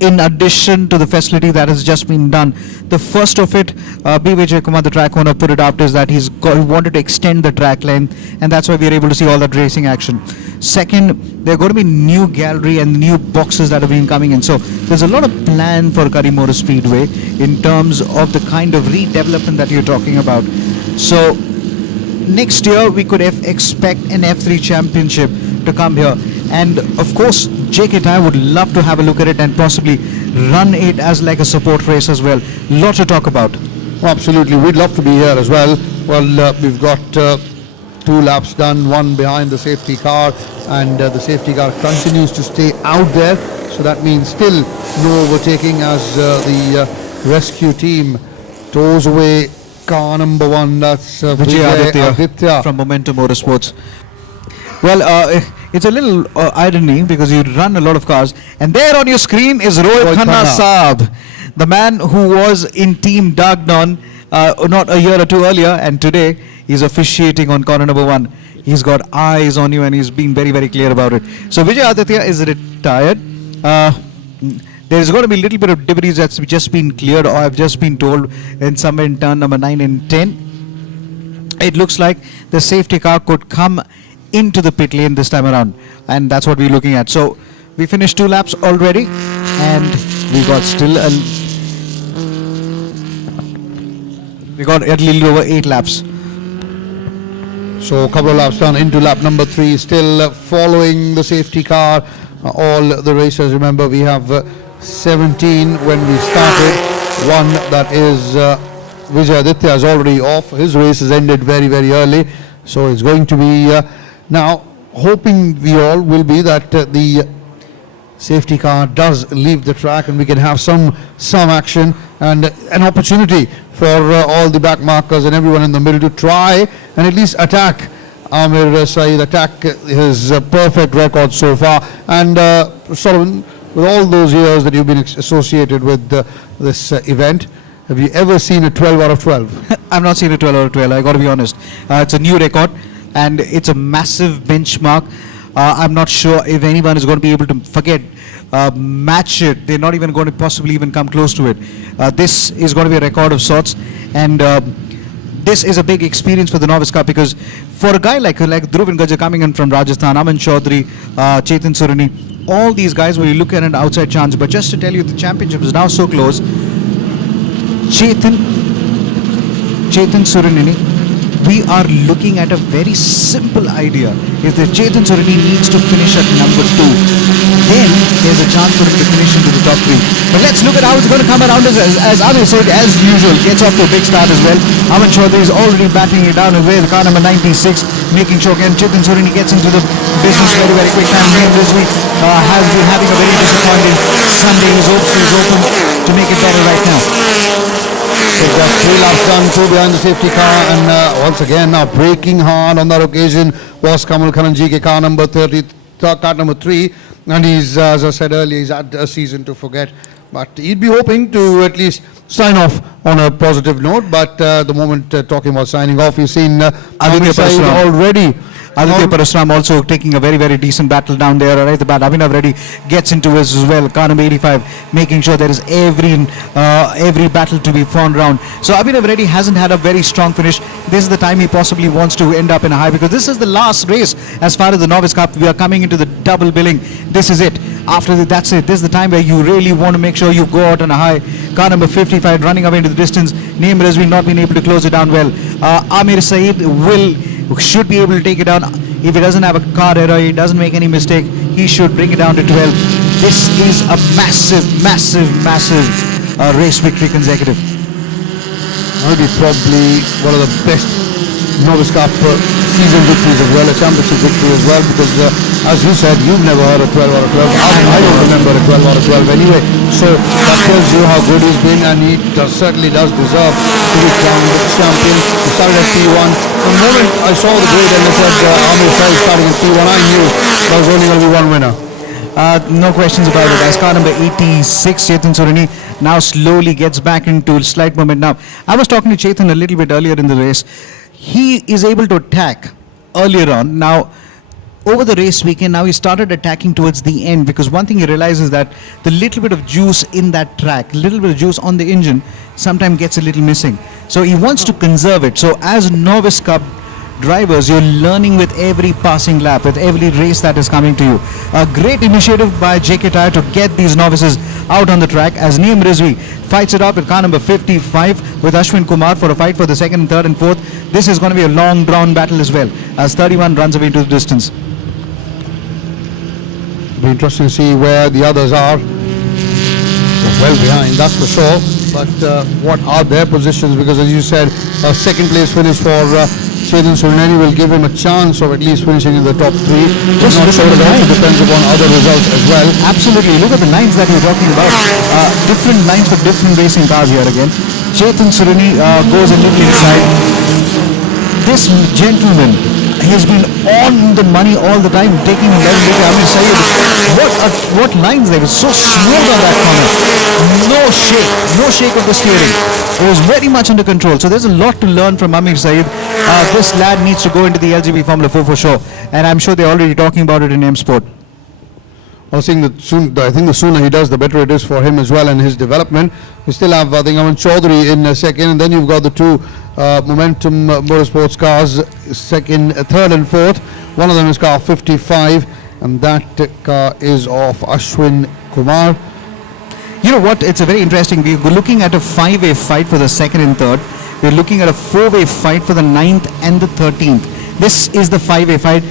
in addition to the facility that has just been done. The first of it, B. Vijay Kumar, the track owner, put it out is that he wanted to extend the track length, and that's why we are able to see all that racing action. Second, there are going to be new gallery and new boxes that have been coming in. So there's a lot of plan for Kari Motorspeedway in terms of the kind of redevelopment that you're talking about. So next year we could expect an F3 championship to come here. And of course, JK Tyre would love to have a look at it and possibly run it as like a support race as well. Lot to talk about. Absolutely, we'd love to be here as well. Well, we've got 2 laps done, 1 behind the safety car, and the safety car continues to stay out there. So that means still no overtaking as the rescue team tows away car number 1. That's Vijay Aditya from Momentum Motorsports. Well, it's a little irony because you run a lot of cars, and there on your screen is Rohit Khanna Saab, the man who was in Team Dagnon not a year or 2 earlier, and today he's officiating on corner number 1. He's got eyes on you, and he's being very, very clear about it. So Vijay Aditya is retired. There's going to be a little bit of debris that's just been cleared, or I've just been told, in somewhere in turn number 9 and 10. it looks like the safety car could come into the pit lane this time around, and that's what we're looking at. So we finished 2 laps already, and we got a little over 8 laps. So a couple of laps down into lap number 3, still following the safety car. All the racers, remember, we have 17 when we started. One, that is Vijay Aditya, is already off. His race has ended very, very early. So it's going to be now, hoping we all will be that the safety car does leave the track and we can have some action and an opportunity for all the back markers and everyone in the middle to try and at least attack Amir Saeed, attack his perfect record so far. And Solomon, with all those years that you've been associated with this event, have you ever seen a 12 out of 12? I've not seen a 12 out of 12, I got to be honest. It's a new record and it's a massive benchmark. I'm not sure if anyone is going to be able to match it. They're not even going to possibly even come close to it. This is going to be a record of sorts, and this is a big experience for the Novice Cup, because for a guy like Dhruv Gaja coming in from Rajasthan, Aman Chaudhary, Chetan Surani, all these guys will look at an outside chance. But just to tell you, the championship is now so close. Chetan Suranini, we are looking at a very simple idea. If the Chetan Surani needs to finish at number 2, then there's a chance for him to finish into the top 3. But let's look at how it's going to come around as Amir said, as usual, gets off to a big start as well. Aman Chaudhary is already batting it down with car number 96, making sure Chetan Surani gets into the business very, very quick time. Neem Rizvi has been having a very disappointing Sunday. He's open to make it better right now. So just 3 laps done, 2 behind the safety car, and once again now braking hard on that occasion was Kamal Kananji, car number 30, car number 3, and he's, as I said earlier, he's had a season to forget. But he'd be hoping to at least sign off on a positive note. But the moment talking about signing off, you've seen Aditya already. Aditya Parasuram also taking a very, very decent battle down there. Right, the bat Abhinav Reddy gets into it as well. Car number 85, making sure there is every battle to be found round. So Abhinav Reddy hasn't had a very strong finish. This is the time he possibly wants to end up in a high, because this is the last race as far as the Novice Cup. We are coming into the double billing. This is it. After that's it. This is the time where you really want to make sure you go out on a high. Car number 55 running away into the distance. Neem Rizvi not been able to close it down well. Amir Saeed should be able to take it down. If he doesn't have a car error, he doesn't make any mistake, he should bring it down to 12. This is a massive race victory consecutive. That'll be probably one of the best Novice Cup season victories as well, a championship victory as well, because as you said, you've never heard a 12 out of 12. I don't remember a 12 out of 12 anyway. So that tells you how good he's been, and he certainly does deserve to be crowned champion. He started at P1. The moment I saw the grade and I said Amir Saeed starting at P1, I knew there was only going to be one winner. No questions about it. As car number 86, Chetan Surani, now slowly gets back into slight moment. Now, I was talking to Chetan a little bit earlier in the race. He is able to attack earlier on. Now, over the race weekend, now he started attacking towards the end, because one thing he realizes that the little bit of juice in that track, little bit of juice on the engine, sometimes gets a little missing. So he wants to conserve it. So as Novice Cup drivers, you're learning with every passing lap, with every race that is coming to you. A great initiative by JK Tyre to get these novices out on the track, as Neem Rizvi fights it off with car number 55 with Ashwin Kumar for a fight for the second, third and fourth. This is going to be a long drawn battle as well, as 31 runs away into the distance. It'll be interesting to see where the others are. Well behind, that's for sure. But what are their positions? Because as you said, a second place finish for Chetan Surani will give him a chance of at least finishing in the top 3. Just not sure, it also depends upon other results as well. Absolutely. Look at the lines that we're talking about. Different lines for different racing cars here again. Chetan Surani goes a little inside. This gentleman, he's been on the money all the time, taking 11 meter. I mean, Saeed, what lines they were so smooth on that corner. No shake of the steering. It was very much under control. So there's a lot to learn from Amir Saeed. This lad needs to go into the LGB Formula 4 for sure, and I'm sure they're already talking about it in M Sport. I think the sooner he does, the better it is for him as well and his development. You still have, I think, Aman Chaudhary in second, and then you've got the two Momentum Motorsports cars, second, third and fourth. One of them is car 55, and that car is of Ashwin Kumar. You know what? It's a very interesting. We're looking at a five-way fight for the second and third. We're looking at a four-way fight for the 9th and the 13th. This is the five-way fight.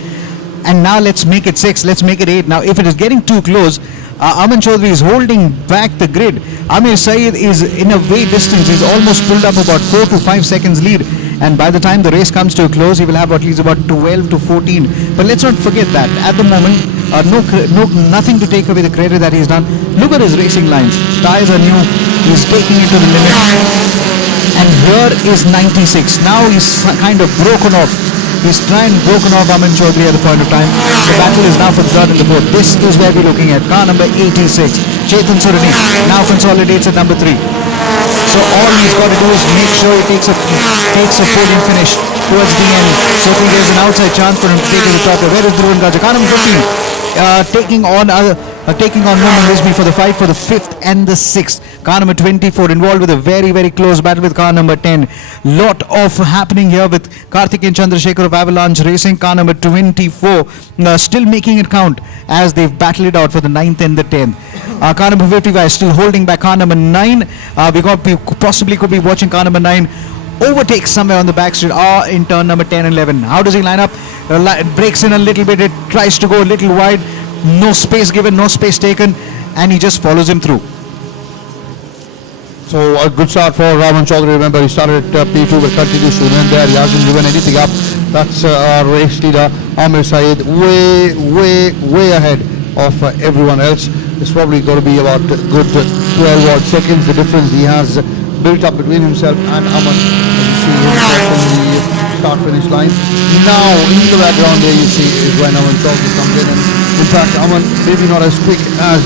And now let's make it 6. Let's make it 8. Now, if it is getting too close, Aman Chaudhary is holding back the grid. Amir Saeed is in a way distance. He's almost pulled up about 4 to 5 seconds lead. And by the time the race comes to a close, he will have at least about 12 to 14. But let's not forget that at the moment, nothing to take away the credit that he's done. Look at his racing lines. Tires are new. He's taking it to the limit. And here is 96. Now he's kind of broken off. He's trying broken off Aman Chaudhary at the point of time. The battle is now for the third and the fourth. This is where we're looking at. Car number 86. Chetan Surani now consolidates at number 3. So all he's got to do is make sure he takes a podium finish towards the end. So I think there's an outside chance for him to take it to the top. Where is Dhruvan Gaja? Car number 15 taking on Mohan Rizvi for the fight for the 5th and the 6th. Car number 24 involved with a very, very close battle with car number 10. Lot of happening here with Karthik and Chandrasekhar of Avalanche Racing. Car number 24 still making it count as they've battled it out for the 9th and the 10th. Car number 55 still holding back car number 9. We possibly could be watching car number 9 overtake somewhere on the back straight or in turn number 10 and 11. How does he line up? Breaks in a little bit. It tries to go a little wide. No space given, no space taken, and he just follows him through. So a good start for Raman Chaudhary. Remember, he started at P2 but continues to remain there. He hasn't given anything up. That's our race leader, Amir Saeed, way ahead of everyone else. It's probably going to be about good 12 odd seconds. The difference he has built up between himself and Aman. As you see him on the start-finish line. Now, in the background there you see is when Aman Chaudhary comes in. And in fact, Aman maybe not as quick as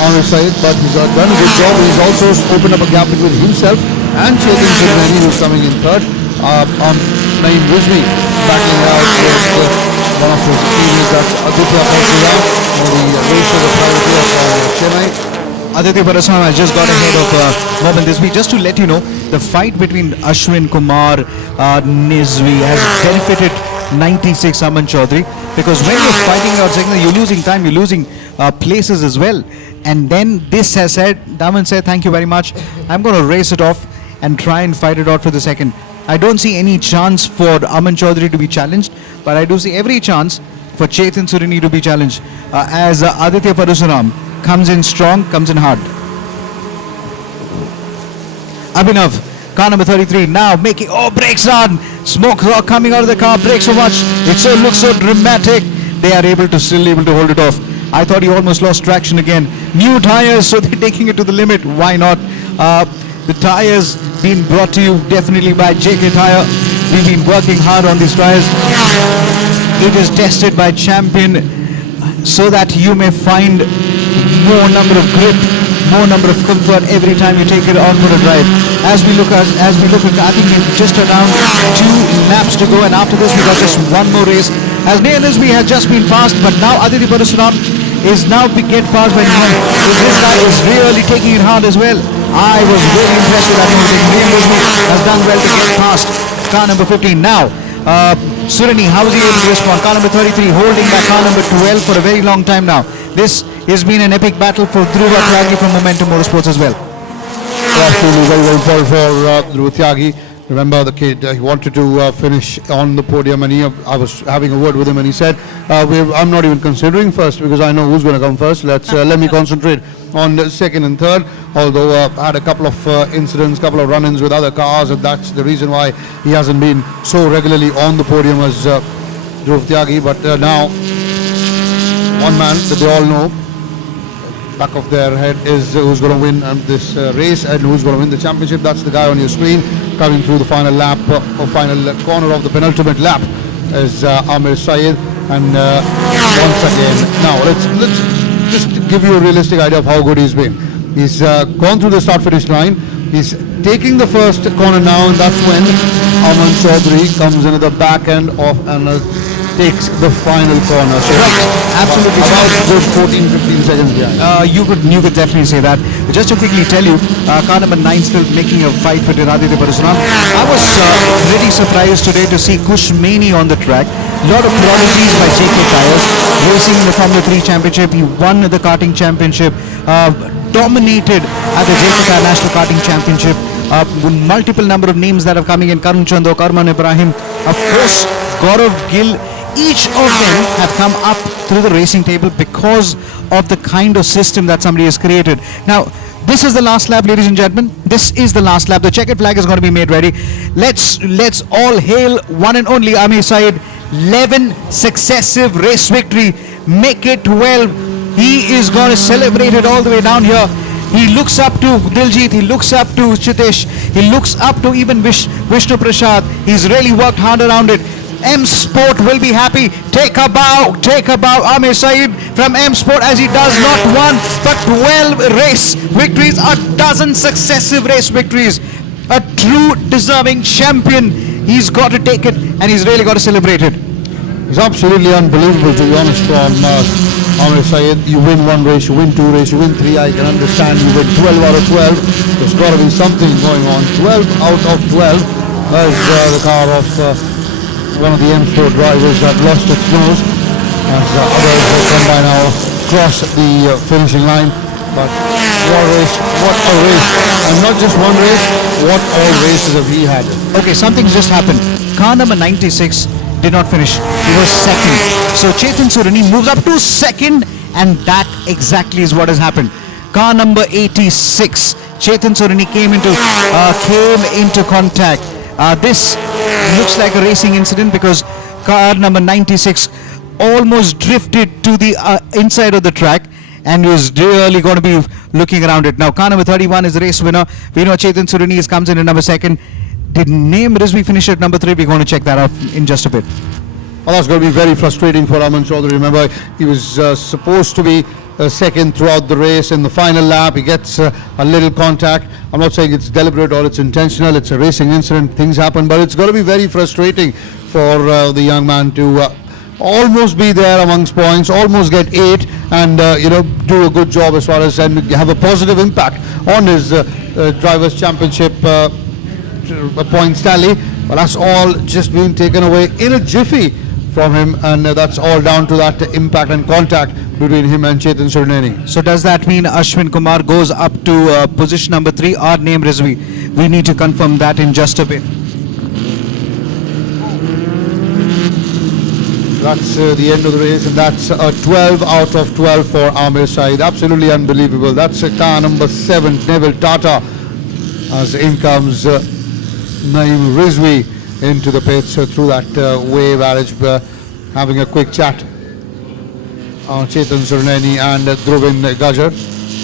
Amir Saeed, but he's done a good job. He's also opened up a gap between himself and Chetan Surani, who's coming in third. Naeem Rizvi battling out with one of his teammates, that's Aditya Parasura, the racer of Tyre of Chennai. Aditya Parasura has just got ahead of Mohan Rizvi. Just to let you know, the fight between Ashwin Kumar Nizvi has benefited 96 Aman Chaudhary, because when you're fighting out second, you're losing time, you're losing places as well. And then this has said, Daman said, thank you very much. I'm going to race it off and try and fight it out for the second. I don't see any chance for Aman Chaudhary to be challenged, but I do see every chance for Chetan Surani to be challenged as Aditya Parasuram comes in strong, comes in hard. Abhinav, car number 33, now making, brakes on, smoke coming out of the car, brakes so much, it looks so dramatic. They are still able to hold it off. I thought he almost lost traction again. New tires, so they're taking it to the limit. Why not? The tires being brought to you definitely by JK Tyre. We've been working hard on these tires. It is tested by Champion so that you may find more number of grip, more number of comfort every time you take it on for a drive. As we look at, I think we've just around 2 laps to go, and after this we got just one more race. As Nayan Rizvi has just been passed, but now Aditya Parasuram is now get passed by Nayan. This guy is really taking it hard as well. I was very impressed with that. Nayan Rizvi has done well to get past car number 15. Now, Surani, how is he able to respond? Car number 33 holding back car number 12 for a very long time now. This has been an epic battle for Dhruva Tyagi from Momentum Motorsports as well. Absolutely, very well fought for Dhruva Tyagi. Remember the kid, he wanted to finish on the podium, and I was having a word with him, and he said, I'm not even considering first because I know who's going to come first. Let me concentrate on the second and third, although I had a couple of incidents, couple of run-ins with other cars, and that's the reason why he hasn't been so regularly on the podium as Dhruv Tyagi. But now, one man that they all know, back of their head, is who's going to win this race and who's going to win the championship. That's the guy on your screen coming through the final lap or final corner of the penultimate lap is Amir Saeed. And once again, now let's just give you a realistic idea of how good he's been. He's gone through the start-finish line. He's taking the first corner now, and that's when Aman Chaudhary comes in at the back end of and takes the final corner. So right, absolutely. About good 14-15 seconds behind. You could definitely say that. just to quickly tell you, car number 9 still making a fight with Aditya Parasunam. I was really surprised today to see Kush Maini on the track. Lot of prodigies by JK Tyres, racing in the Formula 3 Championship. He won the karting championship, dominated at the JK Tyre National Karting Championship. Multiple number of names that are coming in: Karun Chando, Karman Ibrahim, of course Gaurav Gill. Each of them have come up through the racing table because of the kind of system that somebody has created. Now, this is the last lap, ladies and gentlemen. This is the last lap. The checkered flag is going to be made ready. Let's all hail one and only Amir Saeed. 11 successive race victory. Make it 12. He is going to celebrate it all the way down here. He looks up to Diljit, he looks up to Chitesh, he looks up to even Vishnu Prasad. He's really worked hard around it. M Sport will be happy. Take a bow, Amir Saeed from M Sport, as he does not one but 12 race victories, a dozen successive race victories. A true deserving champion. He's got to take it and he's really got to celebrate it. It's absolutely unbelievable, to be honest, from Amir Saeed. You win one race, you win two races, you win three, I can understand. You win 12 out of 12. There's got to be something going on. 12 out of 12. There's the car of one of the M Sport drivers that lost its nose, as others will come by now cross the finishing line. But what a race, what a race. And not just one race, what all races have he had. Okay, something's just happened. Car number 96 did not finish. He was second. So Chetan Surani moves up to second, and that exactly is what has happened. Car number 86, Chetan Surani came into contact. This looks like a racing incident because car number 96 almost drifted to the inside of the track and was really going to be looking around it. Now car number 31 is the race winner. We know Chetan Surani comes in at number 2nd. Did name Rizvi finish at number 3? We're going to check that out in just a bit. Well, that's going to be very frustrating for Aman Chaudhary. Remember, he was supposed to be second throughout the race. In the final lap, he gets a little contact. I'm not saying it's deliberate or it's intentional. It's a racing incident. Things happen, but it's going to be very frustrating for the young man to almost be there amongst points, almost get 8, and do a good job as far as and have a positive impact on his drivers' championship points tally. But that's all just being taken away in a jiffy from him, and that's all down to that impact and contact between him and Chetan Surani. So does that mean Ashwin Kumar goes up to position number 3, or name Rizvi? We need to confirm that in just a bit. That's the end of the race, and that's a 12 out of 12 for Amir Saeed. Absolutely unbelievable. That's car number 7, Neville Tata, as in comes Naeem Rizvi into the pits through that wave garage, having a quick chat on Chetan Surani and Dhruvin Gajar.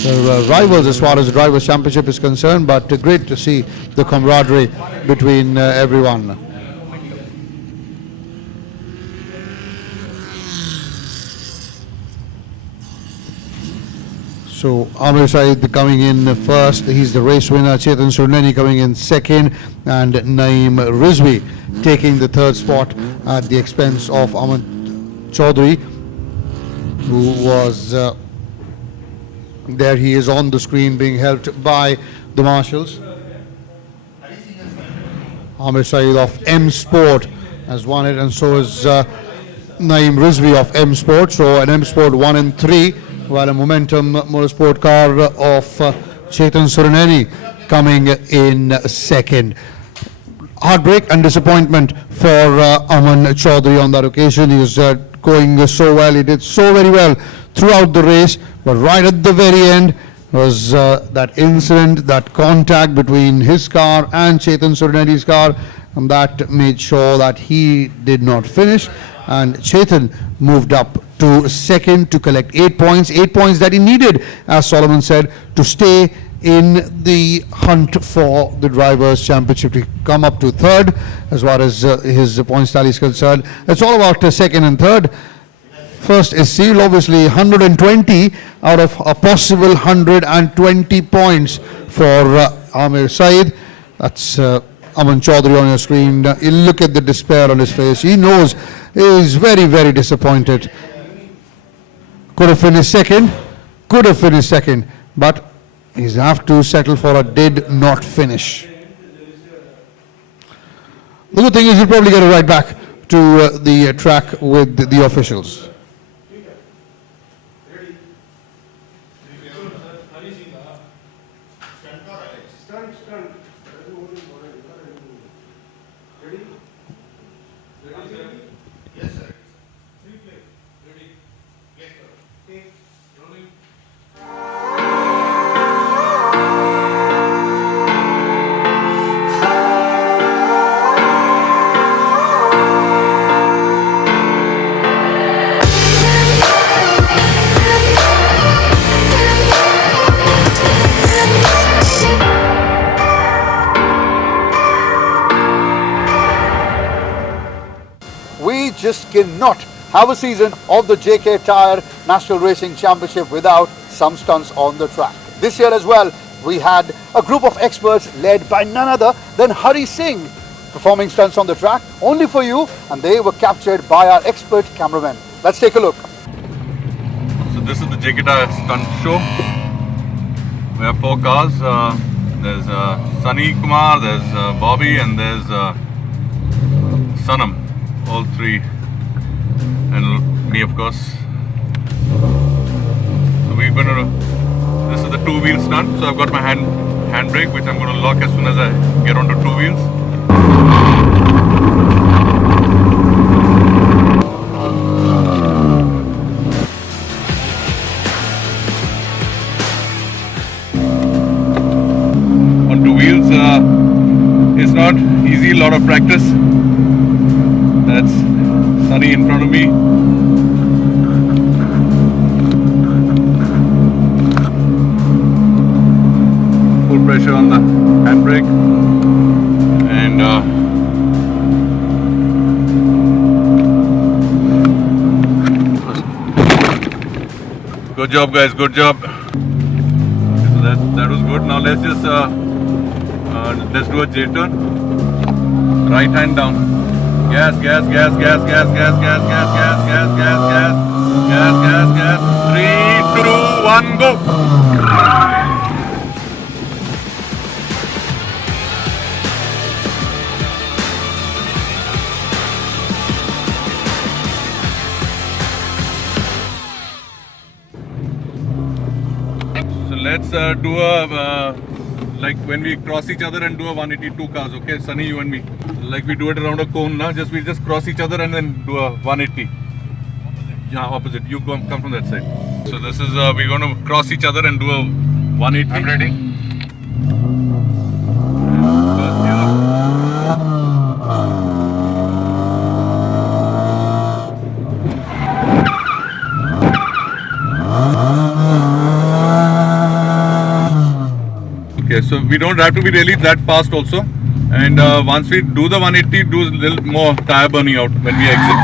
They're rivals as far as the Drivers' Championship is concerned, but great to see the camaraderie between everyone. So Amir Saeed coming in first, he's the race winner. Chetan Surani coming in second, and Naeem Rizvi taking the third spot at the expense of Aman Chaudhary, who was there. He is on the screen being helped by the marshals. Amir Saeed of M Sport has won it, and so is Naeem Rizvi of M Sport. So an M Sport 1 and 3. While a Momentum Motorsport car of Chetan Surani coming in second. Heartbreak and disappointment for Aman Chaudhary on that occasion. He was going so well, he did so very well throughout the race, but right at the very end was that incident, that contact between his car and Chetan Surani's car, and that made sure that he did not finish, and Chetan moved up to second to collect 8 points that he needed, as Solomon said, to stay in the hunt for the Drivers' Championship, to come up to third as far as his points tally is concerned. It's all about second and third. First is sealed, obviously 120 out of a possible 120 points for Amir Saeed. That's Aman Chaudhary on your screen. You look at the despair on his face. He knows he is very, very disappointed. Could have finished second, but He's have to settle for a did not finish. The good thing is he'll probably get a ride back to the track with the officials. We just cannot have a season of the JK Tyre National Racing Championship without some stunts on the track. This year as well, we had a group of experts led by none other than Hari Singh performing stunts on the track only for you, and they were captured by our expert cameraman. Let's take a look. So this is the JK Tyre stunt show. We have 4 cars. There's Sunny Kumar, there's Bobby, and there's Sanam. All 3, and me of course. So we're gonna. This is the 2-wheel stunt. So I've got my handbrake, which I'm going to lock as soon as I get onto 2 wheels. On 2 wheels, it's not easy. A lot of practice. That's Sunny in front of me. Full pressure on the handbrake. And good job, guys. Good job. So that was good. Now let's just let's do a J-turn. Right hand down. Gas, gas, gas, gas, gas, gas, gas, gas, gas, gas, gas, gas, gas, gas, gas. 3, 2, 1, go. So let's do a like when we cross each other and do a 182 cars, okay? Sunny, you and me. Like we do it around a cone, na? We just cross each other and then do a 180. Yeah, opposite. You come from that side. So this is, we're going to cross each other and do a 180. I'm ready. Okay, so we don't have to be really that fast also. And once we do the 180, do a little more tire burning out when we exit.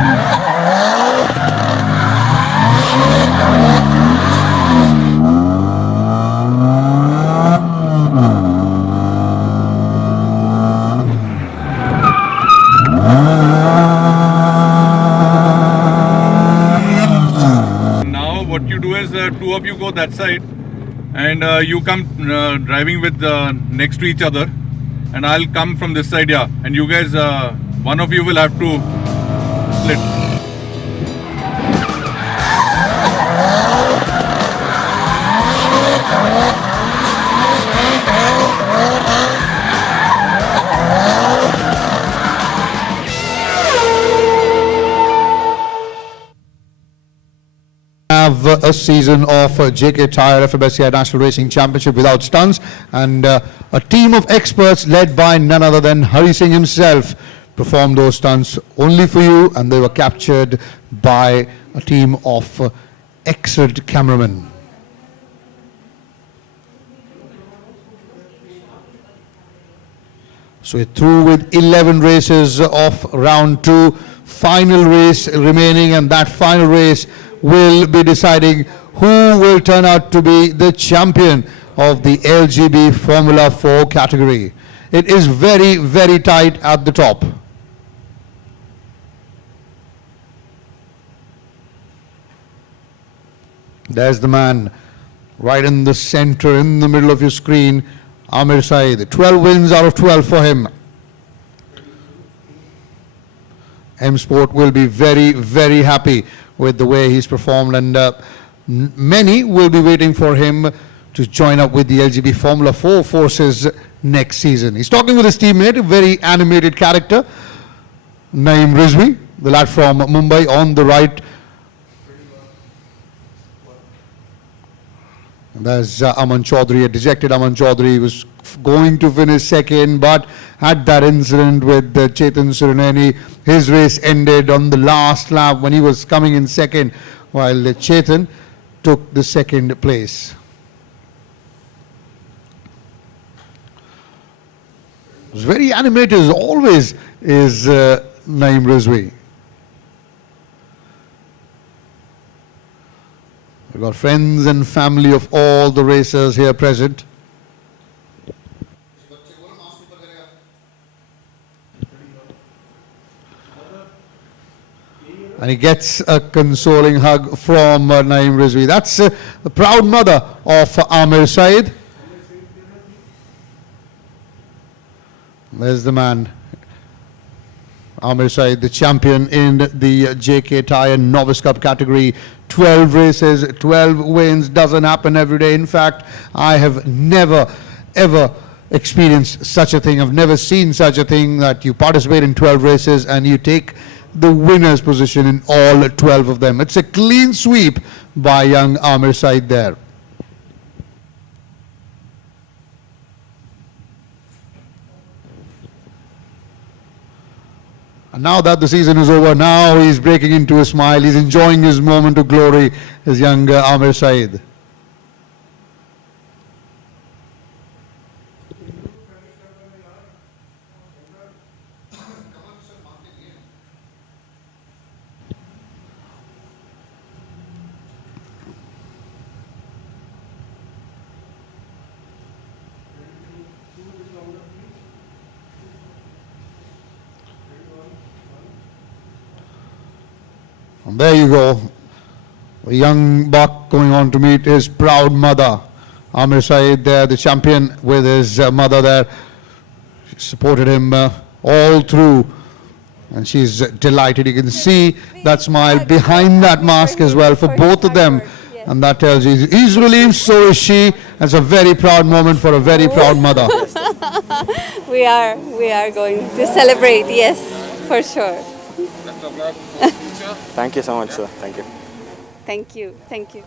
Now what you do is 2 of you go that side and you come driving with next to each other. And I'll come from this side, yeah. And you guys, one of you will have to split. Have a season of JK Tyre-FMSCI National Racing Championship without stunts, and a team of experts led by none other than Hari Singh himself performed those stunts only for you, and they were captured by a team of excellent cameramen. So we're through with 11 races of round 2, final race remaining, and that final race will be deciding who will turn out to be the champion of the LGB Formula 4 category. It is very, very tight at the top. There's the man Right in the center, in the middle of your screen, Amir Saeed. 12 wins out of 12 for him. M Sport will be very, very happy with the way he's performed, and many will be waiting for him to join up with the LGB Formula 4 forces next season. He's talking with his teammate, a very animated character, Naeem Rizvi, the lad from Mumbai on the right. And there's Aman Chaudhary, a dejected Aman Chaudhary, was going to finish second, but had that incident with Chetan Suraneni. His race ended on the last lap when he was coming in second, while Chetan took the second place. It was very animated, as always, is Naeem Rizvi. We've got friends and family of all the racers here present. And he gets a consoling hug from Naeem Rizvi. That's the proud mother of Amir Saeed. There's the man, Amir Saeed, the champion in the JK Tyre Novice Cup category. 12 races, 12 wins, doesn't happen every day. In fact, I have never, ever experienced such a thing. I've never seen such a thing, that you participate in 12 races and you take the winner's position in all 12 of them. It's a clean sweep by young Amir Saeed there. And now that the season is over, now he's breaking into a smile. He's enjoying his moment of glory, his young Amir Saeed. And there you go, a young buck going on to meet his proud mother. Amir Saeed there, the champion, with his mother there. She supported him all through, and she's delighted. You can see that smile behind that mask as well for both of them. And that tells you he's relieved, so is she. It's a very proud moment for a very proud mother. We are going to celebrate, yes, for sure. Best of luck for the future. Thank you so much, sir. Thank you. Thank you, thank you.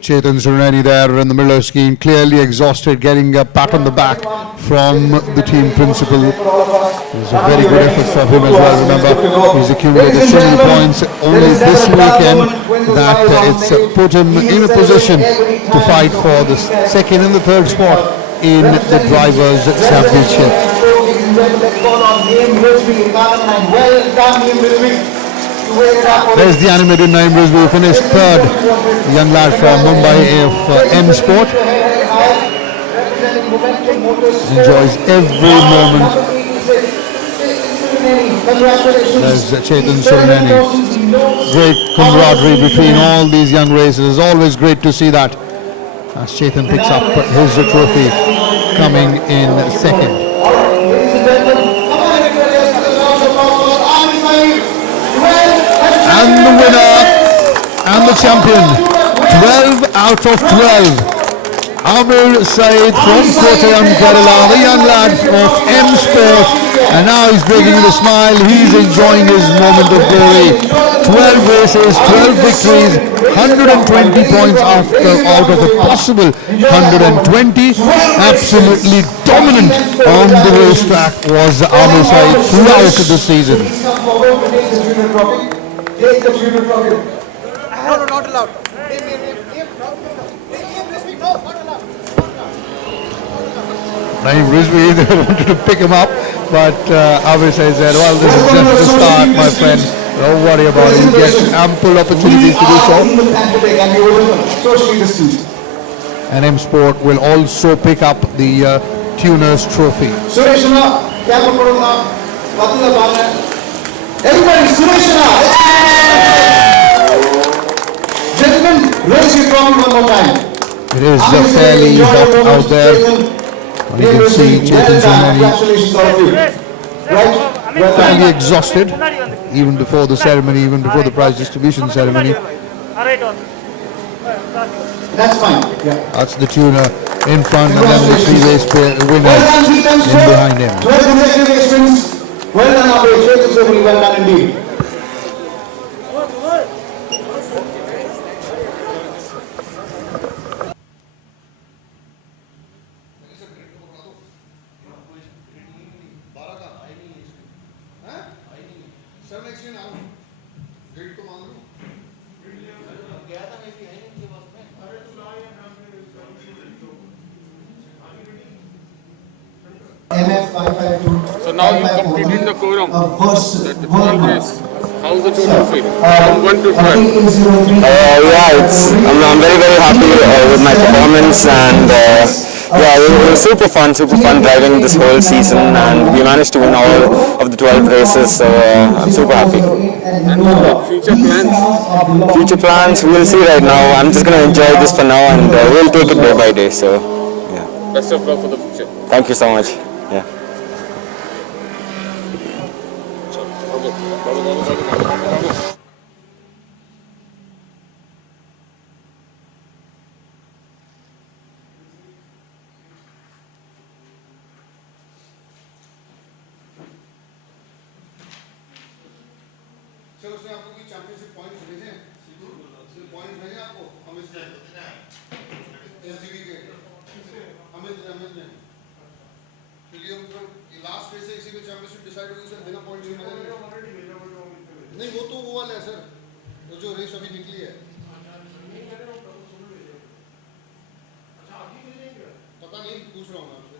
Chetan Suraneni there in the middle of the scheme, clearly exhausted, getting a pat on the back from the team principal. It was a very good effort from him as well. Remember, he's accumulated so many points only this weekend that it's put him in a position to fight for the second and the third spot in the Drivers' Championship. There's the animated Naeem Rizvi, who finished third. The young lad from Mumbai of M Sport. Enjoys every moment. There's Chetan Suraneni. Great camaraderie between all these young racers. It's always great to see that. As Chetan picks up his trophy, coming in second. And the winner and the champion, 12 out of 12. Amir Saeed from Kottayam, Kerala, the young lad of M Sport, and now he's breaking with a smile. He's enjoying his moment of glory. 12 races, 12 victories, 120 points out of a possible 120. Absolutely dominant on the racetrack was Amir Saeed throughout the season. No, not allowed. Naeem Rizvi, they wanted to pick him up, but Amir Saeed said, well, this is just the start, my friend. Don't worry about it. You get ample opportunities to do so. and M Sport will also pick up the Tuners Trophy. Everybody, gentlemen, raise your trophy one more time. It is fairly hot out there. You can see Chetan's already fairly exhausted, even before the ceremony, even before the prize distribution ceremony. That's fine. Yeah. That's the tuner in front, and then the three-race winners in behind him. 12 consecutive race wins. Well done, our well done indeed. So now you completed the quorum, the 12 race. How's the total feel? From 1 to 12. Yeah, I'm very, very happy with my performance, and yeah, it was super fun driving this whole season, and we managed to win all of the 12 races, so I'm super happy. And future plans? Future plans, we'll see right now. I'm just going to enjoy this for now, and we'll take it day by day, so yeah. Best of luck for the future. Thank you so much. Yeah. चलो उसने आपको कोई championship points भेजे हैं? Points भेजे आपको? अमित ने LGB के अमित ने चलिए हम ये लास्ट रेस है, इसी में चैंपियनशिप डिसाइड होगी, सर बिना पॉइंट्स के मजा नहीं। वो तो वो वाला है सर, वो जो रेस अभी निकली है। पता नहीं, पूछ रहा हूँ मैं आपसे।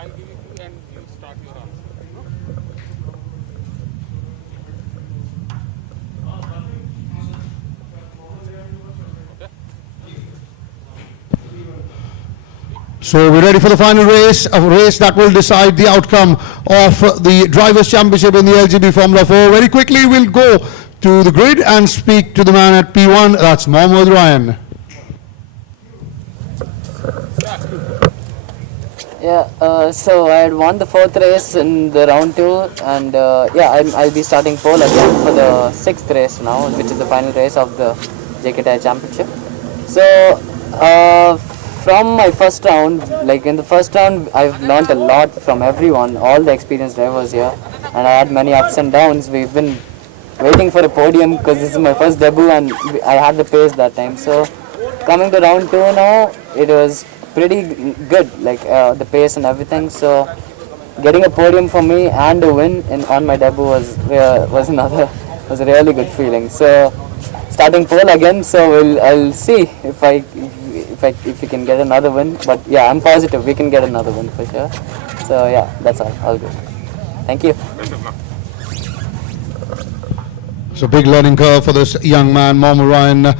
I'll give it to you and you start your answer. So we're ready for the final race, a race that will decide the outcome of the Drivers' Championship in the LGB Formula 4. Very quickly, we'll go to the grid and speak to the man at P1, that's Mohammed Ryan. Yeah, so I had won the 4th race in the round 2, and yeah, I'll be starting pole again for the 6th race now, which is the final race of the JK Tyre Championship. So from my first round, like in the first round, I've learned a lot from everyone, all the experienced drivers here, and I had many ups and downs. We've been waiting for a podium because this is my first debut and I had the pace that time. So coming to round 2 now, it was pretty good, like the pace and everything. So getting a podium for me and a win on my debut was a really good feeling. So starting pole again, so I'll see if we can get another win. But yeah, I'm positive we can get another win for sure. So yeah, that's all good. Thank you. It's a big learning curve for this young man, Mohammed Ryan,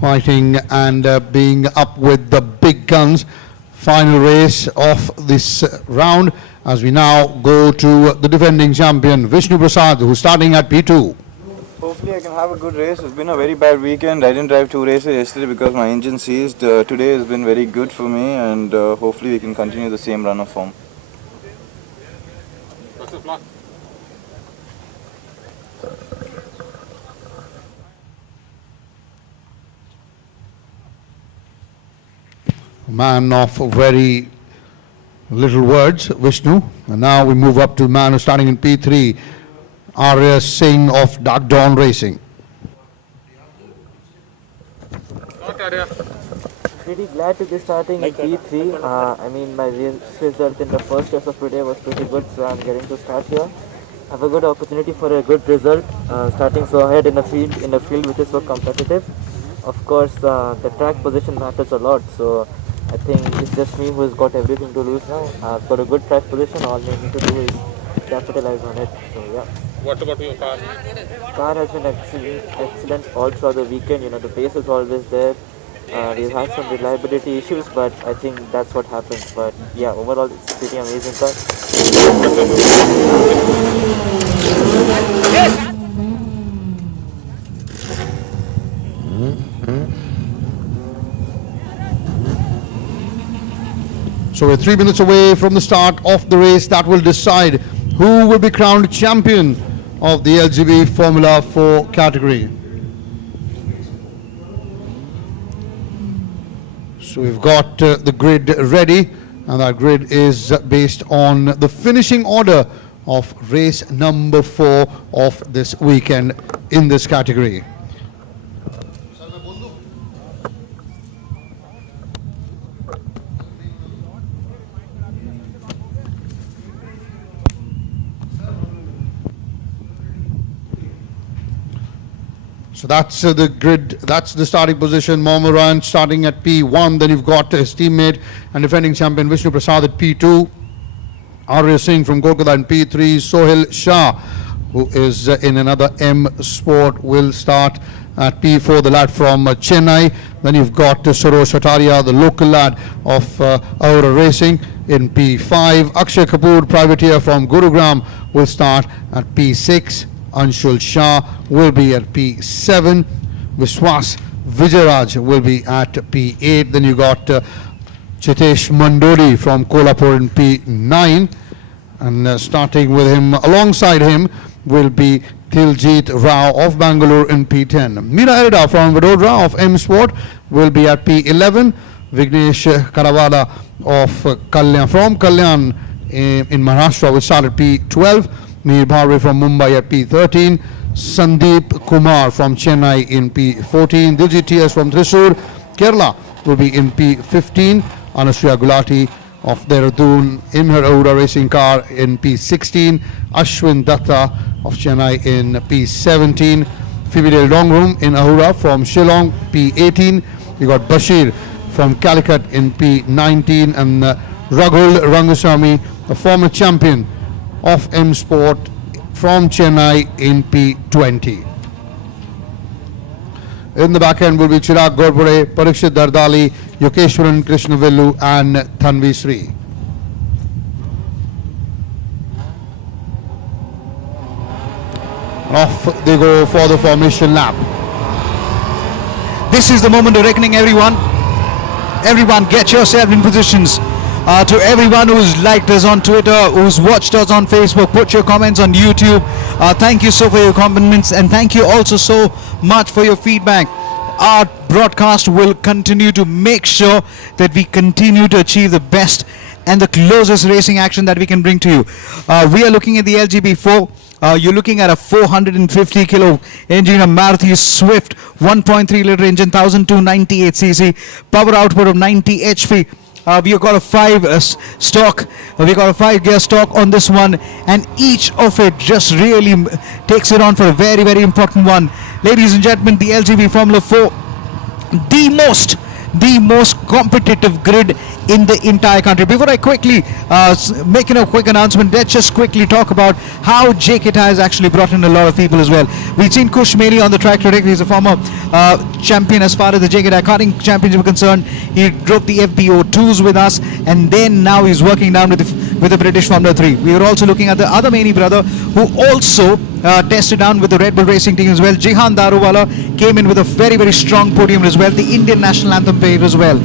fighting and being up with the big guns. final race of this round, as we now go to the defending champion Vishnu Prasad, who's starting at P2. Hopefully I can have a good race. It's been a very bad weekend. I didn't drive 2 races yesterday because my engine seized. Today has been very good for me, and hopefully we can continue the same run of form. Man of very little words, Vishnu. And now we move up to man who's starting in P3, Arya Singh of Dark Dawn Racing. Pretty glad to be starting in P3. I mean, my result in the first race of today was pretty good, so I'm getting to start here. I have a good opportunity for a good result, starting so ahead in a field which is so competitive. Of course, the track position matters a lot, so I think it's just me who's got everything to lose now. I've got a good track position, all I need to do is capitalize on it, so yeah. What about your car? Car has been excellent all throughout the weekend. You know, the pace is always there. We've had some reliability issues, but I think that's what happens. But yeah, overall it's a pretty amazing car. So we're 3 minutes away from the start of the race that will decide who will be crowned champion of the LGB Formula 4 category. So we've got the grid ready, and that grid is based on the finishing order of race number 4 of this weekend in this category. So that's the grid, that's the starting position. Momoran starting at P1, then you've got his teammate and defending champion Vishnu Prasad at P2. Arya Singh from Kolkata in P3. Sohail Shah, who is in another M Sport, will start at P4, the lad from Chennai. Then you've got Sarosh Ataria, the local lad of Aura Racing, in P5. Akshay Kapoor, privateer from Gurugram, will start at P6. Anshul Shah will be at P7. Viswas Vijayaraj will be at P8. Then you got Chitesh Mandodi from Coimbatore in P9. And starting with him, alongside him, will be Diljit Rao of Bangalore in P10. Meera Erida from Vadodara of M Sport will be at P11. Vignesh Karawala of Kalyan in Maharashtra will start at P12. Mir Bharve from Mumbai at P13. Sandeep Kumar from Chennai in P14. Diljit TS from Thrissur, Kerala, will be in P15. Anasuya Gulati of Dehradun in her Aura racing car in P16. Ashwin Datta of Chennai in P17. Fibidel Dongrum in Ahura from Shillong, P18. You got Bashir from Calicut in P19. And Raghul Rangaswamy, a former champion of M Sport from Chennai, in P20. In the back end will be Chirag Gorbore, Parikshit Dardali, Yokeshwaran Krishnavellu and Thanvi Sri. Off they go for the formation lap. This is the moment of reckoning, everyone. Everyone, get yourself in positions. To everyone who's liked us on Twitter, who's watched us on Facebook, put your comments on YouTube. Thank you so for your compliments, and thank you also so much for your feedback. Our broadcast will continue to make sure that we continue to achieve the best and the closest racing action that we can bring to you. We are looking at the LGB4. You're looking at a 450 kilo engine, a Maruti Swift 1.3 liter engine, 1298 cc, power output of 90 HP. We've got a 5 stock. We've got a 5-gear stock on this one, and each of it just really takes it on for a very, very important one. Ladies and gentlemen, the LGB Formula 4, the most competitive grid in the entire country. Before I quickly make a quick announcement, let's just quickly talk about how JK Tyre has actually brought in a lot of people as well. We've seen Kush Meri on the track today. He's a former champion as far as the JK Tyre karting championship is concerned. He drove the FBO2s with us, and then now he's working down with the British Formula 3. We were also looking at the other Maini brother who also tested down with the Red Bull Racing team as well. Jihan Daruwala came in with a very, very strong podium as well. The Indian national anthem played as well.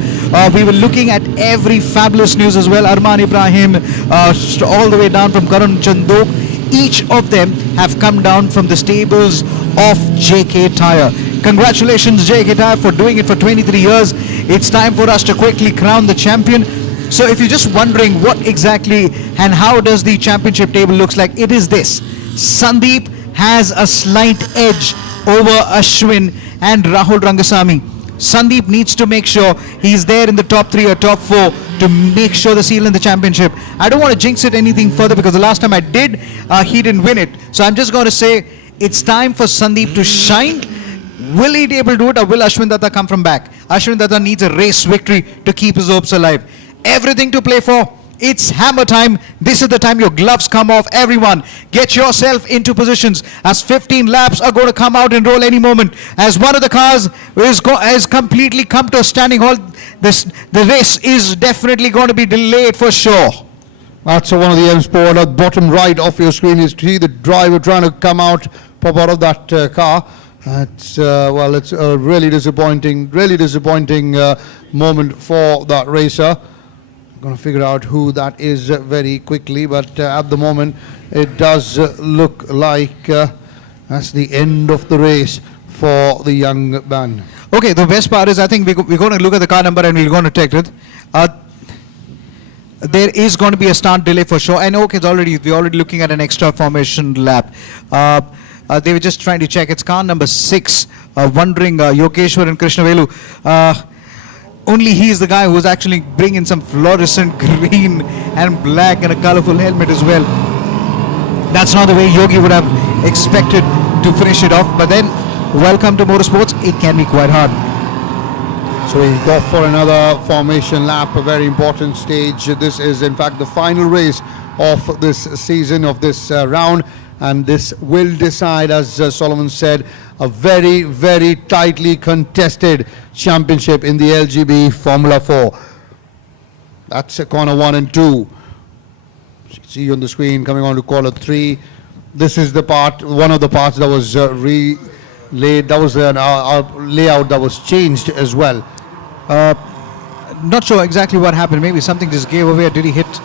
We were looking at every fabulous news as well. Arman Ibrahim, all the way down from Karun Chandok. Each of them have come down from the stables of JK Tyre. Congratulations JK Tyre for doing it for 23 years. It's time for us to quickly crown the champion. So if you're just wondering what exactly and how does the championship table looks like, it is this. Sandeep has a slight edge over Ashwin and Rahul Rangasamy. Sandeep needs to make sure he's there in the top 3 or top 4 to make sure the seal in the championship. I don't want to jinx it anything further because the last time I did, he didn't win it. So I'm just going to say it's time for Sandeep to shine. Will he be able to do it, or will Ashwin Datta come from back? Ashwin Datta needs a race victory to keep his hopes alive. Everything to play for. It's hammer time. This is the time your gloves come off. Everyone, get yourself into positions as 15 laps are going to come out and roll any moment. As one of the cars has completely come to a standing halt, the race is definitely going to be delayed for sure. That's one of the M Sport. At bottom right of your screen is to see the driver trying to come out, pop out of that car. It's it's a really disappointing moment for that racer. Going to figure out who that is very quickly, but at the moment it does look like that's the end of the race for the young man. Okay, the best part is I think we're going to look at the car number and we're going to take it. There is going to be a start delay for sure. I know we're already looking at an extra formation lap. They were just trying to check. It's car number 6. Wondering Yogeshwar and Krishnavelu. Only he is the guy who's actually bringing some fluorescent green and black and a colorful helmet as well. That's not the way Yogi would have expected to finish it off. But then, welcome to motorsports. It can be quite hard. So we go for another formation lap, a very important stage. This is in fact the final race of this season, of this round. And this will decide, as Solomon said, a very, very tightly contested championship in the LGB Formula 4. That's corner 1 and 2. You can see on the screen coming on to corner 3. This is the part, one of the parts that was relayed. That was an layout that was changed as well. Not sure exactly what happened. Maybe something just gave away. Did he hit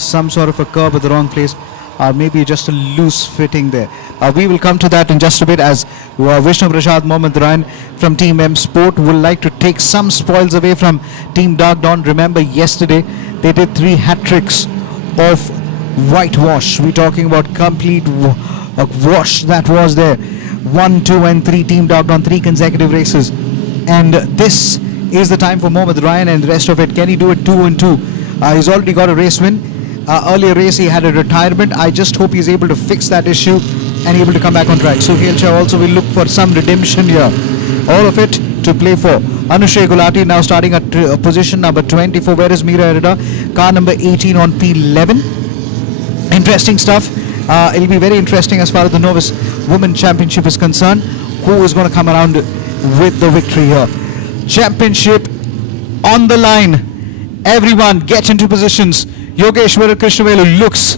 some sort of a curb at the wrong place? Or maybe just a loose fitting there. We will come to that in just a bit, as Vishnu Prasad Mohammad Ryan from Team M Sport would like to take some spoils away from Team Dark Dawn. Remember yesterday they did 3 hat tricks of whitewash. We're talking about complete wash that was there. 1, 2 and 3 Team Dark Dawn, 3 consecutive races. And this is the time for Mohammad Ryan and the rest of it. Can he do it 2 and 2? He's already got a race win. Earlier race he had a retirement. I just hope he's able to fix that issue and able to come back on track. Suhail Shah also will look for some redemption here. All of it to play for. Anushay Gulati now starting at position number 24. Where is Meera Erida? Car number 18 on P11. Interesting stuff. It'll be very interesting as far as the novice women championship is concerned. Who is going to come around with the victory here? Championship on the line. Everyone get into positions. Yogeshwar Krishnavelu looks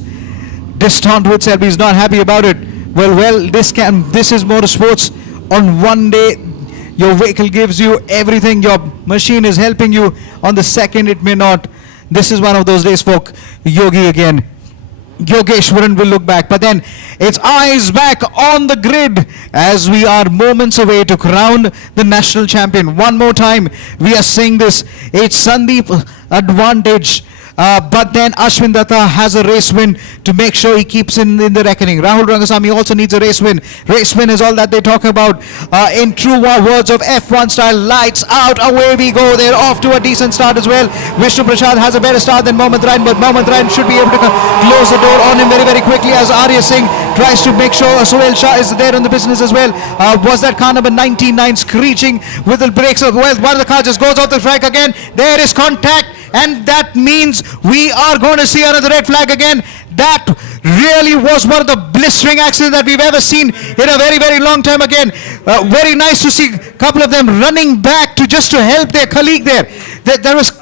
distant with himself. He's not happy about it. Well, this is motorsports. On one day, your vehicle gives you everything. Your machine is helping you. On the second, it may not. This is one of those days for Yogi again. Yogeshwaran will look back, but then it's eyes back on the grid as we are moments away to crown the national champion. One more time, we are saying this. It's Sandeep advantage. But then Ashwin Datta has a race win to make sure he keeps in the reckoning. Rahul Rangasamy also needs a race win. Race win is all that they talk about. In true words of F1 style, lights out, away we go. They're off to a decent start as well. Vishnu Prasad has a better start than Mohammad Ryan, but Mohammad Ryan should be able to close the door on him very, very quickly as Arya Singh tries to make sure Suhail Shah is there on the business as well. Was that car number 99 screeching with the brakes? Well, one of the cars just goes off the track again. There is contact. and that means we are going to see another red flag again. That really was one of the blistering accidents that we've ever seen in a very, very long time again. Very nice to see a couple of them running back to help their colleague there. There was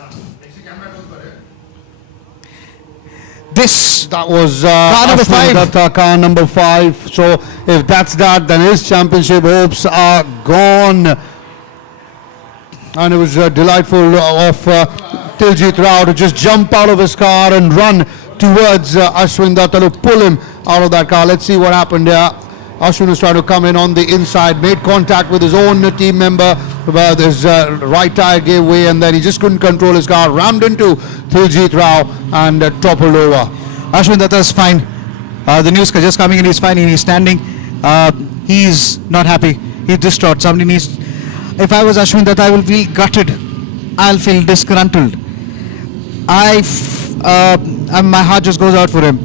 this. That was car number 5. Car number 5. So if that's that, then his championship hopes are gone. And it was delightful of Diljit Rao to just jump out of his car and run towards Ashwin Datta to pull him out of that car. Let's see what happened here. Ashwin was trying to come in on the inside, made contact with his own team member, but his right tire gave way, and then he just couldn't control his car, rammed into Diljit Rao and toppled over. Ashwin Datta is fine. The news just coming in, he's fine, he's standing. He's not happy, he's distraught. Somebody needs... If I was Ashwin Datta, I will feel gutted. I'll feel disgruntled. My heart just goes out for him.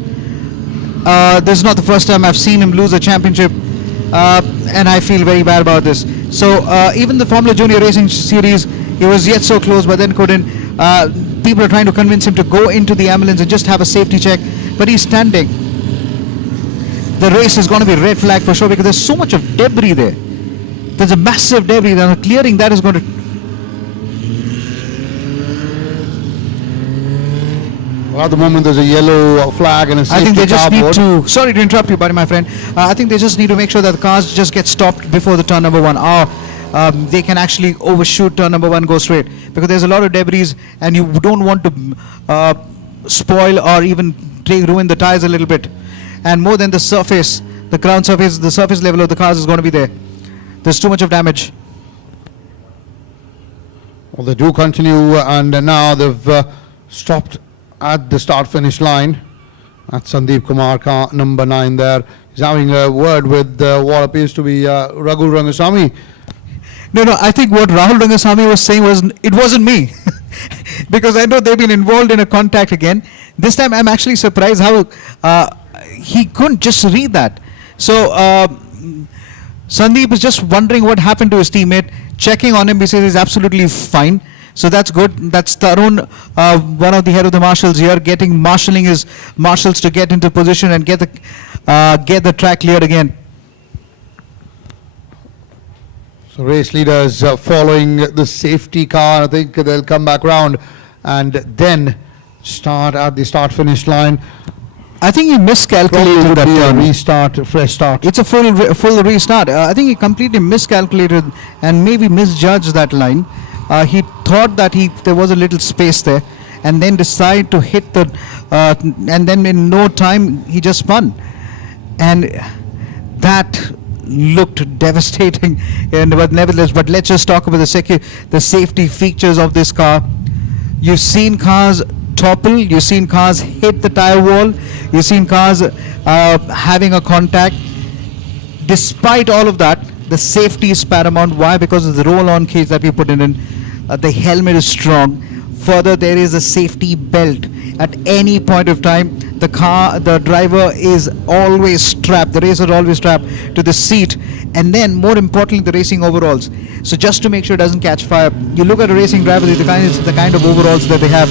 This is not the first time I've seen him lose a championship, and I feel very bad about this. So even the Formula Junior Racing Series, he was yet so close, but then couldn't. People are trying to convince him to go into the ambulance and just have a safety check, but he's standing. The race is going to be red flag for sure because there's so much of debris there. There's a massive debris, and clearing that is going to... Well, at the moment there's a yellow flag and a safety I think they just car need board. to... Sorry to interrupt you, buddy, my friend. I think they just need to make sure that the cars just get stopped before the turn number 1. Or they can actually overshoot turn number 1, go straight. Because there's a lot of debris and you don't want to spoil or even ruin the tires a little bit. And more than the surface, the ground surface, the surface level of the cars is going to be there. There's too much of damage. Well, they do continue, and now they've stopped at the start-finish line. That's Sandeep Kumar, car number 9 there. He's having a word with what appears to be Rahul Rangasamy. No, I think what Rahul Rangasamy was saying was, it wasn't me. Because I know they've been involved in a contact again. This time I'm actually surprised how he couldn't just read that. So Sandeep is just wondering what happened to his teammate, checking on him. He says he's absolutely fine. So that's good. That's Tarun, one of the head of the marshals here, marshalling his marshals to get into position and get the track cleared again. So race leaders following the safety car. I think they'll come back round and then start at the start-finish line. I think he miscalculated that turn. A restart, a fresh start. It's a full restart. I think he completely miscalculated and maybe misjudged that line. He thought that there was a little space there, and then decided to hit and then in no time he just spun, and that looked devastating. But nevertheless, but let's just talk about the safety features of this car. You've seen cars topple, you've seen cars hit the tire wall, you've seen cars having a contact. Despite all of that, the safety is paramount. Why? Because of the roll-on cage that we put in. The helmet is strong. Further, there is a safety belt. At any point of time, the driver is always strapped, the racer is always strapped to the seat, and then more importantly, the racing overalls. So just to make sure it doesn't catch fire, you look at a racing driver, the kind of overalls that they have,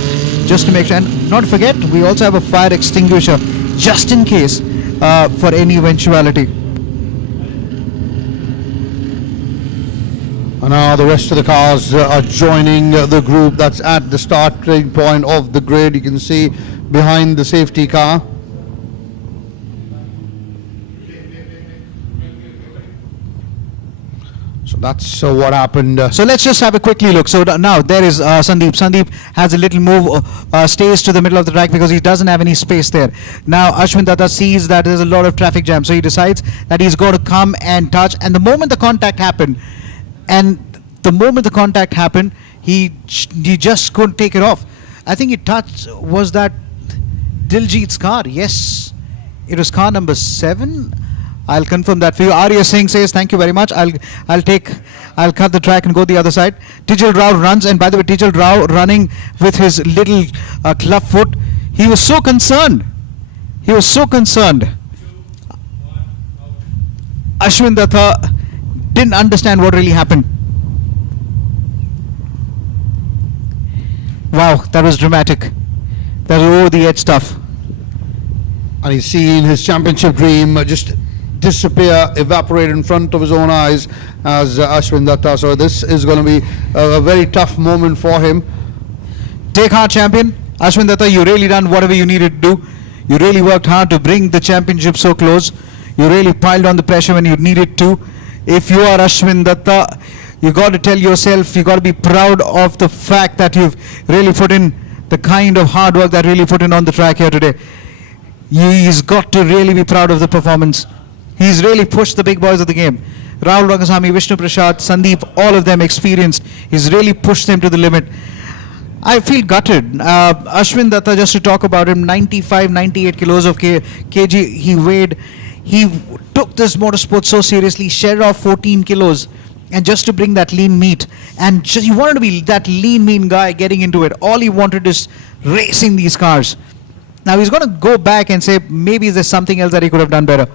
just to make sure. And not forget, we also have a fire extinguisher, just in case, for any eventuality. And now the rest of the cars are joining the group that's at the starting point of the grid. You can see behind the safety car. So that's what happened. So let's just have a quickly look. So now there is Sandeep. Sandeep has a little move, stays to the middle of the track because he doesn't have any space there. Now Ashwin Datta sees that there's a lot of traffic jam, so he decides that he's going to come and touch. And the moment the contact happened, he just couldn't take it off. I think it touched, was that Diljit's car? Yes, it was car number 7. I'll confirm that for you. Arya Singh says, thank you very much. I'll cut the track and go the other side. Tijal Rao runs, and by the way, Tijal Rao running with his little club foot. He was so concerned. Ashwin Datta didn't understand what really happened. Wow, that was dramatic. That was over the edge stuff. And he's seen his championship dream just disappear, evaporate in front of his own eyes as Ashwin Datta. So this is going to be a very tough moment for him. Take heart, champion. Ashwin Datta, you really done whatever you needed to do. You really worked hard to bring the championship so close. You really piled on the pressure when you needed to. If you are Ashwin Datta, you got to tell yourself, you got to be proud of the fact that you've really put in the kind of hard work that really put in on the track here today. He's got to really be proud of the performance. He's really pushed the big boys of the game. Rahul Rangasamy, Vishnu Prasad, Sandeep, all of them experienced. He's really pushed them to the limit. I feel gutted. Ashwin Datta, just to talk about him, 95, 98 kilos of kg he weighed. He took this motorsport so seriously, shed off 14 kilos, and just to bring that lean meat. And just, he wanted to be that lean, mean guy getting into it. All he wanted is racing these cars. Now he's going to go back and say, maybe there's something else that he could have done better.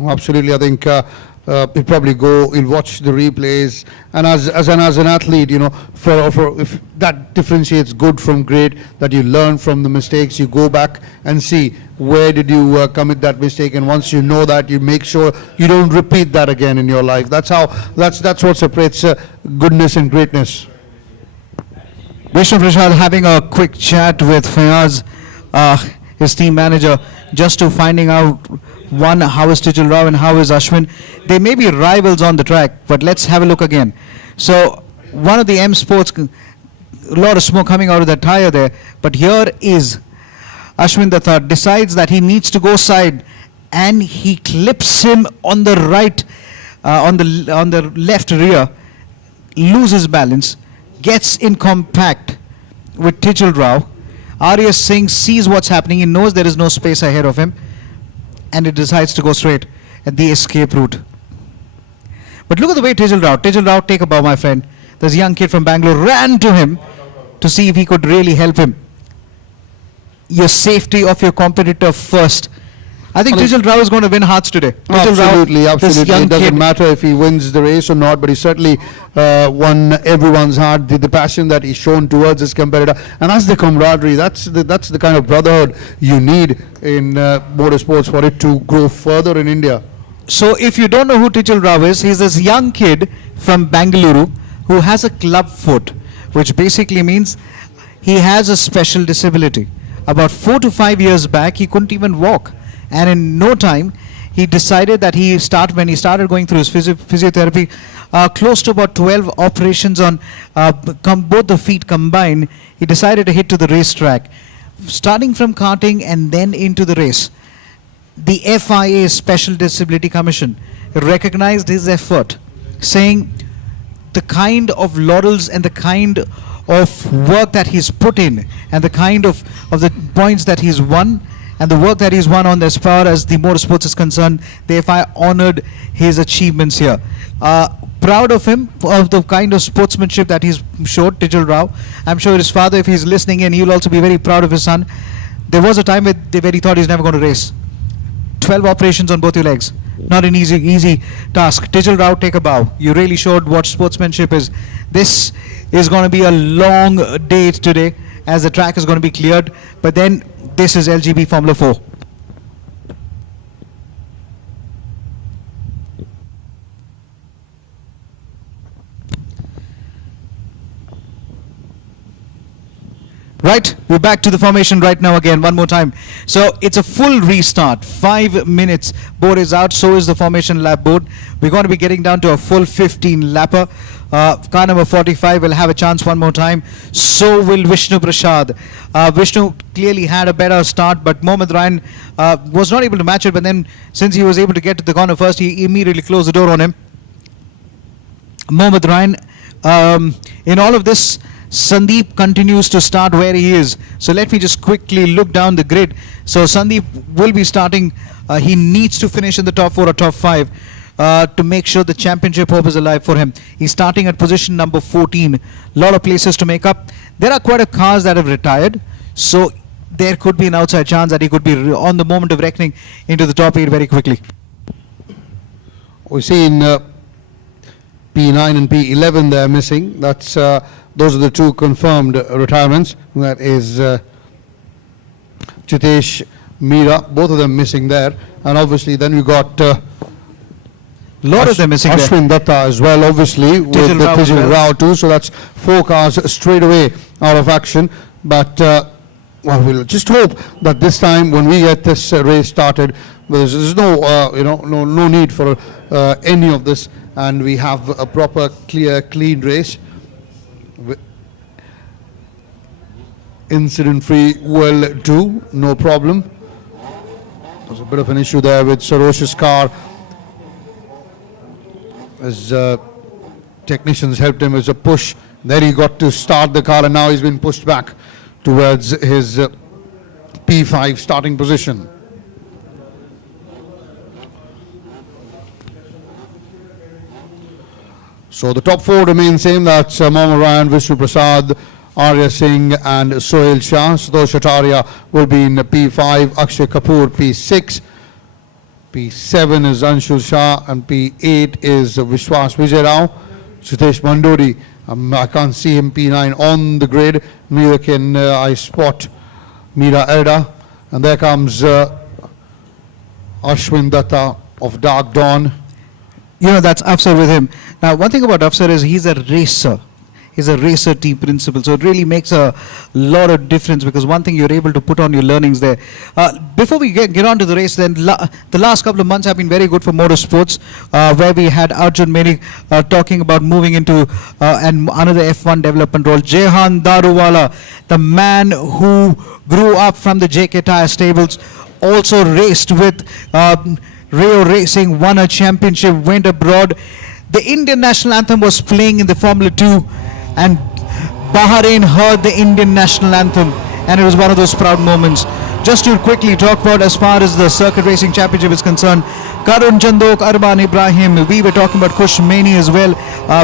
Absolutely, I think he'll probably go, he'll watch the replays, and as an athlete, you know, for if that differentiates good from great, that you learn from the mistakes, you go back and see where did you commit that mistake, and once you know that, you make sure you don't repeat that again in your life. That's what separates goodness and greatness. Vishnu Prasad having a quick chat with Fayaz, his team manager, just to finding out one, how is Tijal Rao and how is Ashwin. They may be rivals on the track, but let's have a look again. So one of the M Sports, a lot of smoke coming out of that tire there, but here is Ashwin Datta decides that he needs to go side, and he clips him on the right, on the left rear, loses balance, gets in compact with Tijal Rao. Arya Singh sees what's happening, he knows there is no space ahead of him, and it decides to go straight at the escape route. But look at the way Tijal Rao, take a bow, my friend. This young kid from Bangalore ran to him to see if he could really help him. Your safety of your competitor first. I think Tijal Rao is going to win hearts today. Absolutely. It doesn't matter if he wins the race or not, but he certainly won everyone's heart. The passion that he's shown towards his competitor, and that's the camaraderie. That's the kind of brotherhood you need in motorsports for it to grow further in India. So if you don't know who Tijal Rao is, he's this young kid from Bengaluru who has a club foot, which basically means he has a special disability. About 4 to 5 years back, he couldn't even walk. And in no time, he decided that when he started going through his physiotherapy, close to about 12 operations on both the feet combined, he decided to hit to the racetrack. Starting from karting and then into the race, the FIA, Special Disability Commission, recognized his effort, saying the kind of laurels and the kind of work that he's put in and the kind of the points that he's won and the work that he's won on as far as the motorsports is concerned, the FIA honored his achievements here. Proud of him, of the kind of sportsmanship that he's showed, Tijal Rao. I'm sure his father, if he's listening in, he'll also be very proud of his son. There was a time where he thought he's never going to race. 12 operations on both your legs. Not an easy task. Tijal Rao, take a bow. You really showed what sportsmanship is. This is going to be a long day today as the track is going to be cleared. But then this is LGB Formula 4. Right, we're back to the formation right now again, one more time. So it's a full restart, 5 minutes. Board is out, so is the formation lap board. We're going to be getting down to a full 15 lapper. Car number 45 will have a chance one more time. So will Vishnu Prasad. Vishnu clearly had a better start, but Mohammad Ryan was not able to match it. But then, since he was able to get to the corner first, he immediately closed the door on him. Mohammad Ryan, in all of this, Sandeep continues to start where he is. So let me just quickly look down the grid. So Sandeep will be starting. He needs to finish in the top 4 or top 5 to make sure the championship hope is alive for him. He's starting at position number 14. A lot of places to make up. There are quite a cars that have retired. So there could be an outside chance that he could be on the moment of reckoning into the top 8 very quickly. We see in P9 and P11 they're missing. That's those are the two confirmed retirements. That is Chitesh, Meera, both of them missing there. And obviously then we got lot of them missing there. Ashwin Datta as well, obviously, with the Rao as Tijil well. Rao too. So that's 4 cars straight away out of action. But well, we'll just hope that this time when we get this race started, there's no no need for any of this, and we have a proper, clear, clean race. Incident-free well too, no problem. There's a bit of an issue there with Saroj's car, as technicians helped him as a push. There he got to start the car, and now he's been pushed back towards his P5 starting position. So the top 4 remain same. That's Mohammad Ryan, Vishnu Prasad, Arya Singh and Sohail Shah. Santosh Acharya will be in P5, Akshay Kapoor P6, P7 is Anshul Shah, and P8 is Vishwas Vijay Rao. Sitesh Mandodi, I can't see him P9 on the grid, neither can I spot Meera Erda. And there comes Ashwin Datta of Dark Dawn. You know, that's Afsar with him. Now, one thing about Afsar is he's a racer. He's a racer team principal. So it really makes a lot of difference, because one thing you're able to put on your learnings there. Before we get on to the race, then the last couple of months have been very good for motorsports, where we had Arjun Menik talking about moving into another F1 development role. Jehan Daruwala, the man who grew up from the JK Tyre stables, also raced with Rayo Racing, won a championship, went abroad. The Indian national anthem was playing in the Formula 2, and Bahrain heard the Indian national anthem, and it was one of those proud moments. Just to quickly talk about as far as the Circuit Racing Championship is concerned, Karun Chandok, Arban Ibrahim, we were talking about Kush Maini as well.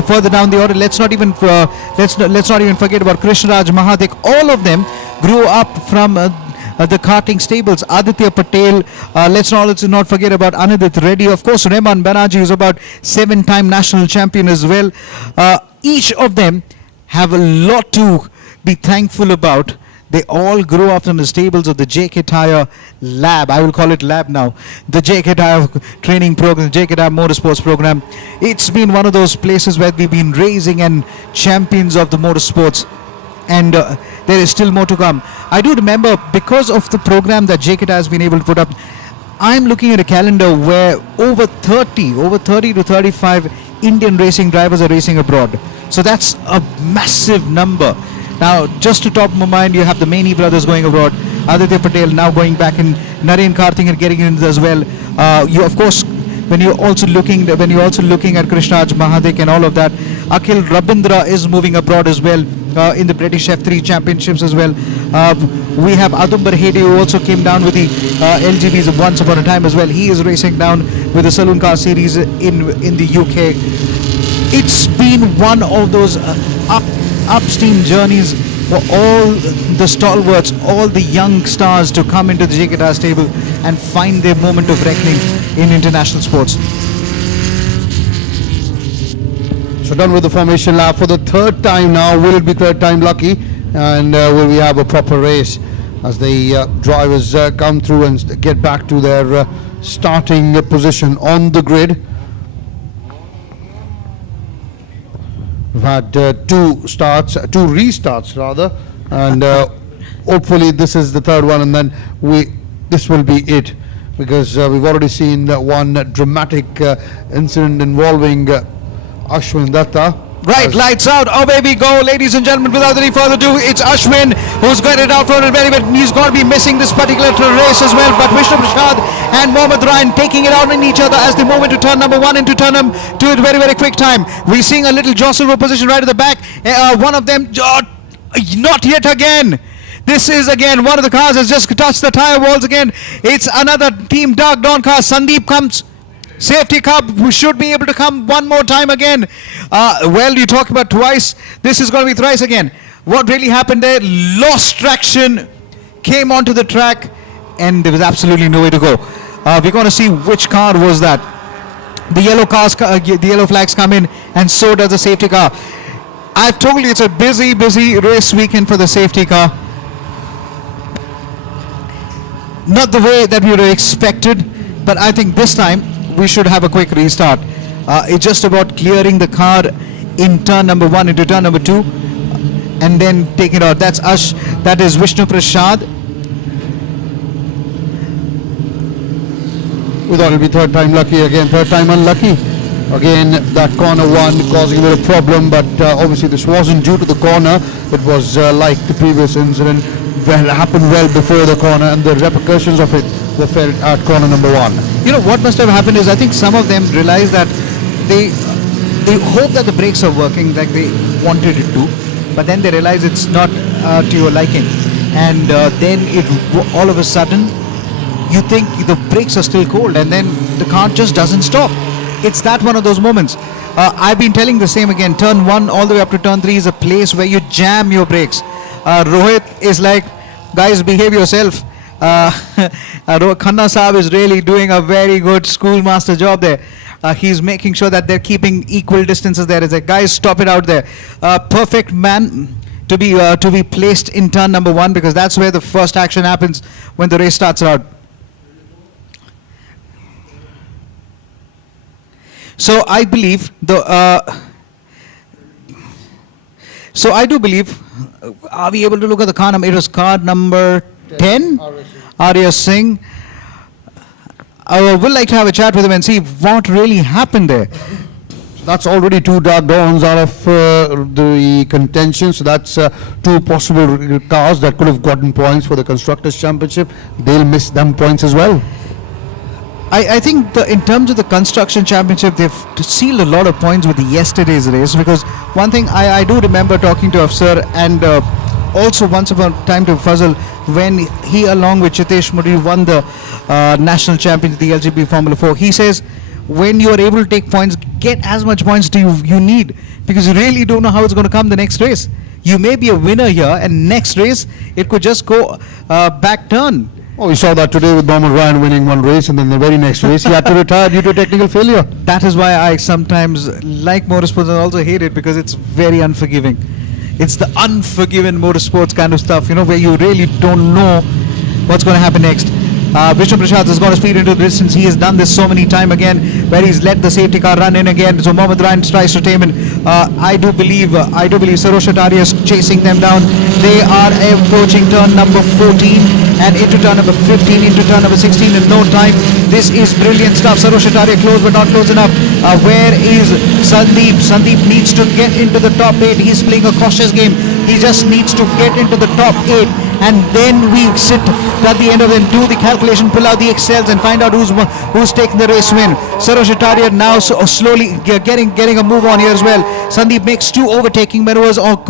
Further down the order, let's not even forget about Krishnaraj Mahadik. All of them grew up from the karting stables. Aditya Patel, let's not forget about Anidit Reddy, of course Rehman Banerjee is about 7-time national champion as well. Each of them have a lot to be thankful about. They all grew up in the stables of the JK Tyre lab. I will call it lab now. The JK Tyre training program, JK Tyre motorsports program. It's been one of those places where we've been raising and champions of the motorsports. And there is still more to come. I do remember, because of the program that JK Tyre has been able to put up, I'm looking at a calendar where over 30 to 35 Indian racing drivers are racing abroad. So that's a massive number. Now, just to top of my mind, you have the Maini brothers going abroad, Aditya Patel now going back in, Naren Karthik and getting in as well. You, of course, when you're also looking at Krishnaraj Mahadik and all of that, Akhil Rabindra is moving abroad as well in the British F3 championships as well. We have Adumbar Hedi, who also came down with the LGBs once upon a time as well. He is racing down with the Saloon Car Series in the UK. It's been one of those upstream journeys for all the stalwarts, all the young stars to come into the JK Tyre stable and find their moment of reckoning in international sports. So done with the formation lap for the 3rd time now. Will it be 3rd time lucky? And will we have a proper race as the drivers come through and get back to their starting position on the grid? We've had 2 restarts rather, and hopefully this is the 3rd one, and then this will be it, because we've already seen one dramatic incident involving Ashwin Datta. Right, lights out, away we go, ladies and gentlemen. Without any further ado, it's Ashwin who's got it out for it very well. He's going to be missing this particular race as well, but Vishnu Prasad and Mohammad Ryan taking it out on each other as they move into turn number 1 into turn number 2 at very, very quick time. We're seeing a little jostle for position right at the back. One of them, not yet again. This is again, one of the cars has just touched the tyre walls again. It's another Team Dark Dawn car. Sandeep comes. Safety car should be able to come one more time again. Well, you talk about twice. This is going to be thrice again. What really happened there? Lost traction, came onto the track, and there was absolutely no way to go. We're going to see which car was that. The yellow flags come in, and so does the safety car. I've told you it's a busy race weekend for the safety car. Not the way that we would have expected, but I think this time we should have a quick restart. It's just about clearing the car in turn number 1 into turn number 2 and then taking it out. That's Ash, that is Vishnu Prasad. We thought it'll be third time lucky again, third time unlucky. Again, that corner one causing a bit of problem, but obviously this wasn't due to the corner. It was like the previous incident, well, happened well before the corner, and the repercussions of it were felt at corner number 1. You know what must have happened is I think some of them realized that they hope that the brakes are working like they wanted it to, but then they realize it's not to your liking, and then all of a sudden you think the brakes are still cold, and then the car just doesn't stop. It's that one of those moments. I've been telling the same again. Turn 1 all the way up to turn 3 is a place where you jam your brakes. Rohit is like, guys, behave yourself. Khanna Saab is really doing a very good schoolmaster job there. He's making sure that they're keeping equal distances there. It's like, guys, stop it out there. Perfect man to be placed in turn number 1, because that's where the first action happens when the race starts out. So I believe I do believe. Are we able to look at the car number? It was car number 10, Arya Singh. I would like to have a chat with him and see what really happened there. That's already 2 dark dawns out of the contention. So that's 2 possible cars that could have gotten points for the Constructors' Championship. They'll miss them points as well. I think in terms of the Construction Championship, they've sealed a lot of points with yesterday's race, because one thing I do remember talking to Afsar, and also once upon a time to Fazal, when he along with Chitesh Mudi won the national championship, the LGB Formula 4, he says, when you are able to take points, get as much points you need, because you really don't know how it's going to come the next race. You may be a winner here, and next race it could just go back turn. Oh, we saw that today with Mohammed Ryan winning one race, and then the very next race he had to retire due to a technical failure. That is why I sometimes like motorsports and also hate it, because it's very unforgiving. It's the unforgiven motorsports kind of stuff, where you really don't know what's going to happen next. Vishnu Prasad has got to speed into the distance. He has done this so many times again, where he's let the safety car run in again. So Mohammed Ryan tries to tame him. I do believe Sarosh Ataria is chasing them down. They are approaching turn number 14 and into turn number 15, into turn number 16 in no time. This is brilliant stuff. Sarosh Ataria close but not close enough. Where is Sandeep? Sandeep needs to get into the top 8. He's playing a cautious game. He just needs to get into the top 8. And then we sit at the end of it and do the calculation, pull out the Excels and find out who's taking the race win. Sarosh Ataria now slowly getting a move on here as well. Sandeep makes 2 overtaking maneuvers on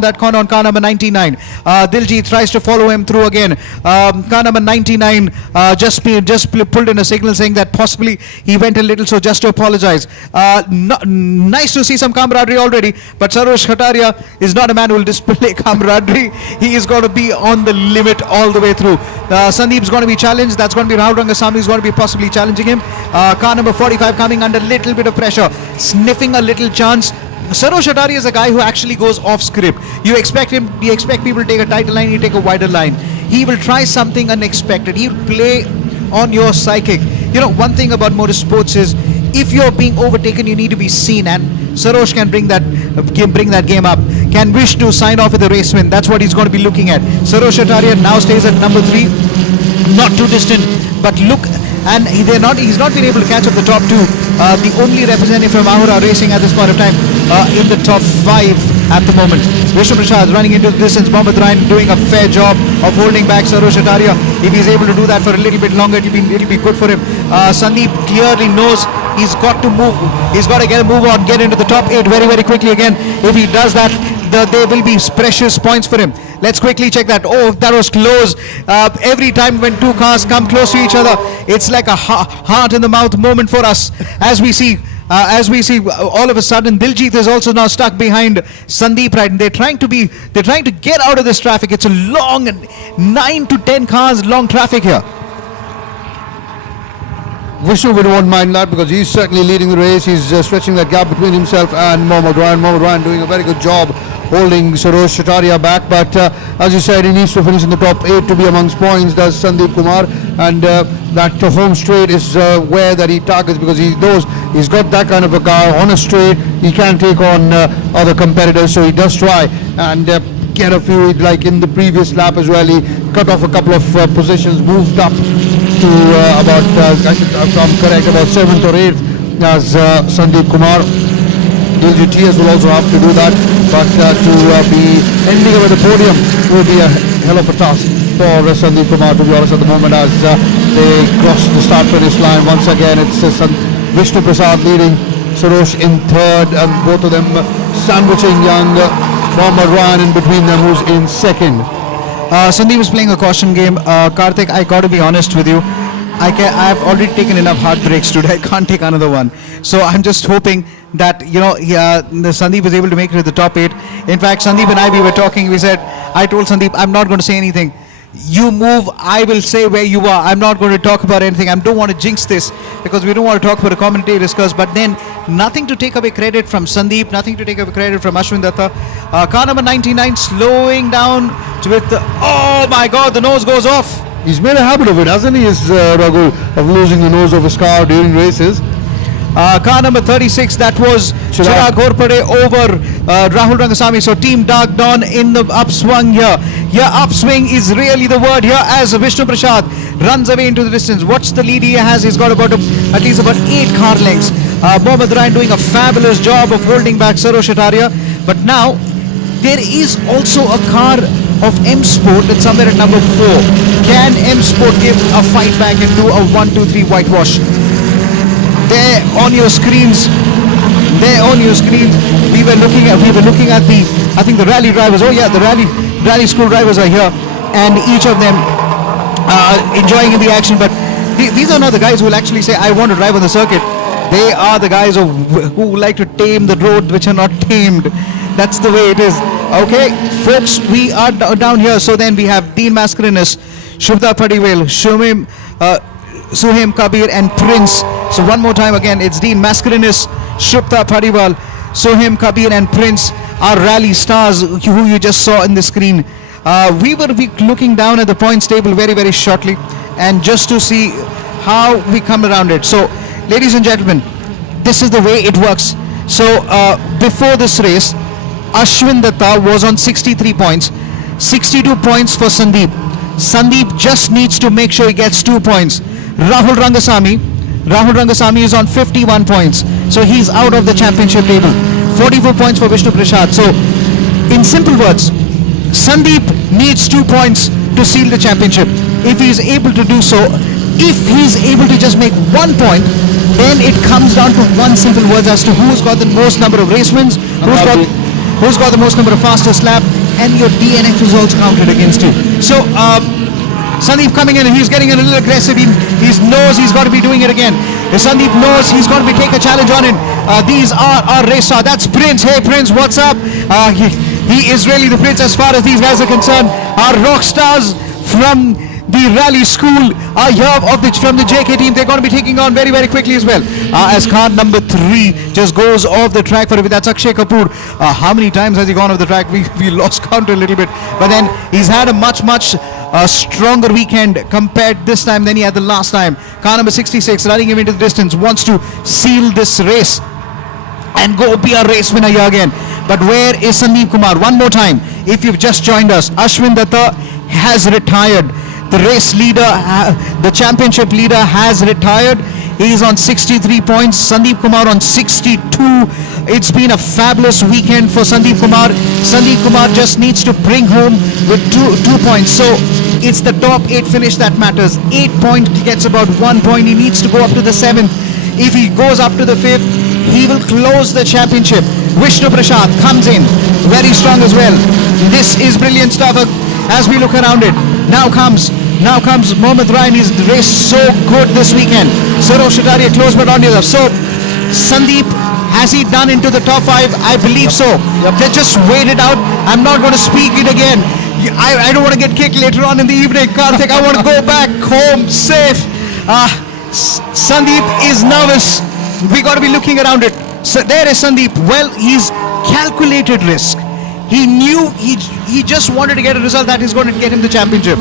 that corner on car number 99. Diljit tries to follow him through again. Car number 99 just pulled in a signal saying that possibly he went a little, so just to apologize. Nice to see some camaraderie already, but Sarosh Ataria is not a man who will display camaraderie. He is going to be on the limit all the way through. Sandeep's going to be challenged. That's going to be Rahul Rangasamy is going to be possibly challenging him. Car number 45 coming under a little bit of pressure, sniffing a little chance. Sarosh Ataria is a guy who actually goes off script. You expect people to take a tighter line, you take a wider line. He will try something unexpected. He will play on your psychic. One thing about motorsports is, if you're being overtaken, you need to be seen, and Sarosh can bring that game up. Can Vishnu sign off with a race win? That's what he's going to be looking at. Sarosh Ataria now stays at number 3, not too distant, but look, and he's not been able to catch up the top 2. The only representative from Ahura Racing at this point of time in the top 5 at the moment. Vishnu Prasad running into the distance. Mohammed Ryan doing a fair job of holding back Sarosh Ataria. If he's able to do that for a little bit longer, it'll be good for him. Sandeep clearly knows he's got to move. He's got to get a move on, get into the top 8 very, very quickly again. If he does that, there will be precious points for him. Let's quickly check that. Oh, that was close. Every time when 2 cars come close to each other, it's like a heart in the mouth moment for us. As we see, all of a sudden, Diljit is also now stuck behind Sandeep, right? And they're trying to get out of this traffic. It's a long 9 to 10 cars long traffic here. Vishnu won't mind that because he's certainly leading the race. He's stretching that gap between himself and Mohammad Ryan. Mohammad Ryan doing a very good job holding Sarosh Chataria back, but as you said, he needs to finish in the top 8 to be amongst points, does Sandeep Kumar, and that home straight is where that he targets, because he knows he's got that kind of a car on a straight. He can take on other competitors, so he does try and get a few, like in the previous lap as well. He cut off a couple of positions, moved up to about, if I'm correct, about 7th or 8th as Sandeep Kumar. LGTS will also have to do that, but to be ending up at the podium will be a hell of a task for Sandeep Kumar, to be honest, at the moment, as they cross the start finish line. Once again, it's Vishnu Prasad leading, Sarosh in 3rd, and both of them sandwiching young Mohammad Ryan in between them, who's in 2nd. Sandeep is playing a caution game. Karthik, I got to be honest with you. I've already taken enough heartbreaks today. I can't take another one. So I'm just hoping that, Sandeep is able to make it to the top 8. In fact, Sandeep and I, we were talking. I told Sandeep, I'm not going to say anything. You move, I will say where you are. I'm not going to talk about anything. I don't want to jinx this, because we don't want to talk about a commentator's curse. But then, nothing to take away credit from Sandeep, nothing to take away credit from Ashwin Datta. Car number 99 slowing down with oh my God, the nose goes off. He's made a habit of it, hasn't he, Raghu, of losing the nose of his car during races. Car number 36, that was Chirag Ghorpade over Rahul Rangasamy. So Team Dark Dawn in the upswing here. Yeah, upswing is really the word here, as Vishnu Prasad runs away into the distance. Watch the lead he has. He's got about at least about 8 car lengths. Mohammad Ryan doing a fabulous job of holding back Sarosh Chataria. But now there is also a car of M Sport that's somewhere at number 4. Can M Sport give a fight back and do a 1-2-3 whitewash? There on your screens, we were looking at the rally drivers. Oh yeah, the rally school drivers are here, and each of them enjoying in the action. But these are not the guys who will actually say, I want to drive on the circuit. They are the guys who like to tame the road which are not tamed. That's the way it is. Okay, folks, we are down here. So then we have Dean Mascarenas, Shubda Padiwal, Suhaim Kabir and Prince. So one more time again, it's Dean Mascarenas, Shubda Padiwal, Suhaim Kabir and Prince, our rally stars who you just saw in the screen. We will be looking down at the points table very, very shortly, and just to see how we come around it. So, ladies and gentlemen, this is the way it works. So before this race, Ashwin Datta was on 63 points, 62 points for Sandeep. Sandeep just needs to make sure he gets 2 points. Rahul Rangasamy is on 51 points, so he's out of the championship table. 44 points for Vishnu Prasad. So, in simple words, Sandeep needs 2 points to seal the championship. If he is able to do so, if he's able to just make 1 point, then it comes down to one simple word as to who's got the most number of race wins, who's got the most number of fastest lap, and your DNF is also counted against you. So, Sandeep coming in, and he's getting a little aggressive. He knows he's got to be doing it again. If Sandeep knows he's going to be taking a challenge on it. These are our race stars. That's Prince. Hey Prince, what's up? He is really the Prince as far as these guys are concerned. Our rock stars from the rally school are here from the JK team. They're going to be taking on very, very quickly as well. As car number 3 just goes off the track for a bit. That's Akshay Kapoor. How many times has he gone off the track? We lost count a little bit. But then he's had a much stronger weekend compared this time than he had the last time. Car number 66 running him into the distance, wants to seal this race and go be a race winner here again. But where is Sandeep Kumar? One more time, if you've just joined us, Ashwin Datta has retired. The race leader, the championship leader has retired. He's on 63 points. Sandeep Kumar on 62. It's been a fabulous weekend for Sandeep Kumar. Sandeep Kumar just needs to bring home with two points. So it's the top 8 finish that matters. 8 points, he gets about 1 point. He needs to go up to the 7th. If he goes up to the 5th, he will close the championship. Vishnu Prasad comes in very strong as well. This is brilliant stuff as we look around it. Now comes Mohammad Ryan. He's raced so good this weekend. Sarosh Chataria close but on the other. So Sandeep, has he done into the top 5? I believe so. Let's just wait it out. I'm not going to speak it again. I don't want to get kicked later on in the evening. Karthik, I want to go back home safe. Sandeep is nervous. We got to be looking around it. So there is Sandeep. Well, he's calculated risk. He knew he just wanted to get a result that is going to get him the championship.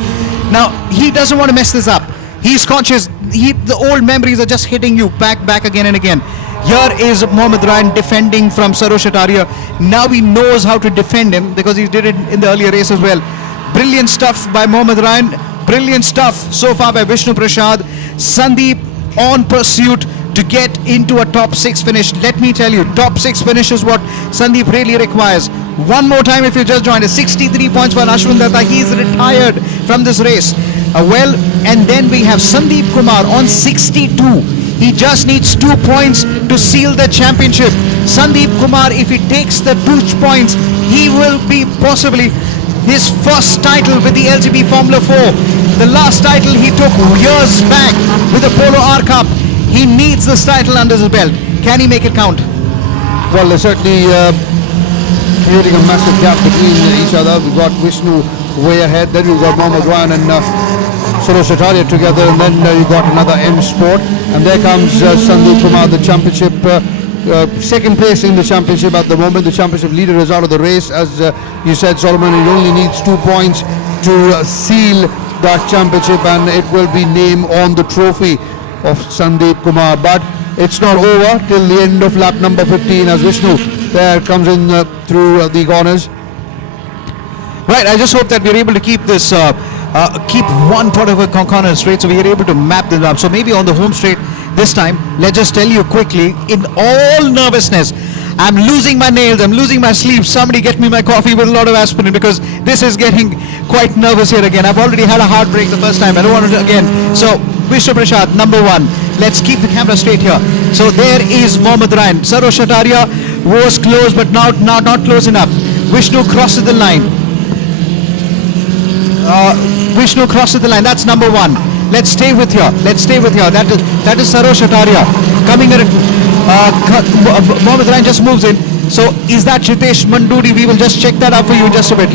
Now he doesn't want to mess this up. He's conscious. The old memories are just hitting you back again and again. Here is Mohammad Ryan defending from Sarosh Ataria. Now he knows how to defend him because he did it in the earlier race as well. Brilliant stuff by Mohammad Ryan. Brilliant stuff so far by Vishnu Prasad. Sandeep on pursuit to get into a top 6 finish. Let me tell you, top 6 finish is what Sandeep really requires. One more time if you just joined us, 63 points for Ashwin Datta. He is retired from this race. And then we have Sandeep Kumar on 62. He just needs 2 points to seal the championship. Sandeep Kumar, if he takes the 2 points, he will be possibly his first title with the LGB Formula 4. The last title he took years back with the Polo R Cup. He needs this title under his belt. Can he make it count? Well, they're certainly creating a massive gap between each other. We've got Vishnu way ahead, then we've got Mohammad Ryan and Sarosh Ataria together, and then you've got another M Sport, and there comes Sandeep Kumar, the championship, second place in the championship at the moment. The championship leader is out of the race, as you said, Solomon. He only needs 2 points to seal that championship, and it will be name on the trophy of Sandeep Kumar. But it's not over till the end of lap number 15 as Vishnu there comes in through the corners. Right, I just hope that we're able to keep this, keep one part of a corner straight, so we are able to map them up. So maybe on the home straight this time, let's just tell you quickly, in all nervousness, I'm losing my nails, I'm losing my sleep. Somebody get me my coffee with a lot of aspirin because this is getting quite nervous here again. I've already had a heartbreak the first time. I don't want to do it again. So Vishnu Prasad, number 1. Let's keep the camera straight here. So there is Mohammad Ryan. Sarosh Ataria was close, but now not close enough. Vishnu crosses the line. Vishnu crosses the line. That's number 1. Let's stay with here. That is Sarosh Ataria coming in. Mohammad Ryan just moves in. So is that Jitesh Manduri? We will just check that out for you in just a bit.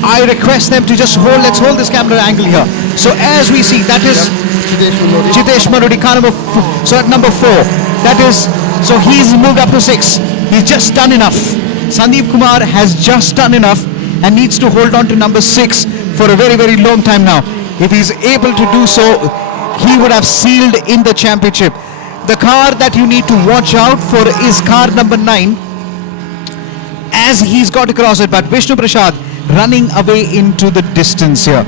I request them to just hold. Let's hold this camera angle here. So as we see, that is Jitesh Manduri, car number 4. So at number 4, that is. So he's moved up to 6. He's just done enough. Sandeep Kumar has just done enough and needs to hold on to number 6 for a very long time now. If he's able to do so, he would have sealed in the championship. The car that you need to watch out for is car number 9, as he's got to cross it, but Vishnu Prasad running away into the distance here.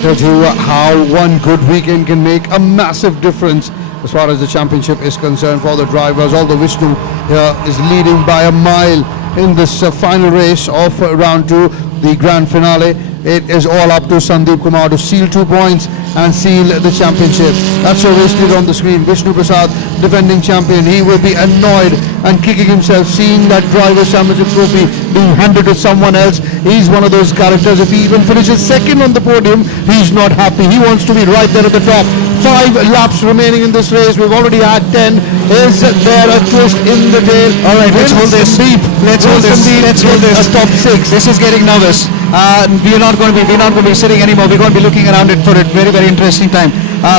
Tells you how one good weekend can make a massive difference as far as the championship is concerned for the drivers. Although Vishnu here is leading by a mile in this final race of round 2, the grand finale. It is all up to Sandeep Kumar to seal 2 points and seal the championship. That's your race leader on the screen, Vishnu Prasad, defending champion. He will be annoyed and kicking himself seeing that driver's championship trophy being handed to someone else. He's one of those characters. If he even finishes second on the podium, he's not happy. He wants to be right there at the top. 5 laps remaining in this race. We've already had 10. Is there a twist in the tail? All right, let's hold this. Let's hold this. A top 6. This is getting nervous. We're not going to be sitting anymore. We're going to be looking around it for a very interesting time.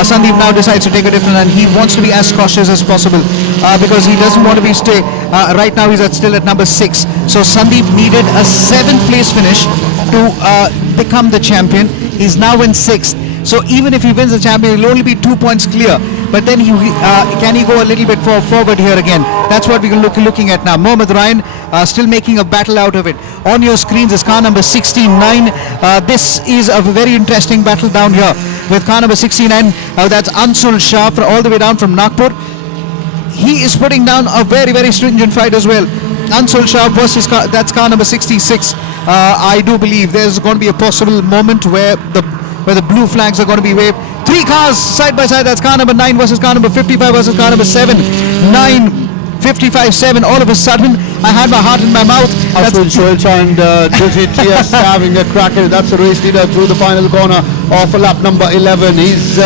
Sandeep now decides to take a different, and he wants to be as cautious as possible because he doesn't want to be stay. Right now he's still at number 6. So Sandeep needed a 7th place finish to become the champion. He's now in 6th. So even if he wins the champion, he'll only be 2 points clear. But then can he go a little bit forward here again? That's what we're looking at now. Mohammad Ryan still making a battle out of it. On your screens is car number 69. This is a very interesting battle down here with car number 69. That's Ansul Shah all the way down from Nagpur. He is putting down a very stringent fight as well. Ansul Shah versus that's car number 66. I do believe there's going to be a possible moment where the blue flags are going to be waved. 3 cars side by side. That's car number 9 versus car number 55 versus car number 7. 9, 55, 7. All of a sudden, I had my heart in my mouth. Ashwin Shoelcha and Josie TS having a crack at it. That's the race leader through the final corner of lap number 11. He's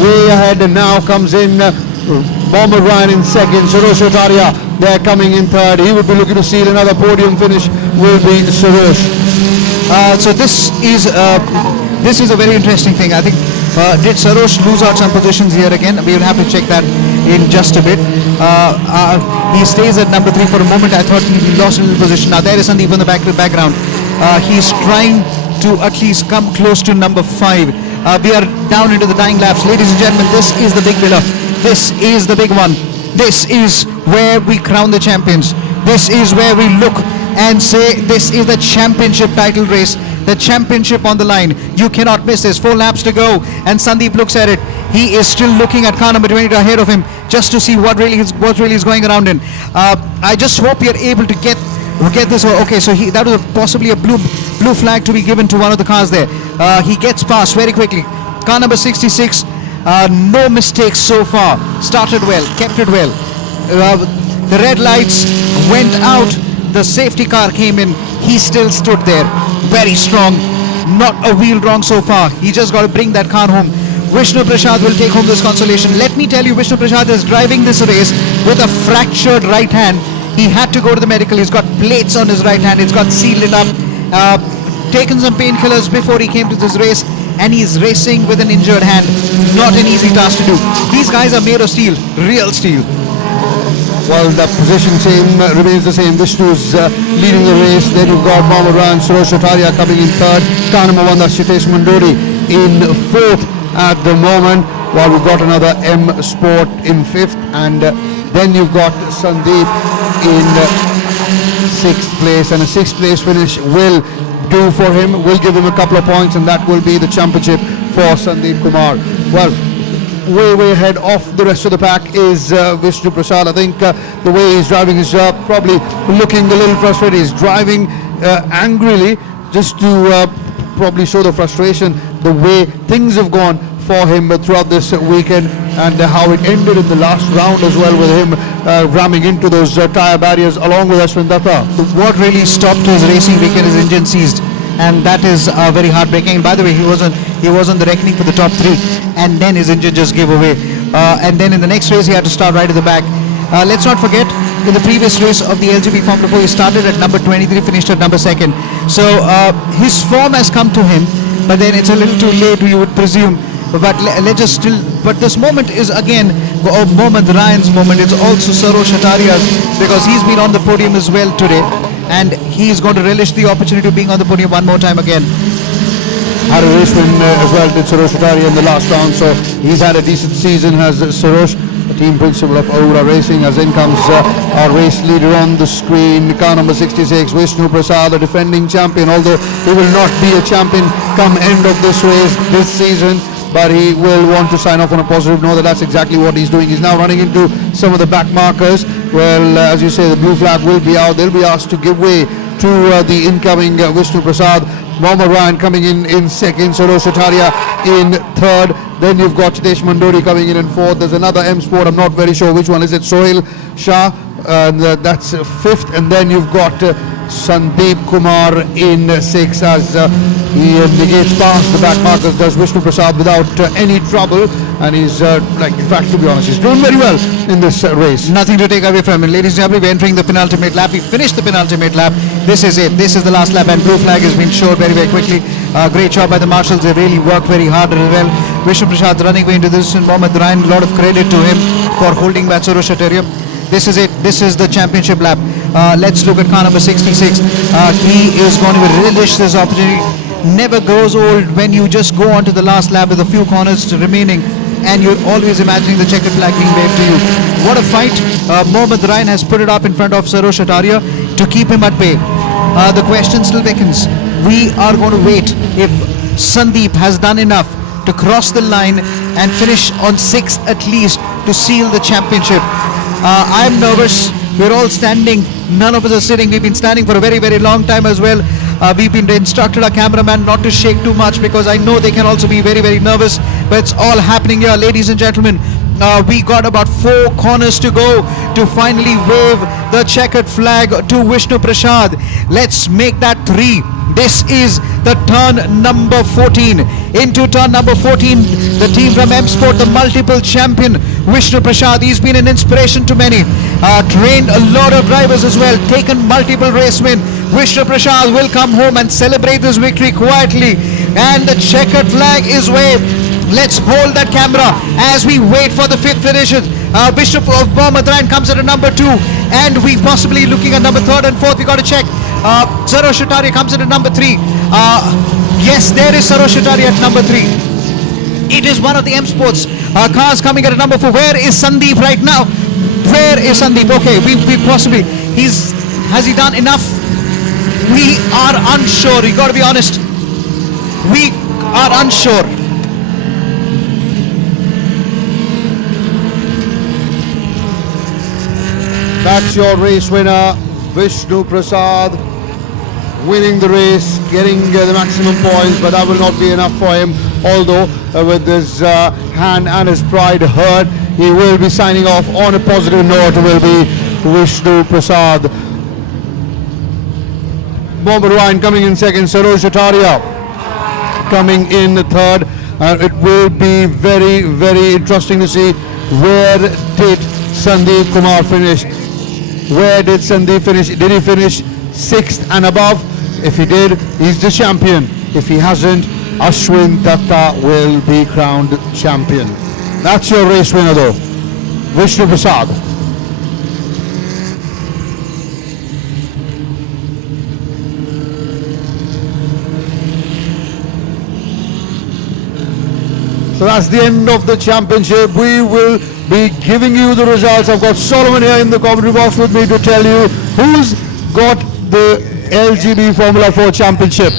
way ahead, and now comes in Mohammad Ryan in 2nd. Sarosh Ataria there coming in 3rd. He would be looking to seal another podium finish. Will be Sarosh. So this is a very interesting thing. I think Did Sarosh lose out some positions here again? We will have to check that in just a bit. He stays at number 3 for a moment. I thought he lost a little position. Now there is Sandeep in the background. He's trying to at least come close to number 5. We are down into the dying laps. Ladies and gentlemen, this is the big winner. This is the big one. This is where we crown the champions. This is where we look and say this is the championship title race. The championship on the line. You cannot miss this. 4 laps to go, and Sandeep looks at it. He is still looking at car number 22 ahead of him, just to see what really is going around in. I just hope you're able to get this. Okay, so that was possibly a blue flag to be given to one of the cars there. He gets past very quickly. Car number 66. No mistakes so far. Started well, kept it well. The red lights went out. The safety car came in. He still stood there, very strong. Not a wheel wrong so far. He just got to bring that car home. Vishnu Prasad will take home this consolation. Let me tell you, Vishnu Prasad is driving this race with a fractured right hand. He had to go to the medical. He's got plates on his right hand. It's got sealed it up. Taken some painkillers before he came to this race, and he's racing with an injured hand. Not an easy task to do. These guys are made of steel, real steel. Well, the position remains the same. Vishnu's leading the race. Then you've got Mohammad Ryan, Sarosh Ataria coming in 3rd. Car number 1, that's Chitesh Mandori in 4th at the moment. While we've got another M Sport in 5th. And then you've got Sandeep in 6th place. And a 6th place finish will do for him. Will give him a couple of points, and that will be the championship for Sandeep Kumar. Well, way ahead of the rest of the pack is Vishnu Prasad. I think the way he's driving is probably looking a little frustrated. He's driving angrily just to probably show the frustration, the way things have gone for him throughout this weekend, and how it ended in the last round as well, with him ramming into those tyre barriers along with Ashwin Datta. What really stopped his racing weekend is engine seized, and that is very heartbreaking. And by the way, he was on the reckoning for the top 3, and then his engine just gave away. And then in the next race, he had to start right at the back. Let's not forget, in the previous race of the LGB Formula 4, he started at number 23, finished at number 2nd. So his form has come to him, but then it's a little too late, we would presume. But but this moment is again Mohammad Ryan's moment. It's also Sarosh Ataria's, because he's been on the podium as well today, and he's going to relish the opportunity of being on the podium one more time again. Had a race win as well, did Sarosh Ataria in the last round, so he's had a decent season, has Sarosh. The team principal of Aura Racing. As in comes our race leader on the screen, car number 66, Vishnu Prasad, the defending champion, although he will not be a champion come end of this race this season, but he will want to sign off on a positive note. That's exactly what he's doing. He's now running into some of the back markers. Well, as you say, the blue flag will be out. They'll be asked to give way to the incoming Vishnu Prasad. Mohammad Ryan coming in 2nd, Sarosh Ataria in 3rd. Then you've got Chitesh Mandori coming in 4th. There's another M Sport, I'm not very sure which one is it, Sohail Shah, that's 5th. And then you've got Sandeep Kumar in 6th, as he negates past the back markers, does Vishnu Prasad without any trouble, and he's in fact, to be honest, he's doing very well in this race. Nothing to take away from him. Ladies and gentlemen, we're entering the penultimate lap. We finished the penultimate lap. This is it. This is the last lap, and blue flag has been showed very quickly. Great job by the marshals. They really worked very hard as well. Vishnu Prasad running away into this, and Mohammad Ryan, a lot of credit to him for holding back Sarosh Ataria. This is it. This is the championship lap. Let's look at car number 66. He is going to relish this opportunity. Never grows old when you just go on to the last lap with a few corners remaining, and you're always imagining the checkered flag being waved to you. What a fight. Mohammad Ryan has put it up in front of Sarosh Ataria to keep him at bay. The question still beckons. We are going to wait if Sandeep has done enough to cross the line and finish on 6th at least to seal the championship. I'm nervous. We're all standing. None of us are sitting. We've been standing for a very long time as well. We've been instructed our cameraman not to shake too much, because I know they can also be very nervous. But it's all happening here, ladies and gentlemen. We got about 4 corners to go to finally wave the checkered flag to Vishnu Prasad. Let's make that 3. This is the turn number 14. Into turn number 14, the team from M Sport, the multiple champion Vishnu Prasad. He's been an inspiration to many. Trained a lot of drivers as well. Taken multiple race win. Vishnu Prasad will come home and celebrate this victory quietly. And the checkered flag is waved. Let's hold that camera as we wait for the fifth finish. Bishop of Mohammed Ryan comes at a number 2, and we possibly looking at number 3rd and 4th. We got to check. Sarosh Shataria comes at a number 3. Yes, there is Sarosh Shataria at number 3. It is one of the M Sports cars coming at a number 4. Where is Sandeep right now? Where is Sandeep? Okay, we possibly has he done enough? We are unsure. You got to be honest. We are unsure. That's your race winner, Vishnu Prasad, winning the race, getting the maximum points, but that will not be enough for him. Although with his hand and his pride hurt, he will be signing off on a positive note. Will be Vishnu Prasad. Mohammed Ryan coming in second, Sarosh Shataria coming in third. It will be very, very interesting to see where did Sandeep Kumar finish. Where did Sandeep finish? Did he finish 6th and above? If he did, he's the champion. If he hasn't, Ashwin Datta will be crowned champion. That's your race winner though, Vishnu Prasad. So that's the end of the championship. We will be giving you the results. I've got Solomon here in the commentary box with me to tell you who's got the LGB Formula 4 championship.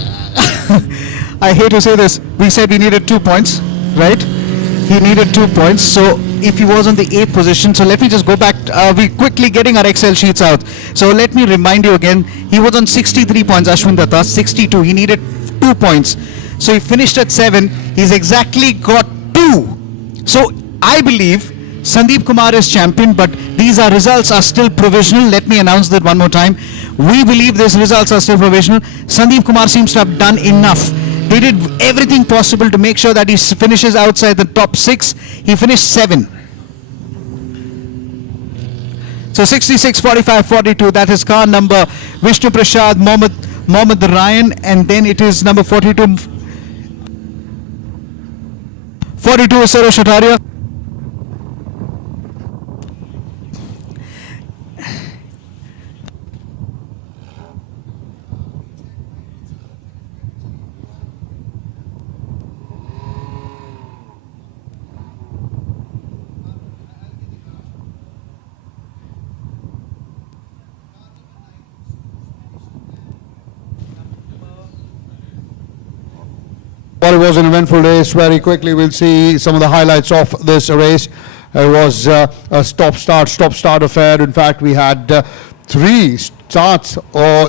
I hate to say this. We said we needed 2 points, right? He needed 2 points. So if he was on the 8th position, so let me just go back. We quickly getting our Excel sheets out. So let me remind you again. He was on 63 points, Ashwin Datta, 62. He needed 2 points. So he finished at 7. He's exactly got 2. So I believe Sandeep Kumar is champion, but these results are still provisional. Let me announce that one more time. We believe these results are still provisional. Sandeep Kumar seems to have done enough. He did everything possible to make sure that he finishes outside the top 6. He finished 7. So 66, 45, 42. That is car number Vishnu Prasad, Mohammed Ryan, and then it is number 42. 42 is Sarosh Shataria. Well, it was an eventful race. Very quickly, we'll see some of the highlights of this race. It was a stop-start affair. In fact, we had 3 starts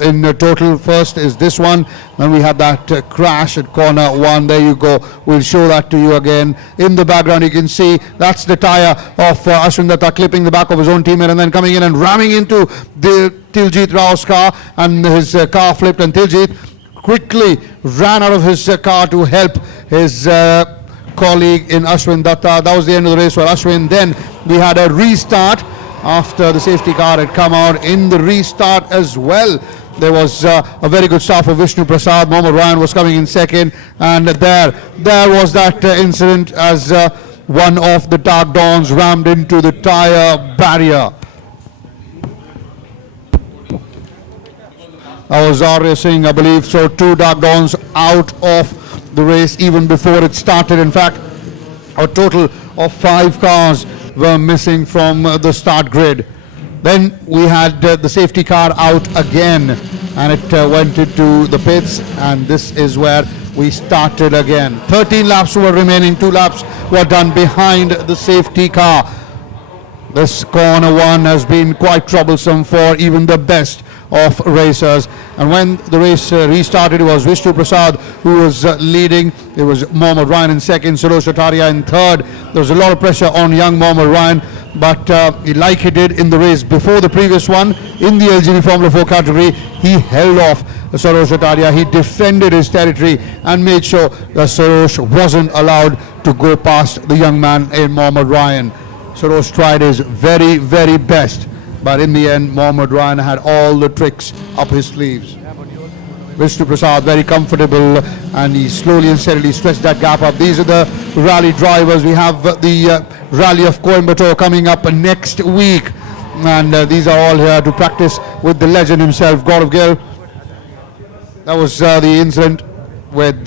in total. First is this one. Then we had that crash at corner 1. There you go. We'll show that to you again. In the background, you can see that's the tyre of Ashwin Datta clipping the back of his own teammate and then coming in and ramming into the Tiljit Rao's car, and his car flipped, and Tiljit quickly ran out of his car to help his colleague in Ashwin Datta. That was the end of the race for Ashwin. Then we had a restart after the safety car had come out. In the restart as well, there was a very good start for Vishnu Prasad. Mohammed Ryan was coming in second, and there was that incident as one of the Dark Dawns rammed into the tyre barrier. That was our racing, I believe. So 2 Dark Dawns out of the race even before it started. In fact, a total of 5 cars were missing from the start grid. Then we had the safety car out again, and it went into the pits, and this is where we started again. 13 laps were remaining. 2 laps were done behind the safety car. This corner 1 has been quite troublesome for even the best of racers, and when the race restarted, it was Vishnu Prasad who was leading. It was Mohammed Ryan in second, Sarosh Shataria in third. There was a lot of pressure on young Mohammed Ryan, but like he did in the race before the previous one in the LGB Formula 4 category, he held off Sarosh Shataria. He defended his territory and made sure that Sarosh wasn't allowed to go past the young man in Mohammed Ryan. Sarosh tried his very, very best, but in the end, Mohammed Ryan had all the tricks up his sleeves. Vishnu Prasad very comfortable, and he slowly and steadily stretched that gap up. These are the rally drivers. We have the rally of Coimbatore coming up next week, and these are all here to practice with the legend himself, Gaurav Gill. That was the incident with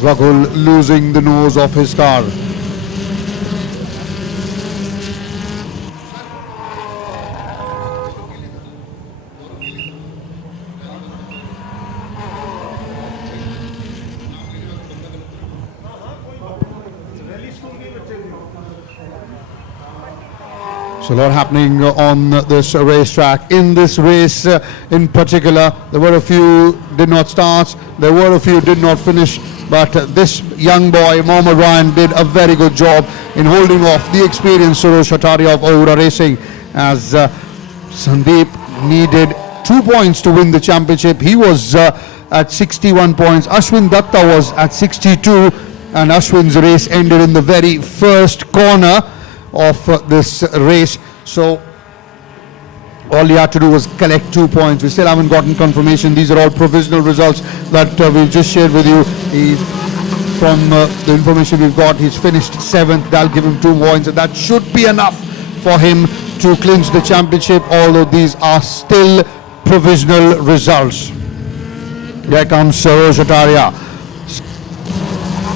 Raghul losing the nose of his car. So a lot happening on this racetrack. In this race in particular, there were a few did not start, there were a few did not finish, but this young boy, Mohammad Ryan, did a very good job in holding off the experienced Suresh Ataria of Aura Racing, as Sandeep needed 2 points to win the championship. He was at 61 points. Ashwin Datta was at 62, and Ashwin's race ended in the very first corner of this race. So all he had to do was collect 2 points. We still haven't gotten confirmation. These are all provisional results that we've just shared with you. From the information we've got, he's finished 7th. That'll give him 2 points, and that should be enough for him to clinch the championship, although these are still provisional results. Here comes Suresh Ataria.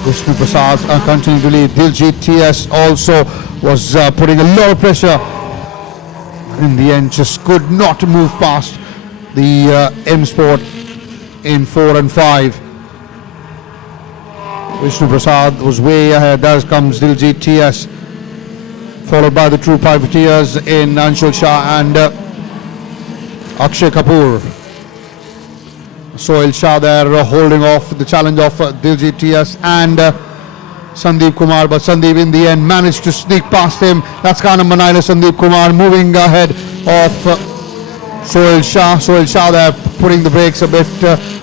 Vishnu Prasad continuing to lead. Diljit TS also was putting a lot of pressure. In the end, just could not move past the M Sport in 4 and 5. Vishnu Prasad was way ahead. There comes Diljit TS, followed by the true privateers in Anshul Shah and Akshay Kapoor. Sohail Shah there holding off the challenge of Diljit TS and Sandeep Kumar, but Sandeep in the end managed to sneak past him. That's car number 9 is Sandeep Kumar moving ahead of Sohail Shah. Sohail Shah there putting the brakes a bit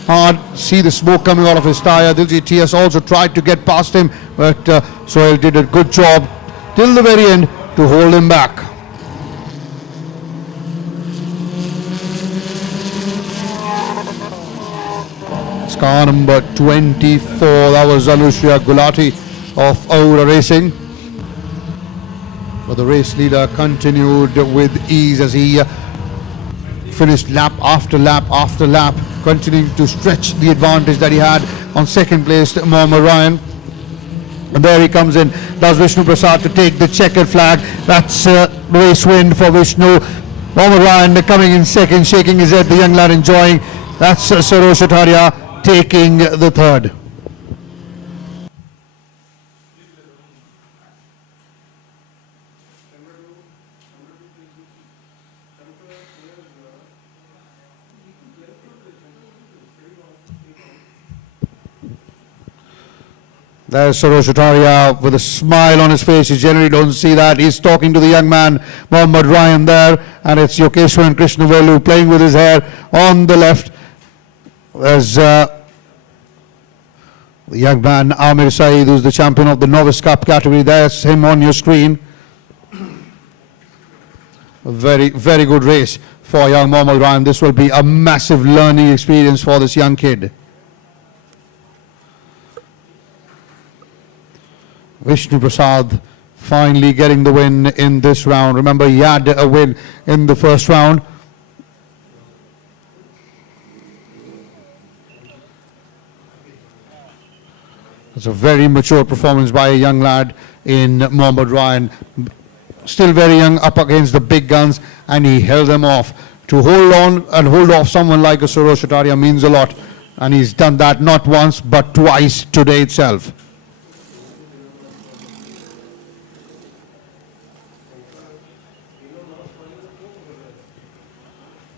hard. See the smoke coming out of his tyre. Diljit TS also tried to get past him, but Sohail did a good job till the very end to hold him back. Car number 24, that was Anushya Gulati of Aura Racing. But the race leader continued with ease as he finished lap after lap after lap, continuing to stretch the advantage that he had on second place, Mohammad Ryan. And there he comes in, does Vishnu Prasad to take the checkered flag. That's race win for Vishnu. Mohammad Ryan coming in second, shaking his head, the young lad enjoying. That's Suresh Ataria taking the third. There's Suresh Ataria with a smile on his face. You generally don't see that. He's talking to the young man, Mohammad Ryan there, and it's Yokeshwaran Krishnavelu playing with his hair on the left. There's the young man, Amir Saeed, who's the champion of the Novice Cup category. There's him on your screen. A very, very good race for young Mohammad Ryan. This will be a massive learning experience for this young kid. Vishnu Prasad finally getting the win in this round. Remember, he had a win in the first round. It's a very mature performance by a young lad in Mohammad Ryan. Still very young, up against the big guns, and he held them off. To hold on and hold off someone like a Suresh Ataria means a lot. And he's done that not once, but twice today itself.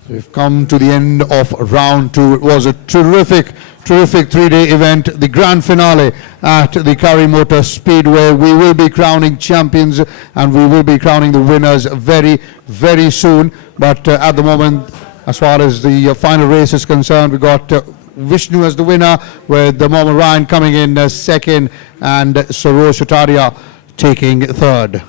We've come to the end of round 2. It was a terrific 3-day event. The grand finale at the Kari Motorspeedway. We will be crowning champions and we will be crowning the winners very, very soon. But at the moment, as far as the final race is concerned, we got Vishnu as the winner, with Mohammad Ryan coming in as second and Suresh Ataria taking third.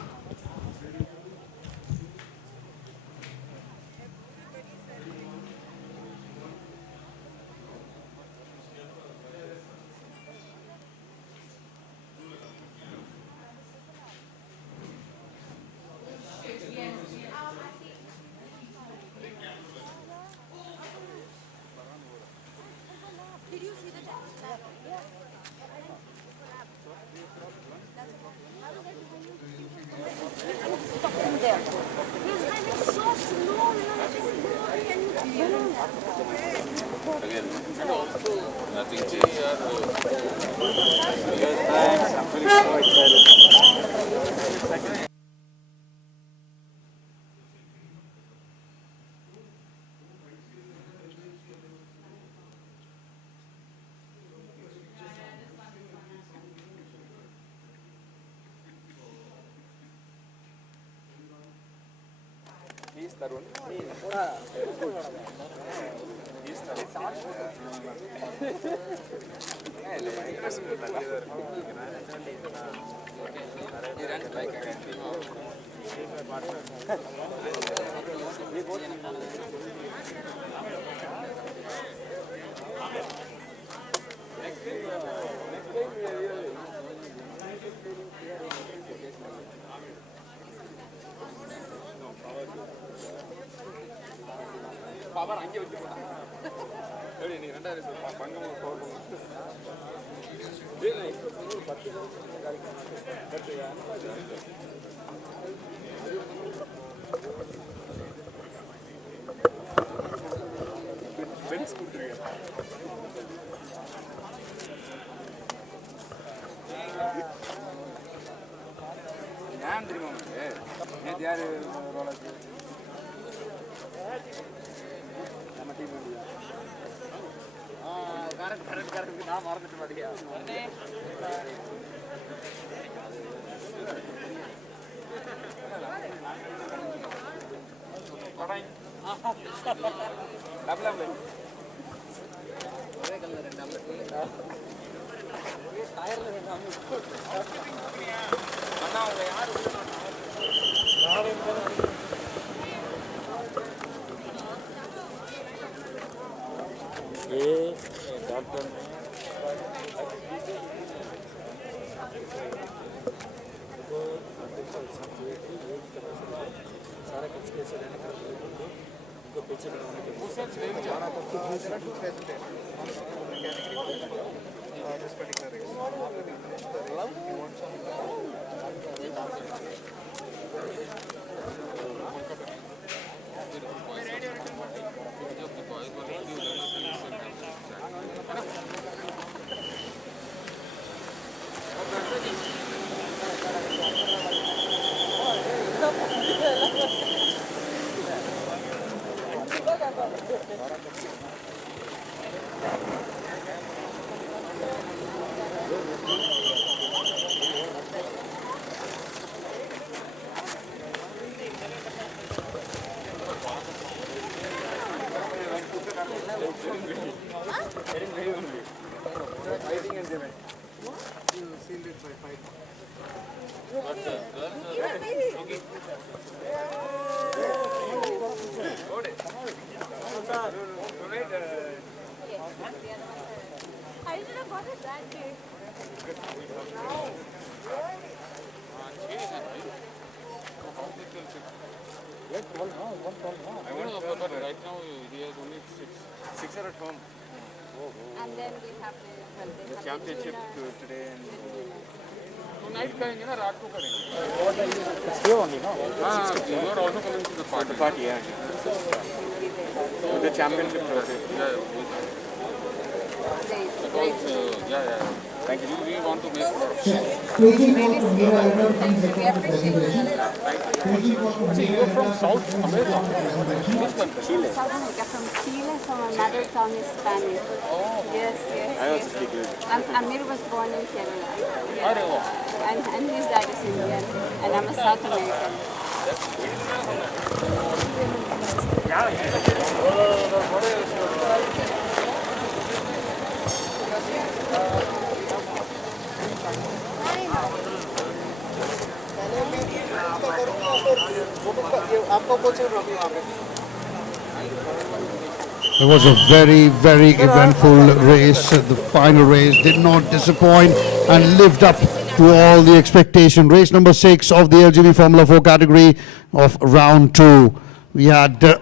It was a very, very eventful race. The final race did not disappoint and lived up to all the expectation. Race number 6 of the LGB Formula 4 category of round 2. We had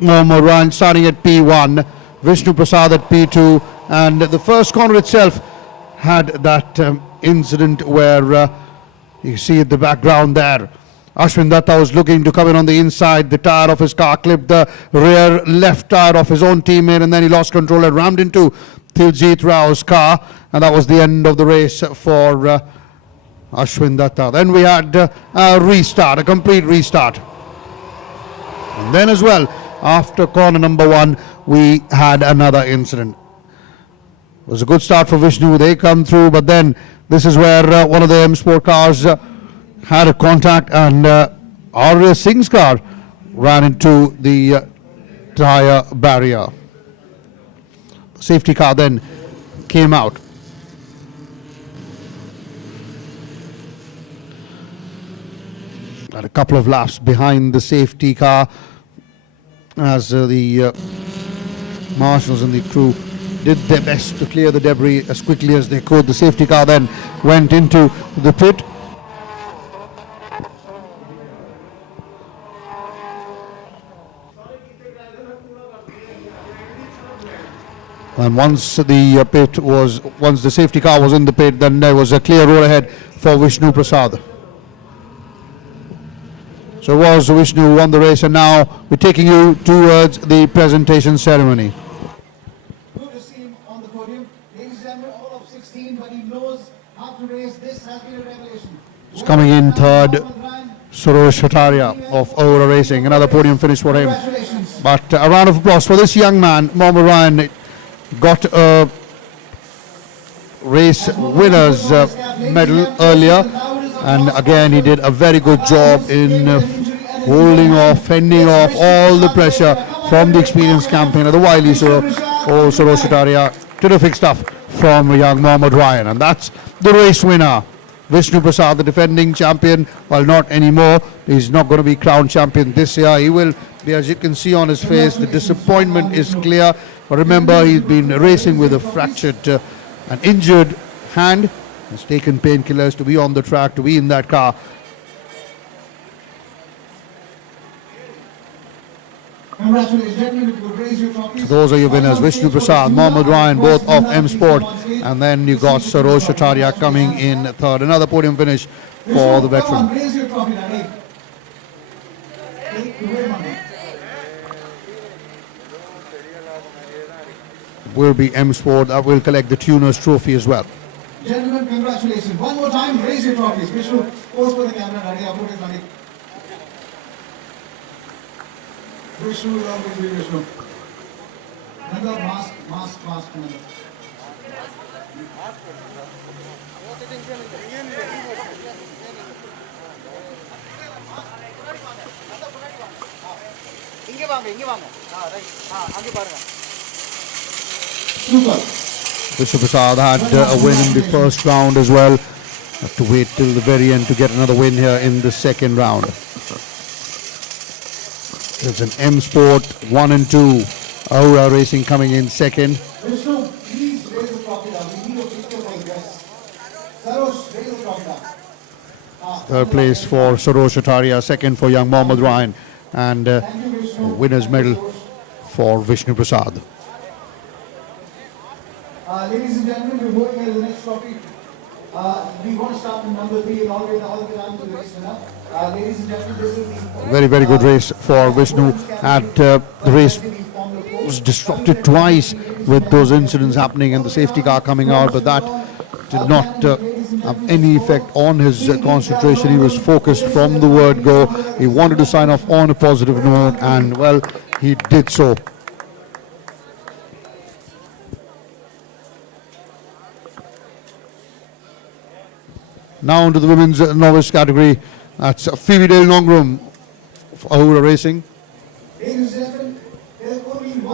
Mohammed Ryan starting at P1, Vishnu Prasad at P2, and the first corner itself had that incident where you see at the background there, Ashwin Datta was looking to come in on the inside. The tire of his car clipped the rear left tire of his own teammate, and then he lost control and rammed into Tiljit Rao's car, and that was the end of the race for Ashwin Datta. Then we had a restart, a complete restart. And then as well, after corner number 1, we had another incident. It was a good start for Vishnu. They come through, but then this is where one of the M Sport cars had a contact, and Arya Singh's car ran into the tyre barrier. Safety car then came out. Had a couple of laps behind the safety car as the marshals and the crew did their best to clear the debris as quickly as they could. The safety car then went into the pit. And once the safety car was in the pit, then there was a clear road ahead for Vishnu Prasad. So it was Vishnu who won the race, and now we're taking you towards the presentation ceremony. Good to see him on the podium. Ladies and gentlemen, all of 16, but he knows how to race. This has been a revelation. It's coming in third, Suresh Kataria of Aura Racing. Another podium finish for him. But a round of applause for this young man. Mohammed Ryan got a race winner's medal earlier, and again he did a very good job in holding off, fending off all the pressure from the experienced campaigner, the wily Suresh Kataria. Terrific stuff from young Mohammed Ryan, and that's the race winner. Vishnu Prasad, the defending champion, well, not anymore. He's not going to be crowned champion this year. He will be, as you can see on his face, the disappointment is clear. But remember, he's been racing with a fractured and injured hand. He's taken painkillers to be on the track, to be in that car. Congratulations, gentlemen, if you would raise your trophies. So those are your winners, Vishnu Prasad, Mohammed Ryan, both of M Sport, and then you got Suresh Kataria coming in third. Another podium finish for the veteran. Come on, raise your trophy now, hey. Hey, you win, man. Will be M Sport that will collect the Tuner's Trophy as well. Gentlemen, congratulations. One more time, raise your trophies. Vishnu, pose for the camera, Nadi. I'll put it, Nadi. Vishnu will always be Vishnu. Another mask. Another. Vishnu Prasad had a win in the first round as well. Have to wait till the very end to get another win here in the second round. It's an M Sport 1 and 2. Aura Racing coming in second. Vishnu, please raise the trophy down. We need a picture for the guests. Sarosh, raise the trophy down. Third place for Suresh Kataria, second for young Mohammed Ryan, and winner's medal for Vishnu Prasad. Ladies and gentlemen, we're moving on to the next trophy. We want to start from number 3 and all the way down to the race winner. Ladies and gentlemen, this is the Very, very good race for Vishnu. The race was disrupted twice with those incidents happening and the safety car coming out, but that did not have any effect on his concentration. He was focused from the word go. He wanted to sign off on a positive note, and well, he did so. Now into the women's novice category. That's Phoebe Dale Nongrum for Aura Racing,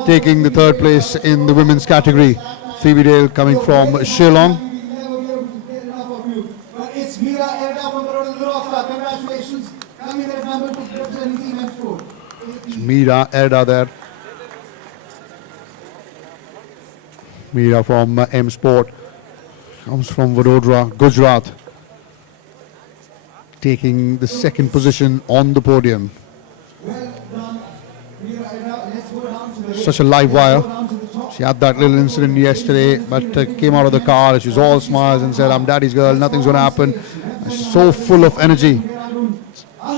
taking the third place in the women's category. Phoebe Dale coming from Shillong. But it's Mira Erda from Baroda. Congratulations. Coming at number 2 representing Team M Sport. It's Mira Erda there. Mira from M Sport. Comes from Vadodara, Gujarat. Taking the second position on the podium. Such a live wire. She had that little incident yesterday, but came out of the car. She's all smiles and said, "I'm daddy's girl, nothing's going to happen." And she's so full of energy,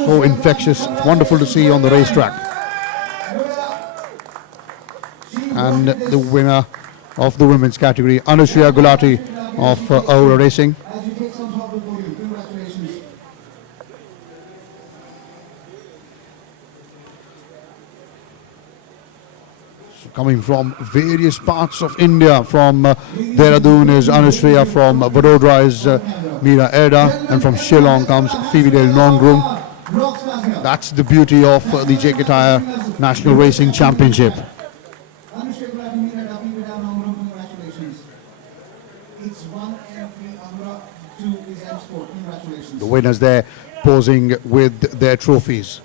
so infectious. It's wonderful to see on the racetrack. And the winner of the women's category, Anushriya Gulati of Aura Racing. Coming from various parts of India, from Dehradun is Anushriya, from Vadodara is Mira Erda, and from Shillong comes Phoebe Dale Nongrum. That's the beauty of the JK Tyre National Racing Championship. The winners there posing with their trophies.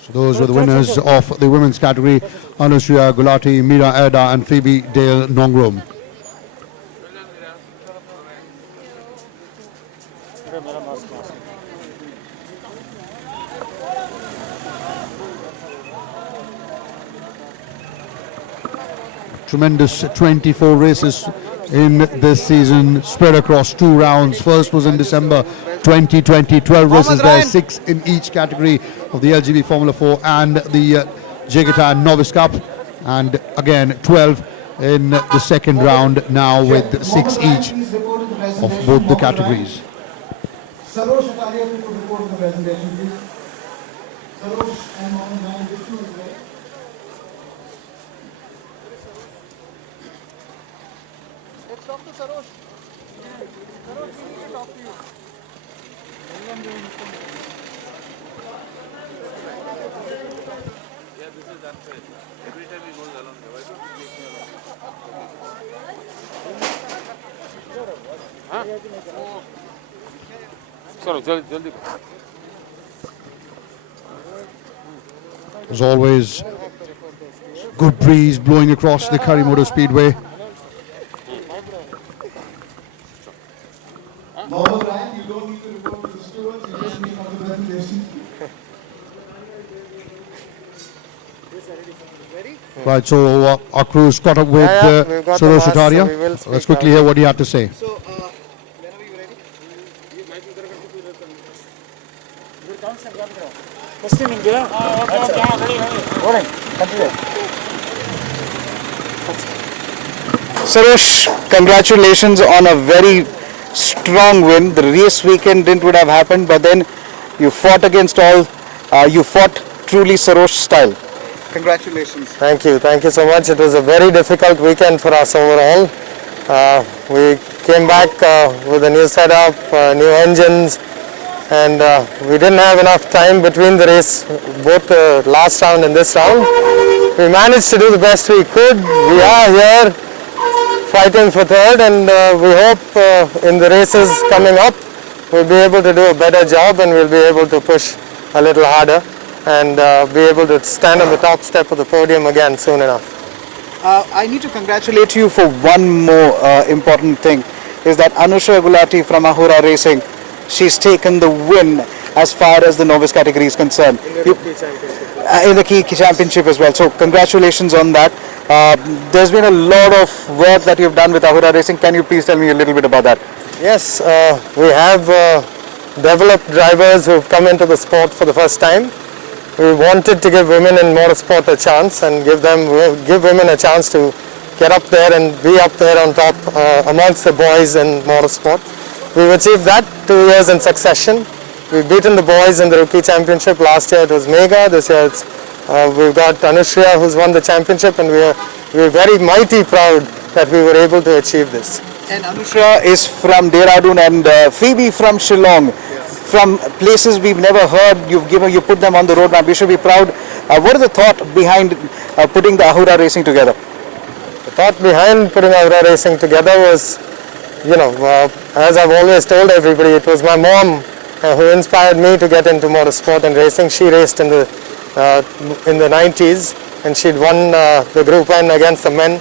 So those were the winners of the women's category: Anushriya Gulati, Meera Erda and Phoebe Dale Nongrom. Tremendous 24 races in this season, spread across 2 rounds. First was in December 2020, 12 races there, 6 in each category of the LGB Formula 4 and the JK Tyre Novice Cup, and again 12 in the second round now with 6 each of both the categories. Sarosh Atalia to report the presentation, please. Sarosh and Mohammed Vishnu is there. Let's talk to Sarosh. Sarosh, we need to talk to you. Yeah, this is unfair. Every time he goes along, why don't you take me along? Huh? Sorry, jaldi. As always, good breeze blowing across the Kari Motorspeedway. Mohammed Ryan, you don't need to report to the stewards, you just need to the presentation. Right, so our crew's caught up with we've got the Sarosh bus, so we will Ataria. speak Let's quickly hear what he had to say. So, whenever you're ready. Question India. Sarosh, congratulations on a very strong win. The race weekend would have happened, but then you fought against all. You fought truly Sarosh style. Congratulations. Thank you so much. It was a very difficult weekend for us overall. We came back with a new setup, new engines, and we didn't have enough time between the race, both the last round and this round. We managed to do the best we could. We are here fighting for third, and we hope in the races coming up we'll be able to do a better job and we'll be able to push a little harder and be able to stand on the top step of the podium again soon enough. I need to congratulate you for one more important thing, is that Anushriya Gulati from Ahura Racing, she's taken the win as far as the novice category is concerned. In the key championship as well. So congratulations on that. There's been a lot of work that you've done with Ahura Racing. Can you please tell me a little bit about that? Yes, we have developed drivers who've come into the sport for the first time. We wanted to give women in motorsport a chance and give women a chance to get up there and be up there on top amongst the boys in motorsport. We've achieved that 2 years in succession. We've beaten the boys in the rookie championship. Last year it was Megha. This year we've got Anushriya who's won the championship, and we're very mighty proud that we were able to achieve this. And Anushriya is from Dehradun and Phoebe from Shillong. From places we've never heard, you put them on the road map. We should be proud. What is the thought behind putting the Ahura Racing together? The thought behind putting Ahura Racing together was, as I've always told everybody, it was my mom who inspired me to get into motorsport and racing. She raced in the 90s, and she'd won the Group N against the men.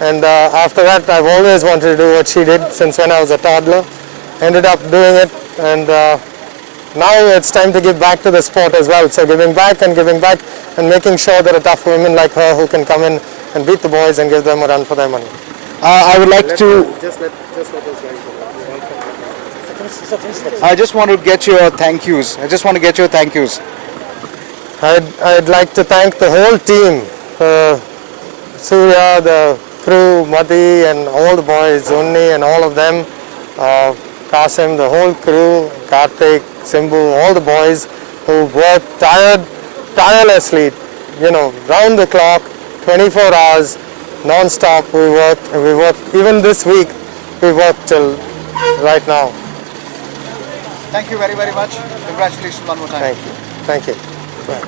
And after that, I've always wanted to do what she did since when I was a toddler. Ended up doing it, and now it's time to give back to the sport as well. So giving back and making sure there are tough women like her who can come in and beat the boys and give them a run for their money. I would like to... I just want to get your thank yous. I'd like to thank the whole team, Surya, the crew, Mati, and all the boys, Unni and all of them. Kasim, the whole crew, Karthik, Simbu, all the boys who worked tirelessly, round the clock, 24 hours, non-stop. We worked, even this week, we worked till right now. Thank you very, very much. Congratulations one more time. Thank you. Bye.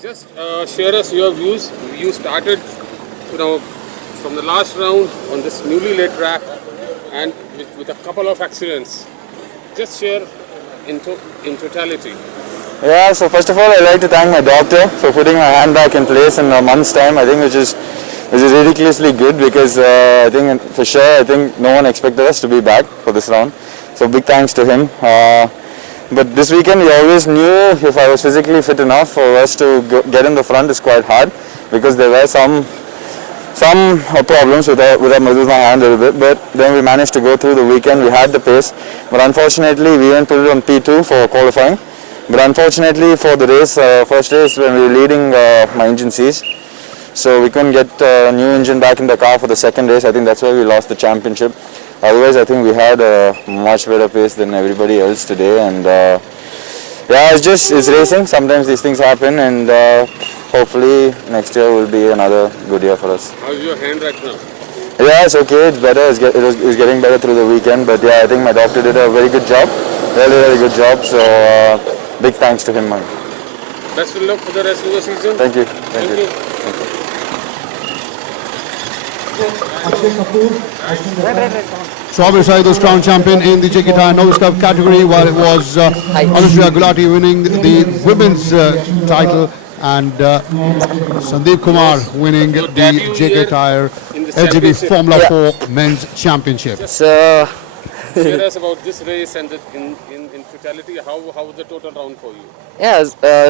Just share us your views. You started, from the last round on this newly laid track and with a couple of accidents. Just share in totality. Yeah, so first of all, I'd like to thank my doctor for putting my hand back in place in a month's time. I think which is ridiculously good because I think no one expected us to be back for this round. So big thanks to him. But this weekend we always knew if I was physically fit enough for us to get in the front is quite hard because there were some problems with my hand a little bit, but then we managed to go through the weekend. We had the pace, but unfortunately we even put it on P2 for qualifying. But unfortunately for the race, first race when we were leading, my engine seized. So we couldn't get a new engine back in the car for the second race. I think that's why we lost the championship. Otherwise, I think we had a much better pace than everybody else today. And it's racing. Sometimes these things happen, and hopefully next year will be another good year for us. How's your hand right now? Yeah, it's okay. It's better. It's getting better through the weekend. But yeah, I think my doctor did a very good job. Really good job. So big thanks to him, man. Best of luck for the rest of the season. Thank you. So obviously the crown champion in the JK Tyre Novice Cup category, while it was Anushya Gulati winning the women's title and Sandeep Kumar winning the JK Tyre LGB Formula 4 men's championship. So share us about this race and in totality, how was the total round for you? Yeah,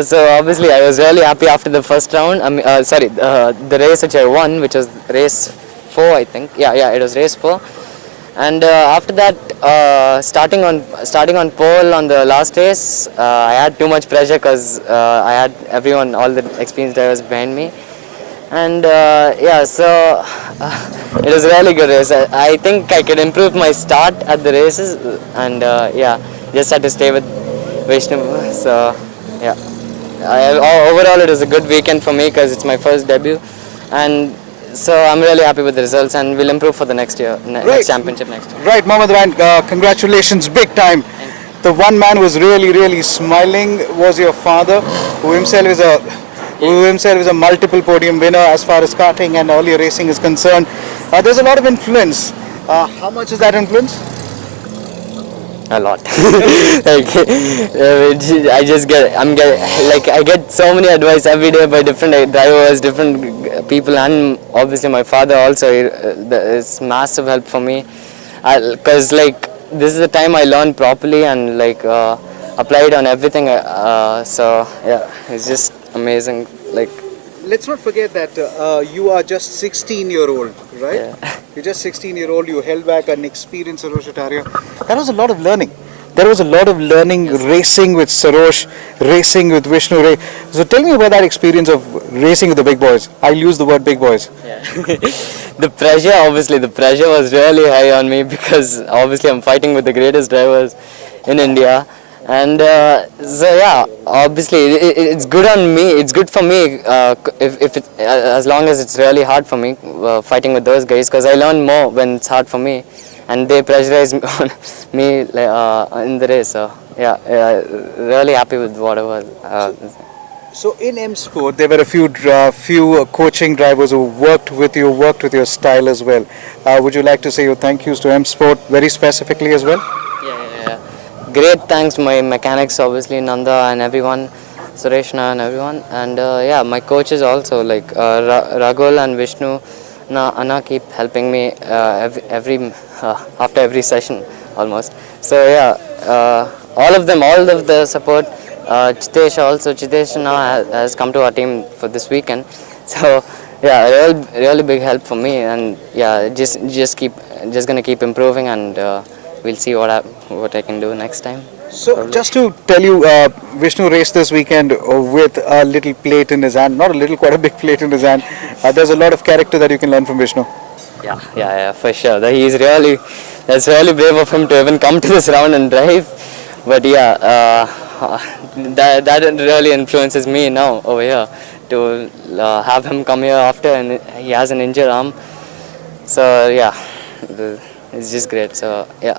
so obviously I was really happy after the first round. The race which I won, which was race 4, I think. Yeah, it was race 4. And after that, starting on pole on the last race, I had too much pressure because I had all the experienced drivers behind me. And so it was a really good race. I think I could improve my start at the races, and just had to stay with Vaishnav. So yeah, overall it was a good weekend for me because it's my first debut, and so I'm really happy with the results, and we'll improve for the next year, next championship next year. Right, Mohammad Ryan, congratulations, big time. The one man who was really smiling was your father, who himself is a multiple podium winner as far as karting and all your racing is concerned. There's a lot of influence. How much is that influence? A lot. I get so many advice every day by different drivers, different people, and obviously my father also is massive help for me. Because this is the time I learned properly and applied on everything. So yeah, it's just amazing. Let's not forget that you are just 16-year-old, right? Yeah. You're just 16-year-old. You held back an experienced Roshataria. That was a lot of learning. there was a lot of learning, racing with Sarosh, racing with Vishnu Ray. So tell me about that experience of racing with the big boys. I'll use the word big boys. The pressure was really high on me because obviously I'm fighting with the greatest drivers in India. And so yeah, obviously it's good on me. It's good for me if it, as long as it's really hard for me fighting with those guys, because I learn more when it's hard for me, and they pressurize me in the race. So yeah, really happy with whatever. So in M Sport, there were a few coaching drivers who worked with your style as well. Would you like to say your thank yous to M Sport very specifically as well? Yeah. Great thanks to my mechanics, obviously Nanda and everyone, Sureshna and everyone, and yeah, my coaches also like Ragul and Vishnu. Anna keep helping me after every session almost. So yeah, all of the support. Chitesh now has come to our team for this weekend. So yeah, really big help for me, and yeah, just gonna keep improving, and we'll see what I can do next time. So probably. just to tell you, Vishnu raced this weekend with a little plate in his hand, not a little, quite a big plate in his hand. There's a lot of character that you can learn from Vishnu. Yeah, for sure. That's really brave of him to even come to this round and drive. But yeah, that really influences me now over here to have him come here after, and he has an injured arm. So yeah, it's just great. So yeah.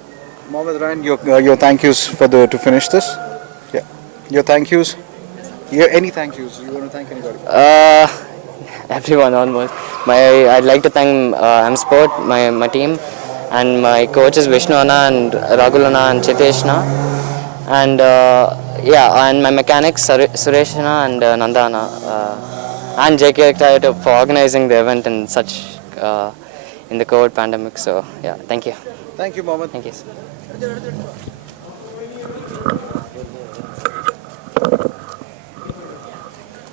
Mohammed Ryan, your thank yous to finish this. Yeah, your thank yous. Any thank yous? You want to thank anybody? Everyone almost. I'd like to thank M Sport, my team, and my coaches Vishnu Anna and Ragul Anna and Chitesh Anna, and yeah, and my mechanics Suresh Anna and Nanda Anna, and JK Tyre for organizing the event in such in the COVID pandemic. So yeah, thank you. Thank you, Mohammed. Thank you.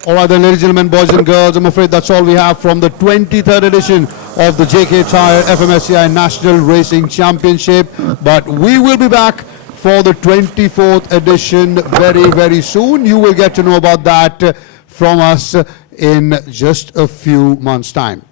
All right then, ladies and gentlemen, boys and girls, I'm afraid that's all we have from the 23rd edition of the JK Tyre FMSCI National Racing Championship. But we will be back for the 24th edition very, very soon. You will get to know about that from us in just a few months' time.